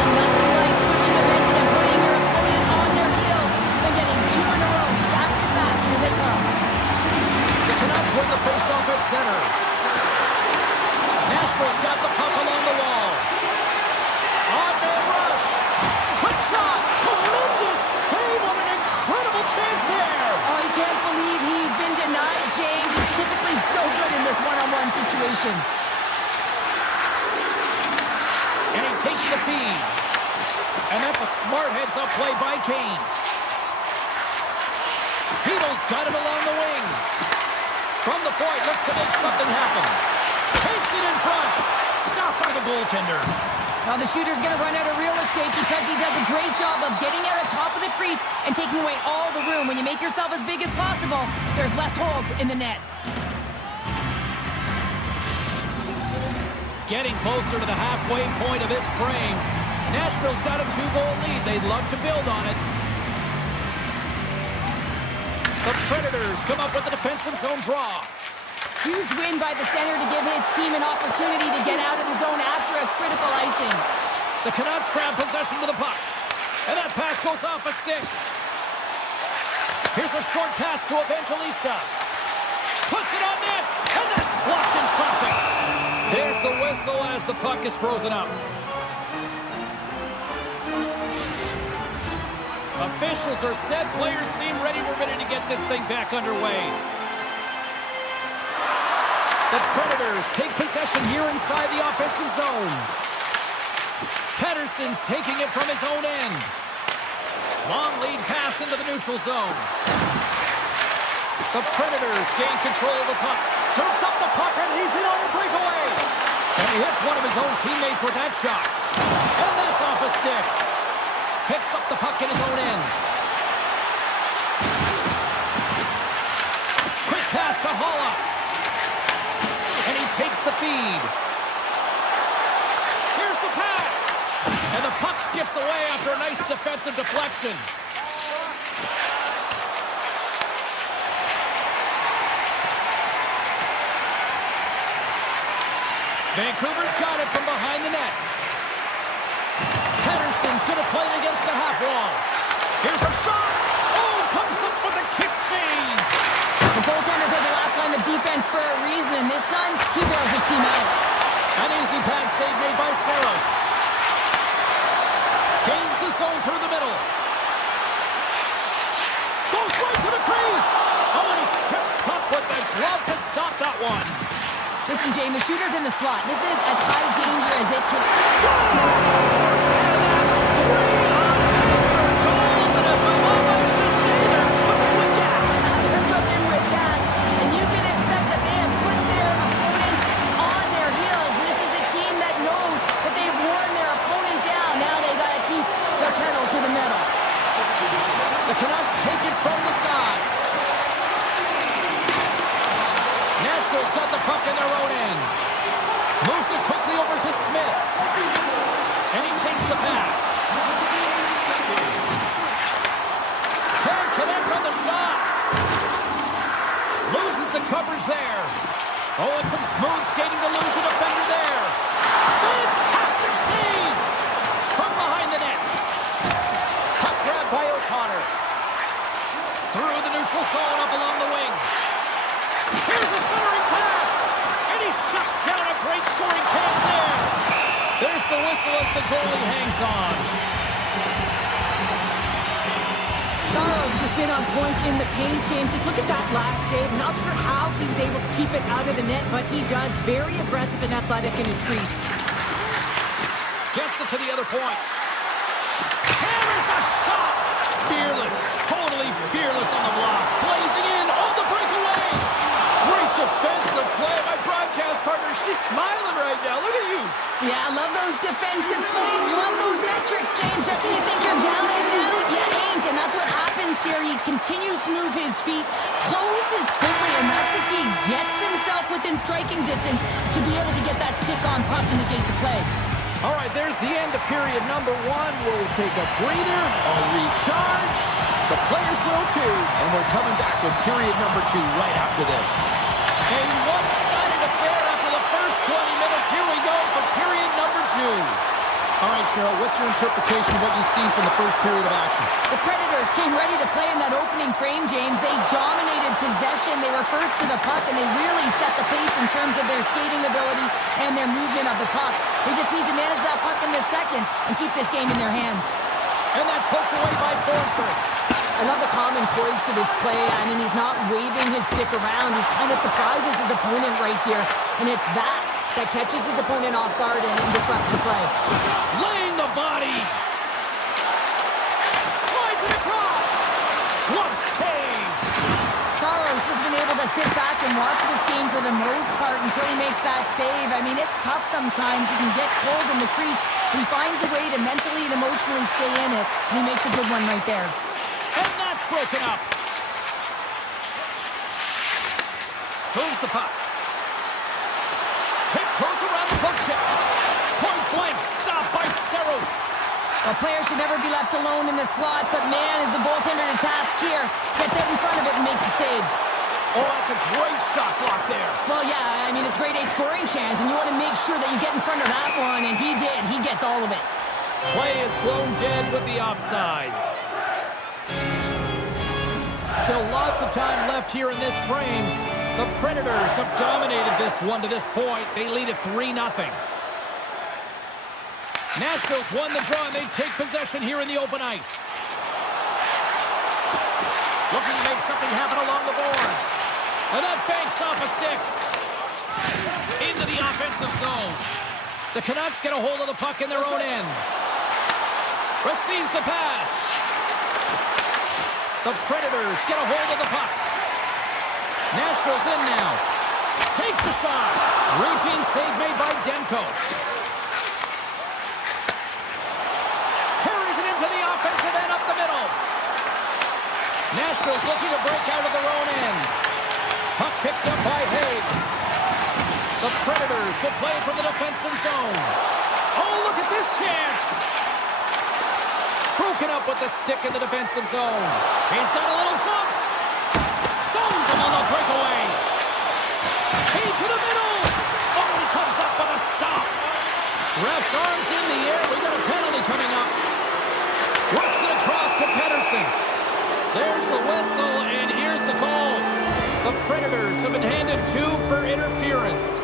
Nothing like switching momentum and putting your opponent on their heels and getting two in a row, back to back. Here they come. The Canucks win the face-off at center. Nashville's got the puck along the wall. On-man rush. Quick shot. Tremendous save on an incredible chance there. Oh, you can't believe he's been denied, James. He's typically so good in this one-on-one situation. And he takes the feed. And that's a smart heads-up play by Kane. Heedle's got it along the wing. From the point, looks to make something happen. Takes it in front. Stopped by the goaltender. Well, the shooter's going to run out of real estate because he does a great job of getting out of top of the crease and taking away all the room. When you make yourself as big as possible, there's less holes in the net. Getting closer to the halfway point of this frame. Nashville's got a 2-goal lead. They'd love to build on it. The Predators come up with a defensive zone draw. Huge win by the center to give his team an opportunity to get out of the zone after a critical icing. The Canucks grab possession to the puck. And that pass goes off a stick. Here's a short pass to Evangelista. Puts it on net. And that's blocked in traffic. There's the whistle as the puck is frozen up. Officials are set. Players seem ready. We're ready to get this thing back underway. The Predators take possession here inside the offensive zone. Pettersson's taking it from his own end. Long lead pass into the neutral zone. The Predators gain control of the puck. Scoops up the puck and he's in on a breakaway. And he hits one of his own teammates with that shot. And that's off a stick. Picks up the puck in his own end. the feed. Here's the pass. And the puck skips away after a nice defensive deflection. Vancouver's got it from behind the net. Pettersson's going to play it against the half wall. Here's a shot. Oh, comes up with a kick save. The goaltenders are the last line of defense for a reason. This time, he bails his team out. An easy pad save made by Saros. Gains the zone through the middle. Goes right to the crease. Oh, and he steps up with the glove to stop that one. Listen, Jane, the shooter's in the slot. This is as high danger as it can... Scores! And that's 3 unanswered goals. And as my mom likes to say, they're cooking with gas. They're cooking with gas. And you can expect that they have put their opponents on their heels. This is a team that knows that they've worn their opponent down. Now they got to keep their pedal to the metal. The Canucks take it from the side. Nashville's got the puck in their own end. Moves it quickly over to Smith. And he takes the pass. Can't connect on the shot. Loses the coverage there. Oh, and some smooth skating to lose a defender there. Fantastic save from behind the net. Puck grab by O'Connor. Through the neutral zone up along the wing. Here's a centering pass. And he shuts down a great scoring chance there. There's the whistle as the goalie hangs on. Saros has been on point in the paint, James. Just look at that last save. Not sure how he was able to keep it out of the net, but he does. Very aggressive and athletic in his crease. Gets it to the other point. Hammers a shot. Fearless. Totally fearless on the block. Blazing in on the breakaway. Great defensive play. My broadcast partner, she's smiling right now. Look at you. Yeah, I love those defensive plays. Love those metrics, James. Just when you think you're down and out, you ain't. And that's what happens here. He continues to move his feet, closes quickly, and that's if he gets himself within striking distance to be able to get that stick-on puck and negate the play. All right, there's the end of period number 1. We'll take a breather, a recharge. The players will too, and we're coming back with period number 2 right after this. A one-sided affair after the first 20 minutes. Here we go for period number 2. All right, Cheryl, what's your interpretation of what you've seen from the first period of action? The Predators came ready to play in that opening frame, James. They dominated possession. They were first to the puck, and they really set the pace in terms of their skating ability and their movement of the puck. They just need to manage that puck in the second and keep this game in their hands. And that's poked away by Forsberg. I love the calm and poise to this play. I mean, he's not waving his stick around. He kind of surprises his opponent right here, and it's that catches his opponent off guard and disrupts the play. Laying the body. Slides it across. Glove save. Saros has been able to sit back and watch this game for the most part until he makes that save. I mean, it's tough sometimes. You can get cold in the crease, but he finds a way to mentally and emotionally stay in it, and he makes a good one right there. And that's broken up. Who's the puck? Tiptoes around the poke check. Point blank stop by Saros. A player should never be left alone in the slot, but man, is the goaltender to task here. Gets out in front of it and makes the save. Oh, that's a great shot block there. Well, yeah, I mean, it's grade A scoring chance, and you want to make sure that you get in front of that one, and he did. He gets all of it. Play is blown dead with the offside. Still lots of time left here in this frame. The Predators have dominated this one to this point. They lead it 3-0. Nashville's won the draw, and they take possession here in the open ice. Looking to make something happen along the boards. And that banks off a stick. Into the offensive zone. The Canucks get a hold of the puck in their own end. Receives the pass. The Predators get a hold of the puck. Nashville's in now. Takes a shot. Routine save made by Demko. Carries it into the offensive end up the middle. Nashville's looking to break out of their own end. Puck picked up by Haig. The The Predators will play from the defensive zone. Oh, look at this chance. Broken up with the stick in the defensive zone. He's got a little jump. Stones him on the breakaway. He to the middle. Oh, he comes up with a stop. Ref's arms in the air. We got a penalty coming up. Works it across to Pedersen. There's the whistle, and here's the call. The Predators have been handed 2 for interference.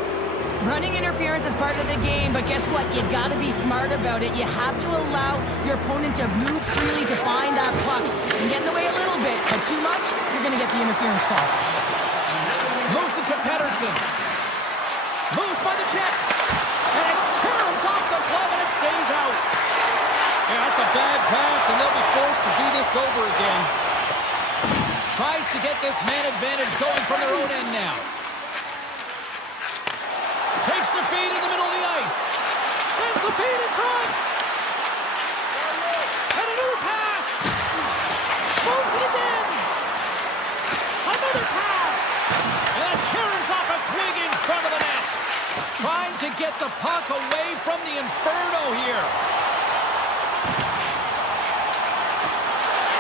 Running interference is part of the game, but guess what? You gotta be smart about it. You have to allow your opponent to move freely to find that puck. You can get in the way a little bit, but too much, you're gonna get the interference call. Moves it to Pedersen. Moves by the check. And it caroms off the glove, and it stays out. Yeah, that's a bad pass, and they'll be forced to do this over again. Tries to get this man advantage going from their own end now. Takes the feed in the middle of the ice. Sends the feed in front. And a new pass. Moves it again. Another pass. And that caroms off a twig in front of the net. Trying to get the puck away from the Inferno here.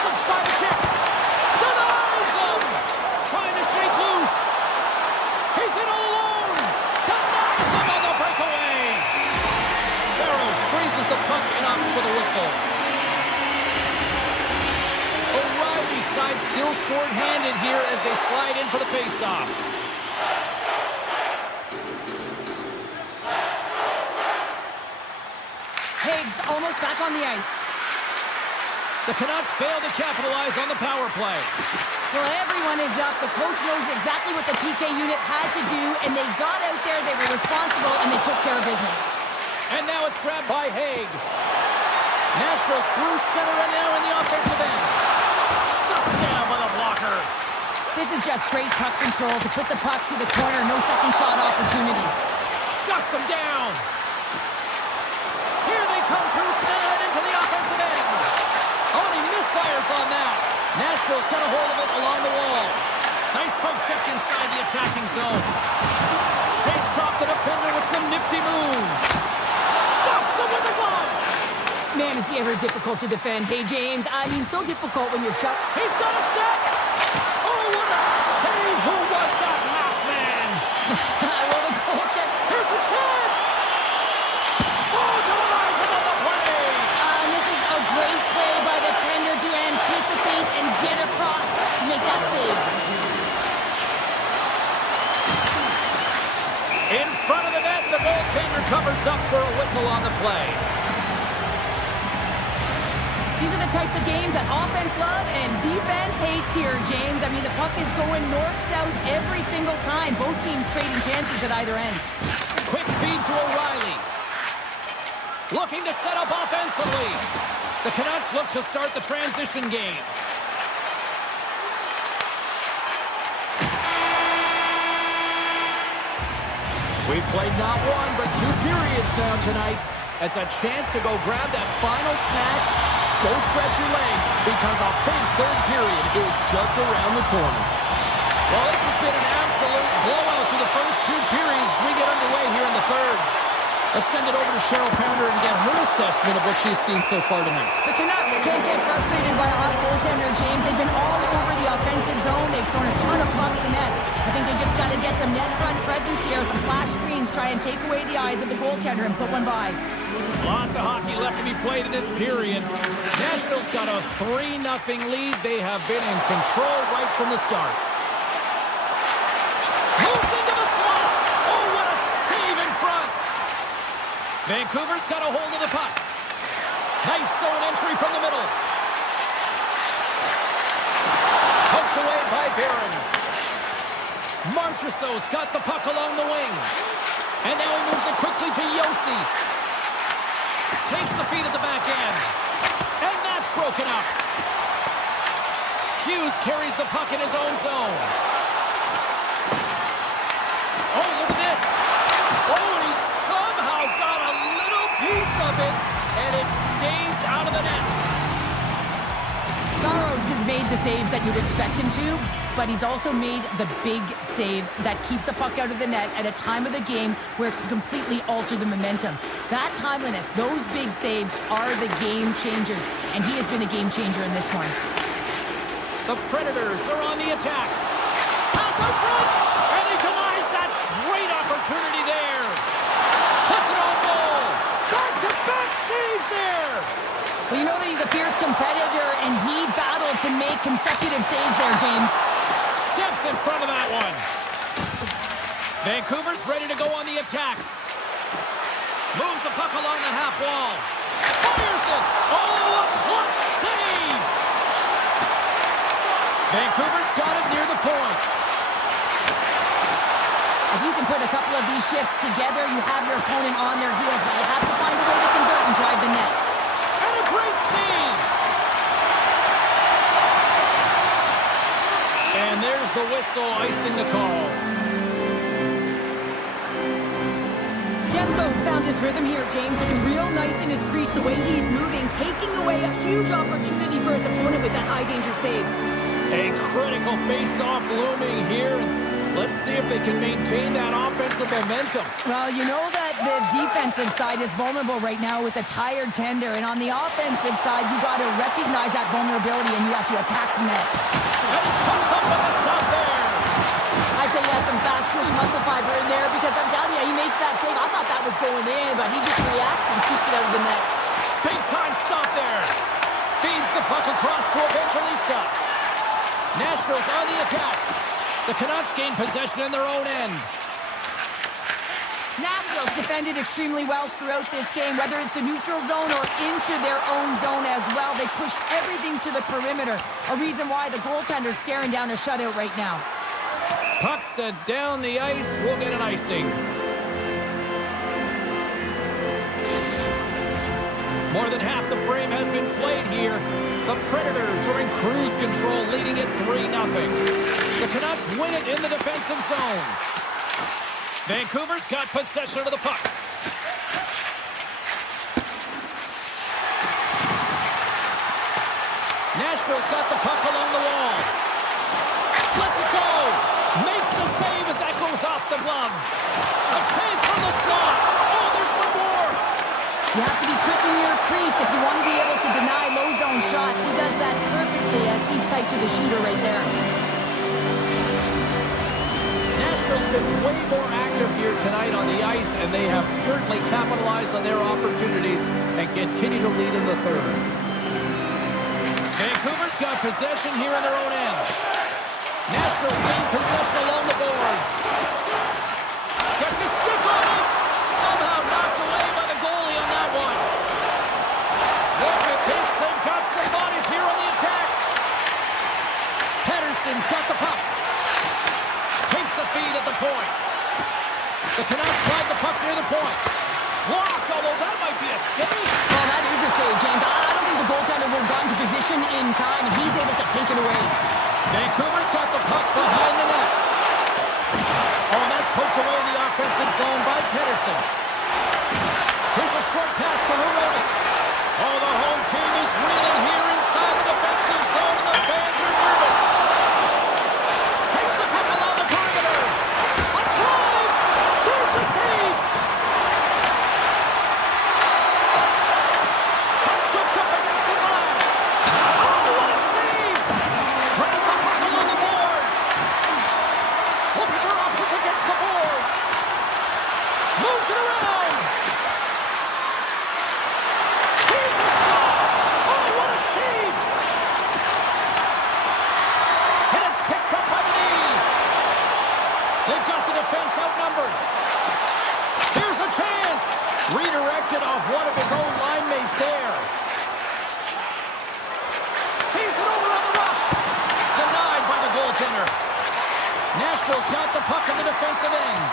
Slips by the chip. Denies him. Trying to shake loose. He's in all alone. Denies him on the breakaway. Saros freezes the puck and opts for the whistle. O'Reilly's side still short-handed here as they slide in for the face-off. Higgs almost back on the ice. The Canucks fail to capitalize on the power play. Well, everyone is up. The coach knows exactly what the PK unit had to do, and they got out there, they were responsible, and they took care of business. And now it's grabbed by Haig. Nashville's through center and now in the offensive end. Shut down by the blocker. This is just great puck control to put the puck to the corner. No second shot opportunity. Shuts him down. Here they come through center and into the offensive end. Oh, and he misfires on that. Nashville's got a hold of it along the wall. Nice poke check inside the attacking zone. Shakes off the defender with some nifty moves. Stops him with the glove. Man, is he ever difficult to defend. Hey, James, I mean, so difficult when you're shut. He's got a step. Oh, what a save. Who was that last man? Well, the goal check. Here's a chance. Oh, denies him on the play. This is a great play by the tender to anticipate and get across to make that save. In front of the net, the goaltender covers up for a whistle on the play. These are the types of games that offense love and defense hates here, James. I mean, the puck is going north-south every single time. Both teams trading chances at either end. Quick feed to O'Reilly. Looking to set up offensively. The Canucks look to start the transition game. We've played not one, but 2 periods now tonight. It's a chance to go grab that final snack. Go stretch your legs, because a big third period is just around the corner. Well, this has been an absolute blowout through the first 2 periods as we get underway here in the third. Let's send it over to Cheryl Pounder and get her assessment of what she's seen so far tonight. The Canucks can't get frustrated by a hot goaltender, James. They've been all over the offensive zone. They've thrown a ton of pucks to net. I think they just got to get some net front presence here, some flash screens, try and take away the eyes of the goaltender and put one by. Lots of hockey left to be played in this period. Nashville's got a 3-0 lead. They have been in control right from the start. Moves into the slot. Oh, what a save in front. Vancouver's got a hold of the puck. Nice zone entry from the middle. Poked away by Barron. Marchessault's got the puck along the wing. And now he moves it quickly to Yossi. Takes the feed at the back end. And that's broken up. Hughes carries the puck in his own zone. Oh, look at this. Oh, and he somehow got a little piece of it, and it stays out of the net. Saros has made the saves that you'd expect him to. but he's also made the big save that keeps the puck out of the net at a time of the game where it can completely alter the momentum. That timeliness, those big saves are the game changers, and he has been a game changer in this one. The Predators are on the attack. Pass out front, and he denies that great opportunity there. Puts it on goal. Back-to-back saves there. Well, you know that he's a fierce competitor, and he battled to make consecutive saves there, James. Steps in front of that one. Vancouver's ready to go on the attack. Moves the puck along the half wall. Fires it. Oh, a clutch save. Vancouver's got it near the point. If you can put a couple of these shifts together, you have your opponent on their heels, but you have to find a way to convert and drive the net. And a great save. And there's the whistle icing the call. Demko's found his rhythm here, James. Looking real nice in his crease, the way he's moving, taking away a huge opportunity for his opponent with that high-danger save. A critical face-off looming here. Let's see if they can maintain that offensive momentum. Well, you know that the defensive side is vulnerable right now with a tired tender, and on the offensive side, you got to recognize that vulnerability and you have to attack the net. And he comes up with the stop there. I'd say he has some fast switch muscle fiber in there because I'm telling you, he makes that save. I thought that was going in, but he just reacts and keeps it out of the net. Big time stop there. Feeds the puck across to Evangelista. Nashville's on the attack. The Canucks gain possession in their own end. Nashville's defended extremely well throughout this game, whether it's the neutral zone or into their own zone as well. They pushed everything to the perimeter, a reason why the goaltender's staring down a shutout right now. Puck set down the ice. We'll get an icing. More than half the frame has been played here. The Predators are in cruise control, leading it 3-0. The Canucks win it in the defensive zone. Vancouver's got possession of the puck. Nashville's got the puck along the wall. Lets it go. Makes the save as that goes off the glove. A chance from the slot. Oh, there's one more. You have to be quick in your crease if you want to be able to deny low zone shots. He does that perfectly as he's tight to the shooter right there. Nashville's been way more active here tonight on the ice, and they have certainly capitalized on their opportunities and continue to lead in the third. Vancouver's got possession here in their own end. Nashville's gained possession along the boards. Gets a stick on it. Somehow knocked away by the goalie on that one. Look at this. They've got some bodies here on the attack. Pettersson's got the puck. Takes the feed at the point. The Canucks slide the puck near the point. Blocked, although that might be a save. Well, that is a save, James. I don't think the goaltender would have gotten to position in time, and he's able to take it away. Vancouver's got the puck behind the net. Oh, and that's poked away in the offensive zone by Pettersson. Here's a short pass to Heroic. Oh, the home team is reeling here inside the defensive zone, and the fans are nervous. Takes the puck along the perimeter. A drive. There's the save. Puck scooped up against the glass. Oh, what a save. Grabs the puck along the boards. Looking for options against the boards. Moves it around. Here's a shot. Oh, what a save. And it's picked up by the knee. They've got the defense outnumbered. Here's a chance. Redirected off one of his own line mates there. Feeds it over on the rush. Denied by the goaltender. Nashville's got the puck in the defensive end.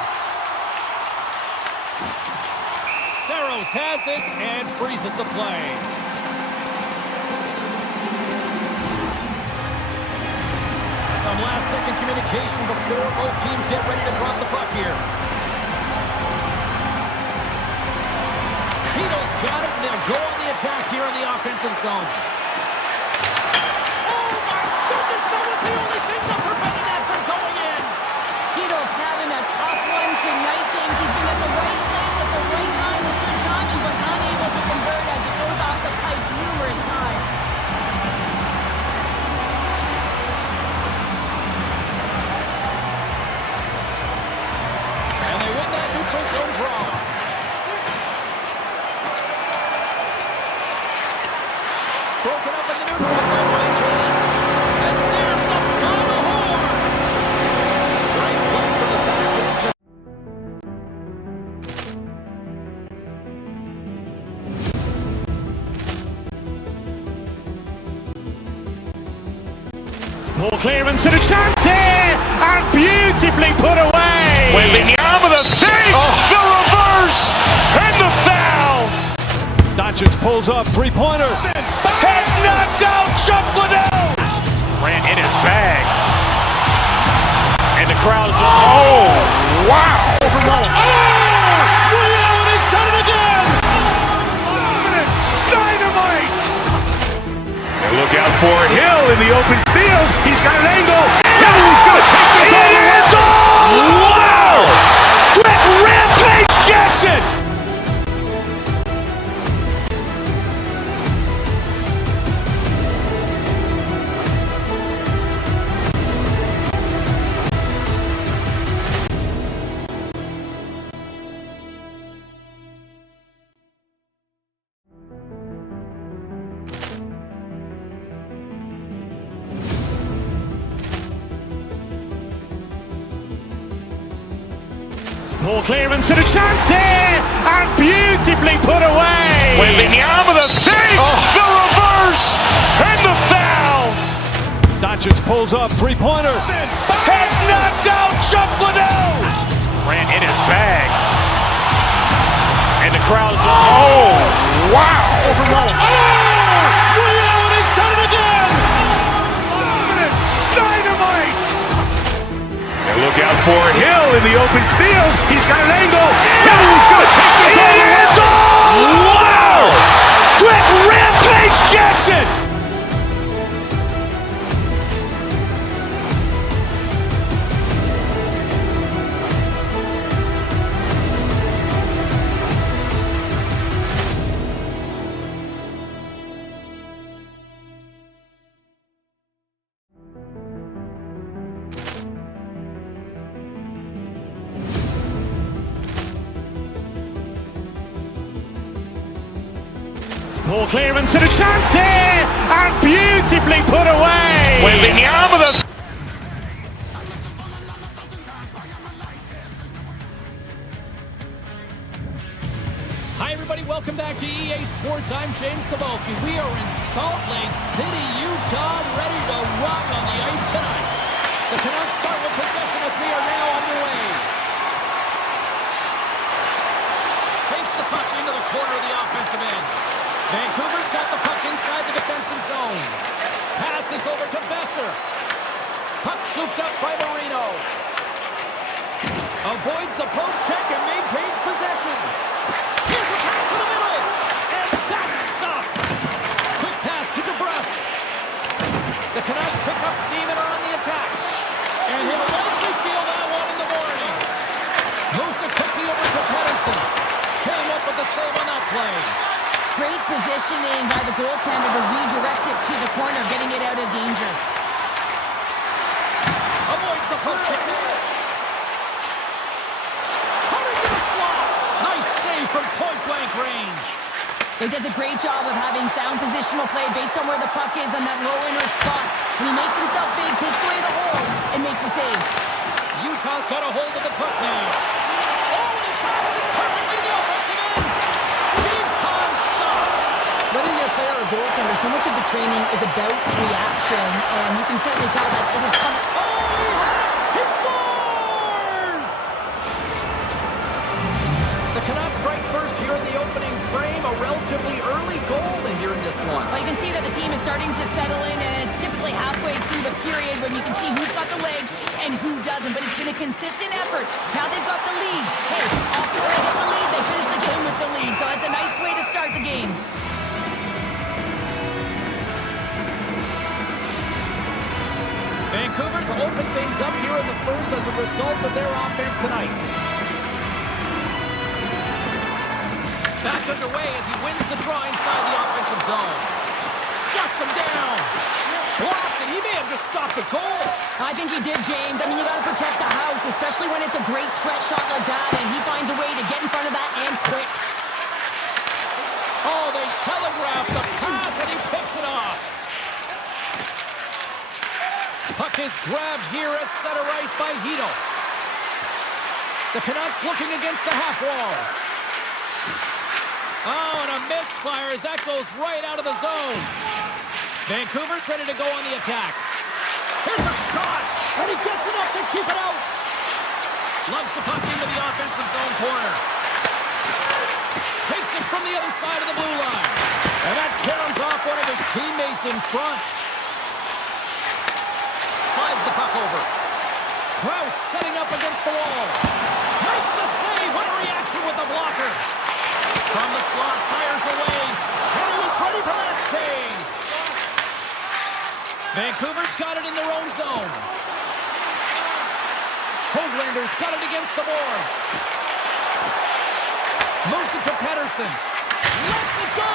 Saros has it and freezes the play. Some last-second communication before both teams get ready to drop the puck here. Hedo's got it, and they'll go on the attack here in the offensive zone. Oh, my goodness, that was the only thing that prevented Broken up in the neutral zone by Kane. And there's the final horn. Great play for the back end. Poor clearance and a chance here, and beautifully put away. Wembanyama the fake, the reverse, and the foul. Doncic pulls up, three-pointer. Has knocked out Chuck Liddell. Ran in his bag. And the crowd is, oh, wow. Ray Allen has done it again. Dynamite. And look out for Hill in the open field. He's got an angle. Hill's going to take this all the way. Wow. Quick Rampage Jackson. Poor clearance and a chance here, and beautifully put away. Wembanyama the fake, the reverse, and the foul. Doncic pulls up, three-pointer. Has knocked out Chuck Liddell. Ran in his bag. And the crowd is, oh, wow. Ray Allen has done it again. Dynamite. And look out for Hill in the open field. He's got an angle. Hill's going to take this all the way. Wow. Quick Rampage Jackson. Poor clearance and a chance here, and beautifully put away. Wembanyama the Hi, everybody. Welcome back to EA Sports. I'm James Cebulski. We are in Salt Lake City, Utah, ready to rock on the ice tonight. The Canucks start with possession as we are now underway. Takes the puck into the corner of the offensive end. Vancouver's got the puck inside the defensive zone. Passes over to Besser. Puck scooped up by Marino. Avoids the poke check and maintains possession. Here's a pass to the middle. And that's stopped. Quick pass to DeBrusque. The Canucks pick up steam and are on the attack. And he'll likely feel that one in the morning. Moves it quickly over to Pedersen. Came up with the save on that play. Great positioning by the goaltender to redirect it to the corner, getting it out of danger. Avoids the poke check. Cutters in a slot. Nice save from point-blank range. He does a great job of having sound positional play based on where the puck is on that low inner spot. When he makes himself big, takes away the holes, and makes a save. Utah's got a hold of the puck now. Oh, and he traps it perfectly in the offensive end. Big time stop. Whether you're a player or goaltender, so much of the training is about reaction, and you can certainly tell that it is coming. Oh, he scores! The Canucks strike first here in the opening frame. A relatively early goal in here in this one. Well, you can see that the team is starting to settle in, and it's typically halfway through the period when you can see who's got the legs and who doesn't. But it's been a consistent effort. Now they've got the lead. Hey, often when they get the lead, they finish the game with the lead. So it's a nice way to start the game. Vancouver's open things up here in the first as a result of their offense tonight. Back underway as he wins the draw inside the offensive zone. Shuts him down. Blocked, and he may have just stopped a goal. I think he did, James. I mean, you got to protect the house, especially when it's a great threat shot like that, and he finds a way to get in front of that and quick. Oh, they telegraph the pass, and he picks it up. is grabbed here at center ice by Hito. The Canucks looking against the half wall. Oh, and a misfire as that goes right out of the zone. Vancouver's ready to go on the attack. Here's a shot, and he gets enough to keep it out. Loves the puck into the offensive zone corner. Takes it from the other side of the blue line. And that caroms off one of his teammates in front. Slides the puck over. Krause setting up against the wall. Makes the save. What a reaction with the blocker. From the slot, fires away. And he was ready for that save. Vancouver's got it in their own zone. Hoaglander's got it against the boards. Moves it to Pettersson. Lets it go.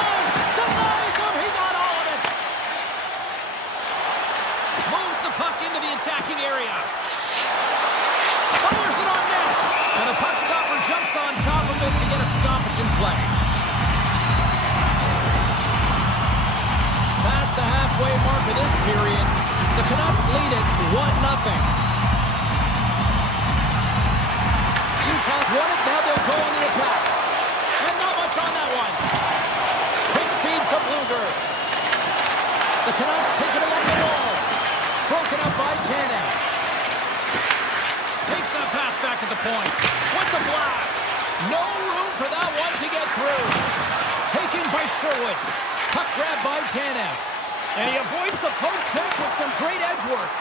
Denies him. He got all of it. Moves the puck into the attacking area. Fires it on net. And the puck stopper jumps on top of it to get a stoppage in play. Past the halfway mark of this period, the Canucks lead it 1-0. Utah's won it, now they'll go on the attack. And not much on that one. Quick feed to Bluger. The Canucks take it along the wall. Broken up by Tanev. Takes that pass back at the point. With the blast. No room for that one to get through. Taken by Sherwood. Puck grab by Tanev. And he avoids the poke check with some great edge work.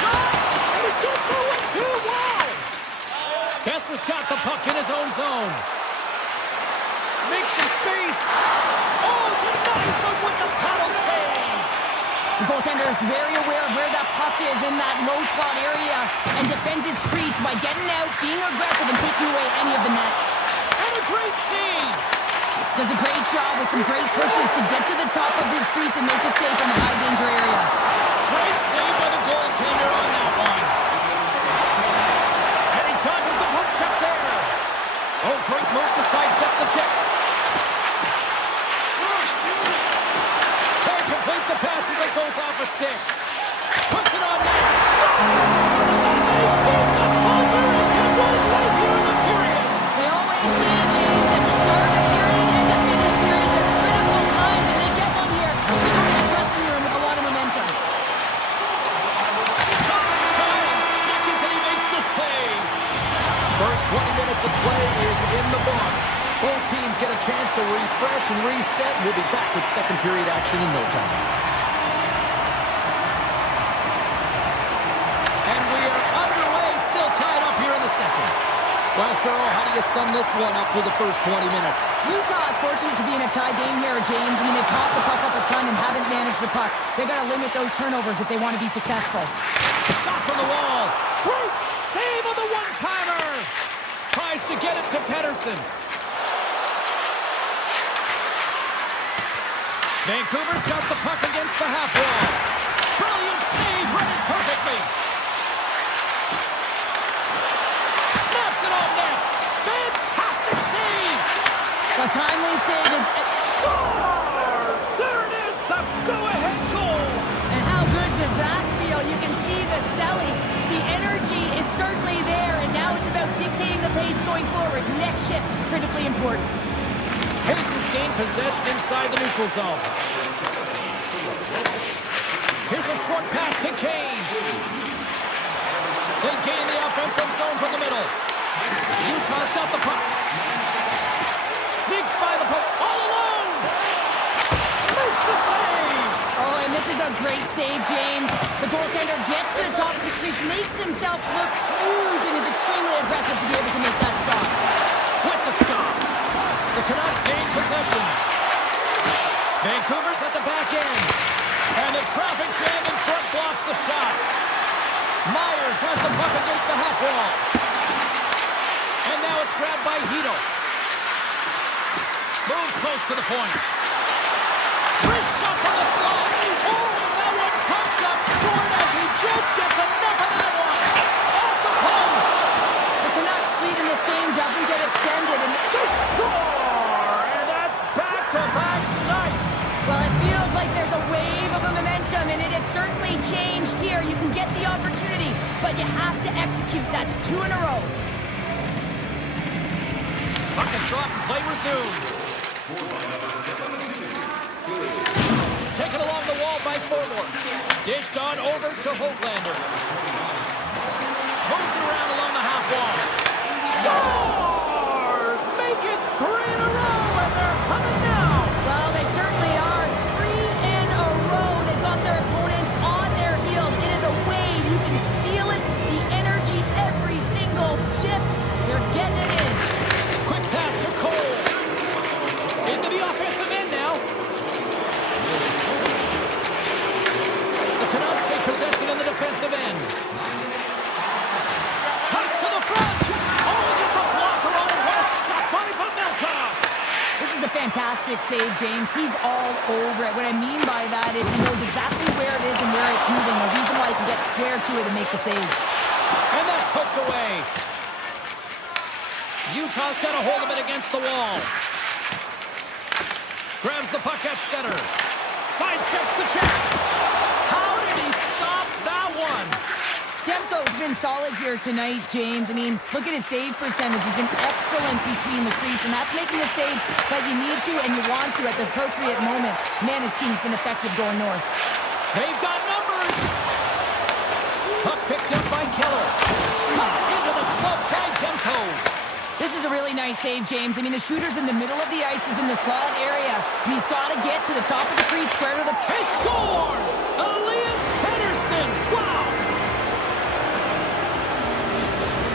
Shot! And he gets that one too. Wow! Besser's got the puck in his own zone. Makes some space. Oh, denies him with the paddle save. The goaltender is very aware of where that puck is in that low slot area and defends his crease by getting out, being aggressive, and taking away any of the net. And a great save. Does a great job with some great pushes to get to the top of his crease and make the save from a high-danger area. Great save by the goaltender on that one. And he dodges the poke check there. Oh, great move to sidestep the check. Can't complete the pass as it goes off a stick. Puts it on net. Scores! And they beat the buzzer and get one right here in the period. They always say, James, that to start a period and to finish periods at critical times, and they get one here. They go to the dressing room with a lot of momentum. Shot, 5 seconds, and he makes the save. First 20 minutes of play is in the books. Both teams get a chance to refresh and reset. We'll be back with second period action in no time. And we are underway, still tied up here in the second. Well, Cheryl, how do you sum this one up through the first 20 minutes? Utah is fortunate to be in a tie game here, James. I mean, they've caught the puck up a ton and haven't managed the puck. They've got to limit those turnovers if they want to be successful. Shot from the wall. Great save on the one-timer. Tries to get it to Pettersson. Vancouver's got the puck against the half wall. Brilliant save, read it perfectly. Snaps it on net. Fantastic save. The timely save is... Scores! There it is, the go-ahead goal. And how good does that feel? You can see the selling. The energy is certainly there, and now it's about dictating the pace going forward. Next shift, critically important. Hayden's gained possession inside the neutral zone. Here's a short pass to Kane. They gain the offensive zone from the middle. Utah's got the puck. Sneaks by the puck all alone. Makes the save. Oh, and this is a great save, James. The goaltender gets to the top of his crease, makes himself look huge, and is extremely aggressive to be able to make that stop. With the stop. The Canucks gain possession. Vancouver's at the back end. And the traffic jam in front blocks the shot. Myers has the puck against the half wall. And now it's grabbed by Hito. Moves close to the point. Wrist shot from the slot. Oh, and that one pops up short as he just gets enough of that one. Off the post. The Canucks lead in this game doesn't get extended, and They score! And that's back-to-back snipes. well, it feels like there's a wave of momentum momentum, and it has certainly changed here. You can get the opportunity, but you have to execute. That's 2 in a row. Puck is dropped and play resumes. Taken along the wall by Forward. Dished on over to Hoglander. Moves it around along the half wall. Scores! Make it 3 in a row, and they're humming now. Well, they certainly are. 3 in a row. They've got their opponents on their heels. It is a wave. You can feel it. The energy every single shift. They're getting it in. Quick pass to Cole. Into the offensive end now. The Canucks take possession in the defensive end. Cuts to the front. Oh, he gets a blocker on it. What a stop by Pavelka. This is a fantastic save, James. He's all over it. What I mean by that is he knows exactly where it is and where it's moving. A reason why he can get square to it and make the save. And that's poked away. Utah's got a hold of it against the wall. Grabs the puck at center. Sidesteps the check. How did he stop that one? Demko's been solid here tonight, James. I mean, look at his save percentage. He's been excellent between the crease, and that's making the saves that you need to and you want to at the appropriate moment. Man, his team's been effective going north. They've got numbers. Puck picked up by Keller. Caught into the club by Demko. This is a really nice save, James. I mean, the shooter's in the middle of the ice. He's in the slot area, and he's got to get to the top of the crease, square to the... He scores! Elias Pettersson! Wow!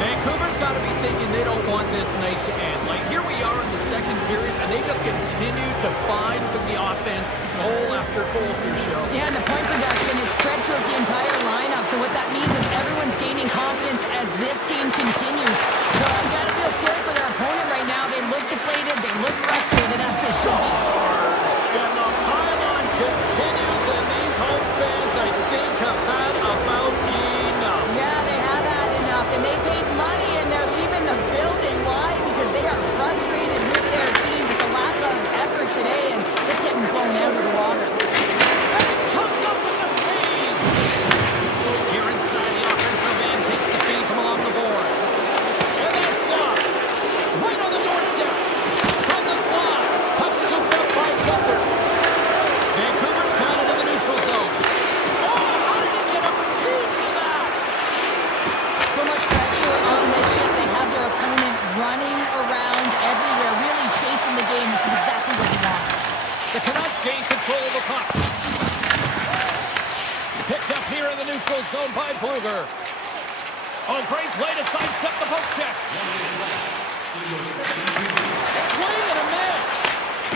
Vancouver's got to be thinking they don't want this night to end. Like, here we are in the second period, and they just continue to find the offense goal after goal here, Cheryl. Yeah, and the point production is spread throughout the entire lineup, so what that means is everyone's gaining confidence as this game continues. So you got to feel sorry for their opponent right now. They look deflated, they look frustrated as they should be. And the pylon continues, and these home fans, I think, have had about enough. Yeah, they have had enough, and they paid money, and they're leaving the building. Why? Because they are frustrated with their team, with the lack of effort today, and just getting blown out of the water. And it comes up with the save. Here inside the offensive end, takes the feed from along the boards. And that's blocked. Right on the doorstep. From the slot. Puck scooped up by Gunther. Vancouver's counted in the neutral zone. Oh, how did he get a piece of that? So much pressure on this shift. They have their opponent running around everywhere, really chasing the game. This is exactly what they want. The Canucks gain control of the puck. Picked up here in the neutral zone by Bluger. Oh, great play to sidestep the poke check. Swing and a miss.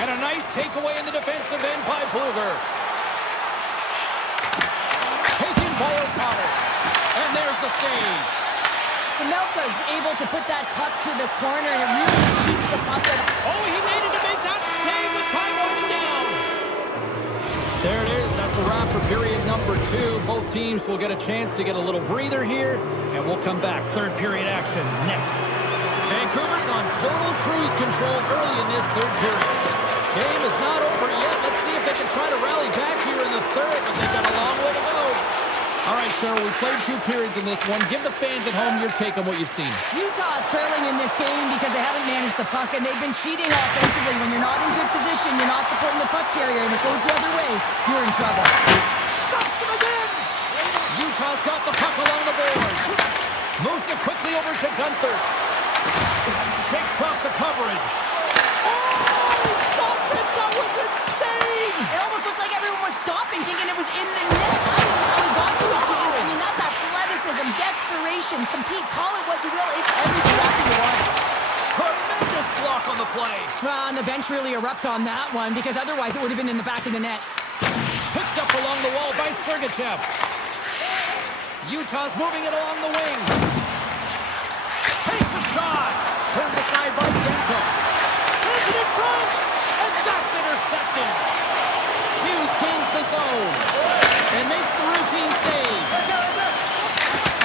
And a nice takeaway in the defensive end by Bluger. Taken by O'Connor. And there's the save. Pavelka's able to put that puck to the corner, and it really keeps the puck at... Oh, he needed to make that save with time running down. There it is. That's a wrap for period number 2. Both teams will get a chance to get a little breather here, and we'll come back. Third period action next. Vancouver's on total cruise control early in this third period. Game is not over yet. Let's see if they can try to rally back here in the third, but they've got a long way to go. All right, Cheryl, we played 2 periods in this one. Give the fans at home your take on what you've seen. Utah's trailing in this game because they haven't managed the puck, and they've been cheating offensively. When you're not in good position, you're not supporting the puck carrier, and it goes the other way, you're in trouble. Stuffs him again! Utah's got the puck along the boards. Moves it quickly over to Gunther. Shakes off the coverage. Oh, he stopped it! That was insane! It almost looked like everyone was stopping, thinking it was in the net. I don't know how he got to it, James. I mean, that's athleticism, desperation, compete, call it what you will. It's everything after the water. Tremendous block on the play. Well, and the bench really erupts on that one, because otherwise it would have been in the back of the net. Picked up along the wall by Sergachev. Utah's moving it along the wing. Takes a shot. Turned aside by Demko. Sends it in front. And that's intercepted. Hughes gains the zone. And makes the routine save.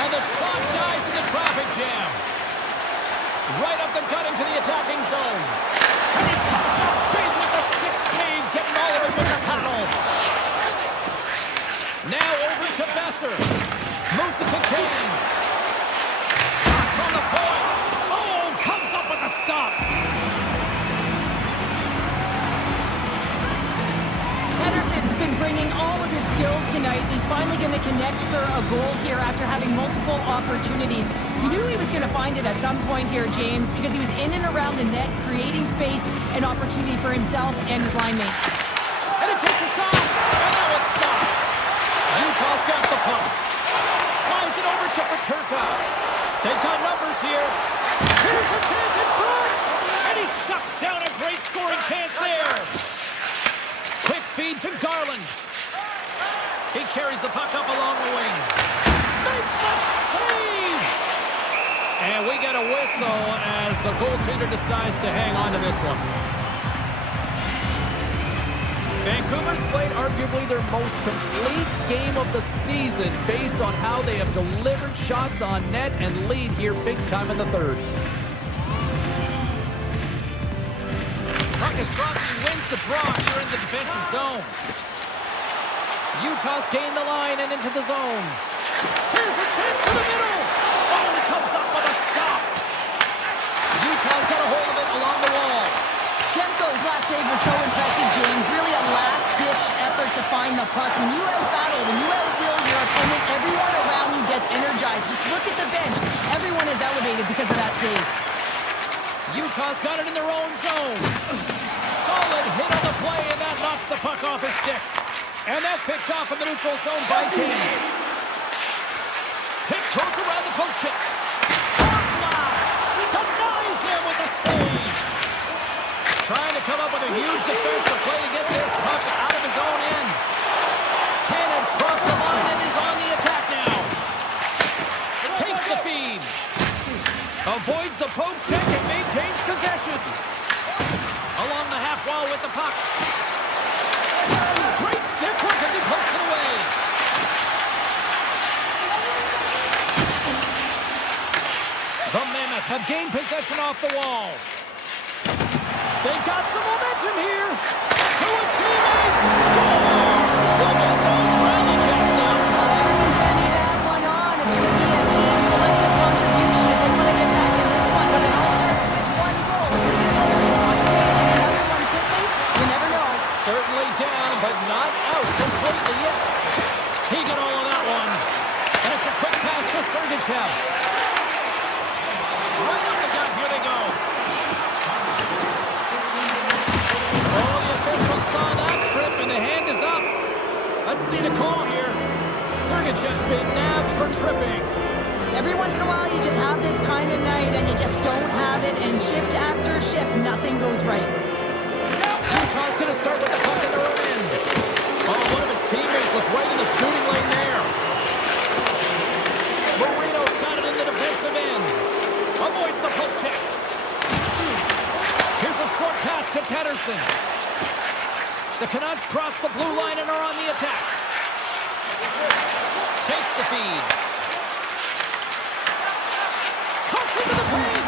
And the shot dies in the traffic jam. Right up the gut into the attacking zone. And he comes up big with the stick save. Getting all of it with the paddle. bringing all of his skills tonight. He's finally going to connect for a goal here after having multiple opportunities. You knew he was going to find it at some point here, James, because he was in and around the net, creating space and opportunity for himself and his line mates. And it takes a shot, and now it's stopped. Utah's got the puck. Slides it over to Paterka. They've got numbers here. Here's a chance in front, and he shuts down a great scoring chance there. Quick feed to Garland. He carries the puck up along the wing. Makes the save! And we get a whistle as the goaltender decides to hang on to this one. Vancouver's played arguably their most complete game of the season based on how they have delivered shots on net and lead here big time in the third. Puck is dropped. He wins the draw here in the defensive zone. Utah's gained the line and into the zone. Here's a chance to the middle. Oh, and it comes up with a stop. Utah's got a hold of it along the wall. Demko's last save was so impressive, James. Really a last-ditch effort to find the puck. When you out-battle, when you out-will your opponent, everyone around you gets energized. Just look at the bench. Everyone is elevated because of that save. Utah's got it in their own zone. Solid hit on the play, and that knocks the puck off his stick. And that's picked off in the neutral zone by Kane. Tick goes around the poke check. Hard blast. Denies him with a save. Trying to come up with a huge defensive play to get this puck out of his own end. Cannon's crossed the line and is on the attack now. Takes the feed. Avoids the poke check and maintains possession. Along the half wall with the puck. Great stick work as he pokes it away. The Mammoth have gained possession off the wall. They've got some momentum here. To his teammate. Scores! They'll get those rally caps out. Everyone's going to need to have one on. It's going to be a team collective contribution if they want to get back in this one. But it all starts with one goal. If you can only one way and another one quickly, you never know. Certainly down, but not out completely yet. He got all of that one. And it's a quick pass to Sergachev. Right up the gut. Here they go. Oh, the official saw that trip, and the hand is up. Let's see the call here. Sergachev's been nabbed for tripping. Every once in a while, you just have this kind of night, and you just don't have it. And shift after shift, nothing goes right. Utah's going to start with the puck in their own end. Oh, one of his teammates was right in the shooting lane there. Marino's got it in the defensive end. Avoids the poke check. Here's a short pass to Pettersson. The Canucks cross the blue line and are on the attack. Takes the feed. Cuts into the paint.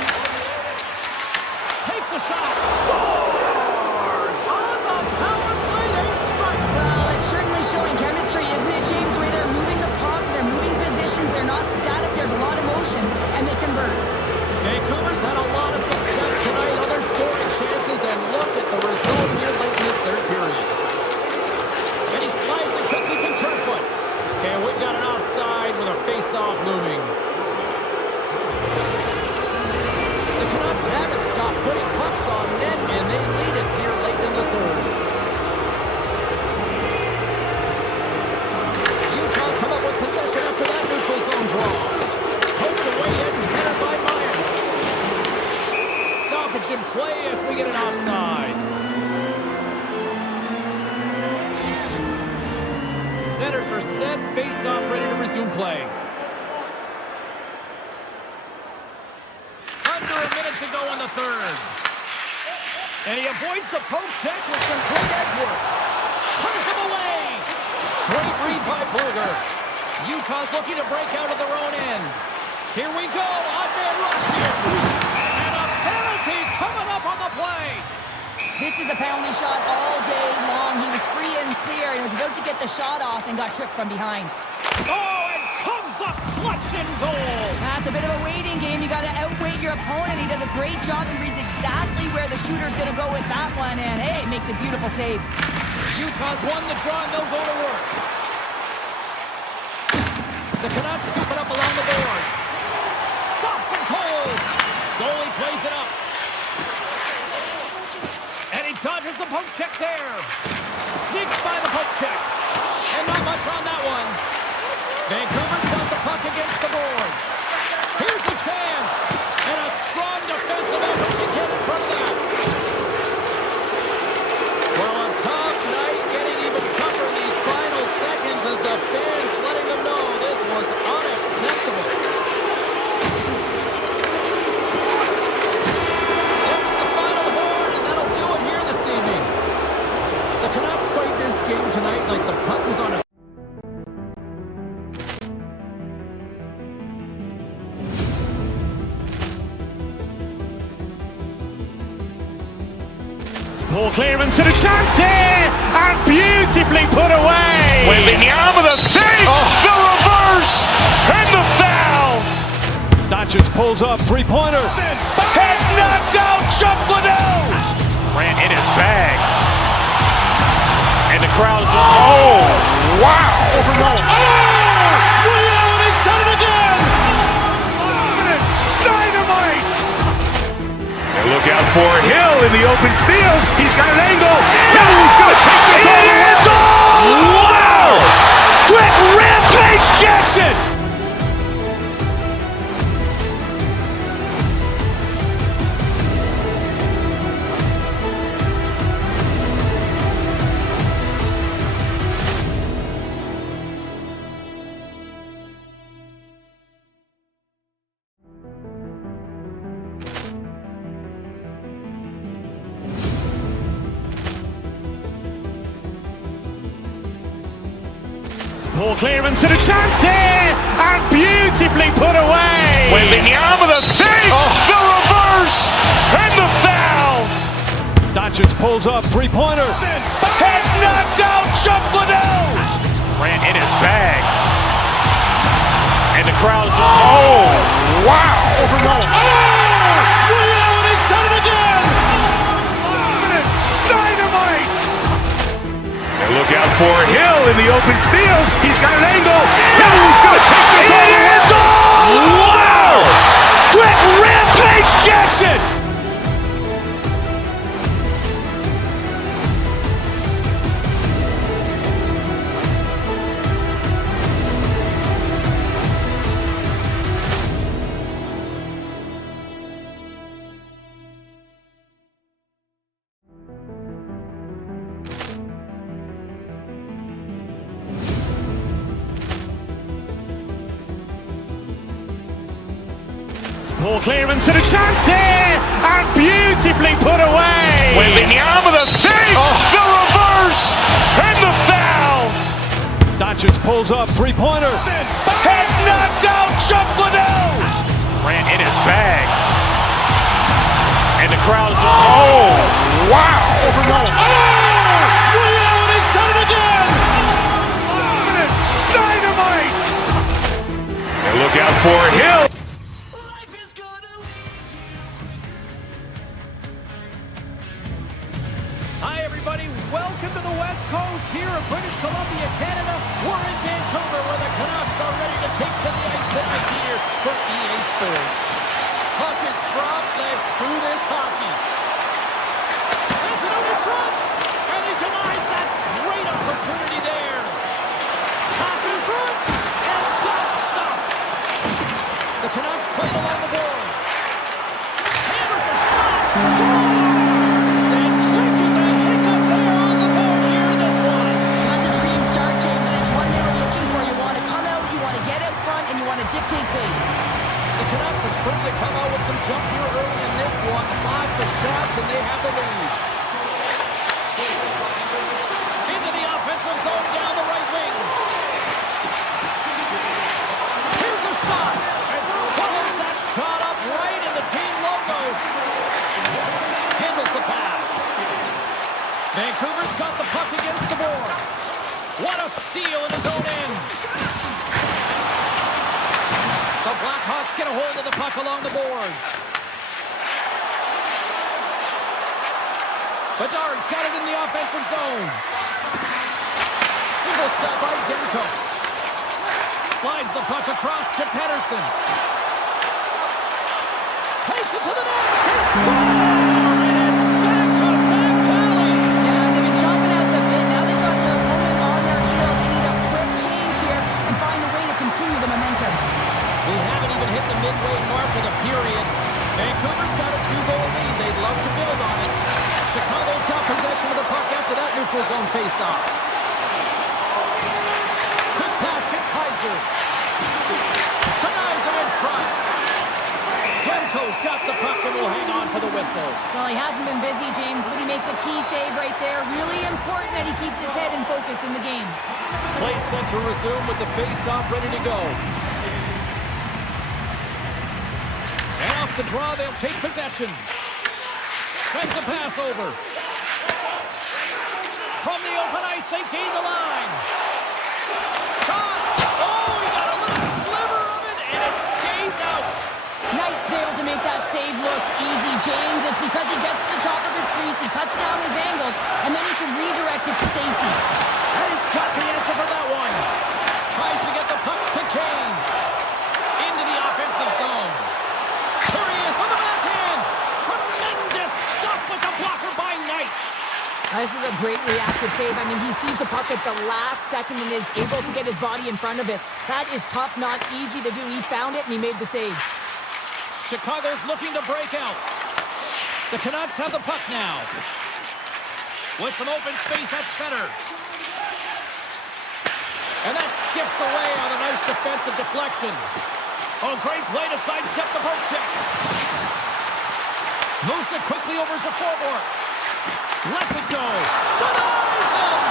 Takes a shot. Scores! On the power play, they strike. Well, it's certainly showing chemistry, isn't it, James? Where they're moving the puck, they're moving positions, they're not static, there's a lot of motion, and they convert. Vancouver's had a lot of success tonight on their scoring chances, and look at the result here late in this third period. And he slides it quickly to Kerfoot. And we've got an offside with a face-off looming. The Canucks haven't stopped putting pucks on net, and they lead it here late in the third. Utah's come up with possession after that neutral zone draw. Poked away and centered by Myers. Stoppage in play as we get an offside. Centers are set, face-off ready to resume play. Under a minute to go in the third. And he avoids the poke check with some great edge work. Turns him away. Great read by Bluger. Utah's looking to break out of their own end. Here we go, odd-man rush here. And a penalty's coming up on the play. This is a penalty shot all day long. He was free and clear and was about to get the shot off and got tripped from behind. Oh, and comes up clutch and goal. That's a bit of a waiting game. You got to outweight your opponent. He does a great job and reads exactly where the shooter's going to go with that one. And, hey, makes a beautiful save. Utah's won the draw, and they'll go to work. The Canucks scoop it up along the boards. Stops him cold. Goalie plays it up. And he dodges the poke check there. Sneaks by the poke check. And not much on that one. Vancouver's got the puck against the boards. Here's a chance. And a strong defensive effort to get in front of that. Well, a tough night, getting even tougher in these final seconds as the fans letting them know this was unacceptable. There's the final horn, and that'll do it here this evening. The Canucks played this game tonight like the puck was on a... Poor clearance and a chance here, and beautifully put away. Wembanyama the fake, the reverse, and the foul. Doncic pulls up, three-pointer. Has knocked out Chuck Liddell. Grant in his bag. And the crowd is... Oh, wow. He's done it again. Dynamite. And look out for Hill in the open field. He's got an angle. He's going to take this all the way. Wow! Quick rampage Jackson. Poor clearance and a chance here, and beautifully put away. Wembanyama the fake, the reverse, and the foul. Doncic pulls up, three-pointer. Has knocked out Chuck Liddell. Grant in his bag. And the crowd is... Oh, wow. He's done it again. Dynamite. And look out for Hill in the open field. He's got an angle. He's going to take this all the way. Wow! Quick rampage Jackson. Poor clearance and a chance here, and beautifully put away. Wembanyama the fake, the reverse, and the foul. Doncic pulls up, three-pointer. Has knocked out Chuck Liddell. Grant in his bag. And the crowd is... Oh, wow. He's done it again. Dynamite. And look out for Hill. Hi, everybody. Welcome to the West Coast here in British Columbia, Canada. We're in Vancouver, where the Canucks are ready to take to the ice tonight here for EA Sports. Puck is dropped. Let's do this hockey. Sends it out in front, and he denies that great opportunity there. Pass in front, and that's stopped. The Canucks played along the boards. Hammers a shot. Scores! And quick as a hiccup there on the board here in this one. That's a dream start, James, and it's one they were looking for. You want to come out, you want to get out front, and you want to dictate pace. The Canucks have certainly come out with some jump here early in this one. Lots of shots, and they have the lead. Into the offensive zone down the right wing. Here's a shot, and swallows that shot up right in the team logo. Handles the pass. Vancouver's got the puck against the boards. What a steal in his own end. The Blackhawks get a hold of the puck along the boards. Bedard's got it in the offensive zone. stop by Demko. Slides the puck across to Pedersen. Takes it to the net. They score! And it's back-to-back tallies. Yeah, they've been chopping out the bit. Now they've got their opponent on their heels. They need a quick change here and find a way to continue the momentum. We haven't even hit the midway mark of the period. Vancouver's got a 2-goal lead. They'd love to build on it. Chicago's got possession of the puck after that neutral zone faceoff. Quick pass to Kaiser. Denies him in front. Demko's got the puck and will hang on for the whistle. Well, he hasn't been busy, James, but he makes a key save right there. Really important that he keeps his head in focus in the game. Play set to resume with the faceoff ready to go. And off the draw, they'll take possession. Sends a pass over. From the open ice, they gain the line. Shot! Oh, he got a little sliver of it, and it stays out. Knight's able to make that save look easy, James. It's because he gets to the top of his crease, he cuts down his angles, and then he can redirect it to safety. And he's got the answer for that one. Tries to get the puck to Kane. Into the offensive zone. Here he is on the backhand. Tremendous stop with the blocker by Knight. This is a great reactive save. I mean, he sees the puck at the last second and is able to get his body in front of it. That is tough, not easy to do. He found it and he made the save. Chicago's looking to break out. The Canucks have the puck now. With some open space at center. And that skips away on a nice defensive deflection. Oh, great play to sidestep the poke check. Moves it quickly over to forward. Lets it go. Denies him!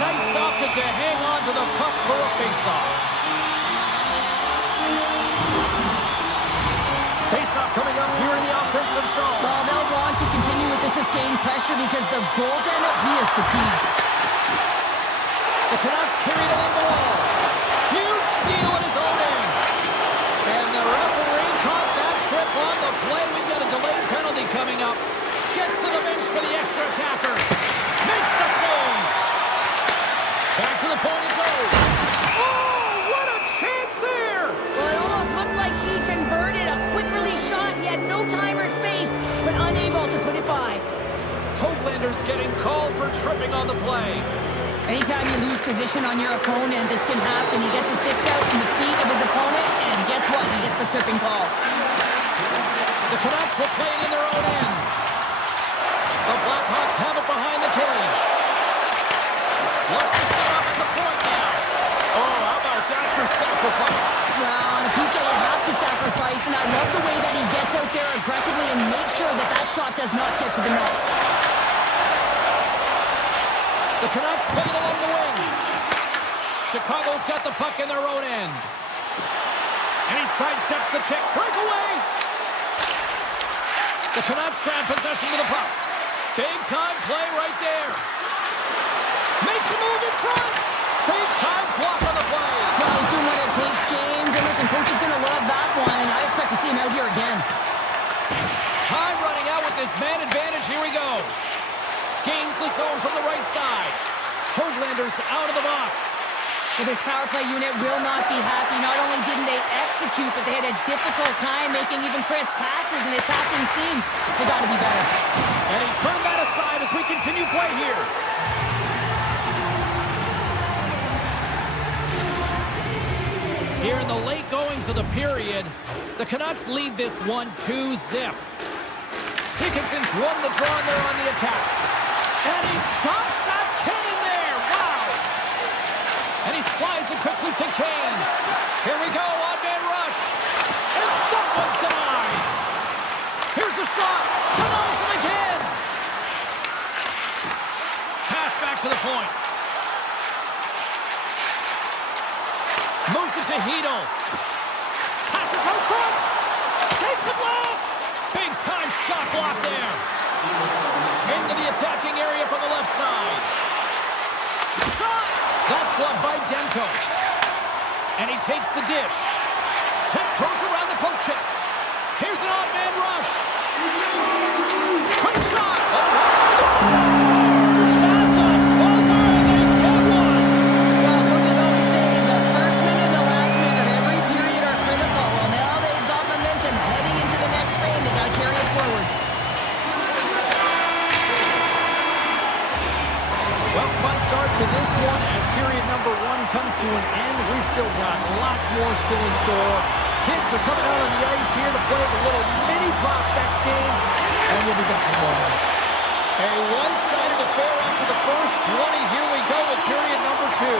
Knight's opted to hang on to the puck for a faceoff. Faceoff coming up here in the offensive zone. Well, they'll want to continue with the sustained pressure because the goaltender, he is fatigued. The Canucks carried along the wall. Huge steal in his own end. And the referee caught that trip on the play. We've got a delayed penalty coming up. Gets to the bench for the extra attacker. Makes the save. Back to the point it goes. Oh, what a chance there. Well, it almost looked like he converted a quick release shot. He had no time or space, but unable to put it by. Hoaglander's getting called for tripping on the play. Anytime you lose position on your opponent, this can happen. He gets the sticks out in the feet of his opponent, and guess what? He gets the tripping call. The Canucks will play it in their own end. The Blackhawks have it behind the cage. Looks to set up at the point now. Oh, how about that for sacrifice? Well, on a PK, you have to sacrifice, and I love the way that he gets out there aggressively and makes sure that that shot does not get to the net. The Canucks play it along the wing. Chicago's got the puck in their own end. And he sidesteps the check. Breakaway! The Canucks grab possession of the puck. Big time play right there. Makes a move in front. Big time block on the play. Well, he's doing what it takes, James. And listen, coach is going to love that one. I expect to see him out here again. Time running out with this man advantage. Here we go. Gains the zone from the right side. Hoaglander's out of the box. Well, this power play unit will not be happy. Not only didn't they execute, but they had a difficult time making even crisp passes and attacking seams. They got to be better. And he turned that aside as we continue play here. Here in the late goings of the period, the Canucks lead this one 2-0. Dickinson's won the draw and they're on the attack. And he stops that cannon there. Wow. And he slides it quickly to Kane. Here we go, on-man rush. And that one's denied. Here's a shot. Denies him again. Pass back to the point. Moves it to Hedel. Passes out front. Takes it last. Big time shot block there. Into the attacking area from the left side. Shot. That's gloved by Demko. And he takes the dish. Tiptoes around the poke check. Here's an odd-man rush. Quick shot. Oh, scores! At the buzzer, and they get one. Well, one as period number 1 comes to an end. We've still got lots more still in store. Kids are coming out on the ice here to play the little mini prospects game, and we'll be back in a moment. A one-sided affair after the first 20. Here we go with period number 2.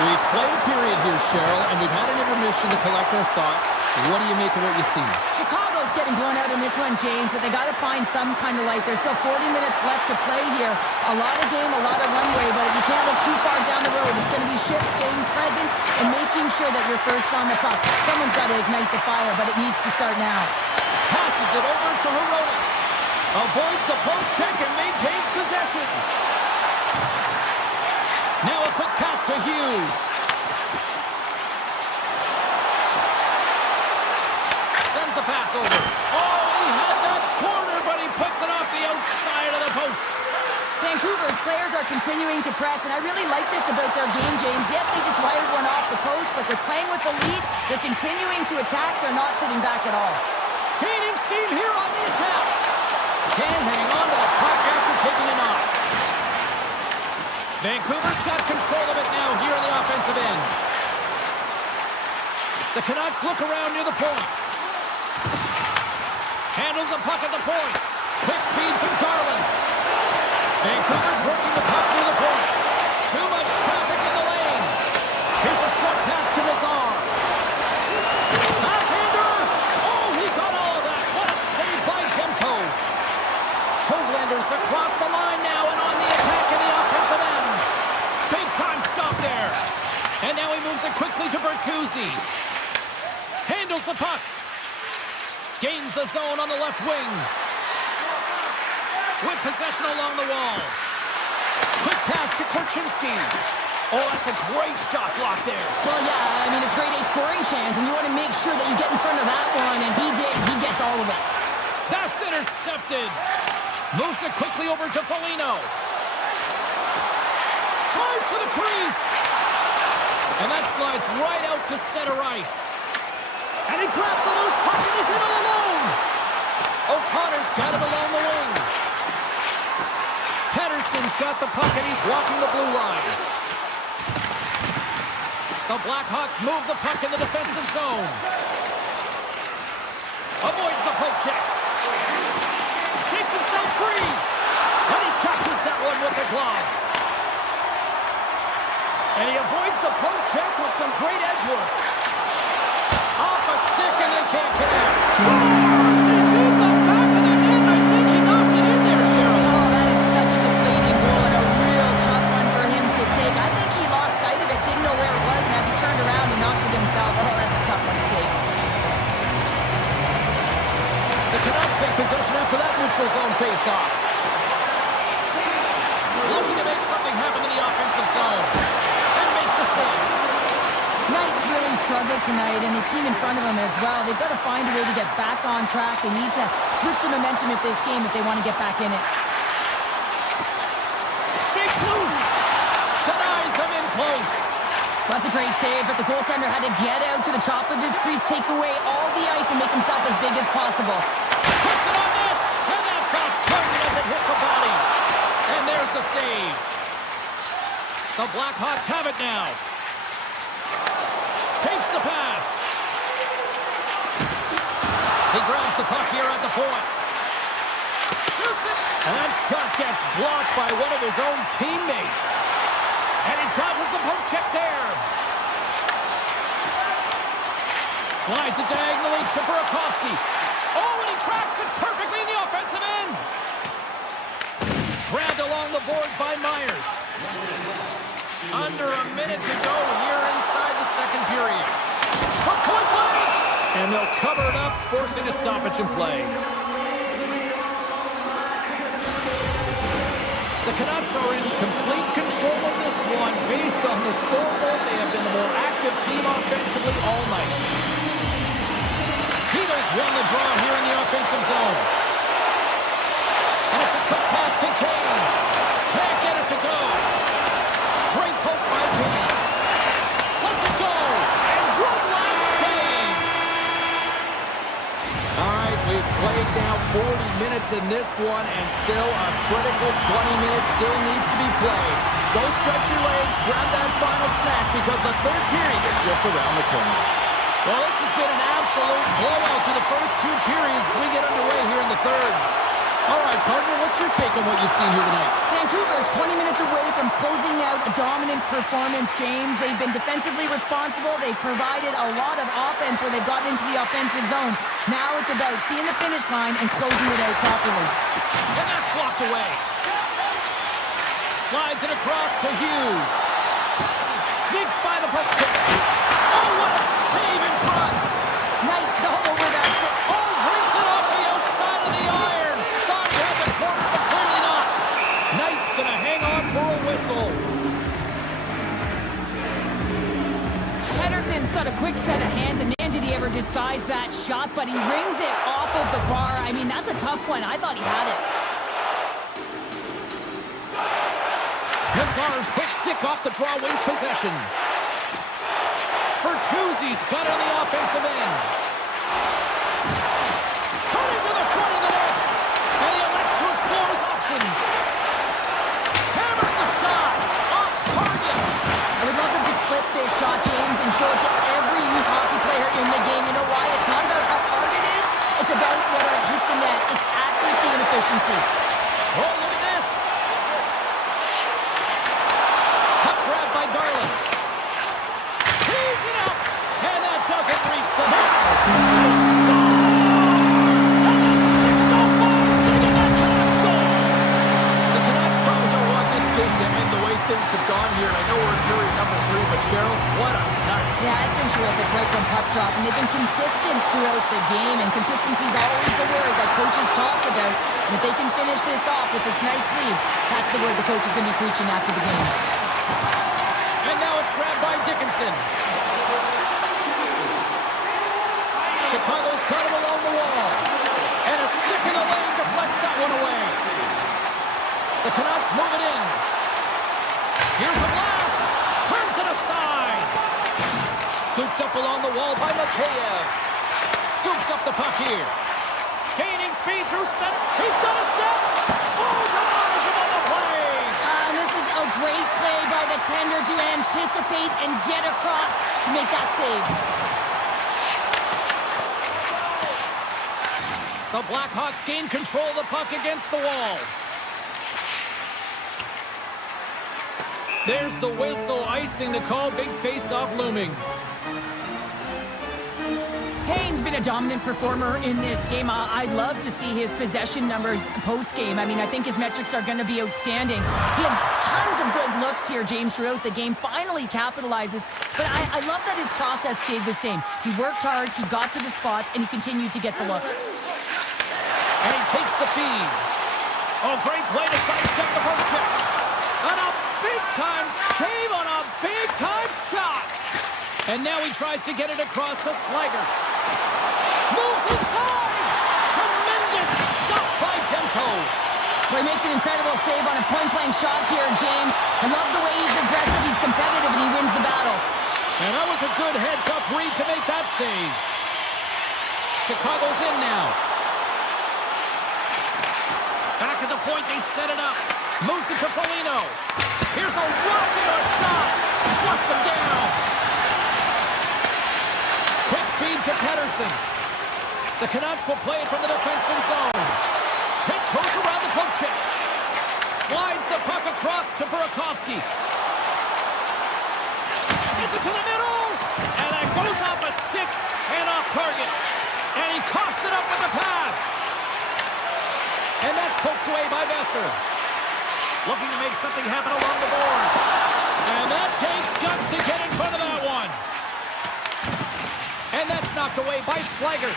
We've played a period here, Cheryl, and we've had an intermission to collect our thoughts. What do you make of what you see? Chicago's getting blown out in this one, James, but they got to find some kind of life. There's still 40 minutes left to play here. A lot of game, a lot of runway, but you can't look too far down the road. It's going to be shifts, staying present, and making sure that you're first on the puck. Someone's got to ignite the fire, but it needs to start now. Passes it over to Hirota. Avoids the poke check and maintains possession. Now a quick pass to Hughes. Sends the pass over. Oh, he had that corner, but he puts it off the outside of the post. Vancouver's players are continuing to press, and I really like this about their game, James. Yes, they just wired one off the post, but they're playing with the lead. They're continuing to attack. They're not sitting back at all. Gaining steam here on the attack. Can't hang on to the puck after taking a knock. Vancouver's got control of it now here in the offensive end. The Canucks look around near the point. Handles the puck at the point. Quick feed to Garland. Vancouver's working the puck near the point. Too much traffic in the lane. Here's a short pass to Nazar. Pass-hander. Oh, he got all of that. What a save by Demko. Hoaglander's across the line now and on the attack in the offensive end. Big time stop there. And now he moves it quickly to Bertuzzi. Handles the puck. Gains the zone on the left wing. With possession along the wall. Quick pass to Korchinski. Oh, that's a great shot block there. Well, yeah, I mean, it's grade A scoring chance, and you want to make sure that you get in front of that one, and he did. He gets all of it. That's intercepted. Moves it quickly over to Foligno. Drives to the crease. And that slides right out to center ice. And he grabs the loose puck and he's in all alone. O'Connor's got it along the wing. Pettersson's got the puck and he's walking the blue line. The Blackhawks move the puck in the defensive zone. Avoids the poke check. Shakes himself free. And he catches that one with the glove. And he avoids the poke check with some great edge work. Off a stick and they can't connect. Scores! It's in the back of the net. I think he knocked it in there, Cheryl. Oh, that is such a deflating goal and a real tough one for him to take. I think he lost sight of it, didn't know where it was, and as he turned around, he knocked it himself. Oh, that's a tough one to take. The Canucks take possession after that neutral zone face-off. Looking to make something happen in the offensive zone. And makes the save. Knight's really struggled tonight, and the team in front of him as well. They've got to find a way to get back on track. They need to switch the momentum of this game if they want to get back in it. Shakes loose. Denies him in close. That's a great save, but the goaltender had to get out to the top of his crease, take away all the ice, and make himself as big as possible. Puts it on net, and that's off target as it hits a body. And there's the save. The Blackhawks have it now. Takes the pass. He grabs the puck here at the point. Shoots it. And that shot gets blocked by one of his own teammates. And he dodges the poke check there. Slides it diagonally to Burakovsky. Oh, and he tracks it perfectly in the offensive end. Grabbed along the boards by Myers. Under a minute to go here inside the second period. For point blank! And they'll cover it up, forcing a stoppage in play. The Canucks are in complete control of this one. Based on the scoreboard, they have been the more active team offensively all night. Heatles won the draw here in the offensive zone. And it's a quick pass to Kane. Can't get it to go. Great poke by Kane. Lets it go. And one last save. All right, we've played now 40 minutes in this one, and still a critical 20 minutes still needs to be played. Go stretch your legs, grab that final snack, because the third period is just around the corner. Well, this has been an absolute blowout through the first two periods as we get underway here in the third. All right, partner, what's your take on what you've seen here tonight? Vancouver is 20 minutes away from closing out a dominant performance, James. They've been defensively responsible. They've provided a lot of offense where they've gotten into the offensive zone. Now it's about seeing the finish line and closing it out properly. And that's blocked away. Slides it across to Hughes. Sneaks by the puck. Oh, what a save in front. Knight's all over that. Oh, brings it off the outside of the iron. Thought he had the corner, but clearly not. Knight's going to hang on for a whistle. Pedersen's got a quick set of hands, and man, did he ever disguise that shot, but he rings it off of the bar. I mean, that's a tough one. I thought he had it. Hazard's quick stick off the draw wins possession. Bertuzzi's got it on the offensive end. Coming to the front of the net. And he elects to explore his options. Hammers the shot. Off target. I would love them to flip this shot, James, and show it to every youth hockey player in the game. You know why? It's not about how hard it is. It's about whether it hits the net. It's accuracy and efficiency. Oh, look at this. Puck grab by Garland. Tees it up. And that doesn't reach the net. They score! And the 605 is digging that Canucks goal. The Canucks probably don't want this game to end the way things have gone here. And I know we're in period number 3, but Cheryl, what a night. Yeah, it's been terrific right from puck drop, and they've been consistent throughout the game, and consistency is always a word that coaches talk about. And if they can finish this off with this nice lead, that's the word the coach is going to be preaching after the game. And now it's grabbed by Dickinson. Chicago's got him along the wall. And a stick in the lane deflects that one away. The Canucks move it in. Here's a blast. Turns it aside. Scooped up along the wall by Mikheyev. Scoops up the puck here. Gaining speed through center. He's got a step. Oh, denies him on the play. And this is a great play by the tender to anticipate and get across to make that save. The Blackhawks gain control of the puck against the wall. There's the whistle, icing the call. Big face-off looming. Kane's been a dominant performer in this game. I'd love to see his possession numbers post-game. I mean, I think his metrics are going to be outstanding. He had tons of good looks here, James, throughout the game. Finally capitalizes. But I love that his process stayed the same. He worked hard, he got to the spots, and he continued to get the looks. And he takes the feed. Oh, great play to sidestep the poke check. And a big-time save on a big-time shot. And now he tries to get it across to Slager. Moves inside. Tremendous stop by Demko. Well, he makes an incredible save on a point-blank shot here, James. I love the way he's aggressive, he's competitive, and he wins the battle. And that was a good heads-up read to make that save. Chicago's in now. Back at the point, they set it up. Moves it to Foligno. Here's a rocket or a shot. Shuts him down. Quick feed to Pedersen. The Canucks will play it from the defensive zone. Tiptoes around the poke check. Slides the puck across to Burakovsky. Sends it to the middle. And that goes off a stick and off target. And he coughs it up with a pass. And that's poked away by Besser. Looking to make something happen along the boards. And that takes guts to get in front of that one. And that's knocked away by Slager.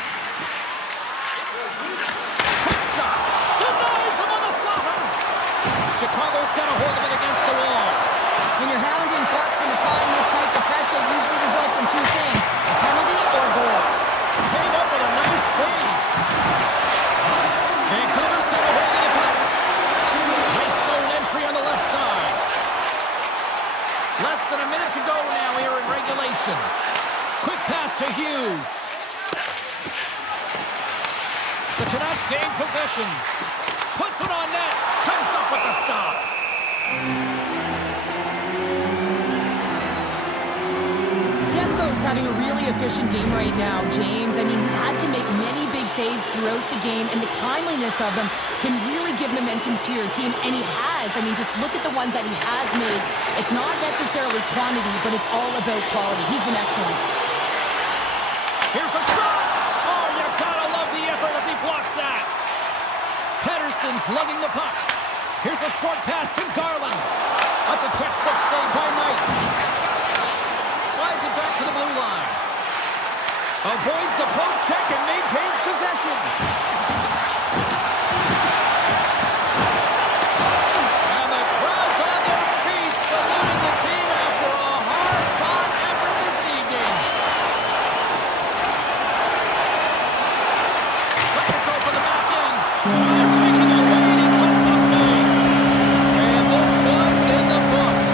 Quick shot. Denies him on the slaughter. Chicago's got a hold of it against the wall. When you're hounding pucks and applying this type of pressure, it usually results in two things, a penalty or goal. Came up with a nice save. Vancouver's got a hold of the puck. Nice zone entry on the left side. Less than a minute to go now here in regulation. Quick pass to Hughes. The Canucks gain possession. Puts it on net. Comes up with the stop. having a really efficient game right now, James. I mean, he's had to make many big saves throughout the game, and the timeliness of them can really give momentum to your team, and he has. I mean, just look at the ones that he has made. It's not necessarily quantity, but it's all about quality. He's been excellent. Here's a shot. Oh, you gotta love the effort as he blocks that. Pettersson's lugging the puck. Here's a short pass to Garland. That's a textbook save by Knight. Slides it back to the blue line. Avoids the poke check and maintains possession. And the crowd's on their feet, saluting the team after a hard-fought effort this evening. Let's go for the back end. Time taking away, and he cuts up big. And this one's in the books.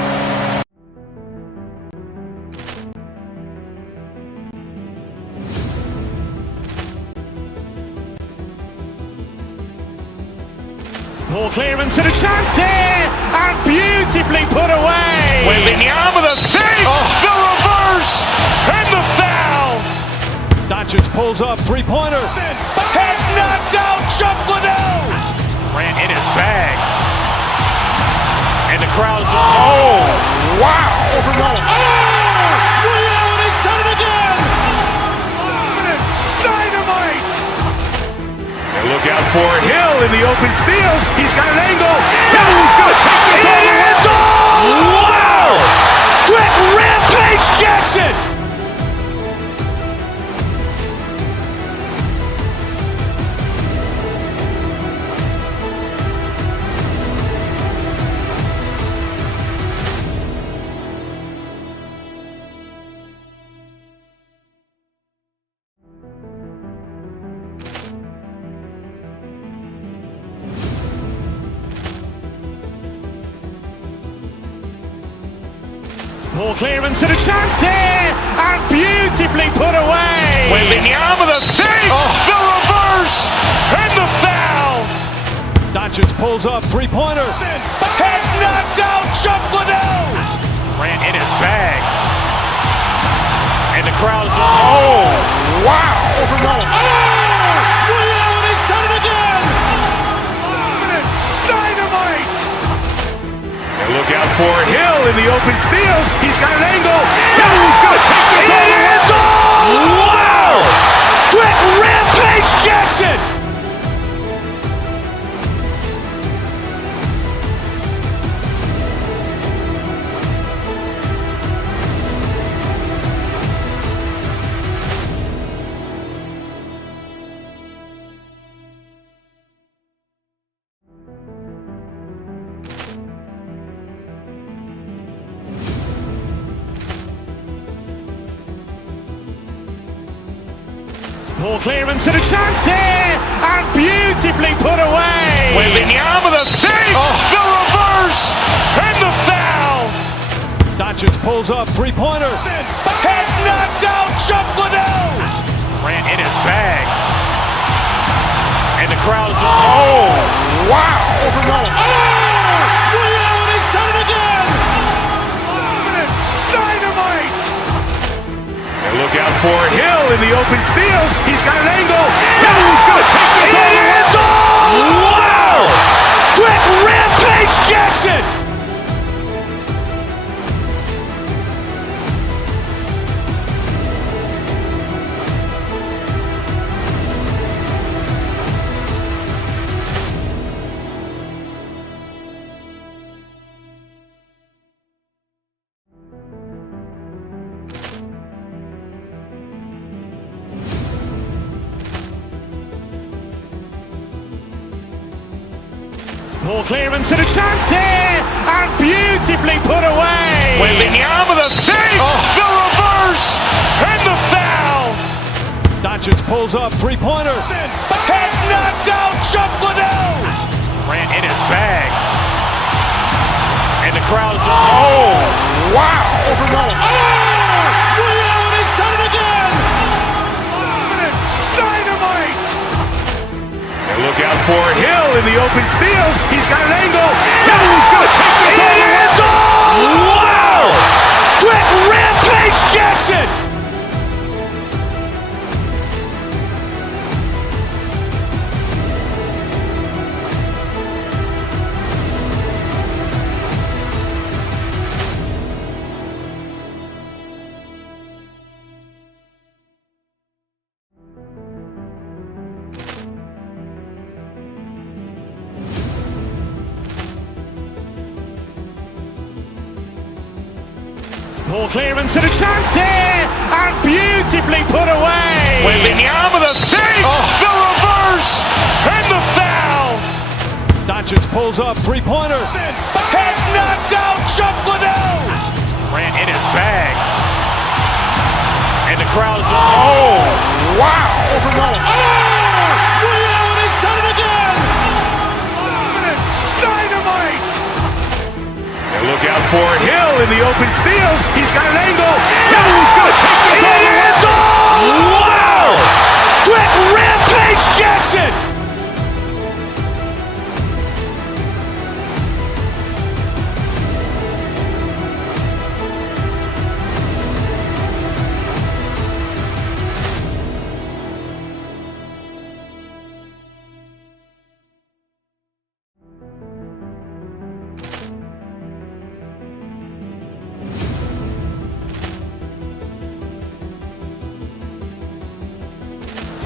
Poor clearance and a chance here, and beautifully put away. Wembanyama the fake, the reverse, and the foul. Doncic pulls up, three-pointer. Has knocked out Chuck Liddell. Ran in his bag. And the crowd's, oh, wow. He's done it again. Dynamite. And look out for Hill in the open field. He's got an angle. He's going to take this all the way. Wow! Quick rampage Jackson. Poor clearance and a chance here, and beautifully put away. Wembanyama the fake, the reverse, and the foul. Doncic pulls up, three-pointer. Has knocked out Chuck Liddell. Ran in his bag. And the crowd's, oh, wow. He's done it again. Dynamite. And look out for Hill in the open field. He's got an angle. He's going to take this all the way. Wow! Quick rampage Jackson. Poor clearance and a chance here, and beautifully put away. Wembanyama the fake, the reverse, and the foul. Doncic pulls up, three-pointer. Has knocked out Chuck Liddell. Ran in his bag. And the crowd's, oh, wow. He's done it again. Dynamite. And look out for Hill in the open field. He's got an angle. He's going to take this all the way. Wow! Quick rampage Jackson. Poor clearance and a chance here, and beautifully put away. Wembanyama the fake, the reverse, and the foul. Doncic pulls up, three-pointer. Has knocked out Chuck Liddell. Ran in his bag. And the crowd's, oh, wow. He's done it again. Dynamite. And look out for Hill in the open field. He's got an angle. He's going to take this all the way. Wow! Quick rampage Jackson. Poor clearance and a chance here, and beautifully put away. Wembanyama with a fake, the reverse, and the foul. Doncic pulls up, three-pointer. Has knocked out Chuck Liddell. Grant in his bag. And the crowd is, oh, wow. Ray Allen has done it again. Dynamite. And look out for Hill in the open field. He's got an angle. He's going to take this all the way. Wow. Quick Rampage Jackson.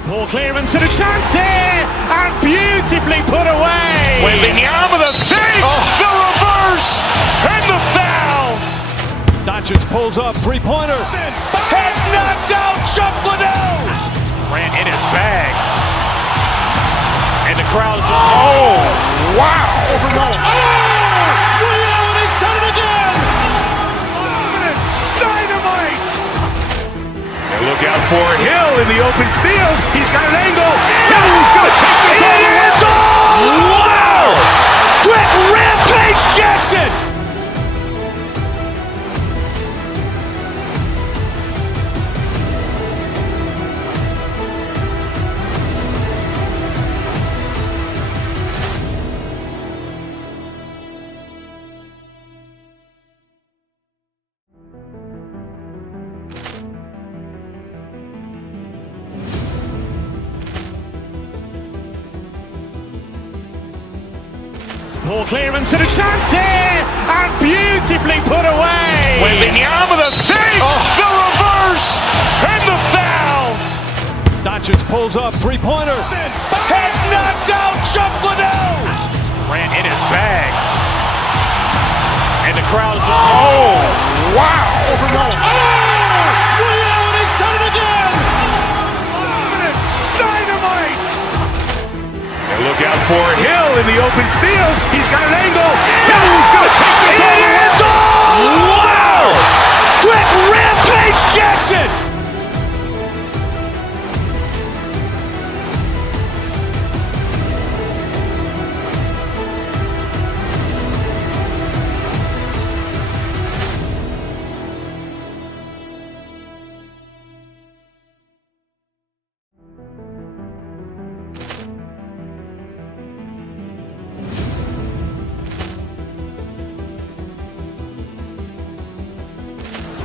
Poor clearance and a chance here, and beautifully put away. Wembanyama with a fake, the reverse, and the foul. Doncic pulls up, three-pointer. Has knocked out Chuck Liddell. Grant in his bag. And the crowd is, oh, wow. Ray Allen has done it again. Dynamite. And look out for Hill in the open field. He's got an angle. He's going to take this all the way. Wow. Quick Rampage Jackson. Poor clearance and a chance here, and beautifully put away. Wembanyama with a fake, the reverse, and the foul. Doncic pulls up, three-pointer. Has knocked out Chuck Liddell. Grant in his bag. And the crowd is, oh, wow. Ray Allen has done it again. Dynamite. And look out for Hill in the open field. He's got an angle. He's going to take this all the way. Wow. Quick Rampage Jackson.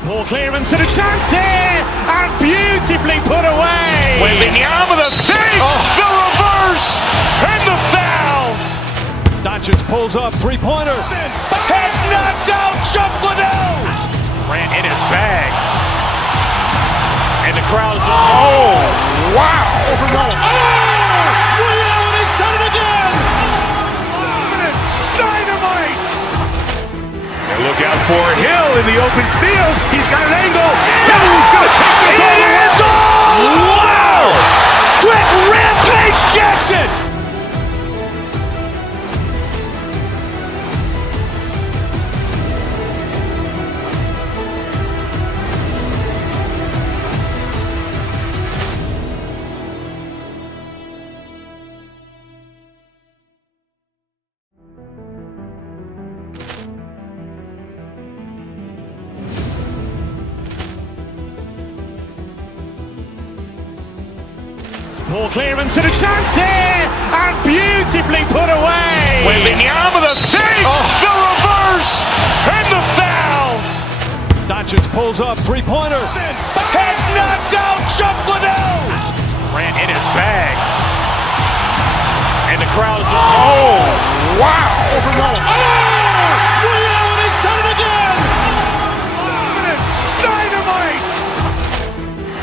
Poor clearance and a chance here, and beautifully put away. Wembanyama with a fake, the reverse, and the foul. Doncic pulls up, three-pointer. Has knocked out Chuck Liddell. Grant in his bag. And the crowd is, oh, wow. Ray Allen has done it again. Dynamite. And look out for Hill in the open field. He's got an angle. He's going to take this all the way. Wow. Quick Rampage Jackson. Poor clearance and a chance here, and beautifully put away. Wembanyama with a fake, the reverse, and the foul. Doncic pulls up, three-pointer. Has knocked out Chuck Liddell. Grant in his bag. And the crowd is, oh, wow. Ray Allen has done it again. Dynamite.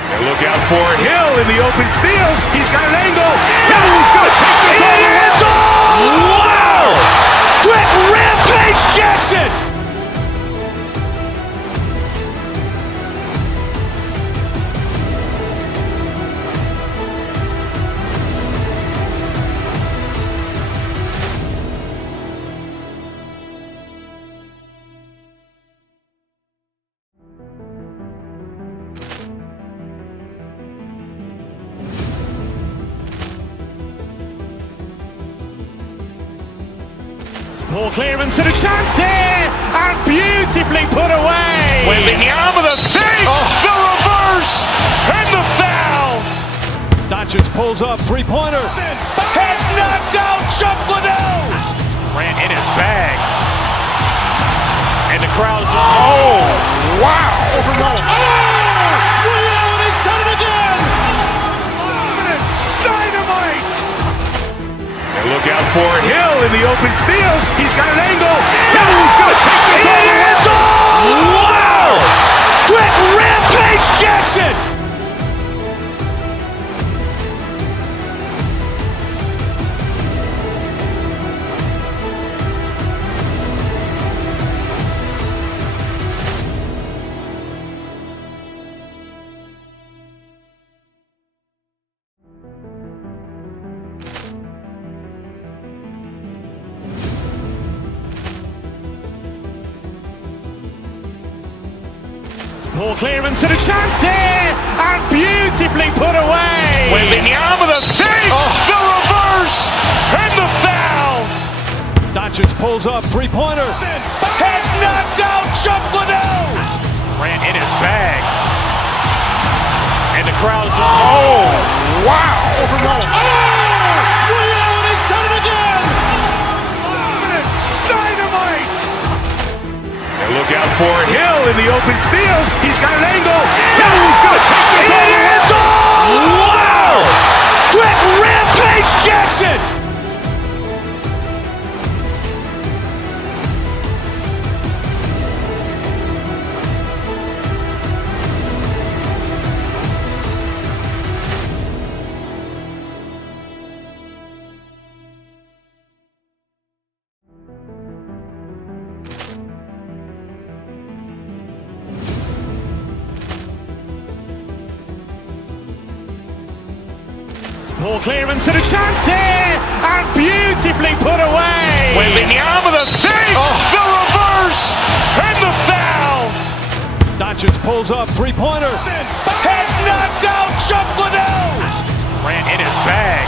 And look out for Hill in the open field. He's got an angle. He's going to take this all the way. Wow. Quick Rampage Jackson. Poor clearance and a chance here, and beautifully put away. Wembanyama the fake, the reverse, and the foul. Doncic pulls up, three-pointer. Has knocked out Chuck Liddell. Grant in his bag. And the crowd's, oh, wow. Ray Allen has done it again. Dynamite. And look out for Hill in the open field. He's got an angle. He's going to take this all the way. Wow. Quick Rampage Jackson. Poor clearance and a chance here, and beautifully put away. Wembanyama the fake, the reverse, and the foul. Doncic pulls up, three-pointer. Has knocked out Chuck Liddell. Grant in his bag. And the crowd's, oh, wow. Ray Allen has done it again. Dynamite. And look out for Hill in the open field. He's got an angle. He's going to take this all the way. Wow. Quick Rampage Jackson. Poor clearance and a chance here, and beautifully put away. Wembanyama the fake, the reverse, and the foul. Doncic pulls up, three-pointer. Has knocked out Chuck Liddell. Grant in his bag.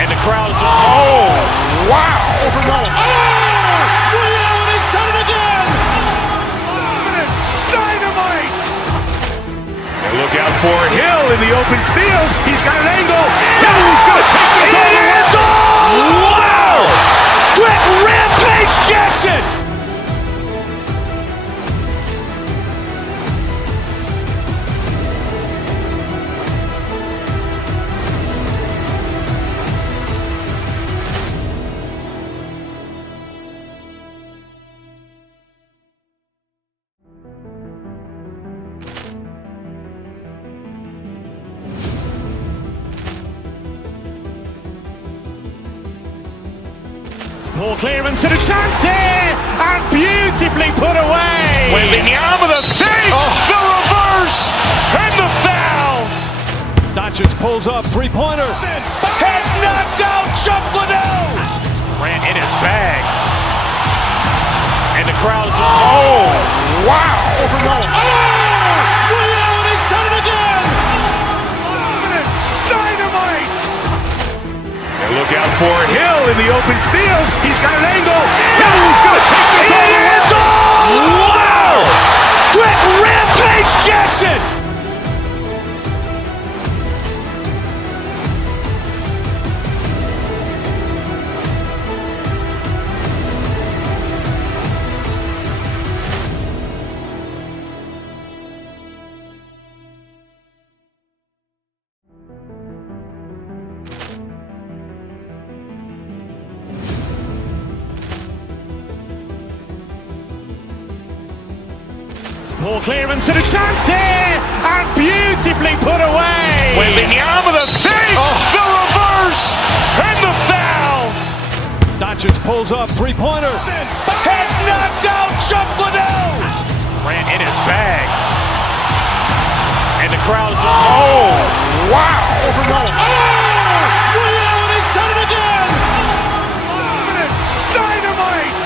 And the crowd's, oh, wow. Ray Allen has done it again. Dynamite. And look out for Hill in the open field. He's got an angle. He's going to take this all the way. Wow. Quick Rampage Jackson. Poor clearance and a chance here, and beautifully put away. Wembanyama the fake, the reverse, and the foul. Doncic pulls up, three-pointer. Has knocked out Chuck Liddell. Grant in his bag. And the crowd's, oh, wow. Ray Allen has done it again. Dynamite. And look out for Hill in the open field. He's got an angle. He's going to take this all the way. Wow. Quick Rampage Jackson. Poor clearance and a chance here, and beautifully put away. Wembanyama the fake, the reverse, and the foul. Doncic pulls up, three-pointer. Has knocked out Chuck Liddell. Grant in his bag. And the crowd's, oh, wow. Ray Allen has done it again. Dynamite.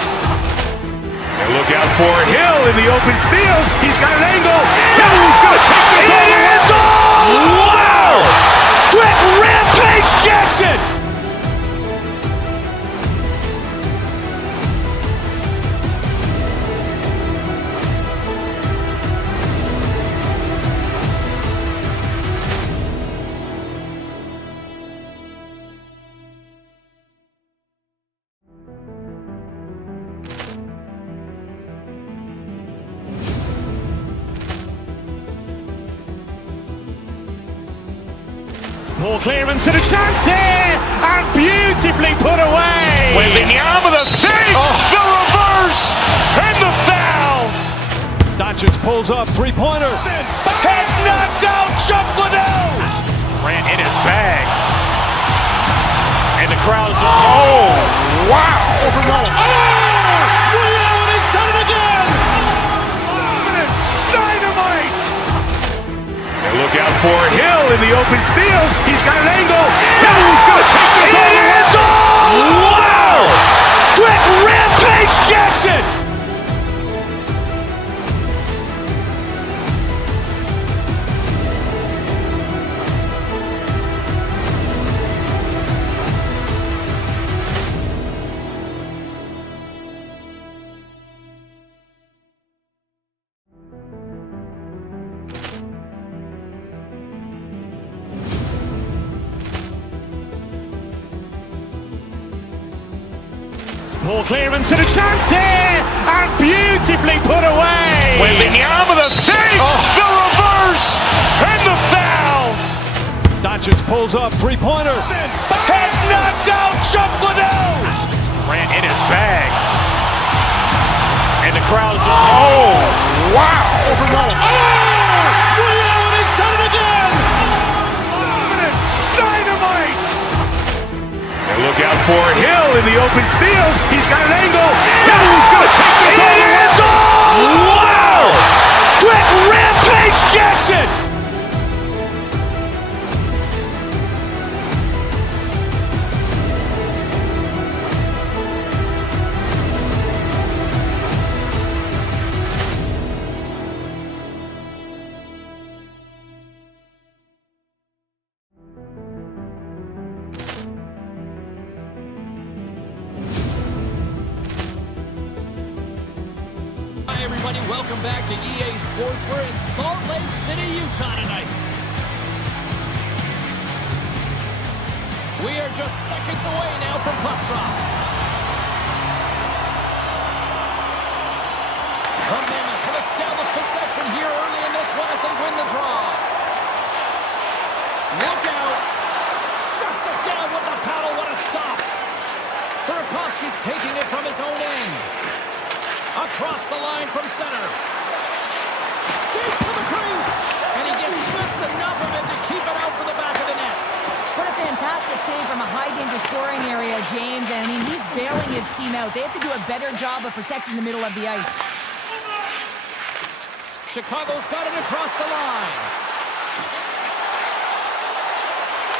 And look out for Hill in the open field. He's got an angle. He's going to take this all the way. Wow. Quick Rampage Jackson. Poor clearance and a chance here, and beautifully put away. Wembanyama the fake, the reverse, and the foul. Doncic pulls up, three-pointer. Has knocked out Chuck Liddell. Ran in his bag. And the crowd is, oh, wow. He's done it again. Dynamite. And look out for Hill in the open field. He's got an angle. He's going to take this all the way. Wow. Quick rampage Jackson. Poor clearance and a chance here, and beautifully put away. Wembanyama the fake, the reverse, and the foul. Doncic pulls up, three-pointer. Has knocked out Chuck Liddell. Ran in his bag. And the crowd is, oh, wow. He's done it again. Dynamite. And look out for Hill in the open field. He's got an angle. He's going to take this all the way. Wow. Quick rampage Jackson. Hi, everybody. Welcome back to EA Sports. We're in Salt Lake City, Utah tonight. We are just seconds away now from puck drop. The Mammoths have established possession here early in this one as they win the draw. Look out. Shuts it down with the paddle. What a stop. Burakovsky's taking it from his own end. Across the line from center. Skates to the crease. And he gets just enough of it to keep it out for the back of the net. What a fantastic save from a high-danger scoring area, James. And, I mean, he's bailing his team out. They have to do a better job of protecting the middle of the ice. Chicago's got it across the line.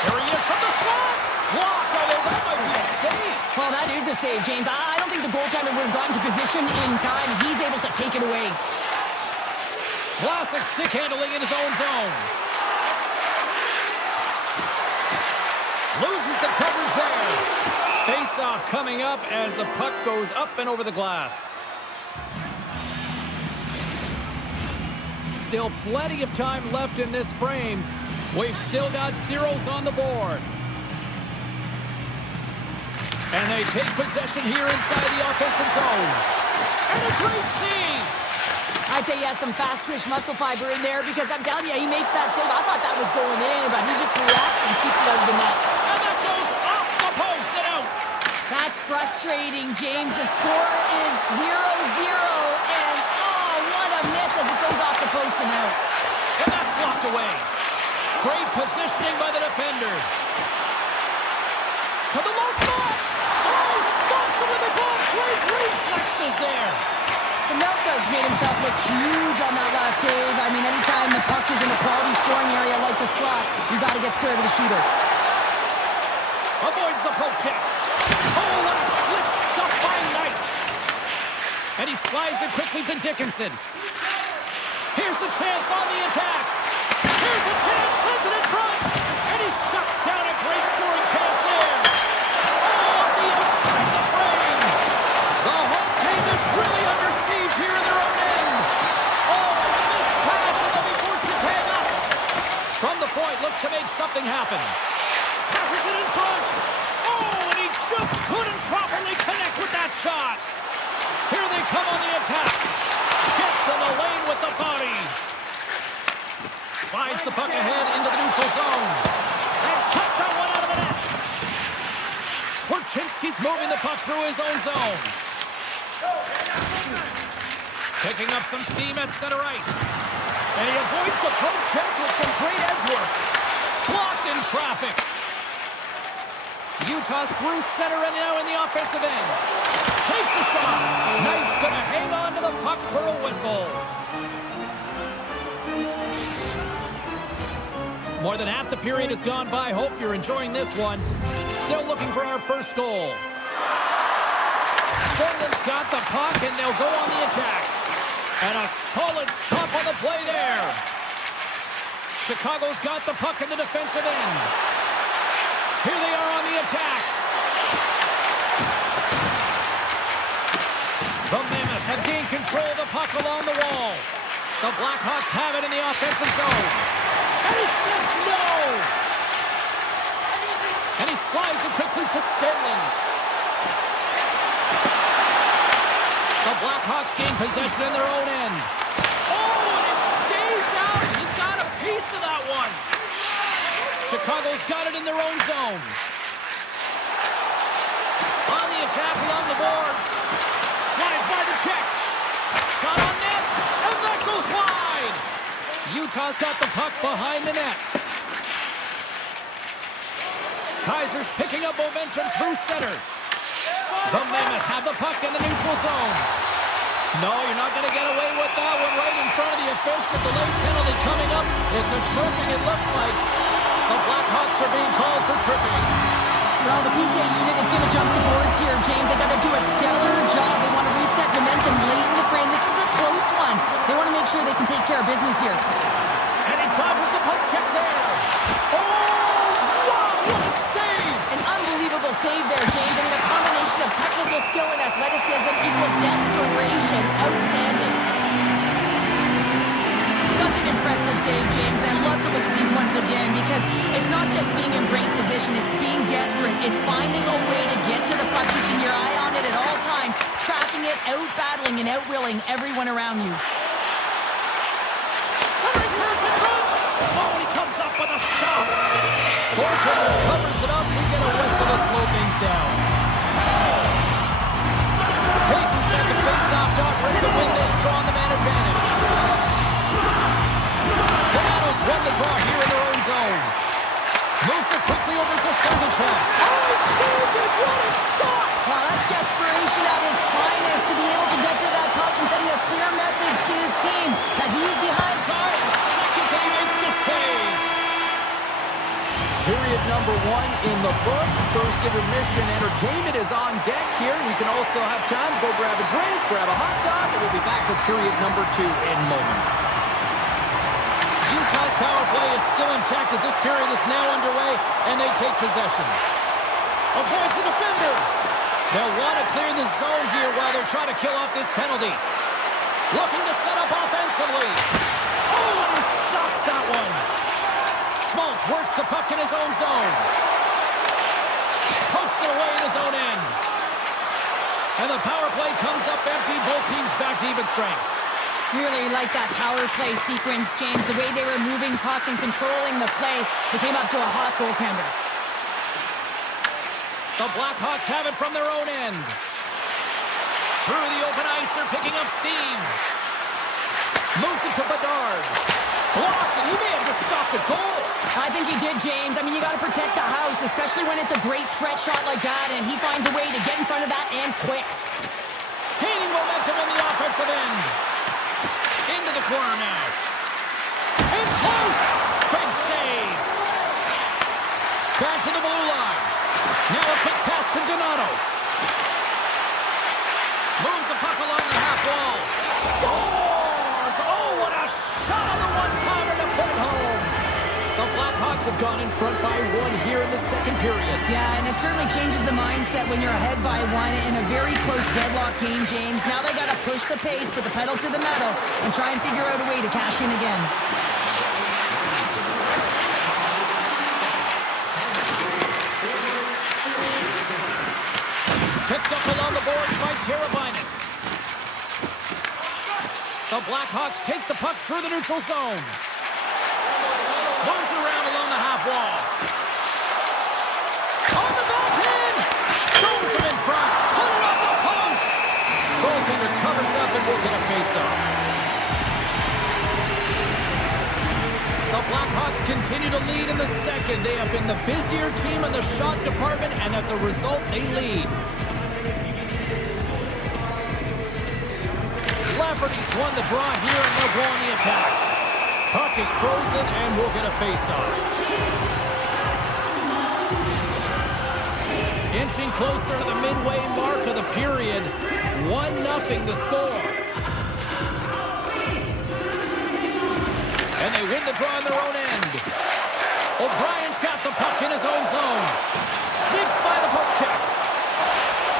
Here he is from the slot. Blocked, although that might be a save. Well, that is a save, James. I don't think the goaltender would have gotten to position in time. He's able to take it away. Vlasic stick handling in his own zone. Loses the coverage there. Face-off coming up as the puck goes up and over the glass. Still plenty of time left in this frame. We've still got zeros on the board. And they take possession here inside the offensive zone. And a great save. I'd say he has some fast-twitch muscle fiber in there because I'm telling you, he makes that save. I thought that was going in, but he just reacts and keeps it out of the net. And that goes off the post and out. That's frustrating, James. The score is 0-0, and oh, what a miss as it goes off the post and out. And that's blocked away. Great positioning by the defender. To the low slot. Oh, stops him with the glove. Great reflexes there. The Melka's made himself look huge on that last save. I mean, anytime the puck is in a quality scoring area like the slot, you got to get square to the shooter. Avoids the poke check. Oh, what a slick stop by Knight. And he slides it quickly to Dickinson. Here's a chance on the attack. Here's a chance, sends it in front. And he shuts down a great scoring chance there. Oh, at the outside of the frame. The home team is really under siege here in their own end. Oh, a missed pass, and they'll be forced to tag up. From the point, looks to make something happen. Passes it in front. Oh, and he just couldn't properly connect with that shot. Here they come on the attack. Gets in the lane with the body. Slides the puck ahead into the neutral zone. And cut that one out of the net. Korchinski's moving the puck through his own zone. Picking up some steam at center ice. And he avoids the poke check with some great edge work. Blocked in traffic. Utah's through center and now in the offensive end. Takes a shot. Knight's going to hang on to the puck for a whistle. More than half the period has gone by. Hope you're enjoying this one. Still looking for our first goal. Sterling's got the puck and they'll go on the attack. And a solid stop on the play there. Chicago's got the puck in the defensive end. Here they are on the attack. The Mammoth have gained control of the puck along the wall. The Blackhawks have it in the offensive zone. And he says no! And he slides it quickly to Sterling. The Blackhawks gain possession in their own end. Oh, and it stays out. He got a piece of that one. Chicago's got it in their own zone. On the attack along the boards. Slides by the check. Shot on net, and that goes wide. Utah's got the puck behind the net. Kaiser's picking up momentum through center. The Mammoth have the puck in the neutral zone. No, you're not going to get away with that one right in front of the official. The late penalty coming up. It's a tripping, it looks like. The Blackhawks are being called for tripping. Well, the PK unit is going to jump the boards here, James. They got to do a stellar job. They want to reset momentum late in the frame. This is a close one. They want to make sure they can take care of business here. And he dodges the poke check there. Oh, wow, what a save! An unbelievable save there, James. I mean, a combination of technical skill and athleticism equals desperation. Outstanding. Such an impressive save, James. And I love to look at these once again because it's not just being in great position, it's being desperate. It's finding a way to get to the puck, keeping your eye on it at all times, tracking it, out-battling and out-willing everyone around you. Somebody clears in front. Oh, he comes up with a stop. Goaltender covers it up. We get a whistle to slow things down. Hayden sent the face-off dot, ready to win this draw on the man advantage. Won the draw here in their own zone. Moves it quickly over to Sergachev. Oh, he saved it! What a stop! Wow, that's desperation at its finest to be able to get to that puck and sending a clear message to his team that he's behind. 5 seconds and he makes the save. Period number 1 in the books. First intermission entertainment is on deck here. We can also have time to go grab a drink, grab a hot dog, and we'll be back with period number 2 in moments. Utah's power play is still intact as this period is now underway, and they take possession. Avoids the defender. They'll want to clear the zone here while they're trying to kill off this penalty. Looking to set up offensively. Oh, and he stops that one. Schmaltz works the puck in his own zone. Pokes it away in his own end. And the power play comes up empty. Both teams back to even strength. Really like that power play sequence, James. The way they were moving puck and controlling the play, they came up to a hot goaltender. The Blackhawks have it from their own end. Through the open ice, they're picking up steam. Moves it to Bedard. Blocked, and he may have just stopped a goal. I think he did, James. I mean, you got to protect the house, especially when it's a great threat shot like that, and he finds a way to get in front of that and quick. Gaining momentum in the offensive end. Into the corner now. And close! Big save! Back to the blue line. Now a quick pass to Donato. Moves the puck along the half wall. Scores! Oh, what a shot on the one-timer to put it home! The Blackhawks have gone in front by 1 here in the second period. Yeah, and it certainly changes the mindset when you're ahead by 1 in a very close deadlock game, James. Now they got to push the pace, put the pedal to the metal, and try and figure out a way to cash in again. Picked up along the boards by Karabinen. The Blackhawks take the puck through the neutral zone. Moves it around along the half wall. Stones him in front. Put it on the post. Goaltender covers up and will get a face-off. The Blackhawks continue to lead in the second. They have been the busier team in the shot department, and as a result, they lead. Lafferty's won the draw here, and they'll go on the attack. Puck is frozen, and we'll get a face-off. Inching closer to the midway mark of the period. 1-0 the score. And they win the draw in their own end. O'Brien's got the puck in his own zone. Sneaks by the poke check.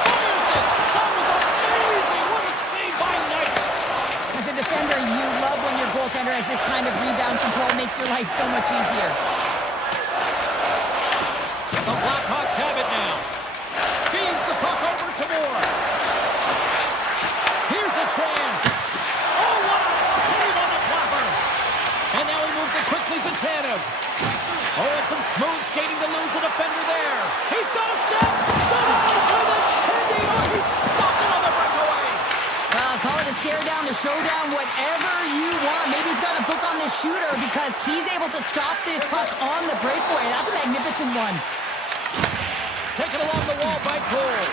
Fires it. That was amazing. What a save by Knight. As a defender, you love when your goaltender has this kind of rebound control. Makes your life so much easier. The Blackhawks have it now. Feeds the puck over to Moore. Here's a chance. Oh, what a save on the clapper. And now he moves it quickly to Tanev. Oh, and some smooth skating to lose the defender there. He's got a step. Got it with a 10-day. Oh, he stopped it on the breakaway. Call it a stare down, a showdown, whatever you want. Maybe he's got a book on the shooter because he's able to stop this puck on the breakaway. That's a magnificent one. Taken along the wall by Cole.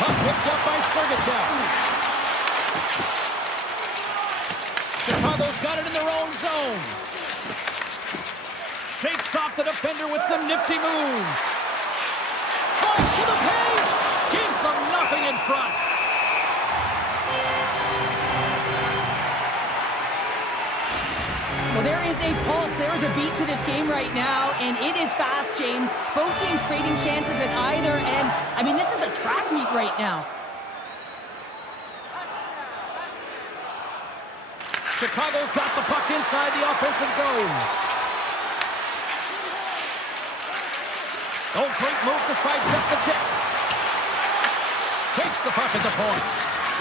Puck picked up by Sergachev. Chicago's got it in their own zone. Shakes off the defender with some nifty moves. Tries to the paint. Gives them nothing in front. Well, there is a pulse. There is a beat to this game right now, and it is fast, James. Both teams trading chances at either end. I mean, this is a track meet right now. Chicago's got the puck inside the offensive zone. Oh, great move to sidestep the check. Takes the puck at the point.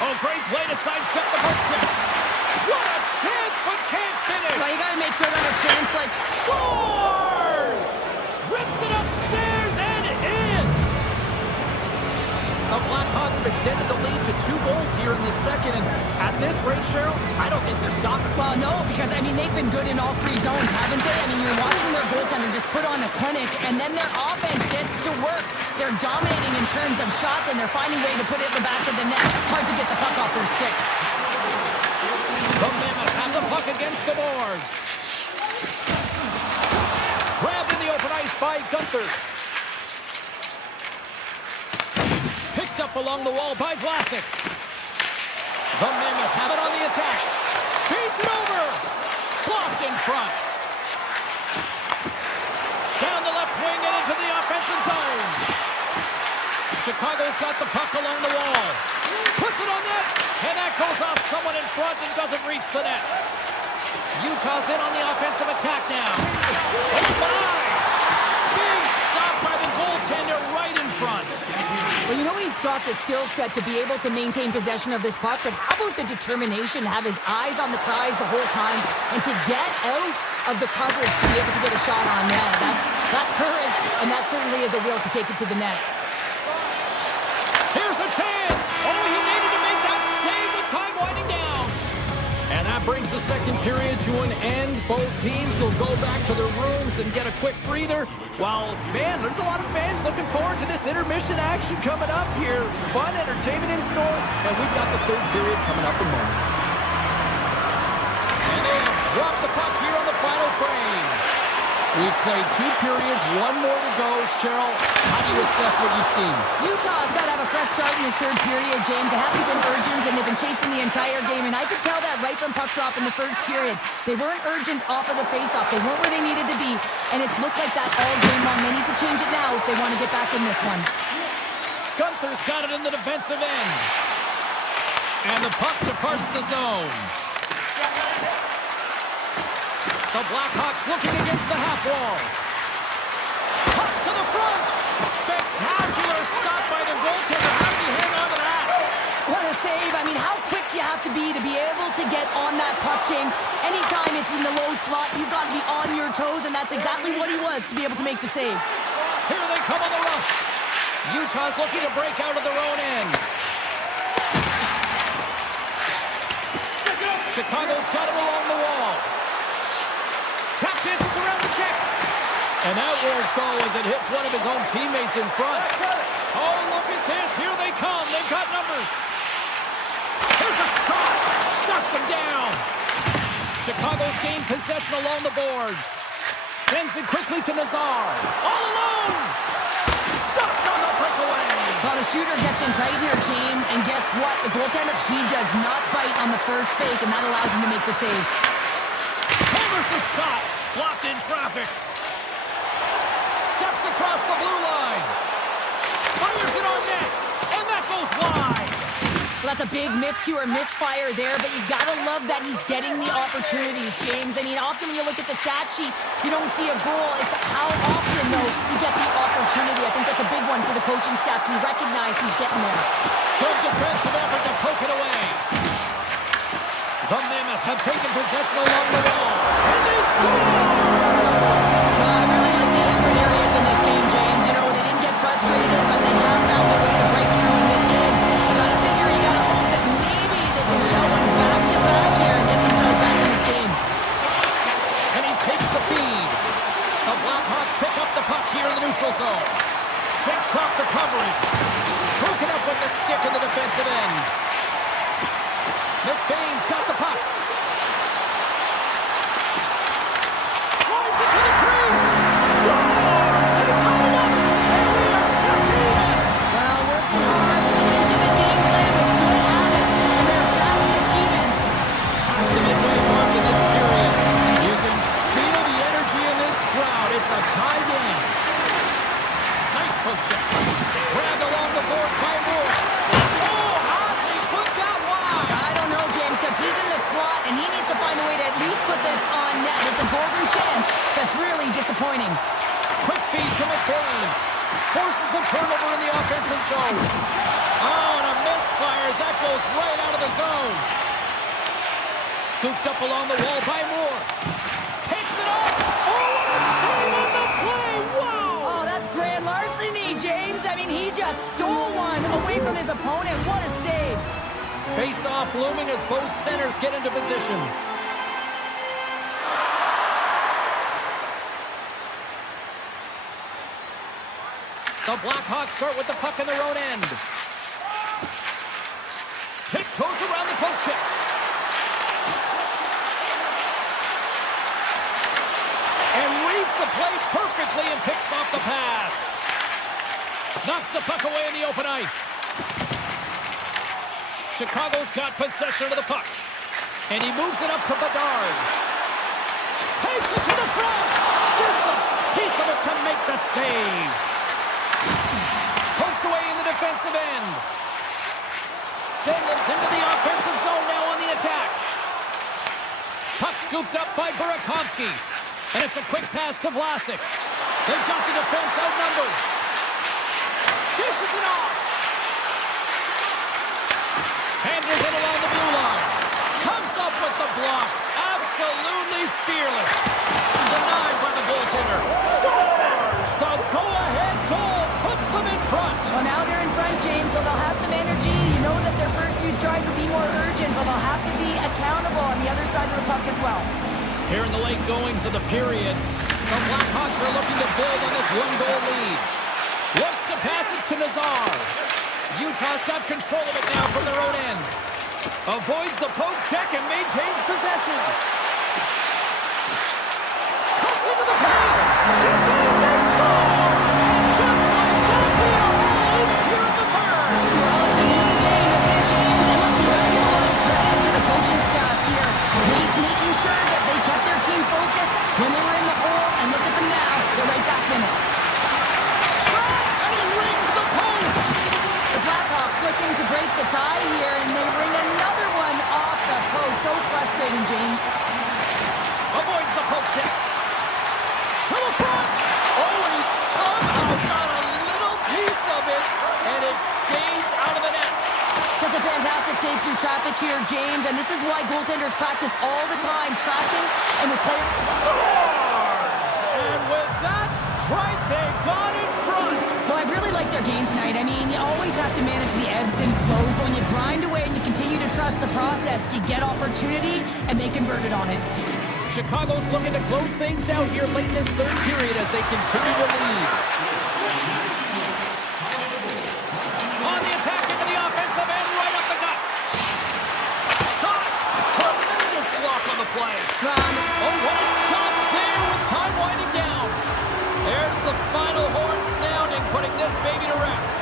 Oh, great play to sidestep the poke check. What a chance, but can't finish. Well, you got to make good on a chance like... Scores! Rips it upstairs and in. The Blackhawks have extended the lead to 2 goals here in the second, and at this rate, Cheryl, I don't think they're stopping. Well, no, because, I mean, they've been good in all 3 zones, haven't they? I mean, you're watching their goaltender just put on a clinic, and then their offense gets to work. They're dominating in terms of shots, and they're finding a way to put it in the back of the net. Hard to get the puck off their stick. The Mammoth have the puck against the boards. Grabbed in the open ice by Gunther. Picked up along the wall by Vlasic. The Mammoth have it on the attack. Feeds it over. Blocked in front. Down the left wing and into the offensive zone. Chicago's got the puck along the wall. Puts it on net. And that goes off someone in front and doesn't reach the net. Utah's in on the offensive attack now. Oh my! Big stop by the goaltender right in front. Well, you know he's got the skill set to be able to maintain possession of this puck, but how about the determination to have his eyes on the prize the whole time and to get out of the coverage to be able to get a shot on net? That's courage, and that certainly is a will to take it to the net. Here's a chance. Oh, he needed to make that save with time winding down. And that brings the second period to an end. Both teams will go back to their rooms and get a quick breather. While, man, there's a lot of fans looking forward to this intermission action coming up here. Fun entertainment in store, and we've got the third period coming up in moments. And they have dropped the puck here on the final frame. We've played 2 periods, 1 more to go. Cheryl, how do you assess what you've seen? Utah's got to have a fresh start in this third period, James. They haven't been urgent, and they've been chasing the entire game, and I could tell that right from puck drop in the first period. They weren't urgent off of the faceoff. They weren't where they needed to be, and it's looked like that all game long. They need to change it now if they want to get back in this one. Gunther's got it in the defensive end. And the puck departs the zone. The Blackhawks looking against the half wall. Pucks to the front. Spectacular stop by the goaltender. How did he hang on to that? What a save. I mean, how quick do you have to be able to get on that puck, James? Anytime it's in the low slot, you've got to be on your toes, and that's exactly what he was to be able to make the save. Here they come on the rush. Utah's looking to break out of their own end. Chicago's got it along the wall. Tap dances around the check. And that won't go as it hits one of his own teammates in front. Oh, look at this. Here they come. They've got numbers. Here's a shot. Shuts him down. Chicago's gained possession along the boards. Sends it quickly to Nazar. All alone. Stopped on the breakaway. Well, the shooter gets in tight here, James, and guess what? The goaltender, he does not bite on the first fake, and that allows him to make the save. Hammers the shot. Blocked in traffic. Steps across the blue line. Fires it on net, and that goes wide. Well, that's a big miscue or misfire there, but you gotta love that he's getting the opportunities, James. I mean, often when you look at the stat sheet, you don't see a goal. It's how often, though, you get the opportunity. I think that's a big one for the coaching staff to recognize he's getting there. Good defensive effort to poke it away. The Mammoth have taken possession along the wall, and they score! Well, I really like the effort areas in this game, James. You know, they didn't get frustrated, but they have found a way to break through in this game. You gotta figure, you gotta hope that maybe they can show one back-to-back here and get themselves back in this game. And he takes the feed. The Blackhawks pick up the puck here in the neutral zone. Shakes off the covering. Broken up with the stick in the defensive end. McBain's got the puck. Drives it to the crease. Scores! They tie it up. And we are undefeated. Well, working hard, sticking to the game plan with good habits, and they're back to evens. Past the midway mark in this period. You can feel the energy in this crowd. It's a tie game. Nice poke check. Grabbed along the board by Moore. Oh, how did he put that wide? I don't know, James, because he's in the slot, and he needs to find a way to at least put this on net. It's a golden chance that's really disappointing. Quick feed to McBain. Forces the turnover in the offensive zone. Oh, and a misfire as that goes right out of the zone. Scooped up along the wall by Moore. Takes it off. Oh, what a save on the play. Wow. Oh, that's grand larceny, James. I mean, he just stole one away from his opponent. What a save. Face-off looming as both centers get into position. The Blackhawks start with the puck in their own end. Tiptoes around the poke check. And reads the play perfectly and picks off the pass. Knocks the puck away in the open ice. Chicago's got possession of the puck. And he moves it up to Bedard. Takes it to the front. Gets a piece of it to make the save. Poked away in the defensive end. Stenlin's into the offensive zone now on the attack. Puck scooped up by Burakovsky. And it's a quick pass to Vlasic. They've got the defense outnumbered. Dishes it off. Handles it along the blue line. Comes up with the block. Absolutely fearless. Denied by the goaltender. Scores! The go-ahead goal puts them in front. Well, now they're in front, James, so they'll have some energy. You know that their first few strides will be more urgent, but they'll have to be accountable on the other side of the puck as well. Here in the late goings of the period, the Blackhawks are looking to build on this one-goal lead. Wants to pass it to Nazar. Utah's got control of it now from their own end. Avoids the poke check and maintains possession. Cuts into the paint. It's in, they score! And just like that, we are all in here in the third. Well, it's a new game, isn't it, James? And listen, you gotta give a lot of credit to the coaching staff here. Making sure that they kept their team focused when they were in the hole, and look at them now. They're right back in it. And he rings the post. The Blackhawks looking to break the tie here, and they bring another one off the post. So frustrating, James. Avoids the poke check. To the front. Oh, and he somehow got a little piece of it, and it stays out of the net. Just a navigate through traffic here, James, and this is why goaltenders practice all the time, tracking and with players. Scores! And with that strike, they've gone in front. Well, I've really liked their game tonight. I mean, you always have to manage the ebbs and flows, but when you grind away and you continue to trust the process, you get opportunity, and they converted on it. Chicago's looking to close things out here late in this third period as they continue to lead. On the attack into the offensive end, right up the gut. Shot! Tremendous block on the play. Oh, what a stop there with time winding down. There's the final horn sounding, putting this baby to rest.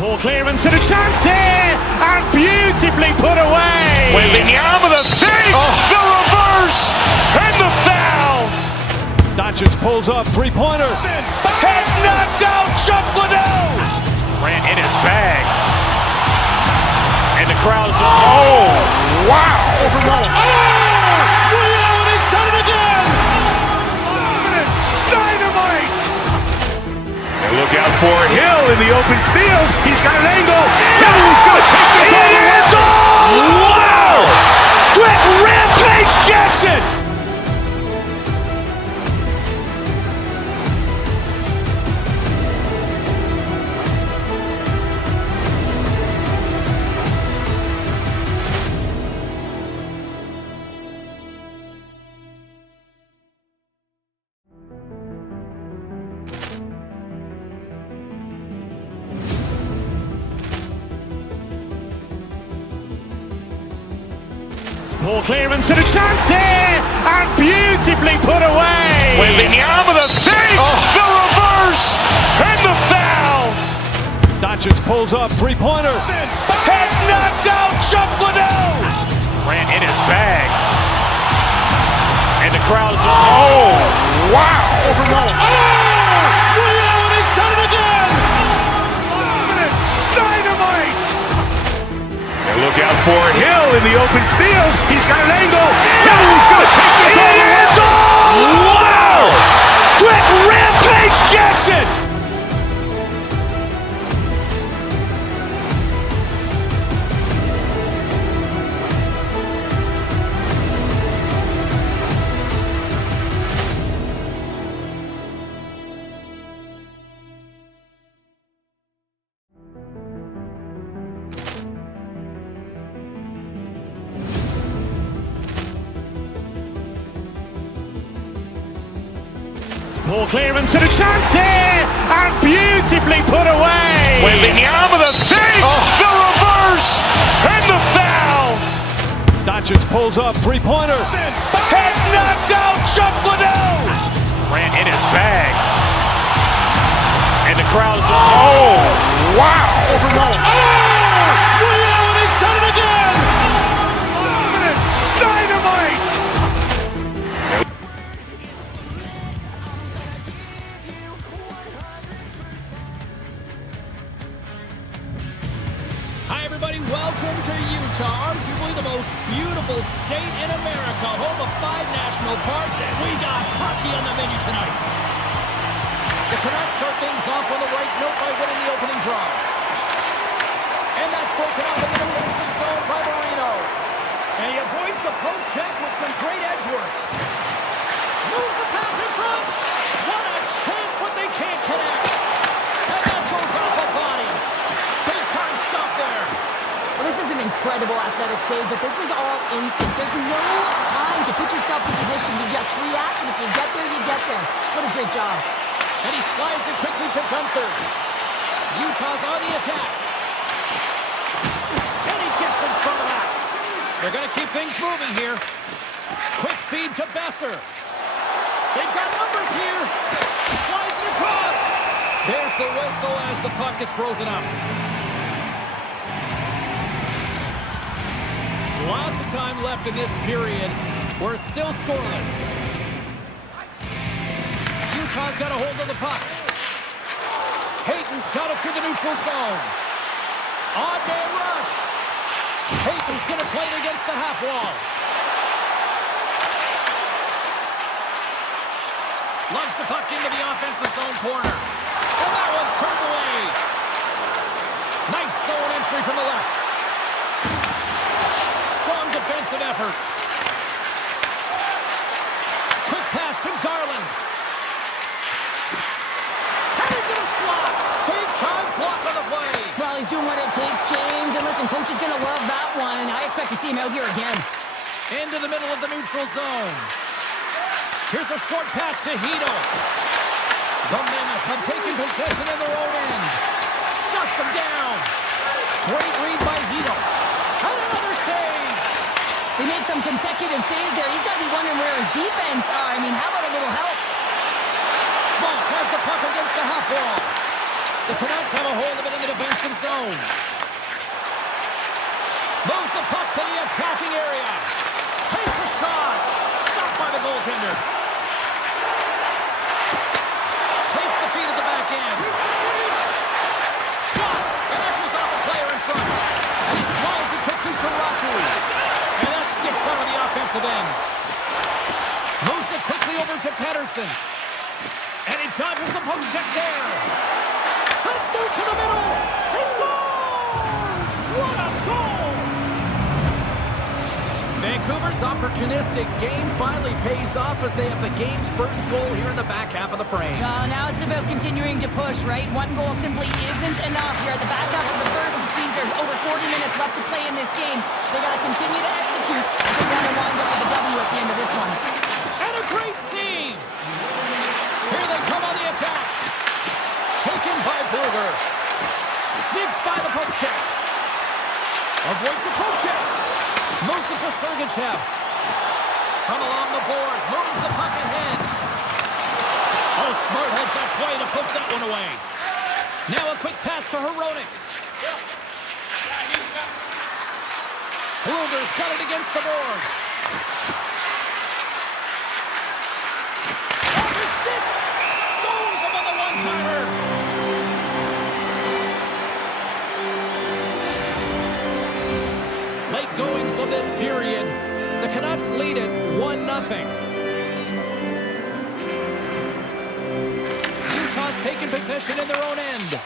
Poor clearance and a chance here, and beautifully put away. Wembanyama the fake, the reverse, and the foul. Doncic pulls up, three-pointer. Has knocked out Chuck Liddell. Ran in his bag. And the crowd is, oh, wow. He's done it again. Dynamite. And look out for Hill in the open field. He's got an angle. Hill's going to take this all the way. Wow! Quick Rampage Jackson. Poor clearance and a chance here, and beautifully put away. Wembanyama the fake, the reverse, and the foul. Doncic pulls up, three-pointer. Has knocked out Chuck Liddell. Ran in his bag. And the crowd is, oh, wow. He's done it again. Dynamite. And look out for Hill in the open field. He's got an angle. Hill's going to take this all the way. Wow! Quick Rampage Jackson. Poor clearance and a chance here, and beautifully put away. Wembanyama the fake, the reverse, and the foul. Doncic pulls up, three-pointer. Has knocked out Chuck Liddell. Ran in his bag. And the crowd is, oh, wow. He's done it again. Dynamite. Hi, everybody. Welcome to Utah, arguably the most beautiful state in America, home of 5 national parks, and we got hockey on the menu tonight. The Canucks start things off on the right note by winning the opening draw. And that's broken up in the defensive zone by Marino. And he avoids the poke check with some great edge work. Moves the pass in front. What a chance, but they can't connect. And that goes off a body. Big time stop there. Well, this is an incredible athletic save, but this is all instant. There's no time to put yourself in position. You just react, and if you get there, you get there. What a great job. And he slides it quickly to Gunther. Utah's on the attack. And he gets in front of that. They're going to keep things moving here. Quick feed to Besser. They've got numbers here. Slides it across. There's the whistle as the puck is frozen up. Lots of time left in this period. We're still scoreless. Utah's got a hold of the puck. Hayton's got it through the neutral zone. Odd man rush. Hayton's going to play it against the half wall. Loves the puck into the offensive zone corner. And that one's turned away. Nice zone entry from the left. Strong defensive effort. Quick pass to Garland. Carried to the slot. Big time block on the play. Well, he's doing what it takes, James. And listen, coach is going to love that one. I expect to see him out here again. Into the middle of the neutral zone. Here's a short pass to Hito. The Mammoths have taken possession in their own end. Shuts them down. Great read by Hito. And another save. They make some consecutive saves there. He's got to be wondering where his defense are. I mean, how about a little help? Schmaltz has the puck against the half wall. The Canucks have a hold of it in the defensive zone. Moves the puck to the attacking area. Takes a shot. Stopped by the goaltender. Takes the feed at the back end. Shot. And echoes off a player in front. And he slides it quickly to Ratu. And that skips out of the offensive end. Moves it quickly over to Pettersson. And he dodges the poke check there. Let's move to the middle. He scores! What a goal! Vancouver's opportunistic game finally pays off as they have the game's first goal here in the back half of the frame. Now it's about continuing to push, right? One goal simply isn't enough here at the back half of the first, which means there's over 40 minutes left to play in this game. They got to continue to execute if they want to wind up with a W at the end of this one. And a great save! Here they come on the attack. Taken by Burger. Sneaks by the poke check. Avoids the poke check. Moves it to Sergachev. From along the boards. Moves the puck ahead. Oh, Smart has that play to poke that one away. Now a quick pass to Hronek. Ruger's got it against the boards. Off his stick. Stones him on the one-timer. Late goings of this period. The Canucks lead it 1-0. Utah's taking possession in their own end.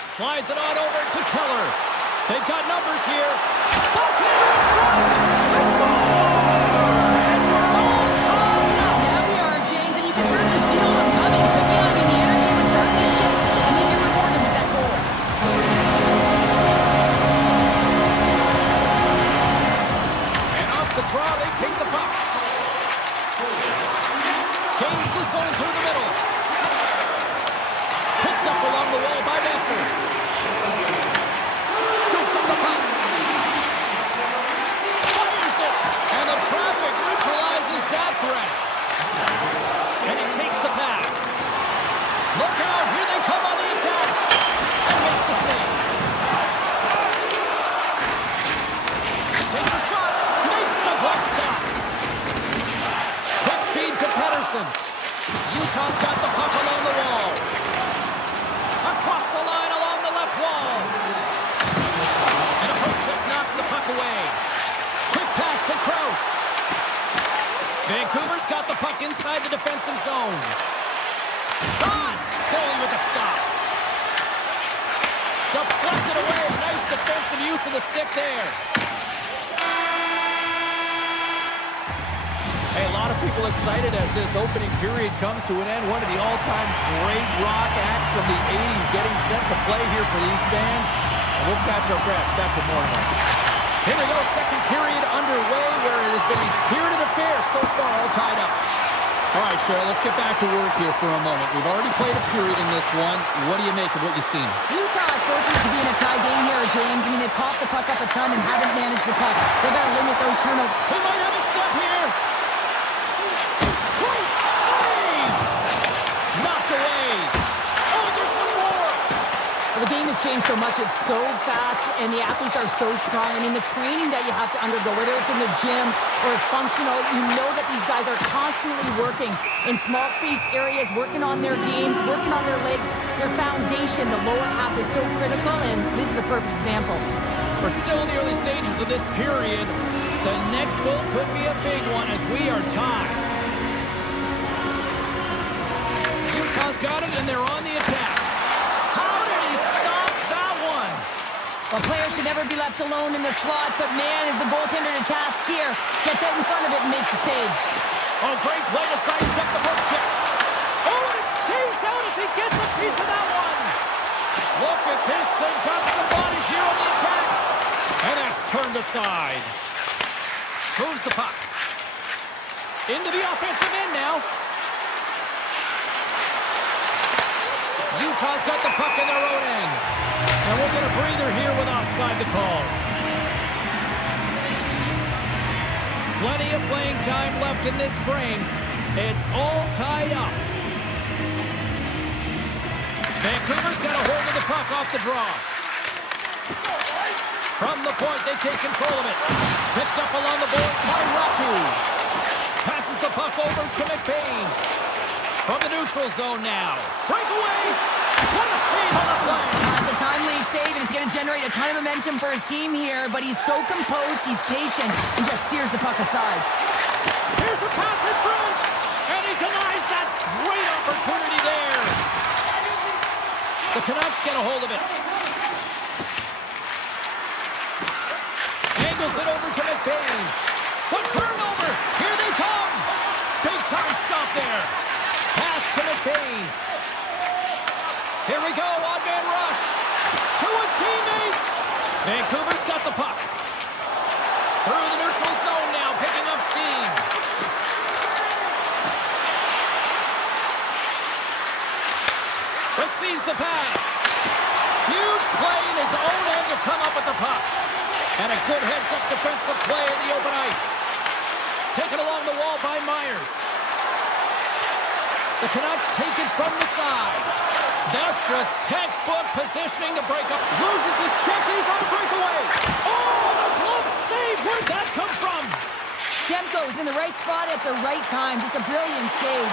Slides it on over to Keller. They've got numbers here. Backhander in front. They score! And we're all tied up. Now we are, James, and you can certainly feel them coming quickly. I mean, the energy was starting to shift, and they get rewarded with that goal. And off the draw, they take the puck. Gains the zone through the middle. Picked up along the wall by Messer. Scoops up the puck. Fires it. And the traffic neutralizes that threat. And he takes the pass. Look out. Here they come on the attack. And makes the save. Takes a shot. Makes the puck stop. Quick feed to Pettersson. Utah's got the puck along the wall. Across the line along the left wall. And a poke check knocks the puck away. Quick pass to Krause. Vancouver's got the puck inside the defensive zone. Shot! Goalie with the stop. Deflected away. Nice defensive use of the stick there. Hey, a lot of people excited as this opening period comes to an end. One of the all-time great rock acts from the 80s getting set to play here for these fans. And we'll catch our breath. Back with more in a moment. Here we go, second period underway where it has been a spirited affair so far, all tied up. All right, Cheryl, let's get back to work here for a moment. We've already played a period in this one. What do you make of what you've seen? Utah is fortunate to be in a tie game here, James. I mean, they've popped the puck up a ton and haven't managed the puck. They've got to limit those turnovers. He might have a step here. Great save! Knocked away. Oh, there's one more. Well, the game has changed so much. It's so fast, and the athletes are so strong. I mean, the training that you have to undergo, whether it's in the gym or it's functional, you know that these guys are constantly working in small space areas, working on their games, working on their legs. Their foundation, the lower half, is so critical, and this is a perfect example. We're still in the early stages of this period. The next goal could be a big one as we are tied. they're on the attack. How did he stop that one? Well, players should never be left alone in the slot, but man, is the goaltender to task here. Gets out in front of it and makes the save. Oh, great play to sidestep the poke check. Oh, and it stays out as he gets a piece of that one. Look at this thing. Got some bodies here on the attack. And that's turned aside. Moves the puck. Into the offensive end now. Utah's got the puck in their own end. And we'll get a breather here with offside the call. Plenty of playing time left in this frame. It's all tied up. Vancouver's got a hold of the puck off the draw. From the point, they take control of it. Picked up along the boards by Ratu. Passes the puck over to McBain. From the neutral zone now. Breakaway. What a save on the play. It's a timely save, and it's going to generate a ton of momentum for his team here, but he's so composed, he's patient, and just steers the puck aside. Here's a pass in front, and he denies that great opportunity there. The Canucks get a hold of it. Angles it over to McBain. What turnover? Here they come. Big time stop there. Pass to McBain. Here we go, odd man rush. To his teammate. Vancouver's got the puck. Through the neutral zone now, picking up steam. Receives the pass. Huge play in his own end to come up with the puck. And a good heads-up defensive play in the open ice. Taken along the wall by Myers. The Canucks take it from the side. That's just textbook positioning to break up. Loses his check, and he's on a breakaway. Oh, the glove save. Where'd that come from? Demko's in the right spot at the right time. Just a brilliant save.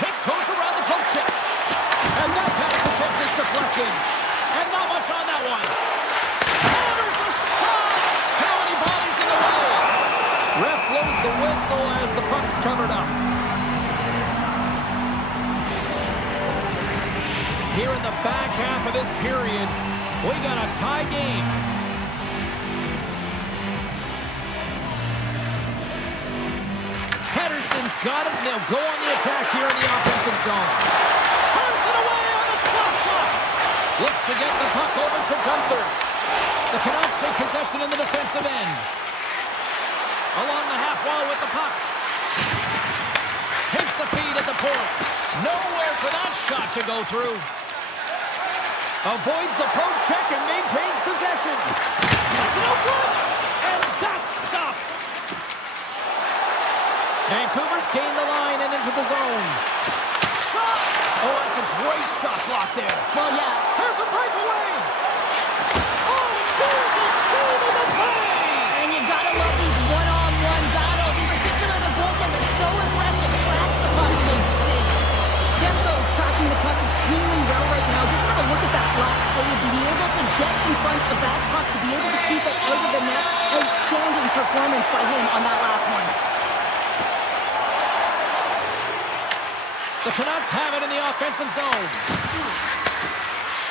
Tiptoes around the poke check. And that pass attempt is deflected. And not much on that one. Hammers a shot. How many bodies in the way? Ref blows the whistle as the puck's covered up. Here in the back half of this period, we got a tie game. Pedersen's got it, and they'll go on the attack here in the offensive zone. Turns it away on the slap shot. Looks to get the puck over to Gunther. The Canucks take possession in the defensive end. Along the half wall with the puck. Takes the feed at the point. Nowhere for that shot to go through. Avoids the poke check and maintains possession. Sets it out front, and that's stopped. Vancouver's gained the line and into the zone. Shot! Oh, that's a great shot block there. Well, yeah. Here's a breakaway. Oh, beautiful save of the play. And you gotta love these one-on-one battles. In particular, the goaltender so impressive. Tracks the puck, makes the save. Demko's tracking the puck extremely well right now. Just have a look at that last save. To be able to get in front of that puck, to be able to keep it out of the net. Outstanding performance by him on that last one. The Canucks have it in the offensive zone.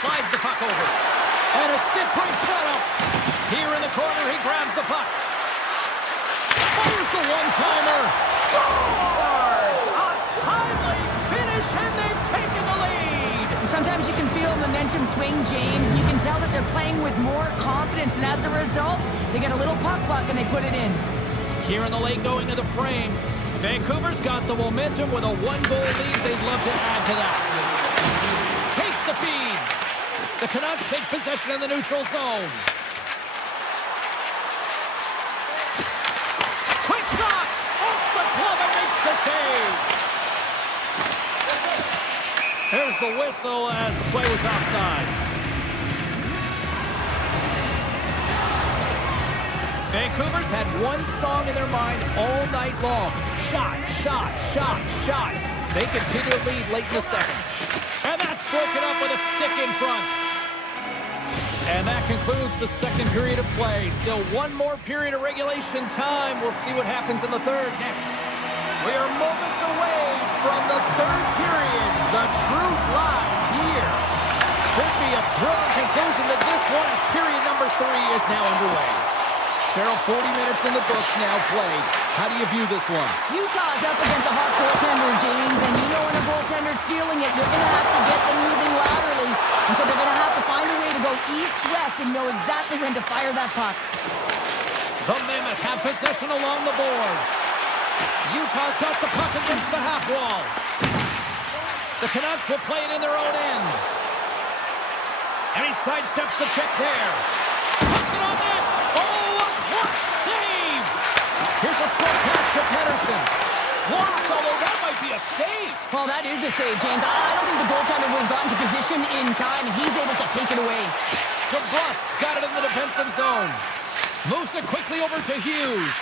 Slides the puck over. And a stick break setup. Here in the corner, he grabs the puck. Fires the one-timer. Scores! A timely finish, and they've taken the lead. Sometimes you can feel momentum swing, James. You can tell that they're playing with more confidence, and as a result, they get a little puck luck and they put it in. Here in the late going of the frame, Vancouver's got the momentum with a one-goal lead. They'd love to add to that. Takes the feed. The Canucks take possession in the neutral zone. Quick shot! Off the glove and makes the save. There's the whistle as the play was offside. Vancouver's had one song in their mind all night long. Shot, shot, shot, shot. They continue to lead late in the second. And that's broken up with a stick in front. And that concludes the second period of play. Still one more period of regulation time. We'll see what happens in the third next. We are moments away from the third period. truth lies here. Should be a thrilling conclusion to this one as period number 3 is now underway. Cheryl, 40 minutes in the books now played. How do you view this one? Utah's up against a hot goaltender, James, and you know when a goaltender's feeling it, you're going to have to get them moving laterally. And so they're going to have to find a way to go east-west and know exactly when to fire that puck. The Mammoth have possession along the boards. Utah's got the puck against the half wall. The Canucks will play it in their own end. And he sidesteps the check there. Puts it on net. Oh, a clutch save. Here's a short pass to Pettersson. Blocked, although that might be a save. Well, that is a save, James. I don't think the goaltender would have gotten to position in time, and he's able to take it away. DeBrusk's got it in the defensive zone. Moves it quickly over to Hughes.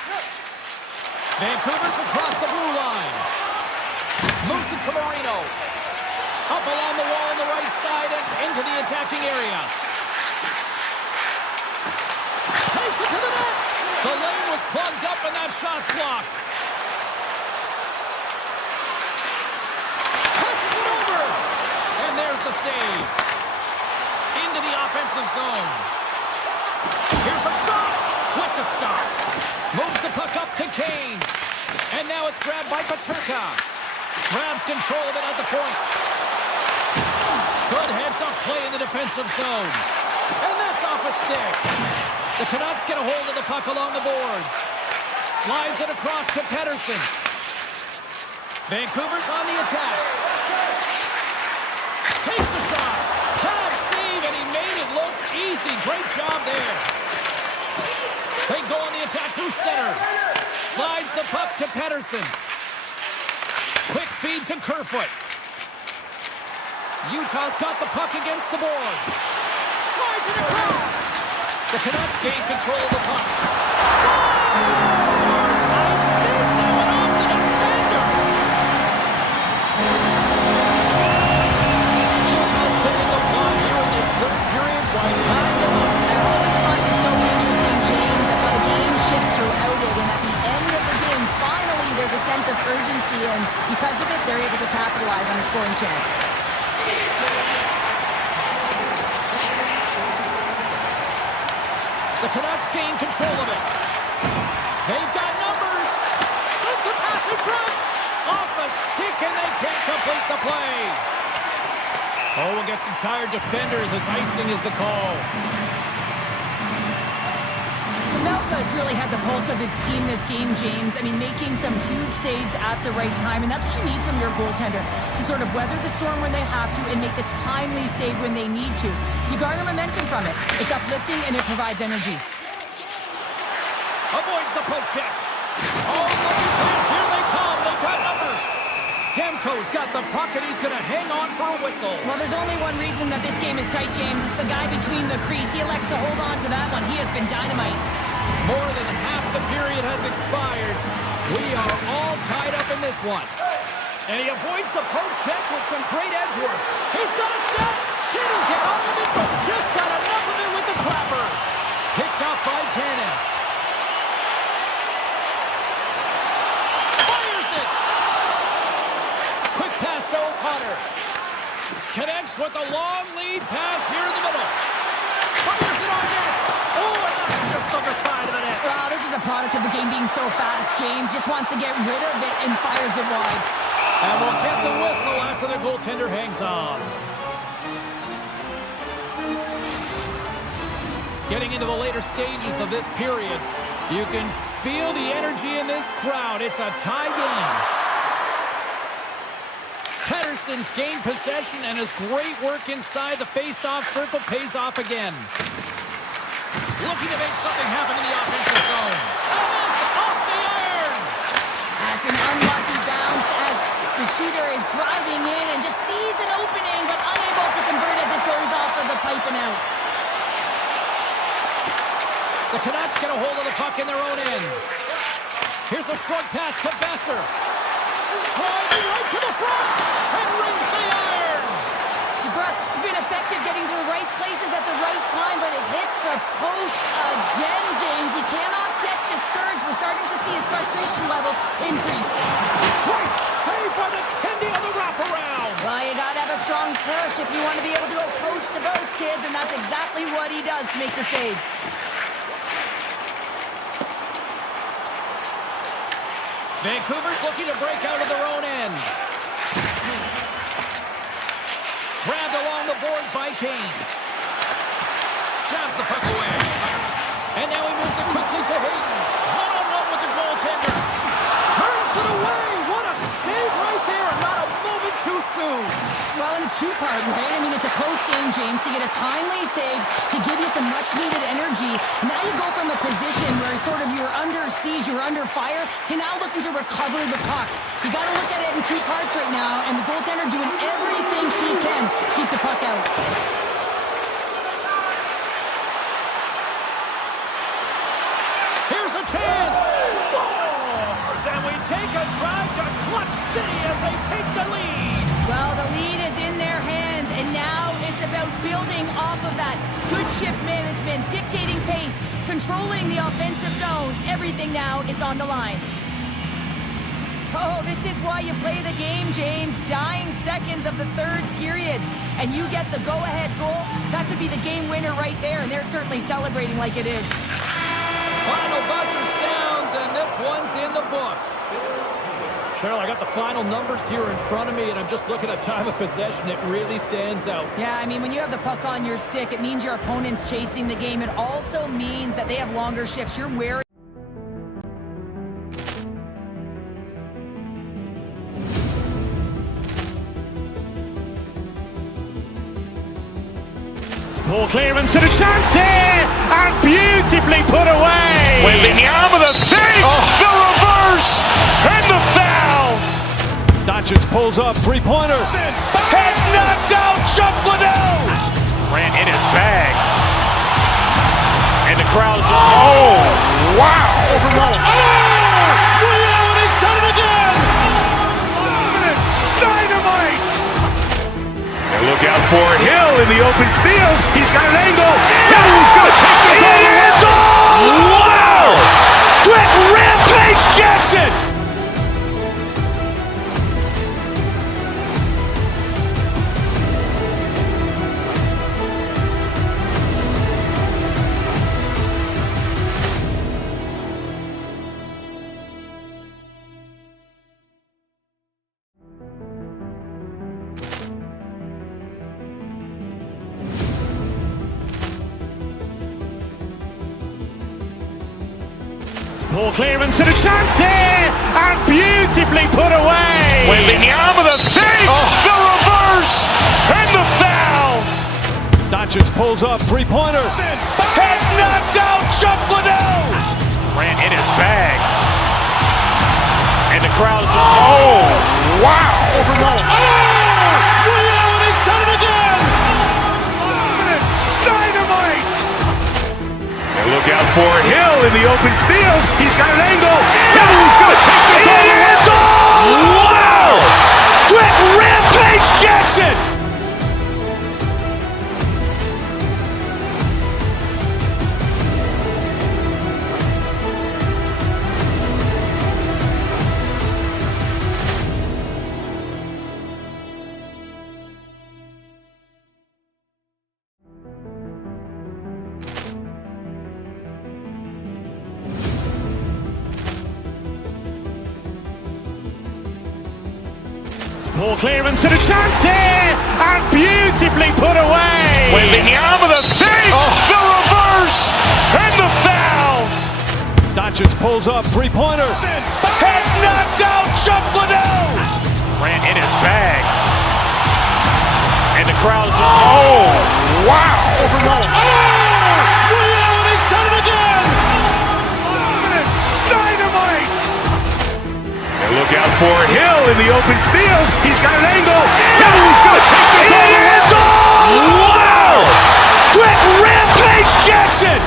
Vancouver's across the blue line. Moves it to Marino. Up along the wall on the right side and into the attacking area. Takes it to the net. The lane was plugged up and that shot's blocked. Passes it over. And there's the save. Into the offensive zone. Here's a shot with the stop. Moves the puck up to Kane. And now it's grabbed by Paterka. Grabs control of it at the point. Good heads-up play in the defensive zone. And that's off a stick. The Canucks get a hold of the puck along the boards. Slides it across to Pettersson. Vancouver's on the attack. Takes a shot. Pad save, and he made it look easy. Great job there. They go on the attack through center. Slides the puck to Pettersson. Quick feed to Kerfoot. Utah's got the puck against the boards. Slides it across. The Canucks gain control of the puck. Scores! I think that went off the defender. Utah's picking the clock here in this third period. Why time them up? I always find it so interesting, James, how the game shifts throughout it, and at the end of the game, finally there's a sense of urgency, and because of it, they're able to capitalize on a scoring chance. The Canucks gain control of it. They've got numbers. Sends a pass in front. Off a stick, and they can't complete the play. Oh, we'll get some tired defenders as icing is the call. Melka's really had the pulse of his team this game, James. I mean, making some huge saves at the right time, and that's what you need from your goaltender, to sort of weather the storm when they have to and make the timely save when they need to. You garner momentum from it. It's uplifting, and it provides energy. Avoids the poke check. Oh, looking pass. Here they come. They've got numbers. Demko's got the puck, and he's going to hang on for a whistle. Well, there's only one reason that this game is tight, James. It's the guy between the crease. He elects to hold on to that one. He has been dynamite. More than half the period has expired. We are all tied up in this one. And he avoids the poke check with some great edge work. He's got a step. Didn't get all of it, but just got enough of it with the trapper. Picked up by Tanev. Fires it. Quick pass to O'Connor. Connects with a long lead pass here in the middle. Fires it on net. Oh, and that's just on the side of the net. Wow, this is a product of the game being so fast. James just wants to get rid of it and fires it wide. And we'll get the whistle after the goaltender hangs on. Getting into the later stages of this period, you can feel the energy in this crowd. It's a tie game. Pettersson's gained possession, and his great work inside the face-off circle pays off again. Looking to make something happen in the offensive zone. And it's off the iron! That's an unlucky bounce as the shooter is driving in and just sees an opening, but unable to convert as it goes off of the pipe and out. The Canucks get a hold of the puck in their own end. Here's a short pass to Besser. Driving right to the front and rings the iron. DeBrusk's been effective getting to the right places at the right time, but it hits the post again, James. He cannot get discouraged. We're starting to see his frustration levels increase. Great save by the Kendi on the wraparound. Well, you got to have a strong finish if you want to be able to go coast to coast, kids, and that's exactly what he does to make the save. Vancouver's looking to break out of their own end. Grabbed along the boards by Kane. Jabs the puck away. And now he moves it quickly to Hayden. One-on-one with the goaltender. Turns it away. What a save right there. Not a moment too soon. Well, and it's two-part, right? I mean, it's a close game, James. You get a timely save to give you some much-needed energy. Now you go from a position where sort of you're under siege, you're under fire, to now looking to recover the puck. You got to look at it in two parts right now, and the goaltender doing everything he can to keep the puck out. Here's a chance. Scores! And we take a drive to Clutch City as they take the lead. Well, the lead is in their hands, and now it's about building off of that. Good shift management, dictating pace, controlling the offensive zone. Everything now, it's on the line. Oh, this is why you play the game, James. Dying seconds of the third period, and you get the go-ahead goal. That could be the game winner right there, and they're certainly celebrating like it is. Final buzzer sounds, and this one's in the books. Cheryl, I got the final numbers here in front of me, and I'm just looking at time of possession. It really stands out. Yeah, I mean, when you have the puck on your stick, it means your opponent's chasing the game. It also means that they have longer shifts. You're wary. Poor clearance and a chance here, and beautifully put away. Wembanyama the save, the reverse, and the foul. Doncic pulls up, three-pointer. Has knocked out Chuck Liddell. Ran in his bag. And the crowd is, oh, wow. Ray Allen has done it again. Dynamite. And look out for Hill in the open field. He's got an angle. He's going to take this all the way. Wow. Quick Rampage Jackson. Poor clearance and a chance here, and beautifully put away. Wembanyama the save, the reverse, and the foul. Doncic pulls up, three-pointer. Has knocked out Chuck Liddell. Ran in his bag. And the crowd is, oh, wow. Ray Allen has done it again. Dynamite. And look out for Hill in the open field. He's got an angle. He's going to take this all the way. Wow. Quick Rampage Jackson. Poor clearance and a chance here, and beautifully put away. Wembanyama the save, the reverse, and the foul. Doncic pulls up, three-pointer. Has knocked out Chuck Liddell. Ran in his bag. And the crowd is, oh, wow. Ray Allen has done it again. Dynamite. And look out for Hill in the open field. He's got an angle. He's going to take this all the way. Wow. Quick Rampage Jackson.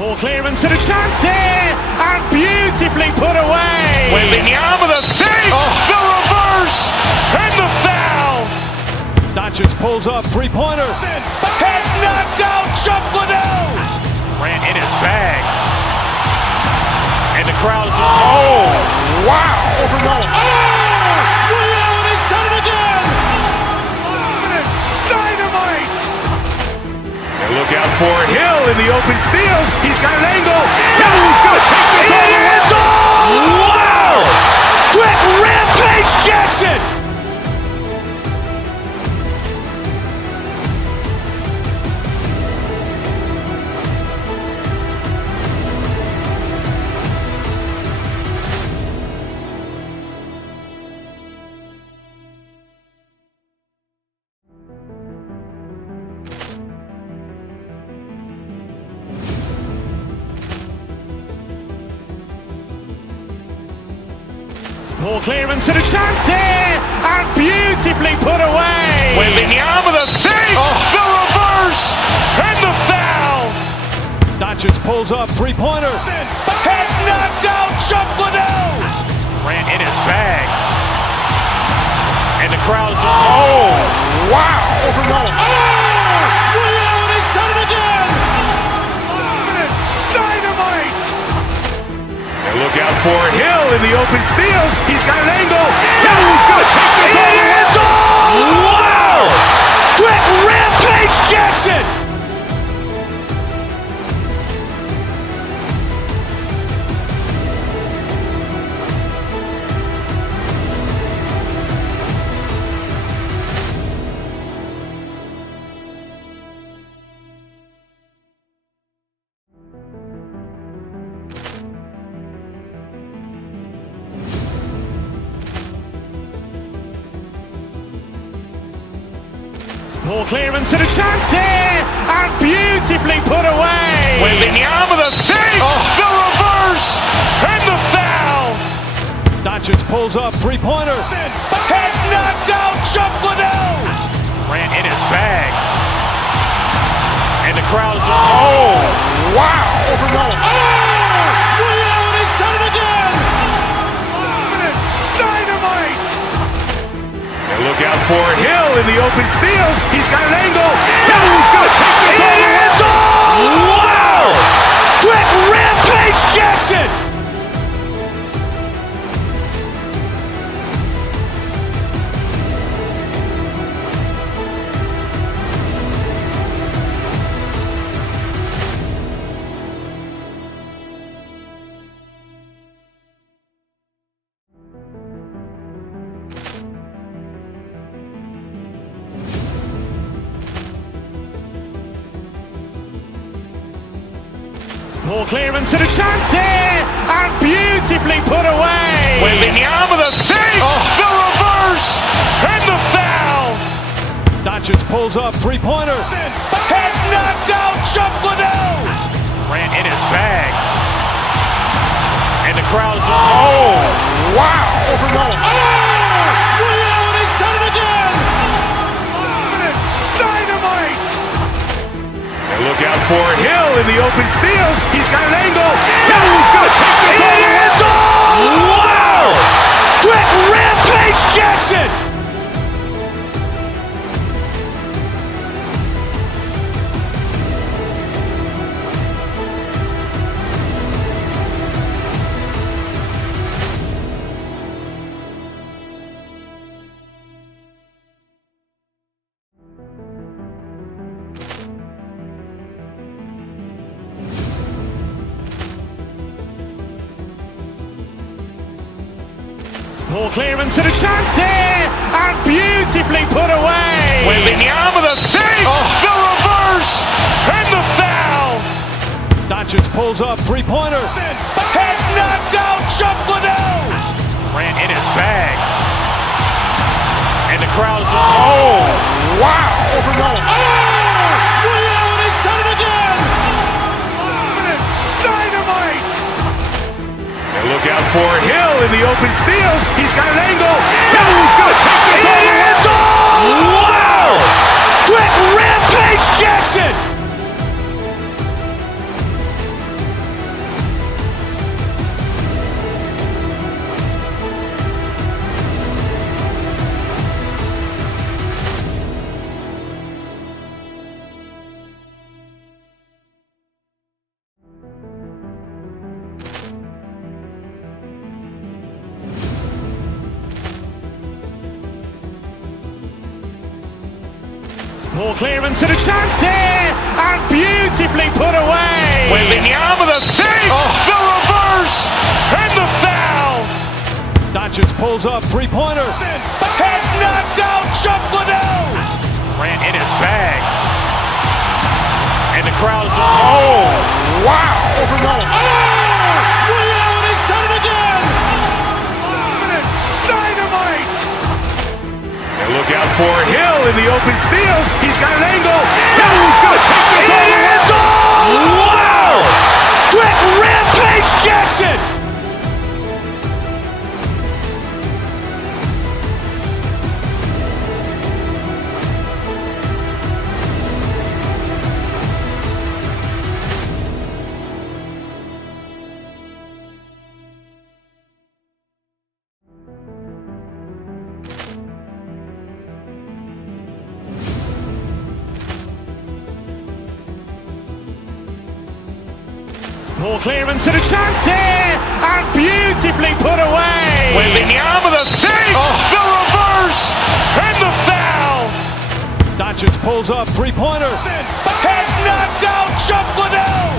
Poor clearance and a chance here, and beautifully put away. Wembanyama with a save, the reverse, and the foul. Doncic pulls up, three-pointer. Has knocked out Chuck Liddell. Grant in his bag. And the crowd is, oh, wow. Ray Allen has done it again. Dynamite. And look out for Hill in the open field. He's got an angle. He's going to take this all the way. Wow. Quick Rampage Jackson. Poor clearance and a chance here, and beautifully put away. Wembanyama with a save, the reverse, and the foul. Doncic pulls up, three-pointer. Has knocked out Chuck Liddell. Grant in his bag. And the crowd is, oh, wow. Ray Allen has done it again. Dynamite. And look out for Hill in the open field. He's got an angle. He's going to take this all the way. Wow. Quick Rampage Jackson. Poor clearance and a chance here, and beautifully put away. Wembanyama with a save, the reverse, and the foul. Doncic pulls up, three-pointer. Has knocked out Chuck Liddell. Grant in his bag. And the crowd is, oh, wow. Ray Allen has done it again. Dynamite. And look out for Hill in the open field. He's got an angle. He's going to take this all the way. Wow. Quick Rampage Jackson. Poor clearance and a chance here, and beautifully put away. Wembanyama with a save, the reverse, and the foul. Doncic pulls up, three-pointer. Has knocked out Chuck Liddell. Grant in his bag. And the crowd is, oh, wow. Ray Allen has done it again. Dynamite. And look out for Hill in the open field. He's got an angle. He's going to take this all the way. Wow. Quick Rampage Jackson. Poor clearance and a chance here, and beautifully put away. Wembanyama with a save, the reverse, and the foul. Doncic pulls up, three-pointer. Has knocked out Chuck Liddell. Grant in his bag. And the crowd is, oh, wow. Ray Allen has done it again. Dynamite. And look out for Hill in the open field. He's got an angle. He's going to take this all the way. Wow. Quick Rampage Jackson. Poor clearance and a chance here, and beautifully put away. Wembanyama the fake, the reverse, and the foul. Doncic pulls up, three-pointer. Has knocked out Chuck Liddell. Grant in his bag. And the crowd is, oh, wow. Ray Allen has done it again. Dynamite. And look out for Hill in the open field. He's got an angle. He's going to take this all the way. Wow. Quick Rampage Jackson. Poor clearance and a chance here, and beautifully put away. Wembanyama the fake, the reverse, and the foul. Doncic pulls up, three-pointer. Has knocked out Chuck Liddell.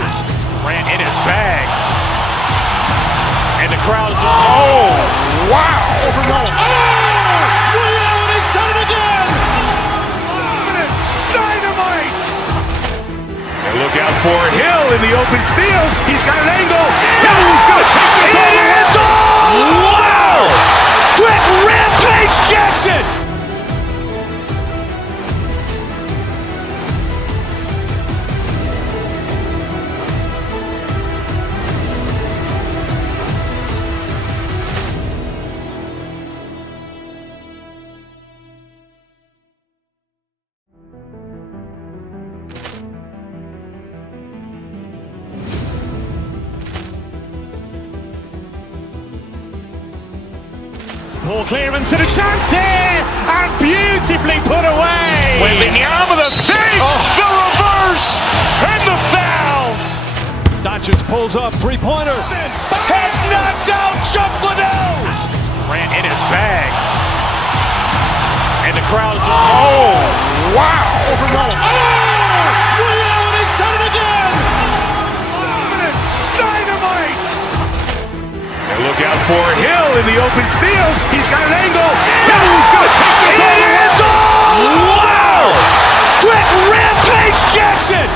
Grant in his bag. And the crowd is, oh, wow. Ray Allen has done it again. Dynamite. And look out for Hill in the open field. He's got an angle. He's going to take this all the way. Wow. Quick Rampage Jackson. Poor clearance and a chance here, and beautifully put away. Wembanyama the fake, the reverse, and the foul. Doncic pulls up, three-pointer. Has knocked out Chuck Liddell. Grant in his bag. And the crowd is, oh, wow. Ray Allen has done it again. Dynamite. And look out for Hill in the open field. He's got an angle. He's going to take this all the way. Wow. Quick Rampage Jackson.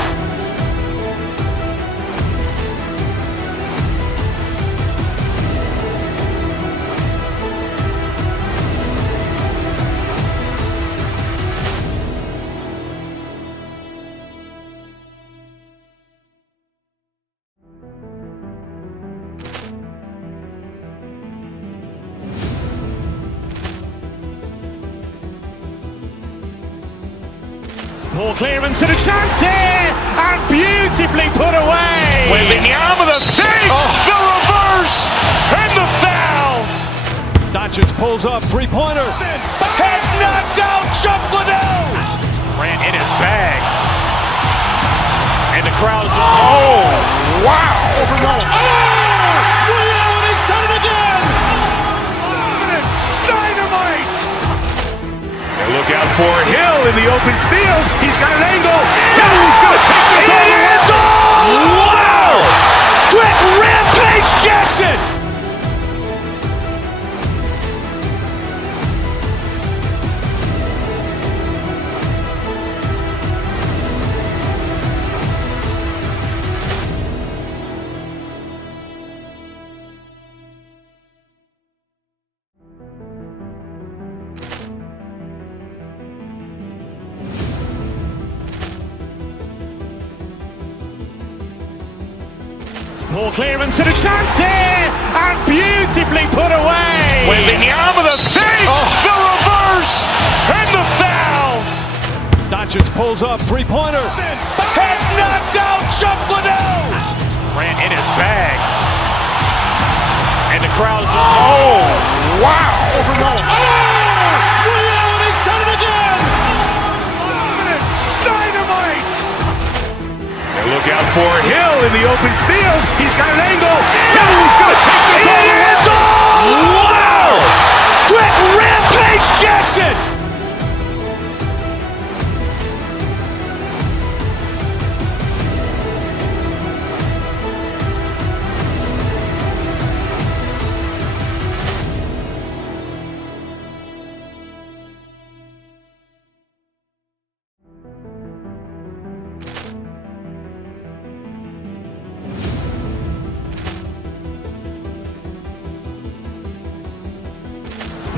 Poor clearance and a chance here, and beautifully put away. Wembanyama the fake, the reverse, and the foul. Doncic pulls up, three-pointer. Has knocked out Chuck Liddell. Grant in his bag. And the crowd is, oh, wow. Ray Allen has done it again. Dynamite. And look out for Hill in the open field. He's got an angle. He's going to take this all the way. Wow. Quick Rampage Jackson. Poor clearance and a chance here, and beautifully put away. Wembanyama the fake, the reverse, and the foul. Doncic pulls up, three-pointer. Has knocked out Chuck Liddell. Grant in his bag. And the crowd is, oh, wow. Ray Allen has done it again. Dynamite. And look out for Hill in the open field. He's got an angle. He's going to take this all the way. Wow. Quick Rampage Jackson.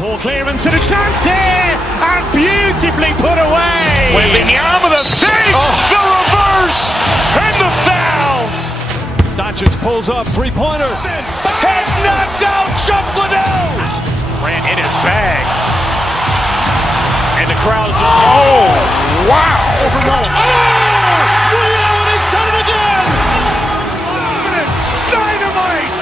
Ball clearance and a chance here, and beautifully put away. Wembanyama with a fake, the reverse, and the foul. Doncic pulls up, three-pointer. Has knocked out Chuck Liddell. Ran in his bag. And the crowd's, oh, wow. Ray Allen has done it again. Dynamite.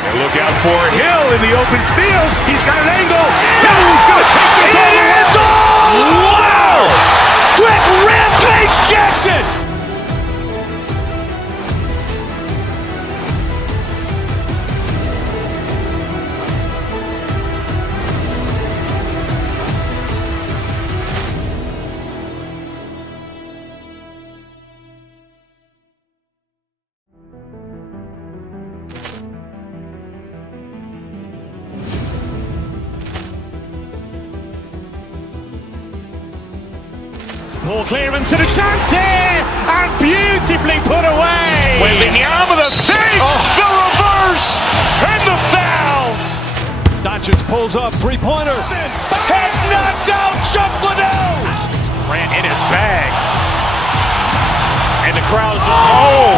And look out for Hill in the open field. He's got an angle. He's going to take this all the way. Wow. Quick rampage Jackson. Ball clearance and a chance here, and beautifully put away. Wembanyama with a fake, the reverse, and the foul. Doncic pulls up, three-pointer. Has knocked out Chuck Liddell. Ran in his bag. And the crowd's, oh,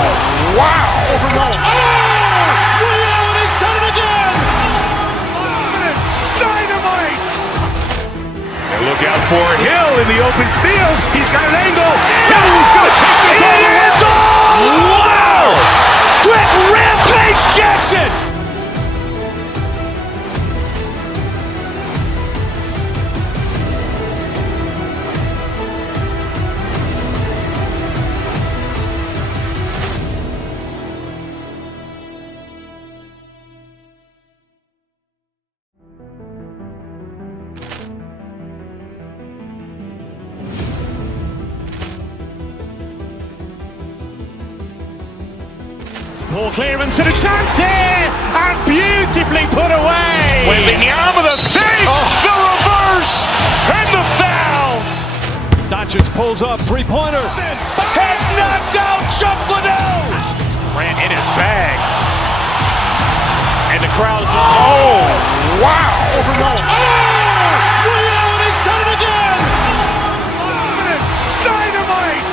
wow. Ray Allen has done it again. Dynamite. And look out for Hill in the open field. He's got an angle. He's going to take this all the way. Wow. Quick rampage Jackson. Ball clearance and a chance here, and beautifully put away. Wembanyama with a fake, the reverse, and the foul. Doncic pulls up, three-pointer. Has knocked out Chuck Liddell. Ran in his bag. And the crowd's, oh, wow. Ray Allen has done it again. Dynamite.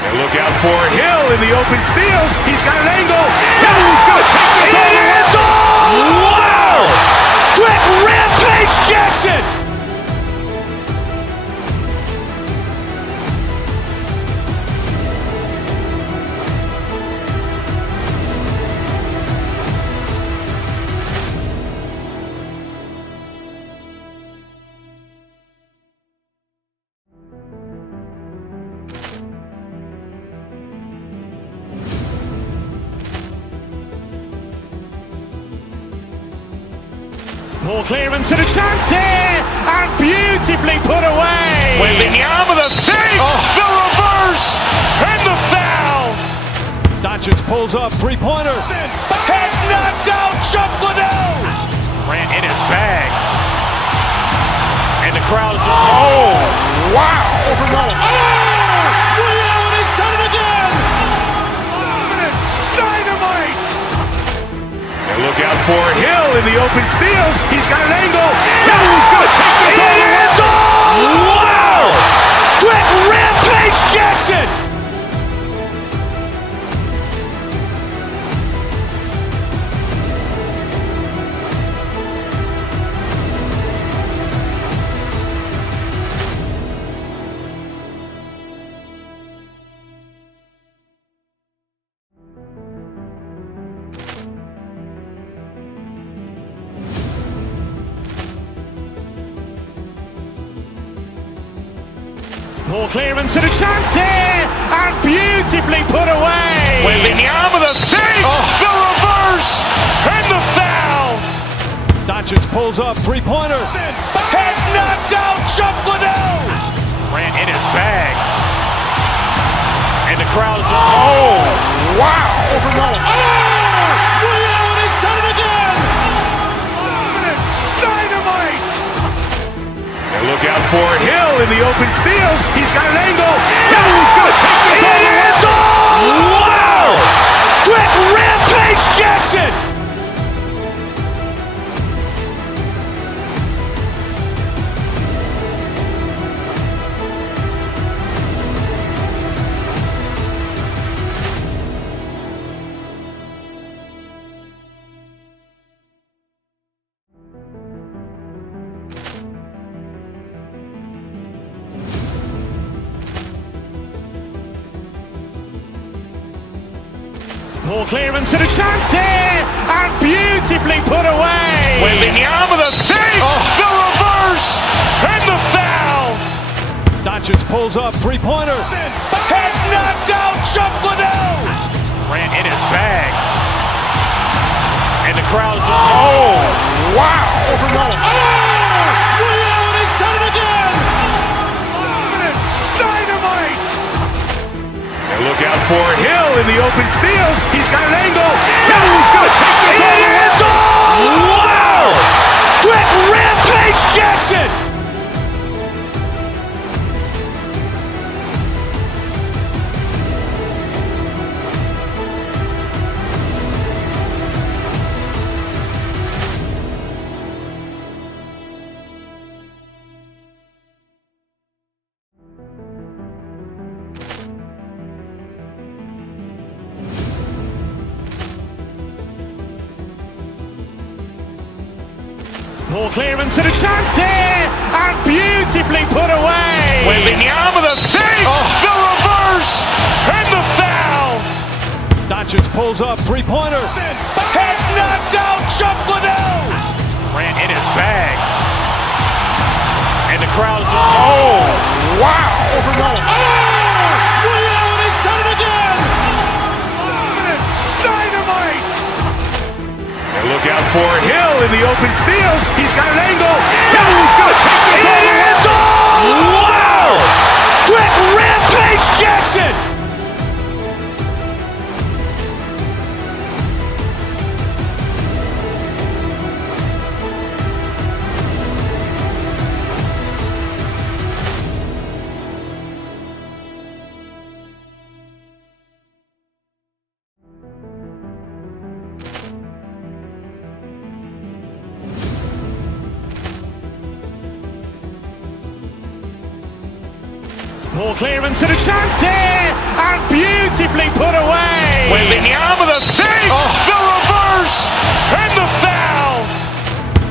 And look out for Hill in the open field. He's got an angle. He's going to take this all the way. Wow. Quick rampage Jackson. Ball clearance and a chance here, and beautifully put away. Wembanyama with a fake, the reverse, and the foul. Doncic pulls up, three-pointer. Has knocked out Chuck Liddell. Ran in his bag. And the crowd's, oh, wow. Ray Allen has done it again. Dynamite. And look out for Hill in the open field. He's got an angle. He's going to take this all the way. Wow. Quick rampage Jackson. Ball clearance and a chance here, and beautifully put away. Wembanyama with a fake, the reverse, and the foul. Doncic pulls up, three-pointer. Has knocked out Chuck Liddell. Ran in his bag. And the crowd's, oh, wow. Ray Allen has done it again. Dynamite. And look out for Hill in the open field. He's got an angle. He's going to take this all the way. Wow. Quick rampage Jackson. Poor clearance and a chance here, and beautifully put away. Wembanyama the save, the reverse, and the foul. Doncic pulls up, three-pointer. Has knocked out Chuck Liddell. Grant in his bag. And the crowd's, oh, wow. Ray Allen has done it again. Dynamite. And look out for Hill in the open field. He's got an angle. He's going to take this all the way. Wow. Quick Rampage Jackson. Poor clearance and a chance here, and beautifully put away. Wembanyama the save, the reverse, and the foul. Doncic pulls up, three-pointer. Has knocked out Chuck Liddell. Grant in his bag. And the crowd's, oh, wow. Ray Allen has done it again. Dynamite. And look out for Hill in the open field. He's got an angle. He's going to take this all the way. Wow. Quick Rampage Jackson. Poor clearance and a chance here, and beautifully put away. Wembanyama the save, the reverse, and the foul.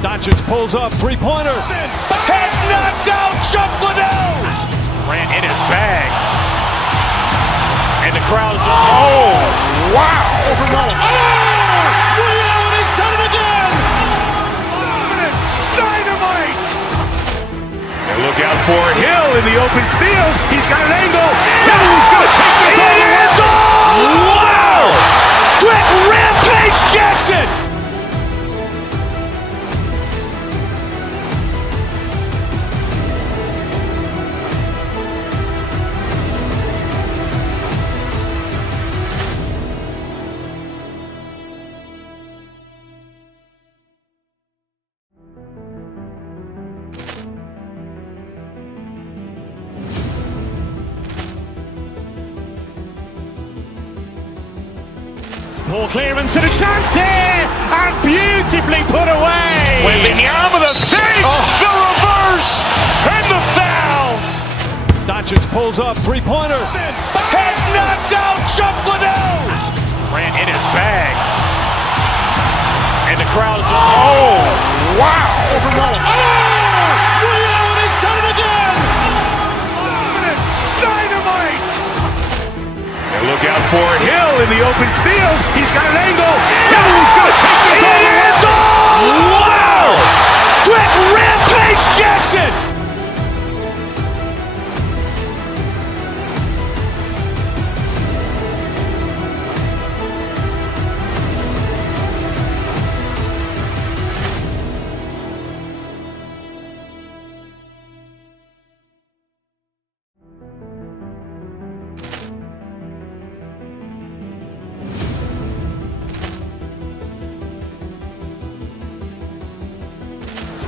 Doncic pulls up, three-pointer. Has knocked out Chuck Liddell. Grant in his bag. And the crowd's, oh, wow. Ray Allen has done it again. Dynamite. And look out for Hill in the open field. He's got an angle. He's going to take this all the way. Wow. Quick Rampage Jackson. Poor clearance and a chance here, and beautifully put away. Wembanyama the save, the reverse, and the foul. Doncic pulls up, three-pointer. Has knocked out Chuck Liddell. Grant in his bag. And the crowd's, oh, wow. Ray Allen has done it again. Dynamite. And look out for Hill in the open field. He's got an angle. He's going to take this all the way. Wow. Quick Rampage Jackson.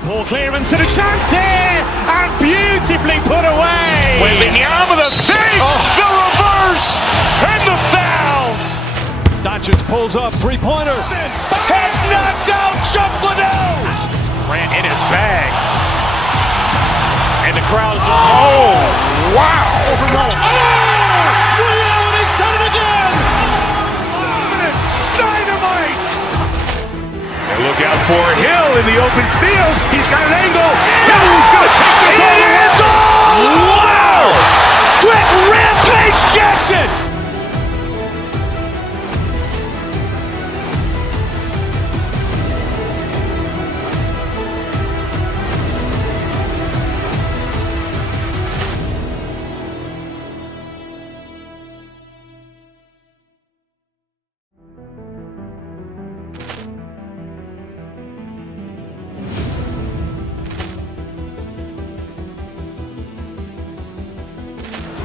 Poor clearance and a chance here, and beautifully put away. Wembanyama the save, the reverse, and the foul. Doncic pulls up, three-pointer. Has knocked out Chuck Liddell. Grant in his bag. And the crowd's, oh, wow. Ray Allen has done it again. Dynamite. And look out for Hill in the open field. He's got an angle. He's going to take this all the way. Wow. Quick Rampage Jackson.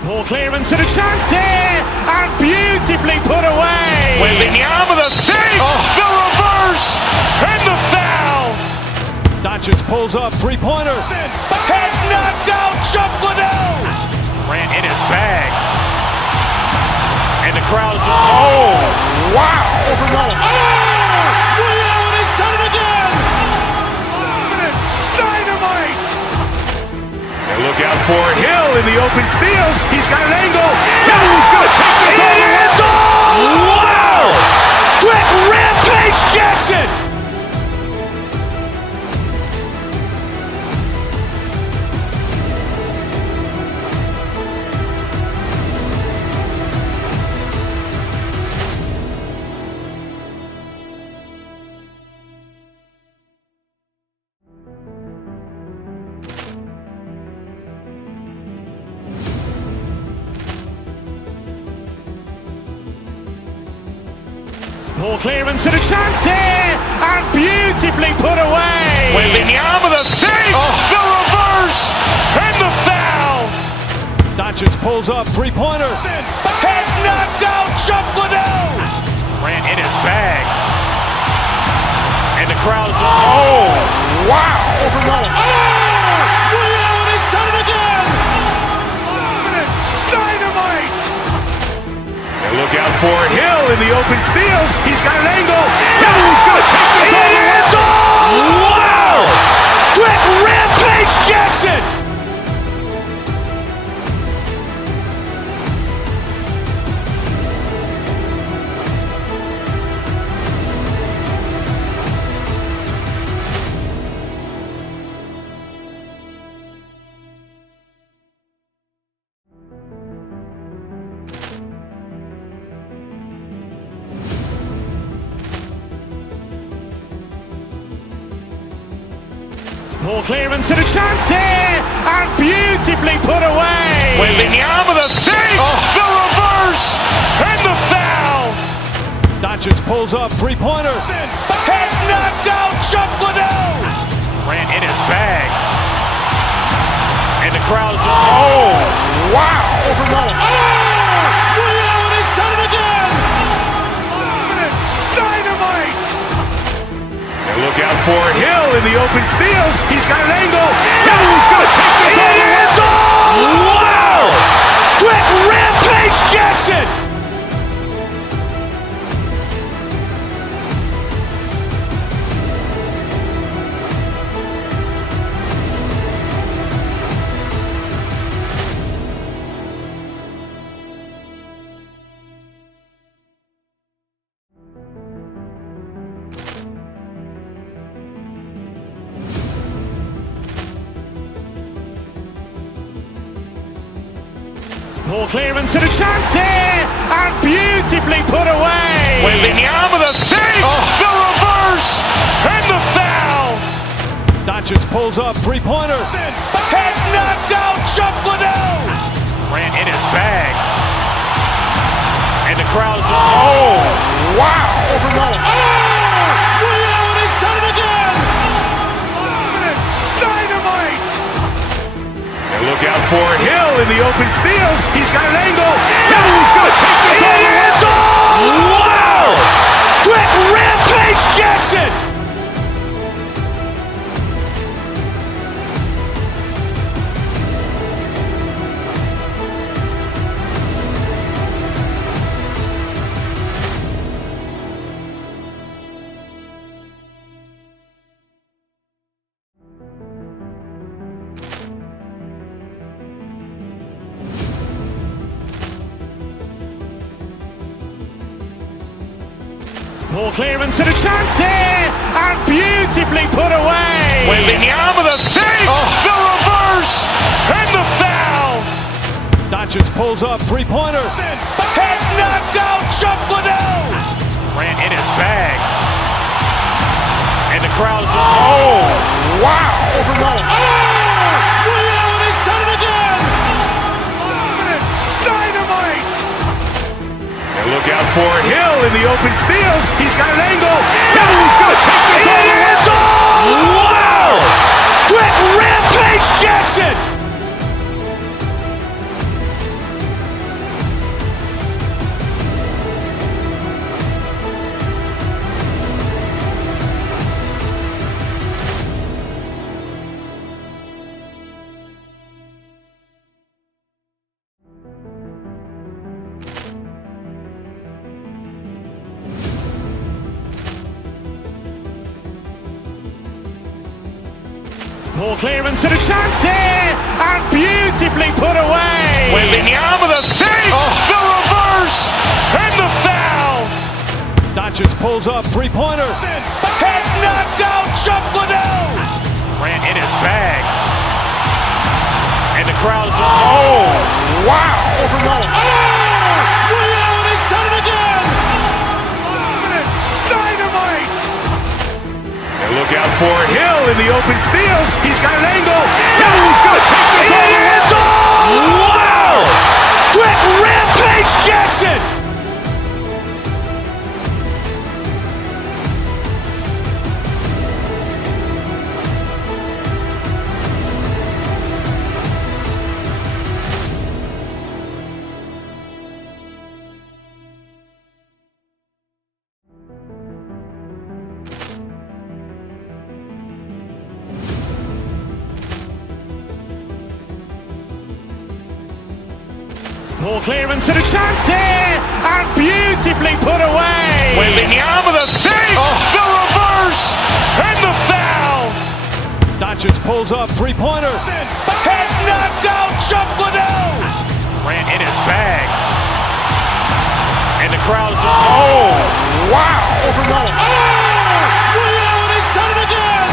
Poor clearance and a chance here, and beautifully put away. Wembanyama the save, the reverse, and the foul. Doncic pulls up, three-pointer. Has knocked out Chuck Liddell. Ran in his bag. And the crowd is, oh, wow. Ray Allen has done it again. Dynamite. And look out for Hill in the open field. He's got an angle. Hill's going to take this all the way. Wow. Quick Rampage Jackson. Poor clearance and a chance here, and beautifully put away. Wembanyama the save, the reverse, and the foul. Doncic pulls up, three-pointer. Has knocked out Chuck Liddell. Ran in his bag. And the crowd is, oh, wow. Ray Allen has done it again. Dynamite. And look out for Hill in the open field. He's got an angle. Hill's going to take this all the way. Wow. Quick Rampage Jackson. Poor clearance and a chance here, and beautifully put away. Wembanyama the save, the reverse, and the foul. Doncic pulls up, three-pointer. Has knocked out Chuck Liddell. Ran in his bag. And the crowd is, oh, wow. Ray Allen has done it again. Dynamite. And look out for Hill in the open field. He's got an angle. Hill's going to take this all the way. Wow. Quick Rampage Jackson. Poor clearance and a chance here, and beautifully put away. Wembanyama the save, the reverse, and the foul. Doncic pulls up, three-pointer. Has knocked out Chuck Liddell. Ran in his bag. And the crowd is, oh, wow. Ray Allen has done it again. Dynamite. And look out for Hill in the open field. He's got an angle. Hill's going to take this all the way. Wow. Quick Rampage Jackson. Poor clearance and a chance here, and beautifully put away. Wembanyama the save, the reverse, and the foul. Doncic pulls up, three-pointer. Has knocked out Chuck Liddell. Ran in his bag. And the crowd is, oh, wow. Ray Allen has done it again. Dynamite. And look out for Hill in the open field. He's got an angle. Hill's going to take this all the way. Wow. Quick Rampage Jackson. Poor clearance and a chance here, and beautifully put away. Wembanyama with a fake, the reverse, and the foul. Doncic pulls up, three-pointer. Has knocked out Chuck Liddell. Grant in his bag. And the crowd is, oh, wow. Ray Allen has done it again. Dynamite. And look out for Hill in the open field. He's got an angle. He's going to take this all the way. Wow. Quick Rampage Jackson. Poor clearance and a chance here, and beautifully put away. Wembanyama with a fake, the reverse, and the foul. Doncic pulls up, three-pointer. Has knocked out Chuck Liddell. Grant in his bag. And the crowd is, oh, wow. Ray Allen has done it again.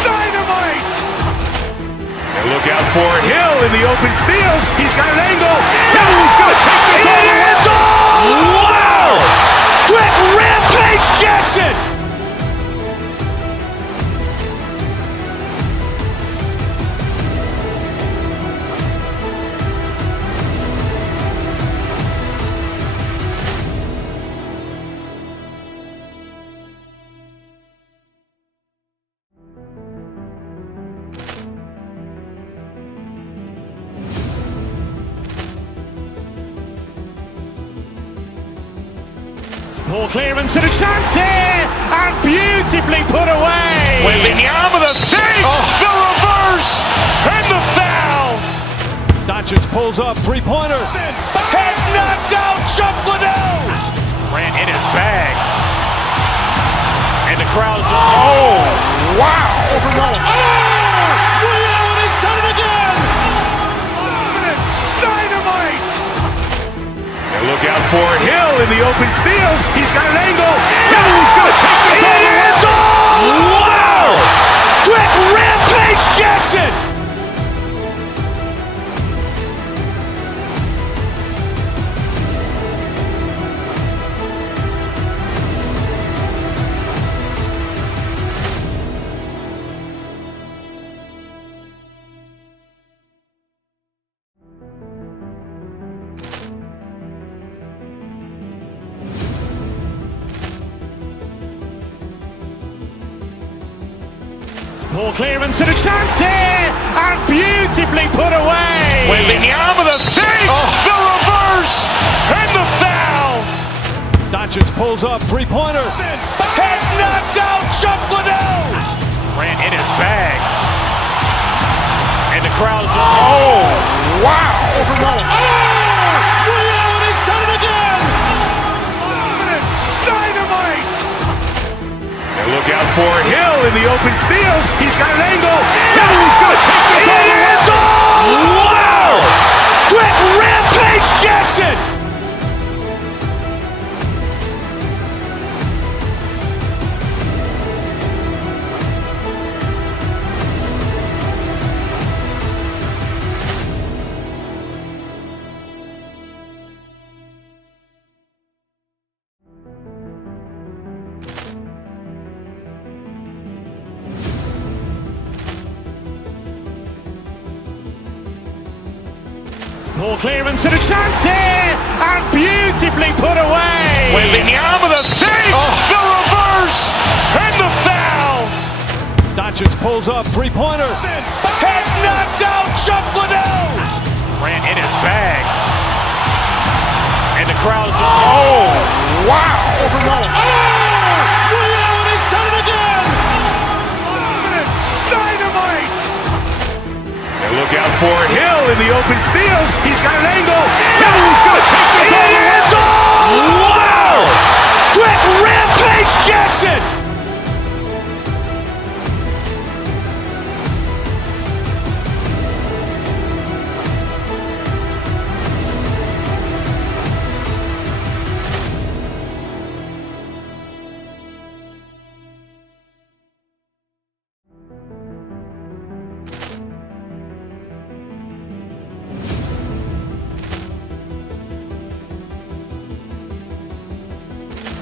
Dynamite. And look out for Hill in the open field. He's got an angle. He's going to take this all the way. Wow. Quick Rampage Jackson. Poor clearance and a chance here, and beautifully put away. Wembanyama with a fake, the reverse, and the foul. Doncic pulls up, three-pointer. Has knocked out Chuck Liddell. Grant in his bag. And the crowd is, oh, wow. Ray Allen has done it again. Dynamite. And look out for Hill in the open field. He's got an angle. He's going to take this all the way. Wow. Quick Rampage Jackson. Poor clearance and a chance here, and beautifully put away. Wembanyama with a fake, the reverse, and the foul. Doncic pulls up, three-pointer. Has knocked out Chuck Liddell. Grant in his bag. And the crowd is, oh, wow. Ray Allen has done it again. Dynamite. And look out for Hill in the open field. He's got an angle. He's going to take this all the way. Wow. Quick Rampage Jackson. Poor clearance and a chance here, and beautifully put away. Wembanyama with a fake, the reverse, and the foul. Doncic pulls up, three-pointer. Has knocked out Chuck Liddell. Grant in his bag. And the crowd is, oh, wow. Ray Allen has done it again. Dynamite. And look out for Hill in the open field. He's got an angle. He's going to take this all the way. Wow. Quick Rampage Jackson.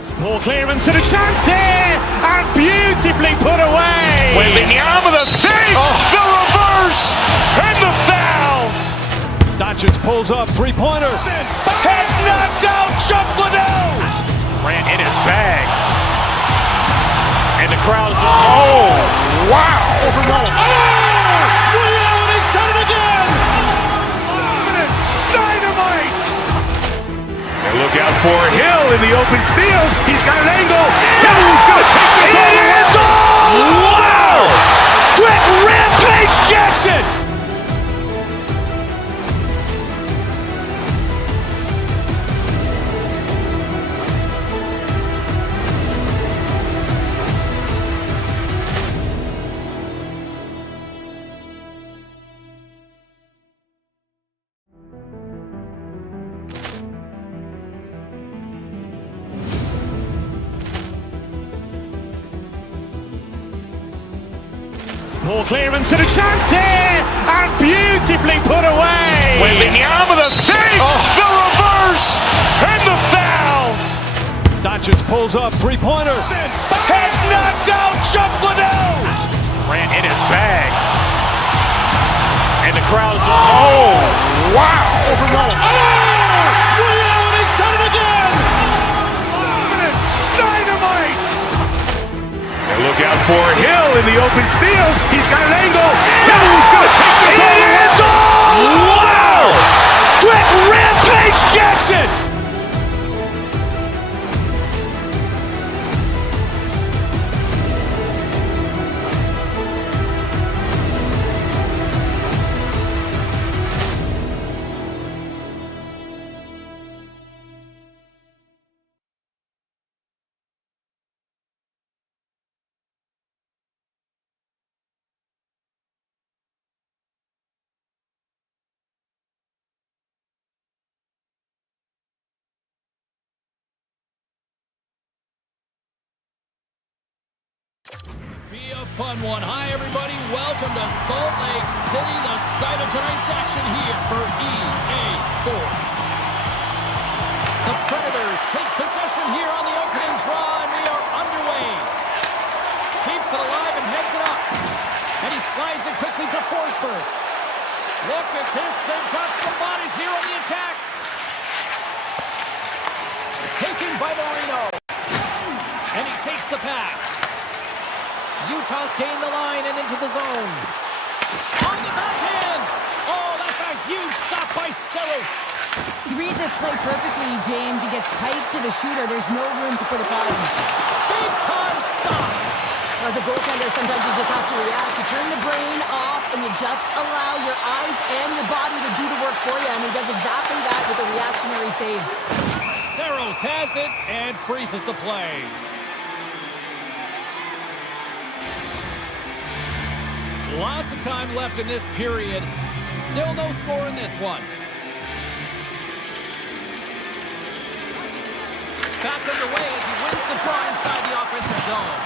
Poor clearance and a chance here, and beautifully put away. Wembanyama the save, the reverse, and the foul. Doncic pulls up, three-pointer. Has knocked out Chuck Liddell. Grant in his bag. And the crowd is, oh, wow. Ray Allen has done it again. Dynamite. And look out for Hill in the open field. He's got an angle. Hill's going to take this all the way. Wow. Quick rampage Jackson. Poor clearance and a chance here, and beautifully put away. Wembanyama the save, the reverse, and the foul. Doncic pulls up, three-pointer. Has knocked out Chuck Liddell. Grant in his bag. And the crowd is, oh, wow. Ray Allen has done it again. Dynamite. And look out for Hill in the open field. He's got an angle. Hill's going to take this all the way. Wow. Quick rampage Jackson. Be a fun one. Hi, everybody. Welcome to Salt Lake City, the site of tonight's action here for EA Sports. The Predators take possession here on the opening draw, and we are underway. Keeps it alive and heads it up. And he slides it quickly to Forsberg. Look at this. They've got some bodies here on the attack. Taken by Marino. And he takes the pass. Utah's gained the line and into the zone. On the backhand! Oh, that's a huge stop by Saros. He reads this play perfectly, James. He gets tight to the shooter. There's no room to put it by him. Big time stop. As a goaltender, sometimes you just have to react. You turn the brain off and you just allow your eyes and your body to do the work for you. And he does exactly that with a reactionary save. Saros has it and freezes the play. Lots of time left in this period. Still no score in this one. Back underway as he wins the draw inside the offensive zone.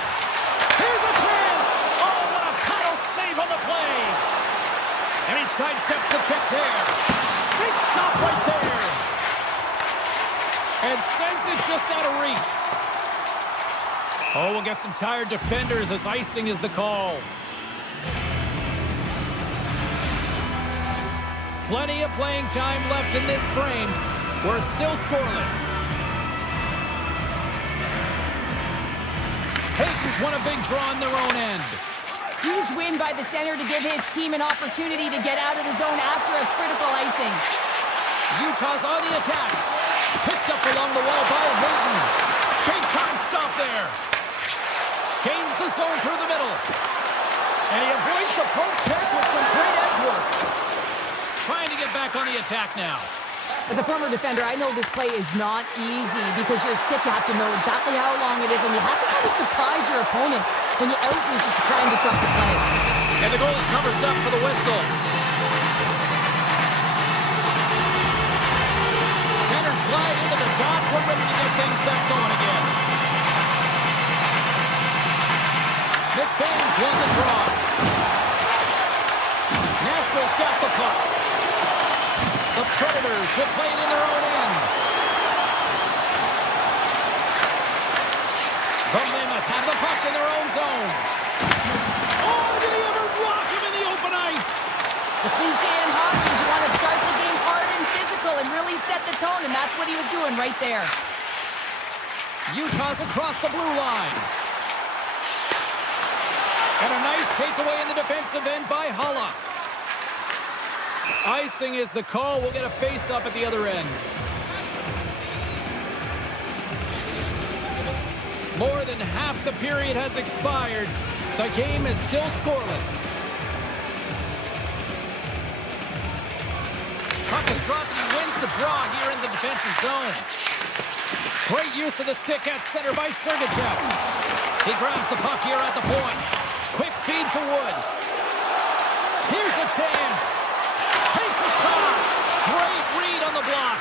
Here's a chance! Oh, what a paddle save on the play! And he sidesteps the check there. Big stop right there. And sends it just out of reach. Oh, we'll get some tired defenders as icing is the call. Plenty of playing time left in this frame. We're still scoreless. Hayes won a big draw on their own end. Huge win by the center to give his team an opportunity to get out of the zone after a critical icing. Utah's on the attack. Picked up along the wall by Hayden. Big time stop there. Gains the zone through the middle. And he avoids the post check with some great edge work. Trying to get back on the attack now. As a former defender, I know this play is not easy because you're sick. You have to know exactly how long it is, and you have to kind of surprise your opponent when you outreach it to try and disrupt the play. And the goalie covers up for the whistle. Centers glide into the dots. We're ready to get things back going again. Nick Baines won the draw. Nashville's got the puck. The Predators will play it in their own end. The Mammoth have the puck in their own zone. Oh, did he ever rock him in the open ice? The cliche in hockey is you want to start the game hard and physical and really set the tone, and that's what he was doing right there. Utah's across the blue line. And a nice takeaway in the defensive end by Halla. Icing is the call. We'll get a face-up at the other end. More than half the period has expired. The game is still scoreless. Puck is dropped and he wins the draw here in the defensive zone. Great use of the stick at center by Sergachev. He grabs the puck here at the point. Quick feed to Wood. Here's a chance. Takes a shot. Great read on the block.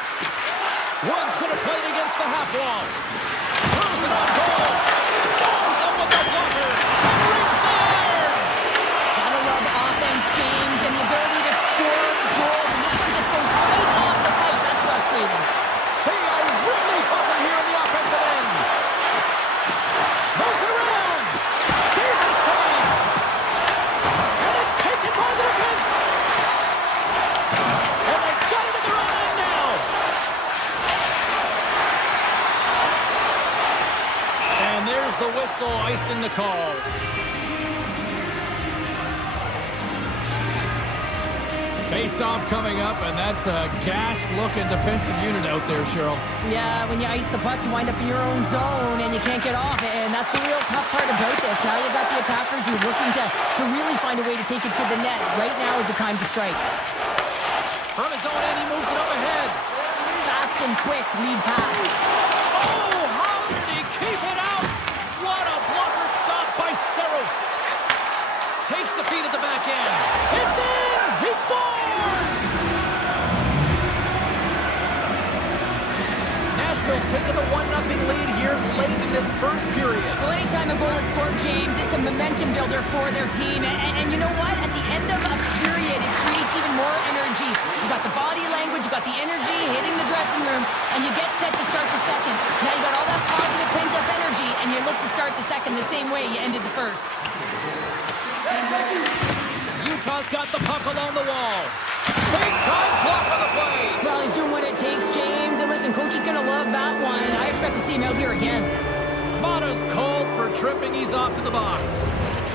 Wood's going to play it against the half wall. Throws it on goal. Stones him with the blocker. And reaches the air. Gotta love offense, James, and the ability to score goals. And this one just goes right off the pipe. That's frustrating. They are really buzzing here in the offensive end. Moves it around. There's a save. And it's taken by the defense. And they got it at their own end now. And there's the whistle, icing the call. Face-off coming up, and that's a gas-looking defensive unit out there, Cheryl. Yeah, when you ice the puck, you wind up in your own zone, and you can't get off it, and that's the real tough part about this. Now you've got the attackers who are looking to really find a way to take it to the net. Right now is the time to strike. From his own end, he moves it up ahead. Fast and quick lead pass. Oh, how did he keep it out? What a blocker stop by Saros. Takes the feed at the back end. It's in! He scores! Nashville's taken the 1-0 lead here late in this first period. Well, anytime a goal is scored, James, it's a momentum builder for their team. And you know what? At the end of a period, it creates even more energy. You got the body language, you got the energy hitting the dressing room, and you get set to start the second. Now you got all that positive pent-up energy, and you look to start the second the same way you ended the first. Utah's got the puck along the wall. Big time block on the play. Well, he's doing what it takes, James. And listen, coach is going to love that one. I expect to see him out here again. Mata's called for tripping. He's off to the box.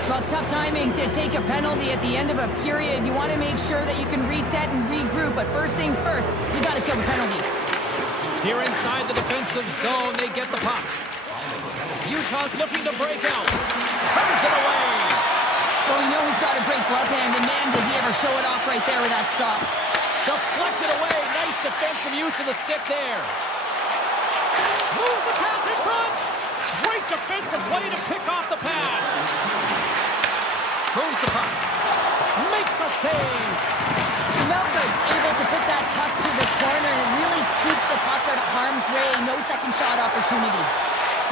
Well, it's tough timing to take a penalty at the end of a period. You want to make sure that you can reset and regroup. But first things first, you got to kill the penalty. Here inside the defensive zone, they get the puck. Utah's looking to break out. Turns it away. Well, you know he's got a great glove hand, and man, does he ever show it off right there with that stop. Deflected away. Nice defensive use of the stick there. Moves the pass in front. Great defensive play to pick off the pass. Moves the puck. Makes a save. Melka's able to put that puck to the corner and really keeps the puck out of harm's way. No second shot opportunity.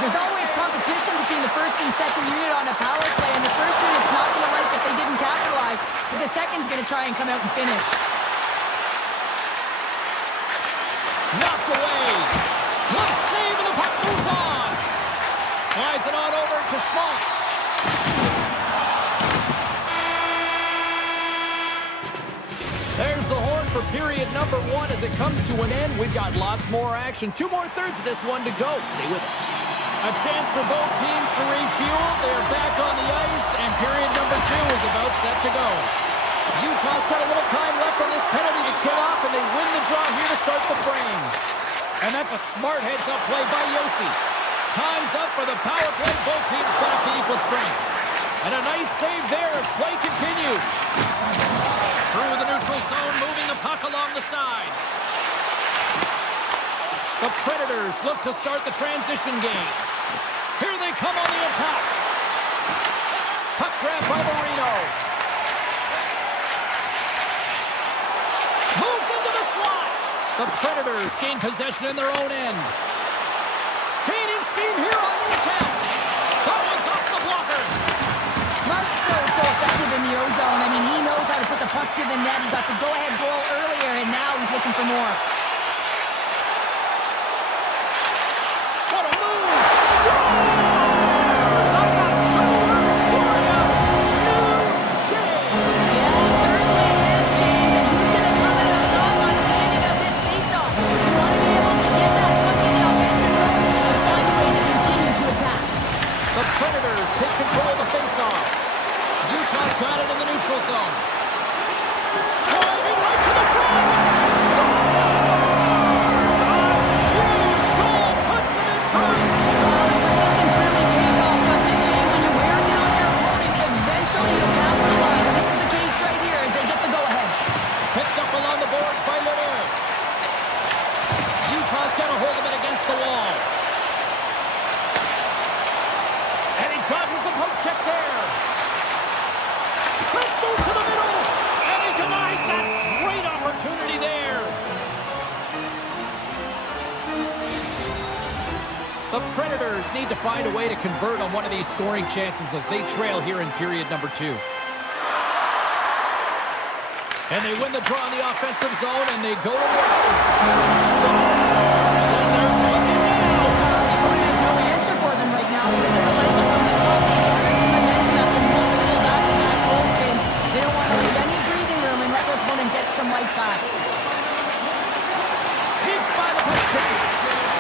There's always competition between the first and second unit on a power play, and the first unit's not going to like that they didn't capitalize, but the second's going to try and come out and finish. Knocked away. Glove save, and the puck moves on. Slides it on over to Schmaltz. There's the horn for period number 1 as it comes to an end. We've got lots more action. 2 more thirds of this one to go. Stay with us. A chance for both teams to refuel. They're back on the ice, and period number 2 is about set to go. Utah's got a little time left on this penalty to kill off, and they win the draw here to start the frame. And that's a smart heads-up play by Yossi. Time's up for the power play. Both teams back to equal strength. And a nice save there as play continues. Through the neutral zone, moving the puck along the side. The Predators look to start the transition game. Here they come on the attack. Puck grab by Marino. Moves into the slot. The Predators gain possession in their own end. Gaining steam here on the attack. That one's off the blocker. Marchessault's so effective in the O-zone. I mean, he knows how to put the puck to the net. He got the go-ahead goal earlier, and now he's looking for more. What a move! Score! just need to find a way to convert on one of these scoring chances as they trail here in period number 2. And they win the draw in the offensive zone, and they go to work. Stars! And they're cooking now. There's no answer for them right now. They're relentless on the ball. They garnered some momentum after multiple back-to-back goals, James. They don't want to leave any breathing room and let their opponent get some life back. Sneaks by the puck check.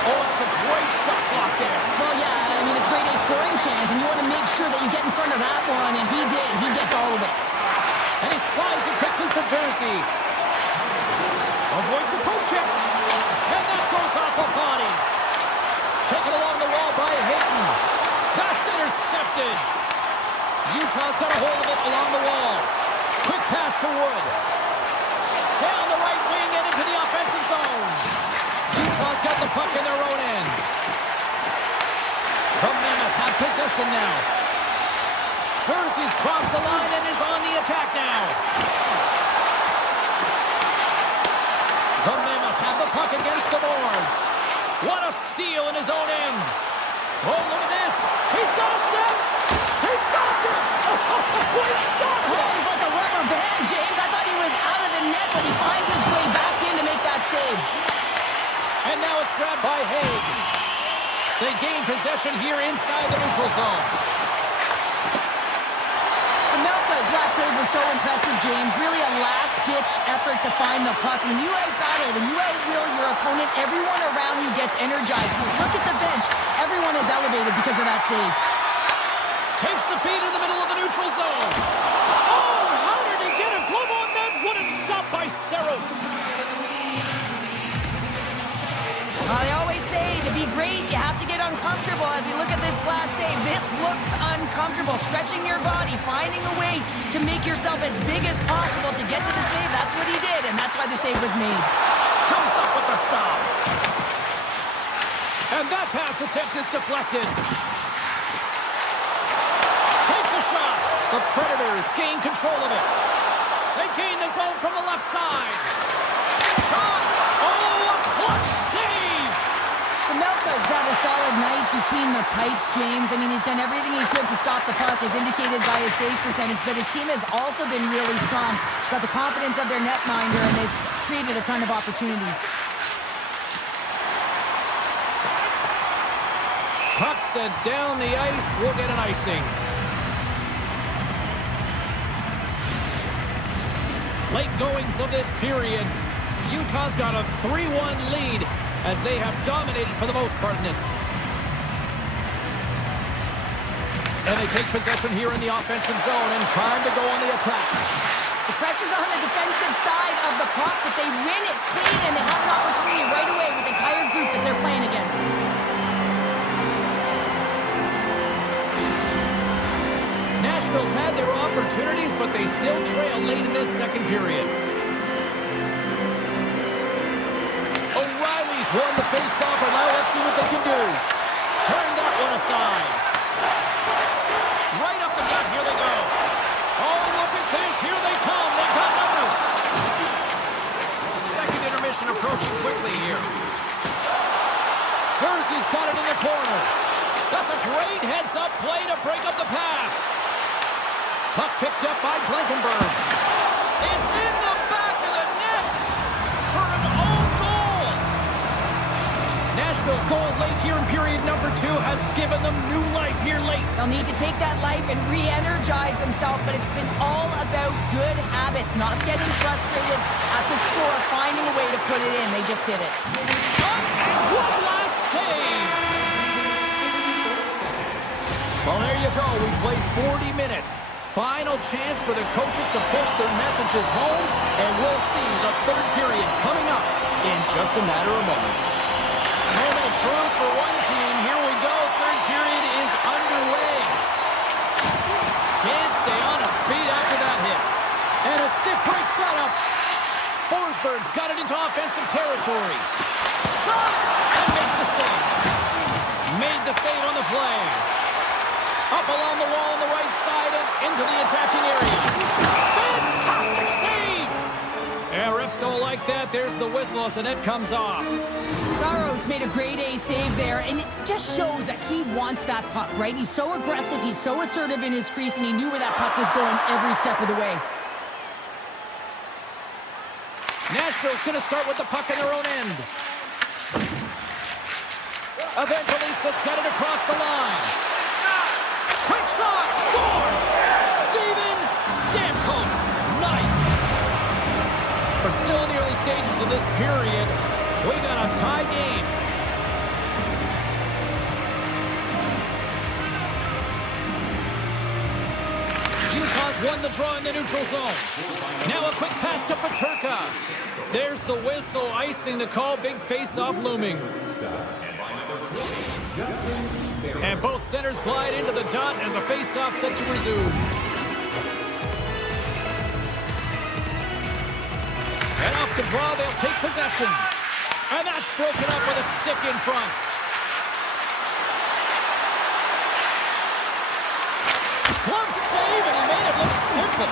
Oh, that's a great shot block there. Well, yeah, I mean, it's grade A scoring chance, and you want to make sure that you get in front of that one, and he did. He gets all of it. And he slides it quickly to Jersey. Avoids the poke check. And that goes off a body. Taken along the wall by Hayden. That's intercepted. Utah's got a hold of it along the wall. Quick pass to Wood. Down the right wing and into the offensive zone. Utah's got the puck in their own end. The Mammoth have possession now. Jersey's crossed the line and is on the attack now. The Mammoth have the puck against the boards. What a steal in his own end. Oh, look at this. He's got a step. He stopped it. Oh, he stopped Oh, it. he's like a rubber band, James. I thought he was out of the net, but he finds his way back in to make that save. And now it's grabbed by Haig. They gain possession here inside the neutral zone. Melka's last save was so impressive, James. Really a last-ditch effort to find the puck. When you out-battle, when you out-will your opponent, everyone around you gets energized. Just look at the bench. Everyone is elevated because of that save. Takes the feed in the middle of the neutral zone. Oh, how did he get a glove on that? What a stop by Saros. They always say to be great, you have to get uncomfortable. As we look at this last save, this looks uncomfortable. Stretching your body, finding a way to make yourself as big as possible to get to the save. That's what he did, and that's why the save was made. Comes up with the stop. And that pass attempt is deflected. Takes a shot. The Predators gain control of it. They gain the zone from the left side. Shot. Oh, a clutch save. Melka's had a solid night between the pipes, James. I mean, he's done everything he could to stop the puck, as indicated by his save percentage, but his team has also been really strong. Got the confidence of their netminder, and they've created a ton of opportunities. Puck sent down the ice. We'll get an icing. Late goings of this period. Utah's got a 3-1 lead as they have dominated for the most part in this. And they take possession here in the offensive zone, and time to go on the attack. The pressure's on the defensive side of the puck, but they win it clean, and they have an opportunity right away with the entire group that they're playing against. Nashville's had their opportunities, but they still trail late in this second period. O'Reilly's won the face-off, and now let's see what they can do. Turn that one aside. Right up the gut, here they go. Oh, look at this, here they come. They've got numbers. Second intermission approaching quickly here. Jersey's got it in the corner. That's a great heads-up play to break up the pass. Puck picked up by Blankenberg. It's in the back of the net for an own goal. Nashville's goal late here in period number 2 has given them new life here late. They'll need to take that life and re-energize themselves, but it's been all about good habits, not getting frustrated at the score, finding a way to put it in. They just did it. And one last save. Well, there you go. We played 40 minutes. Final chance for the coaches to push their messages home, and we'll see the third period coming up in just a matter of moments. Moment of truth for one team. Here we go. Third period is underway. Can't stay on his feet after that hit. And a stick break setup. Forsberg's got it into offensive territory. Shot! And makes the save. Made the save on the play. Up along the wall on the right side and into the attacking area. Fantastic save! Yeah, refs don't like that. There's the whistle as the net comes off. Saros made a grade A save there, and it just shows that he wants that puck, right? He's so aggressive, he's so assertive in his crease, and he knew where that puck was going every step of the way. Nashville's going to start with the puck in their own end. Evangelista's got it across the line. Quick shot, scores! Steven Stamkos, nice! We're still in the early stages of this period. We got a tie game. Utah's won the draw in the neutral zone. Now a quick pass to Peterka. There's the whistle, icing the call, big face-off looming. And both centers glide into the dot as a face-off set to resume. And off the draw, they'll take possession. And that's broken up with a stick in front. Glove save, and he made it look simple.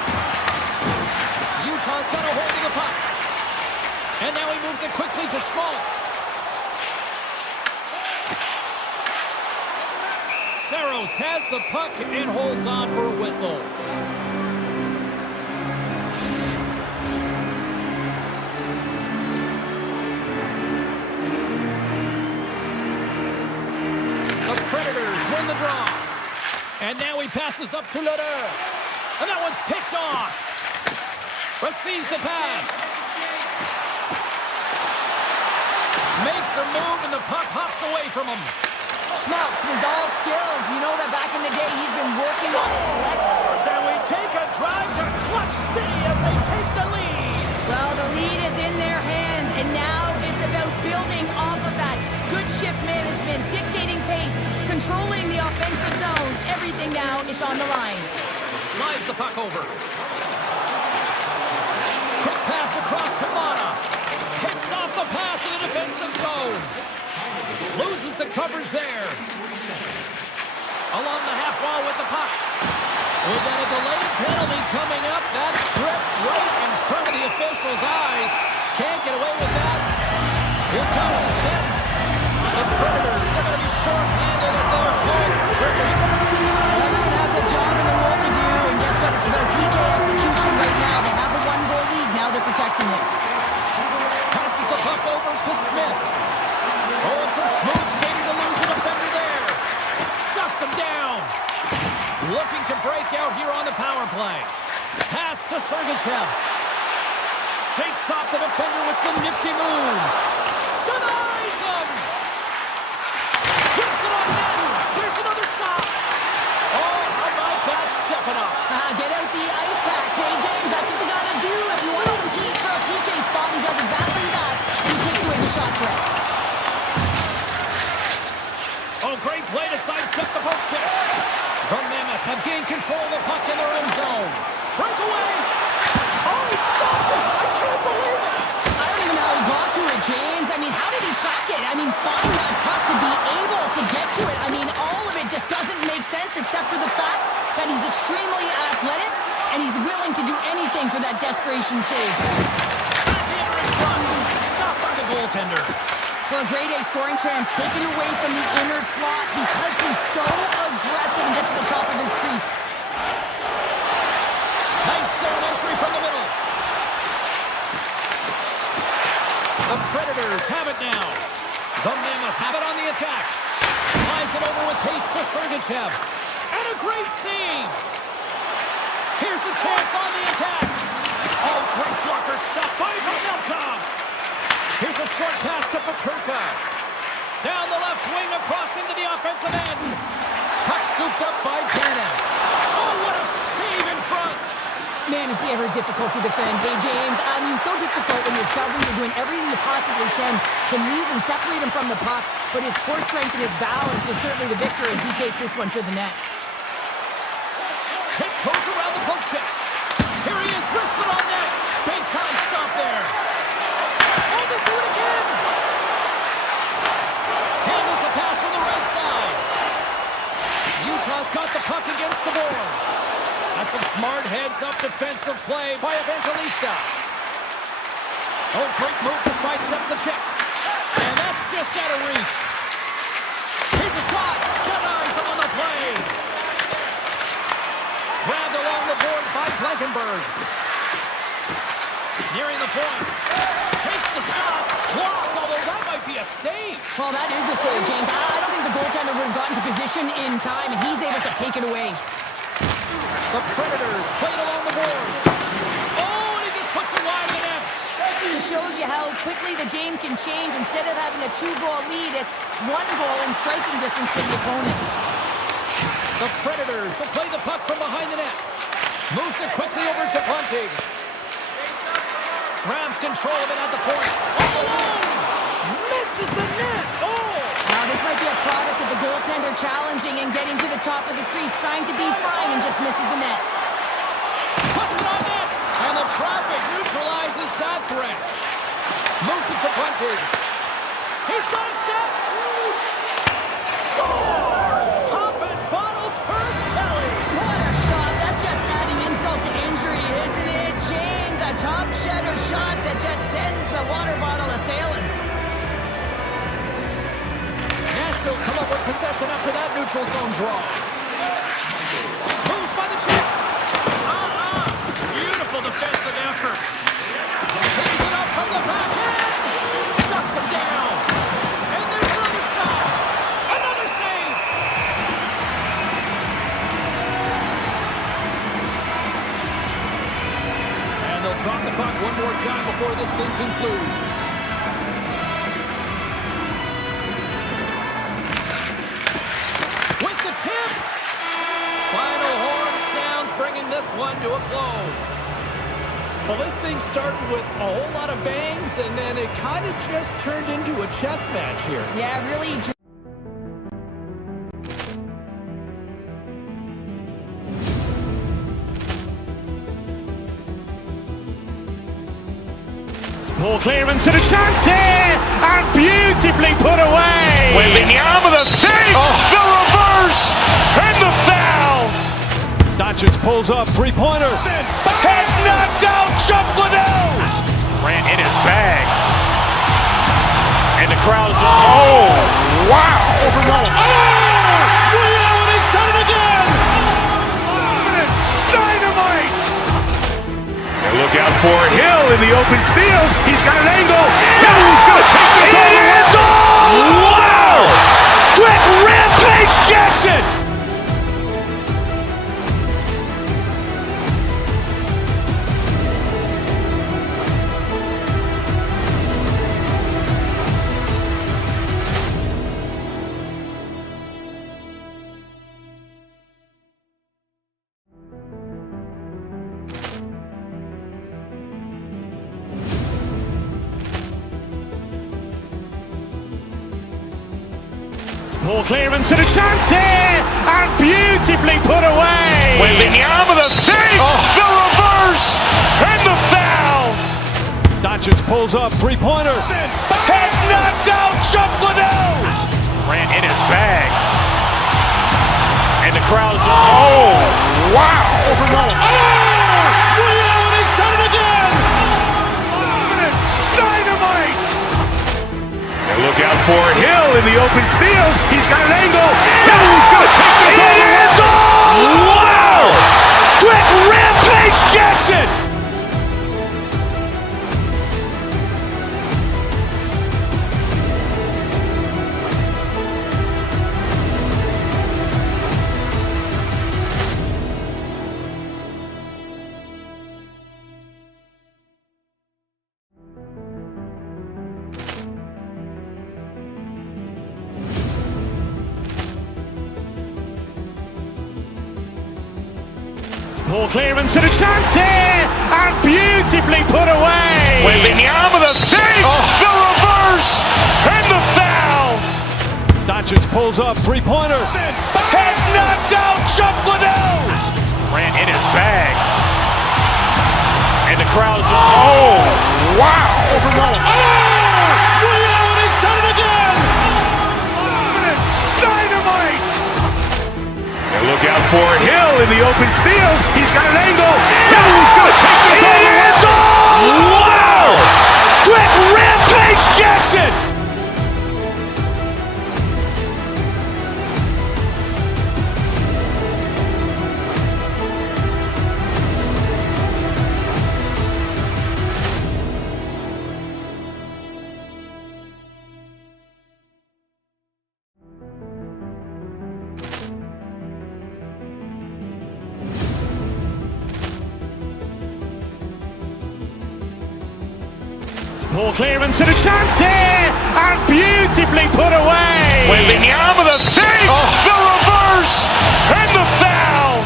Utah's got a hold of the puck. And now he moves it quickly to Schmaltz. Saros has the puck and holds on for a whistle. The Predators win the draw. And now he passes up to Leder. And that one's picked off. Receives the pass. Makes a move and the puck hops away from him. Schmaltz is all skills. You know that back in the day he's been working on his legs. And we take a drive to Clutch City as they take the lead. Well, the lead is in their hands, and now it's about building off of that. Good shift management, dictating pace, controlling the offensive zone. Everything now, it's on the line. Slides the puck over. Quick pass across to Mata. Picks off the pass in the defensive zone. Loses the coverage there. Along the half wall with the puck. We got a delayed penalty coming up. That trip right in front of the official's eyes. Can't get away with that. Here comes the sentence. The Predators are going to be short-handed as they are called for tripping. Well, everyone has a job and a role to do, and guess what? It's about PK execution right now. They have a one-goal lead. Now they're protecting it. Passes the puck over to Smith. Oh, it's a smooth skating to lose the defender there. Shuts him down. Looking to break out here on the power play. Pass to Sergachev. Shakes off the defender with some nifty moves. Denies him. Keeps it on net. There's another stop. Oh, how about that stepping up? Get out the ice packs, hey, James. That's what you got to do. If you want to compete for a PK spot, he does exactly that. He takes away the shot threat. Oh, great play to sidestep the poke check. The Mammoth have gained control of the puck in their own zone. Breakaway. Oh, he stopped it. I can't believe it. I don't even know how he got to it, James. I mean, how did he track it? I mean, find that puck to be able to get to it. I mean, all of it just doesn't make sense except for the fact that he's extremely athletic and he's willing to do anything for that desperation save. Backhander in front. Stopped by the goaltender. Well, a grade A scoring chance taken away from the inner slot because he's so aggressive and gets to the top of his crease. Nice zone entry from the middle. The Predators have it now. The Mammoth have it on the attack. Slides it over with pace to Sergachev. And a great save. Here's a chance on the attack. Oh, great blocker stop by Vanelka. Here's a short pass to Peterka. Down the left wing across into the offensive end. Puck scooped up by Tanev. Oh, what a save in front. Man, is he ever difficult to defend. Hey, James, I mean, so difficult when you're shoving, you're doing everything you possibly can to move and separate him from the puck, but his core strength and his balance is certainly the victor as he takes this one to the net. Tiptoes around the poke check. Here he is, wristed on net. Big time stop there. Oh, they do it again. Handles the pass from the right side. Utah's got the puck against the boards. That's some smart heads-up defensive play by Evangelista. Oh, great move to sidestep the check. And that's just out of reach. Here's a shot. Denies him on the play. Grabbed along the board by Blankenberg. Nearing the point. Takes the shot. Blocked, although that might be a save. Well, that is a save, James. I don't think the goaltender would have gotten to position in time, and he's able to take it away. The Predators played along the boards. Oh, and he just puts it wide of the net. It shows you how quickly the game can change. Instead of having a 2-goal lead, it's 1 goal in striking distance for the opponent. The Predators will play the puck from behind the net. Moves it quickly over to Bunting. Grabs control of it at the point. All alone! Misses the net! Oh! Now, this might be a product of the goaltender challenging and getting to the top of the crease, trying to be fine, and just misses the net. Puts it on net! And the traffic neutralizes that threat. Moves it to Bunting. He's got a step! Scores! Popping bottles for Selly! What a shot! That's just adding insult to injury, isn't it, James? A top cheddar shot that just sends the water bottle a-sailing. Nashville's come up with possession after that neutral zone draw. Moves by the check. Beautiful defensive effort. Takes it up from the back end. Shuts him down. And there's another stop. Another save. And they'll drop the puck one more time before this thing concludes. With the tip. Final horn sounds, bringing this one to a close. Well, this thing started with a whole lot of bangs, and then it kind of just turned into a chess match here. Yeah, really. Poor clearance and a chance here, and beautifully put away. Wembanyama the fake, the reverse, and the foul. Doncic pulls up, three-pointer. Has knocked out Chuck Liddell. Ran in his bag. And the crowd is, oh, wow. He's done it again. Dynamite. And look out for Hill in the open field. He's got an angle. He's going to take this all the way. Wow. Quick rampage Jackson. Poor clearance and a chance here, and beautifully put away. Wembanyama the fake, the reverse, and the foul. Doncic pulls up, three-pointer. Has knocked out Chuck Liddell. Ran in his bag. And the crowd is, oh, wow. He's done it again. Dynamite. And look out for Hill in the open field. He's got an angle. He's going to take this all the way. Wow. Quick rampage Jackson. Poor clearance and a chance here, and beautifully put away. Wembanyama the fake, the reverse, and the foul. Doncic pulls up, three-pointer. Has knocked out Chuck Liddell. Ran in his bag. And the crowd is, oh, wow. He's done it again. Dynamite. And look out for Hill in the open field. He's got an angle. He's going to take this all the way. Wow. Poor clearance and a chance here, and beautifully put away. Wembanyama the fake, the reverse, and the foul.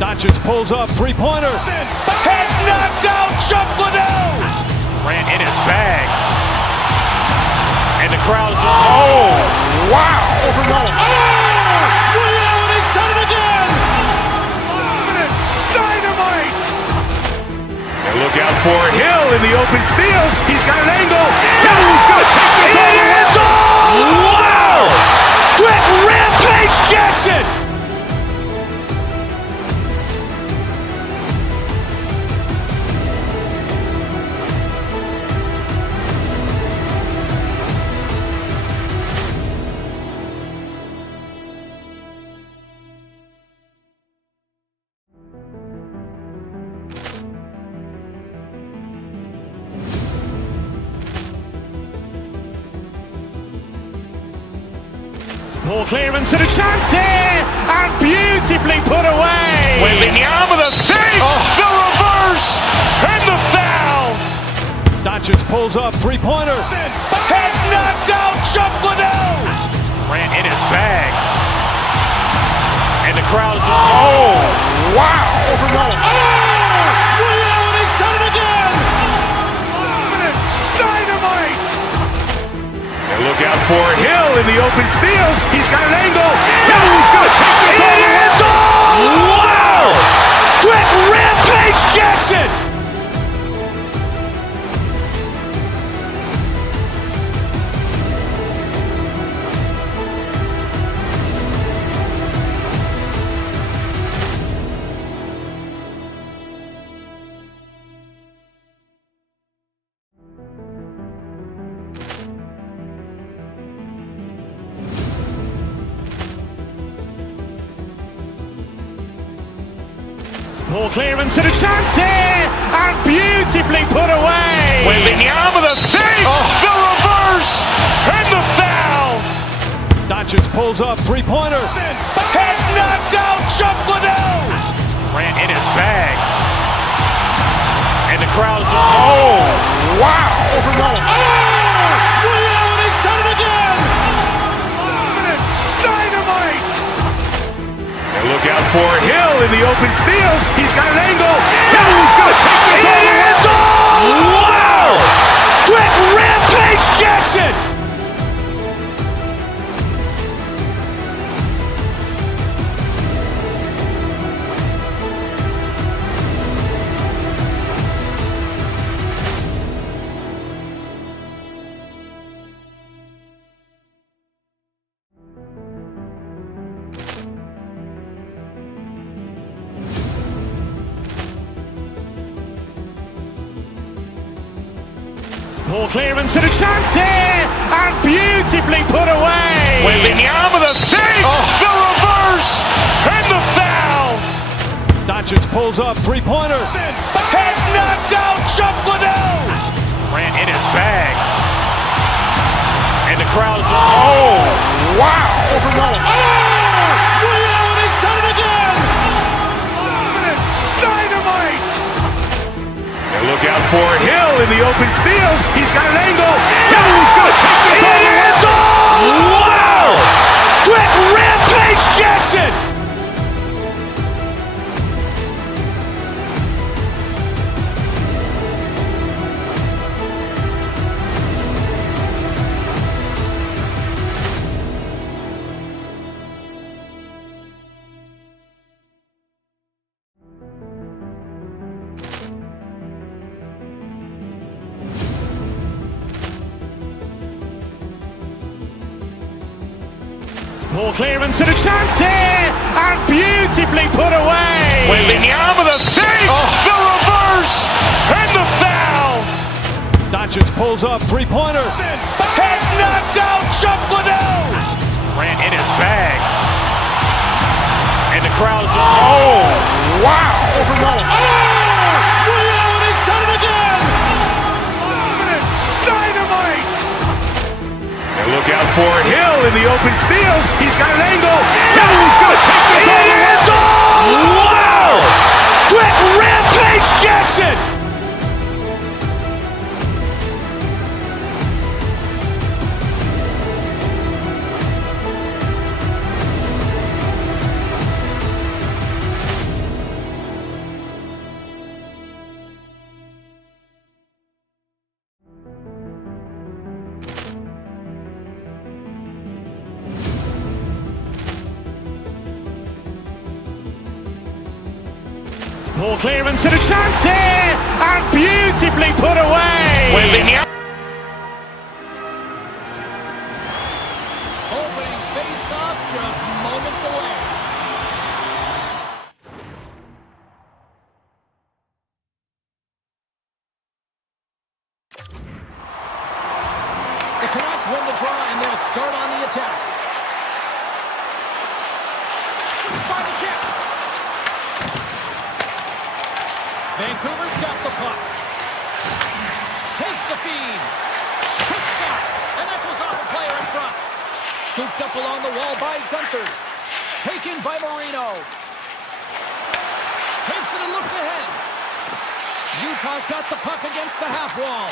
Doncic pulls up, three-pointer. Has knocked out Chuck Liddell. Grant in his bag. And the crowd is, oh, wow. Ray Allen has done it again. Dynamite. And look out for Hill in the open field. He's got an angle. He's going to take this all the way. Wow. Quick Rampage Jackson. Poor clearance and a chance here, and beautifully put away. Wembanyama the fake, the reverse, and the foul. Doncic pulls up, three-pointer. Has knocked out Chuck Liddell. Grant in his bag. And the crowd is, oh, wow. Ray Allen has done it again. Dynamite. And look out for Hill in the open field. He's got an angle. He's going to take this all the way. Wow. Quick Rampage Jackson. Poor clearance and a chance here, and beautifully put away. Wembanyama the fake, the reverse, and the foul. Doncic pulls up, three-pointer. Has knocked out Chuck Liddell. Grant in his bag. And the crowd is, oh, wow. Ray Allen has done it again. Dynamite. And look out for Hill in the open field. He's got an angle. He's going to take this all the way. Wow. Quick Rampage Jackson. Poor clearance and a chance here, and beautifully put away. Wembanyama the fake, the reverse, and the foul. Doncic pulls up, three-pointer. Has knocked out Chuck Liddell. Grant in his bag. And the crowd is, oh, wow. Ray Allen has done it again. Dynamite. And look out for Hill in the open field. He's got an angle. He's going to take this all the way. Wow. Quick Rampage Jackson. Poor clearance and a chance here, and beautifully put away. Wembanyama the fake, the reverse, and the foul. Doncic pulls up, three-pointer. Has knocked out Chuck Liddell. Grant in his bag. And the crowd is, oh, wow. Ray Allen has done it again. Dynamite. And look out for Hill in the open field. He's got an angle. He's going to take this all the way. Wow. Quick Rampage Jackson. Poor clearance and a chance here, and beautifully put away. Opening face-off just moments away. The Canucks win the draw, and they'll start on the attack. Six by the chip. Vancouver's got the puck. Takes the feed. Quick shot. And that goes off a player in front. Scooped up along the wall by Gunther. Taken by Marino. Takes it and looks ahead. Utah's got the puck against the half wall.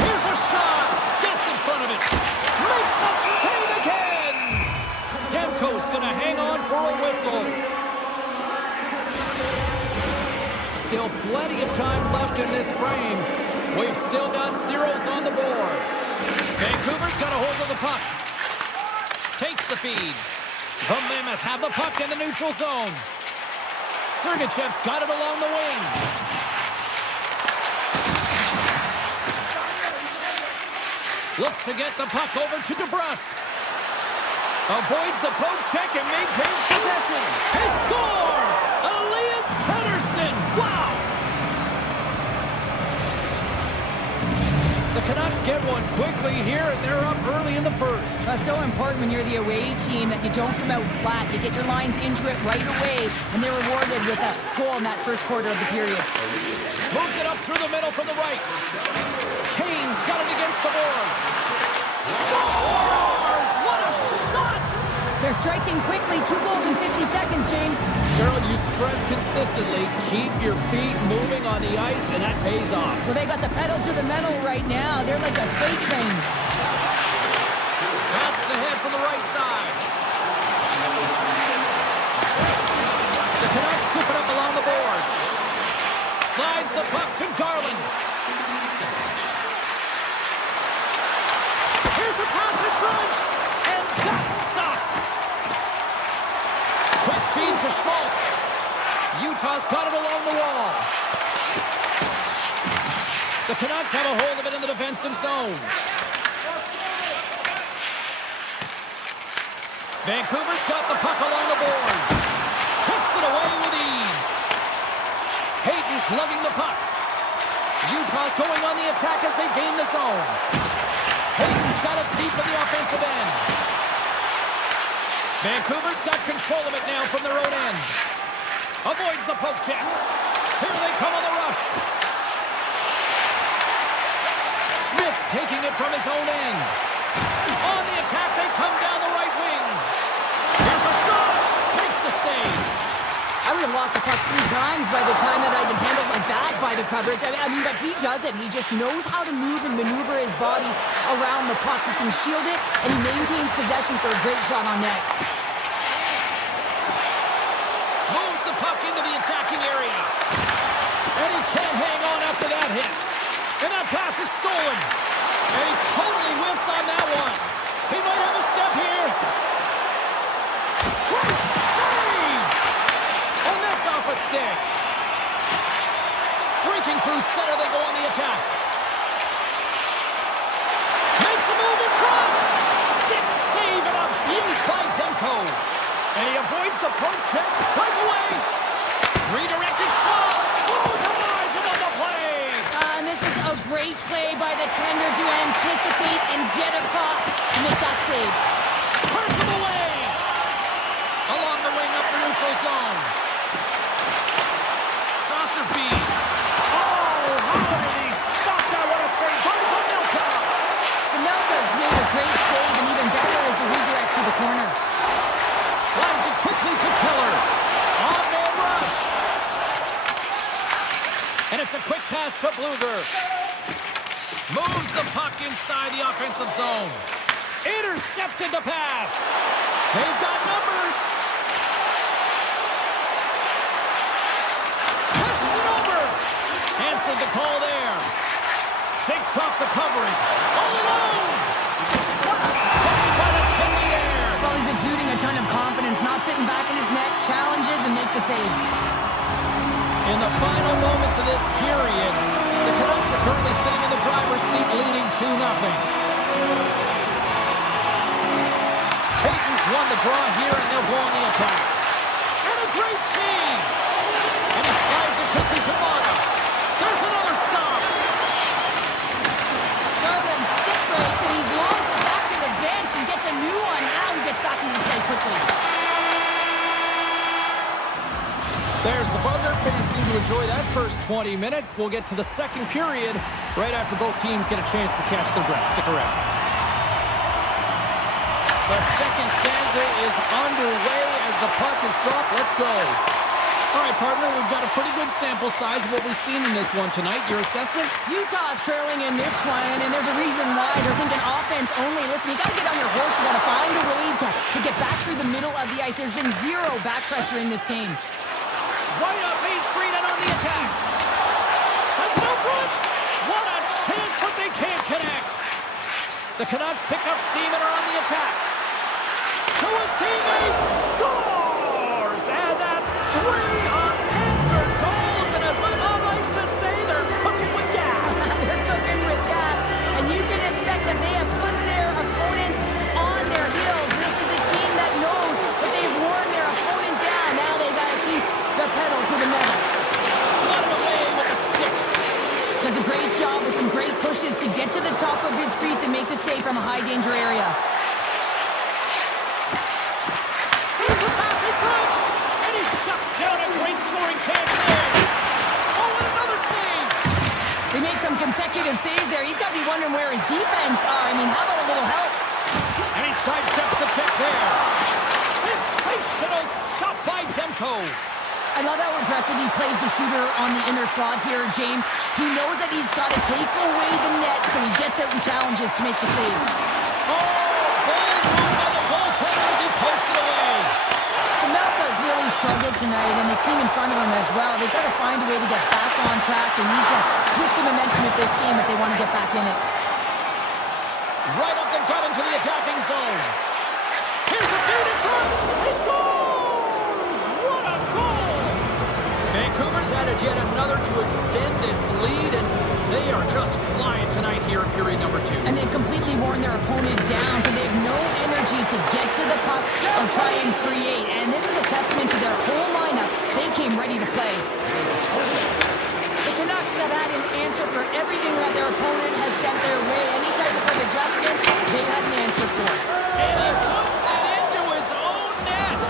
Here's a shot. Gets in front of it. Makes a save again. Demko's going to hang on for a whistle. Still plenty of time left in this frame. We've still got zeros on the board. Vancouver's got a hold of the puck. Takes the feed. The Mammoth have the puck in the neutral zone. Sergachev's got it along the wing. Looks to get the puck over to DeBrusk. Avoids the poke check and maintains possession. He scores! Elias Pettersson! Wow! The Canucks get one quickly here, and they're up early in the first. That's so important when you're the away team that you don't come out flat. You get your lines into it right away, and they're rewarded with a goal in that first quarter of the period. Moves it up through the middle from the right. Kane's got it against the boards. Scores! What a shot! They're striking quickly. 2 goals in 50 seconds, James. Girl, you stress consistently. Keep your feet moving on the ice, and that pays off. Well, they got the pedal to the metal right now. They're like a freight train. Passes ahead from the right side. The Canucks scoop it up along the boards. Slides the puck to Garland. Here's a pass in front, and that's stopped. Quick feed to Schmaltz. Utah's got it along the wall. The Canucks have a hold of it in the defensive zone. Vancouver's got the puck along the boards. Kicks it away with ease. Hayden's lugging the puck. Utah's going on the attack as they gain the zone. Hayden's got it deep in the offensive end. Vancouver's got control of it now from their own end. Avoids the poke check. Here they come on the rush. Schmidt's taking it from his own end. On the attack, they come down the right wing. Here's a shot. Makes the save. I would have lost the puck 3 times by the time that I'd been handled like that by the coverage. I mean, but he does it. He just knows how to move and maneuver his body around the puck. He can shield it, and he maintains possession for a great shot on net. Moves the puck into the attacking area. And he can't hang on after that hit. And that pass is stolen. And he totally whiffs on that one. He might have a step here. Great save! And that's off a stick. Streaking through center, they go on the attack. Makes a move in front. Stick save and a beaut by Demko. And he avoids the poke check. Breakaway. Redirected shot. Oh, denies him on the play. And this is a great play by the tender to anticipate and get across to make that save. Turns him away. Along the wing up the neutral zone. Saucer feed. Oh, how did he stop that? What a save by Vanilka. Vanilka's made a great save, and even better is the redirect to the corner. Slides it quickly to Keller. On-man rush. And it's a quick pass to Bluger. Moves the puck inside the offensive zone. Intercepted the pass. They've got numbers. Passes it over. Answered the call there. Shakes off the coverage. All alone. What a save by the kid in the air. Well, he's exuding a ton of confidence, not sitting back in his net, challenges and make the save. In the final moments of this period, the Canucks are currently sitting in the driver's seat, leading 2-0. Peyton's won the draw here, and they'll go on the attack. And a great save! And he slides it quickly to Mata. There's another stop! Garland stick breaks, and he's launched it back to the bench and gets a new one. Now he gets back into play quickly. There's the buzzer. Fans seem to enjoy that first 20 minutes. We'll get to the second period right after both teams get a chance to catch their breath. Stick around. The second stanza is underway as the puck is dropped. Let's go. All right, partner, we've got a pretty good sample size of what we've seen in this one tonight. Your assessment? Utah's trailing in this one, and there's a reason why. They're thinking offense only. Listen, you got to get on your horse. You got to find a way to get back through the middle of the ice. There's been zero back pressure in this game. Right up Main Street and on the attack. Sends it out front. What a chance, but they can't connect. The Canucks pick up steam and are on the attack. To his teammate, scores! And that's 3 unanswered goals. And as my mom likes to say, they're cooking with gas. They're cooking with gas, and you can expect that they have put their opponents on their heels. This is a team that knows that they've worn their opponent down. Now they've got to keep the pedal to the metal. Slotted away with a stick. Does a great job with some great pushes to get to the top of his crease and make the save from a high-danger area. Sees the pass in front, and he shuts down a great scoring chance there. Oh, and another save. They make some consecutive saves there. He's got to be wondering where his defense are. I mean, how about a little help? And he sidesteps the check there. Sensational stop by Demko. I love how aggressive he plays the shooter on the inner slot here, James. He knows that he's got to take away the net, so he gets out and challenges to make the save. Oh, bold move by the goaltender as he pokes it away. Jamelka's really struggled tonight, and the team in front of him as well. They've got to find a way to get back on track. They need to switch the momentum of this game if they want to get back in it. Right up the gut into the attacking zone. Here's a feed in front. He scores! What a goal! Vancouver's added yet another to extend this lead, and they are just flying tonight here in period number 2. And they've completely worn their opponent down, so they have no energy to get to the puck or try and create. And this is a testament to their whole lineup. They came ready to play. The Canucks have had an answer for everything that their opponent has sent their way. Any type of adjustments, they had an answer for. And he puts it into his own net.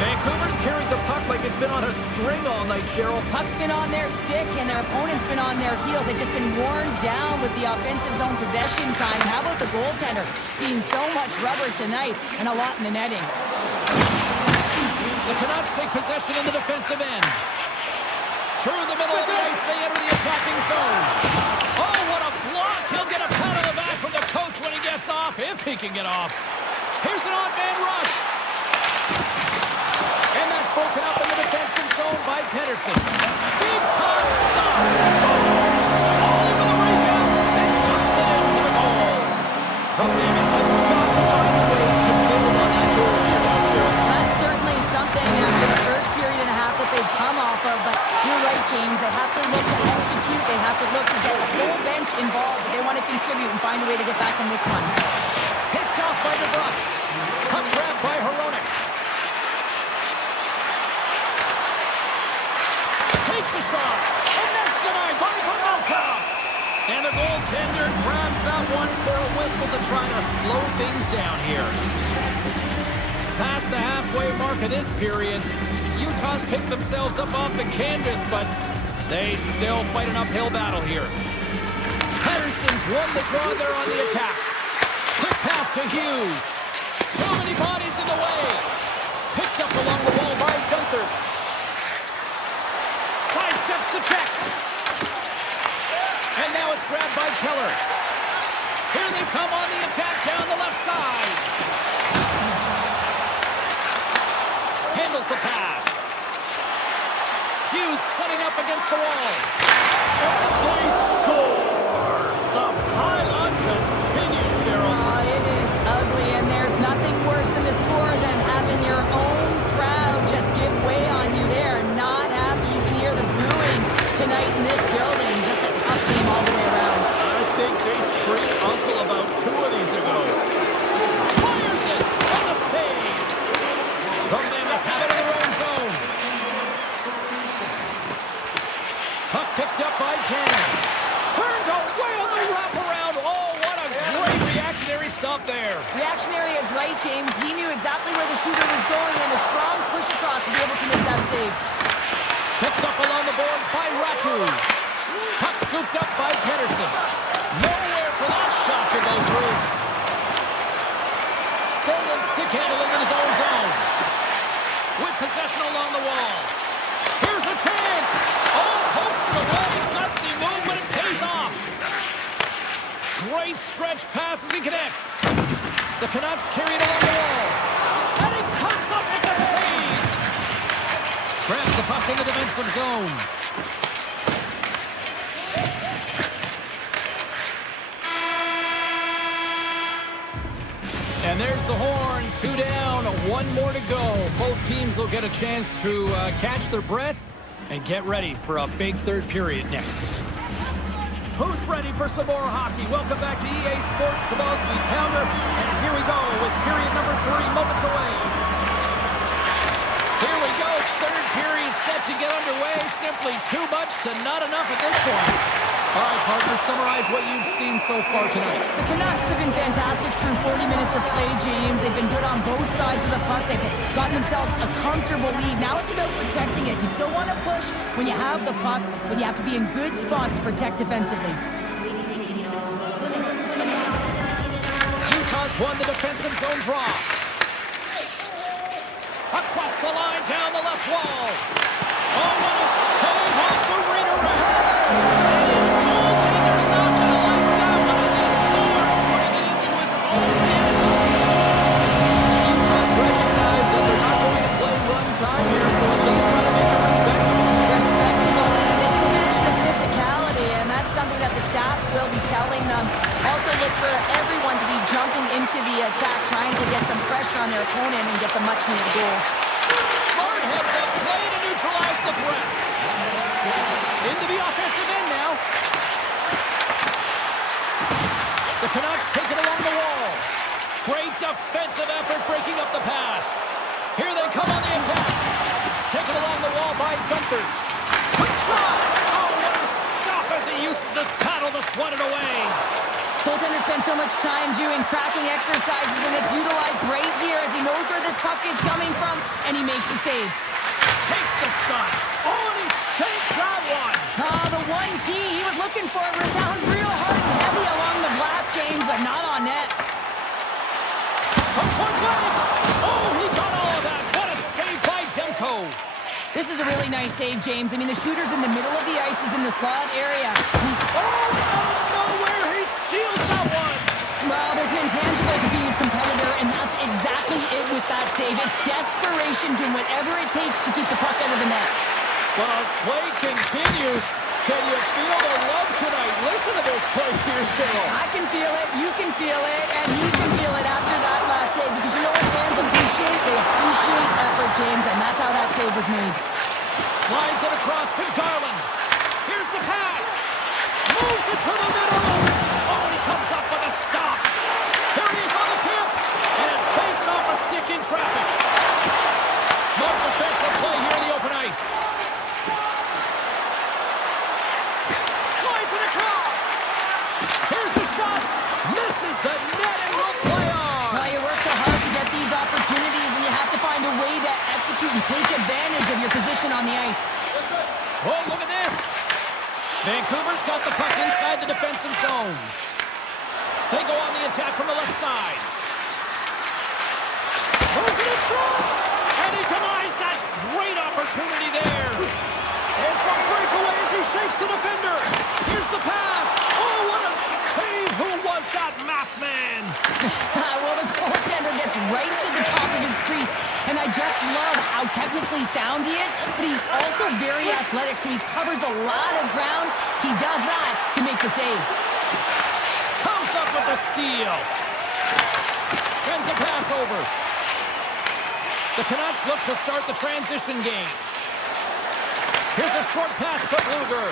Vancouver's carried the puck like it's been on a string all night, Cheryl. Puck's been on their stick, and their opponent's been on their heels. They've just been worn down with the offensive zone possession time. And how about the goaltender? Seeing so much rubber tonight and a lot in the netting. The Canucks take possession in the defensive end. Through the middle of the ice, they enter the attacking zone. Oh, what a block! He'll get a pat on the back from the coach when he gets off, if he can get off. Here's an odd-man rush. And that's broken up in the defensive zone by Pedersen. Big-time stop. Scores all over the rebound and tucks it into the goal. The Mammoths have got to find a way to build on that goal here now, Cheryl. That's certainly something after the first period and a half that they've come off of. But you're right, James. They have to look to execute. They have to look to get the whole bench involved. They want to contribute and find a way to get back in this one. Picked off by DeBrusque. Puck grabbed by Hronek. Takes a shot, and that's denied by Pavelka. And the goaltender grabs that one for a whistle to try to slow things down here. Past the halfway mark of this period, Utah's picked themselves up off the canvas, but they still fight an uphill battle here. Pedersen's won the draw there on the attack. Quick pass to Hughes. Too many bodies in the way. Picked up along the wall by Gunther. Sidesteps the check. And now it's grabbed by Keller. Here they come on the attack down the left side. Handles the pass. Hughes setting up against the wall. And they score. The pylon continues, Cheryl. It is ugly James. He knew exactly where the shooter was going and a strong push across to be able to make that save. Picked up along the boards by Ratu. Puck scooped up by Pedersen. Nowhere for that shot to go through. Stanley stick handling in his own zone. With possession along the wall. Here's a chance. Oh, pokes it away. Gutsy move, but it pays off. Great stretch pass as he connects. The Canucks carry it along the wall. And he comes up with the save. Grabs the puck in the defensive zone. And there's the horn. 2 down, 1 more to go. Both teams will get a chance to catch their breath and get ready for a big third period next. Who's ready for some more hockey? Welcome back to EA Sports Sabalski Pounder. And here we go with period number 3 moments away. Here we go. Third period set to get underway. Simply too much to not enough at this point. All right, partner, summarize what you've seen so far tonight. The Canucks have been fantastic through 40 minutes of play, James. They've been good on both sides of the puck. They've gotten themselves a comfortable lead. Now it's about protecting it. You still want to push when you have the puck, but you have to be in good spots to protect defensively. Utah's won the defensive zone draw. Across the line, down the left wall. Oh, what a save off the redirect. And his goaltender's not going to like that one as he scores, putting it into his own net. Utah's recognized that they're not going to play run time here, so at least try to make it respectable. Respectable, and they can match the physicality, and that's something that the staff will be telling them. Also look for everyone to be jumping into the attack, trying to get some pressure on their opponent and get some much-needed goals. Smart heads up play to neutralize the threat. Into the offensive end now. The Canucks take it along the wall. Great defensive effort breaking up the pass. Here they come on the attack. Taken along the wall by Gunther. Quick shot. Oh, what a stop as he uses his paddle to swat it away. Goaltender spends so much time doing cracking exercises, and it's utilized right here as he knows where this puck is coming from, and he makes the save. Takes the shot. Oh, and he shaped that one. The 1T he was looking for resounds real hard and heavy along the glass, James, but not on net. From point blank. Oh, he got all of that. What a save by Demko. This is a really nice save, James. I mean, the shooter's in the middle of the ice. He's in the slot area. He's... Oh, out of nowhere, he steals that one. Well, there's an intangible to being a competitor, and that's exactly it with that save. It's desperation, doing whatever it takes to keep the puck out of the net. But as play continues, can you feel the love tonight? Listen to this place here, Cheryl. I can feel it, you can feel it, and he can feel it after that last save, because you know what fans appreciate? They appreciate effort, James, and that's how that save was made. Slides it across to Garland. Here's the pass. Moves it to the middle. Oh, he comes up with a stop. Here he is on the tip. And it banks off a stick in traffic. Smart defensive play here in the open ice. Slides it across. Here's the shot. Misses the net and will play on. Well, you work so hard to get these opportunities, and you have to find a way to execute and take advantage of your position on the ice. Oh, look at this. Vancouver's got the puck inside the defensive zone. They go on the attack from the left side. Moves it in front. And he denies that great opportunity there. It's a breakaway as he shakes the defender. Here's the pass. Oh, what a save. Who was that masked man? Well, the goaltender gets right to the top of his crease, and I just love how technically sound he is, but he's also very athletic, so he covers a lot of ground. He does that to make the save. Comes up with the steal. Sends a pass over. The Canucks look to start the transition game. Here's a short pass to Luger.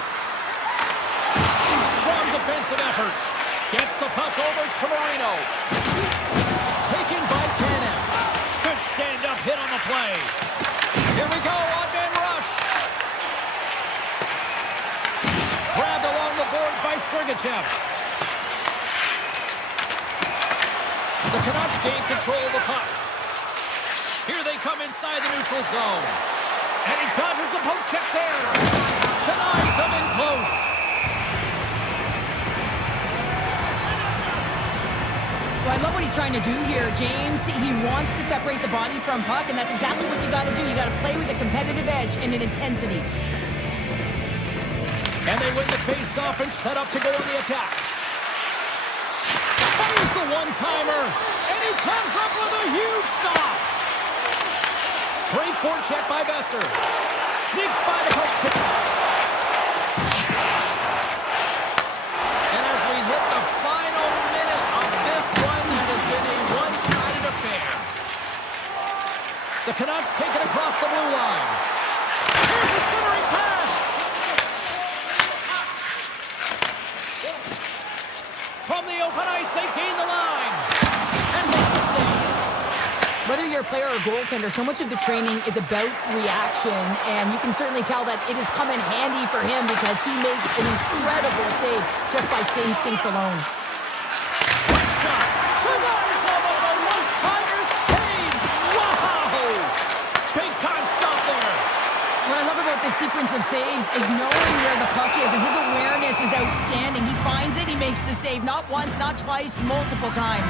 Strong defensive effort. Gets the puck over to Marino. Taken by Tanev. Good stand-up hit on the play. Here we go, one-man rush. Grabbed along the boards by Sergachev. The Canucks gain control of the puck. Here they come inside the neutral zone. And he dodges the poke check there. Denies him in close. Well, I love what he's trying to do here, James. He wants to separate the body from puck, and that's exactly what you got to do. You got to play with a competitive edge and an intensity. And they win the face-off and set up to go on the attack. Fires the one-timer, and he comes up with a huge stop. Great forecheck by Besser. Sneaks by the poke check. And as we hit the final minute of this one, that has been a one-sided affair. The Canucks take it across the blue line. Here's a centering pass. From the open ice, they gain the line. And makes the save. Whether you're a player or goaltender, so much of the training is about reaction, and you can certainly tell that it has come in handy for him because he makes an incredible save just by instincts alone. Quick shot. Denies him of a one-timer save. Wow! Big time stop there. What I love about this sequence of saves is knowing where the puck is, and his awareness is outstanding. He finds it, he makes the save, not once, not twice, multiple times.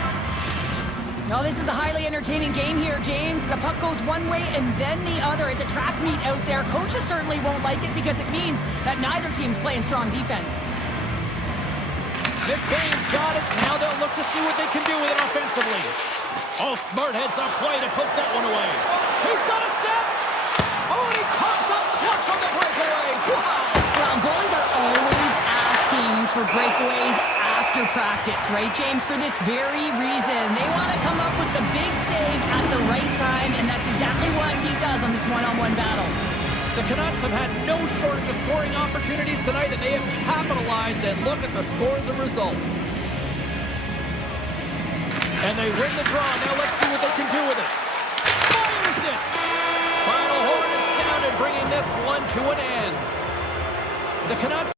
No, this is a highly entertaining game here, James. The puck goes one way and then the other. It's a track meet out there. Coaches certainly won't like it because it means that neither team's playing strong defense. Nick Bain's got it. Now they'll look to see what they can do with it offensively. Oh, smart heads up play to poke that one away. He's got a step. Oh, and he comes up clutch on the breakaway. Wow. Well, goalies are always asking for breakaways after practice, right, James? For this very reason. They want to come up with the big save at the right time, and that's exactly what he does on this one-on-one battle. The Canucks have had no shortage of scoring opportunities tonight, and they have capitalized, and look at the score as a result. And they win the draw. Now let's see what they can do with it. Fires it! Final horn is sounded, bringing this one to an end. The Canucks...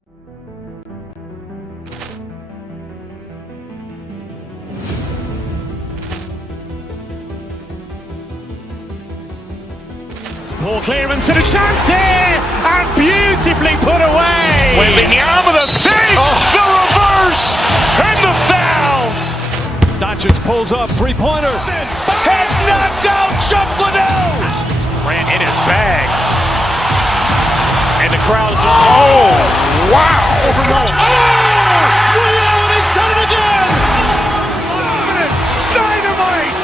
Poor clearance and a chance here, and beautifully put away. Waving the arm of the fake, the reverse, and the foul. Doncic pulls up, three-pointer. Has knocked out Chuck Liddell. Ran in his bag. And the crowd is, oh, wow. He's done it again. Dynamite.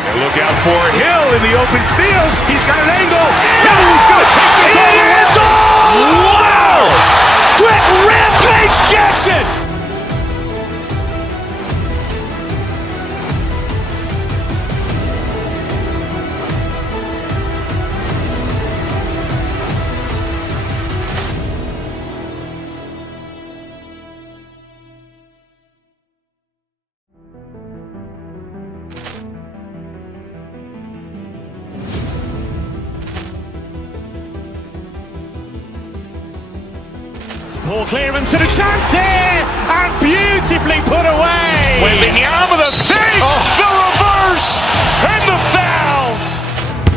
And look out for Hill in the open field. He's got an angle. He's going to take this all the way. Wow! Quick rampage Jackson. Poor clearance and a chance here, and beautifully put away. Waving the arm of the fake, the reverse, and the foul.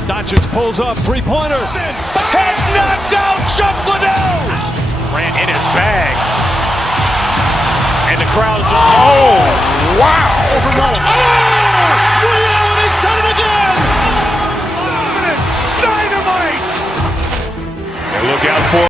Doncic pulls up, three-pointer. Has knocked out Chuck Liddell. Ran in his bag. And the crowd is, oh,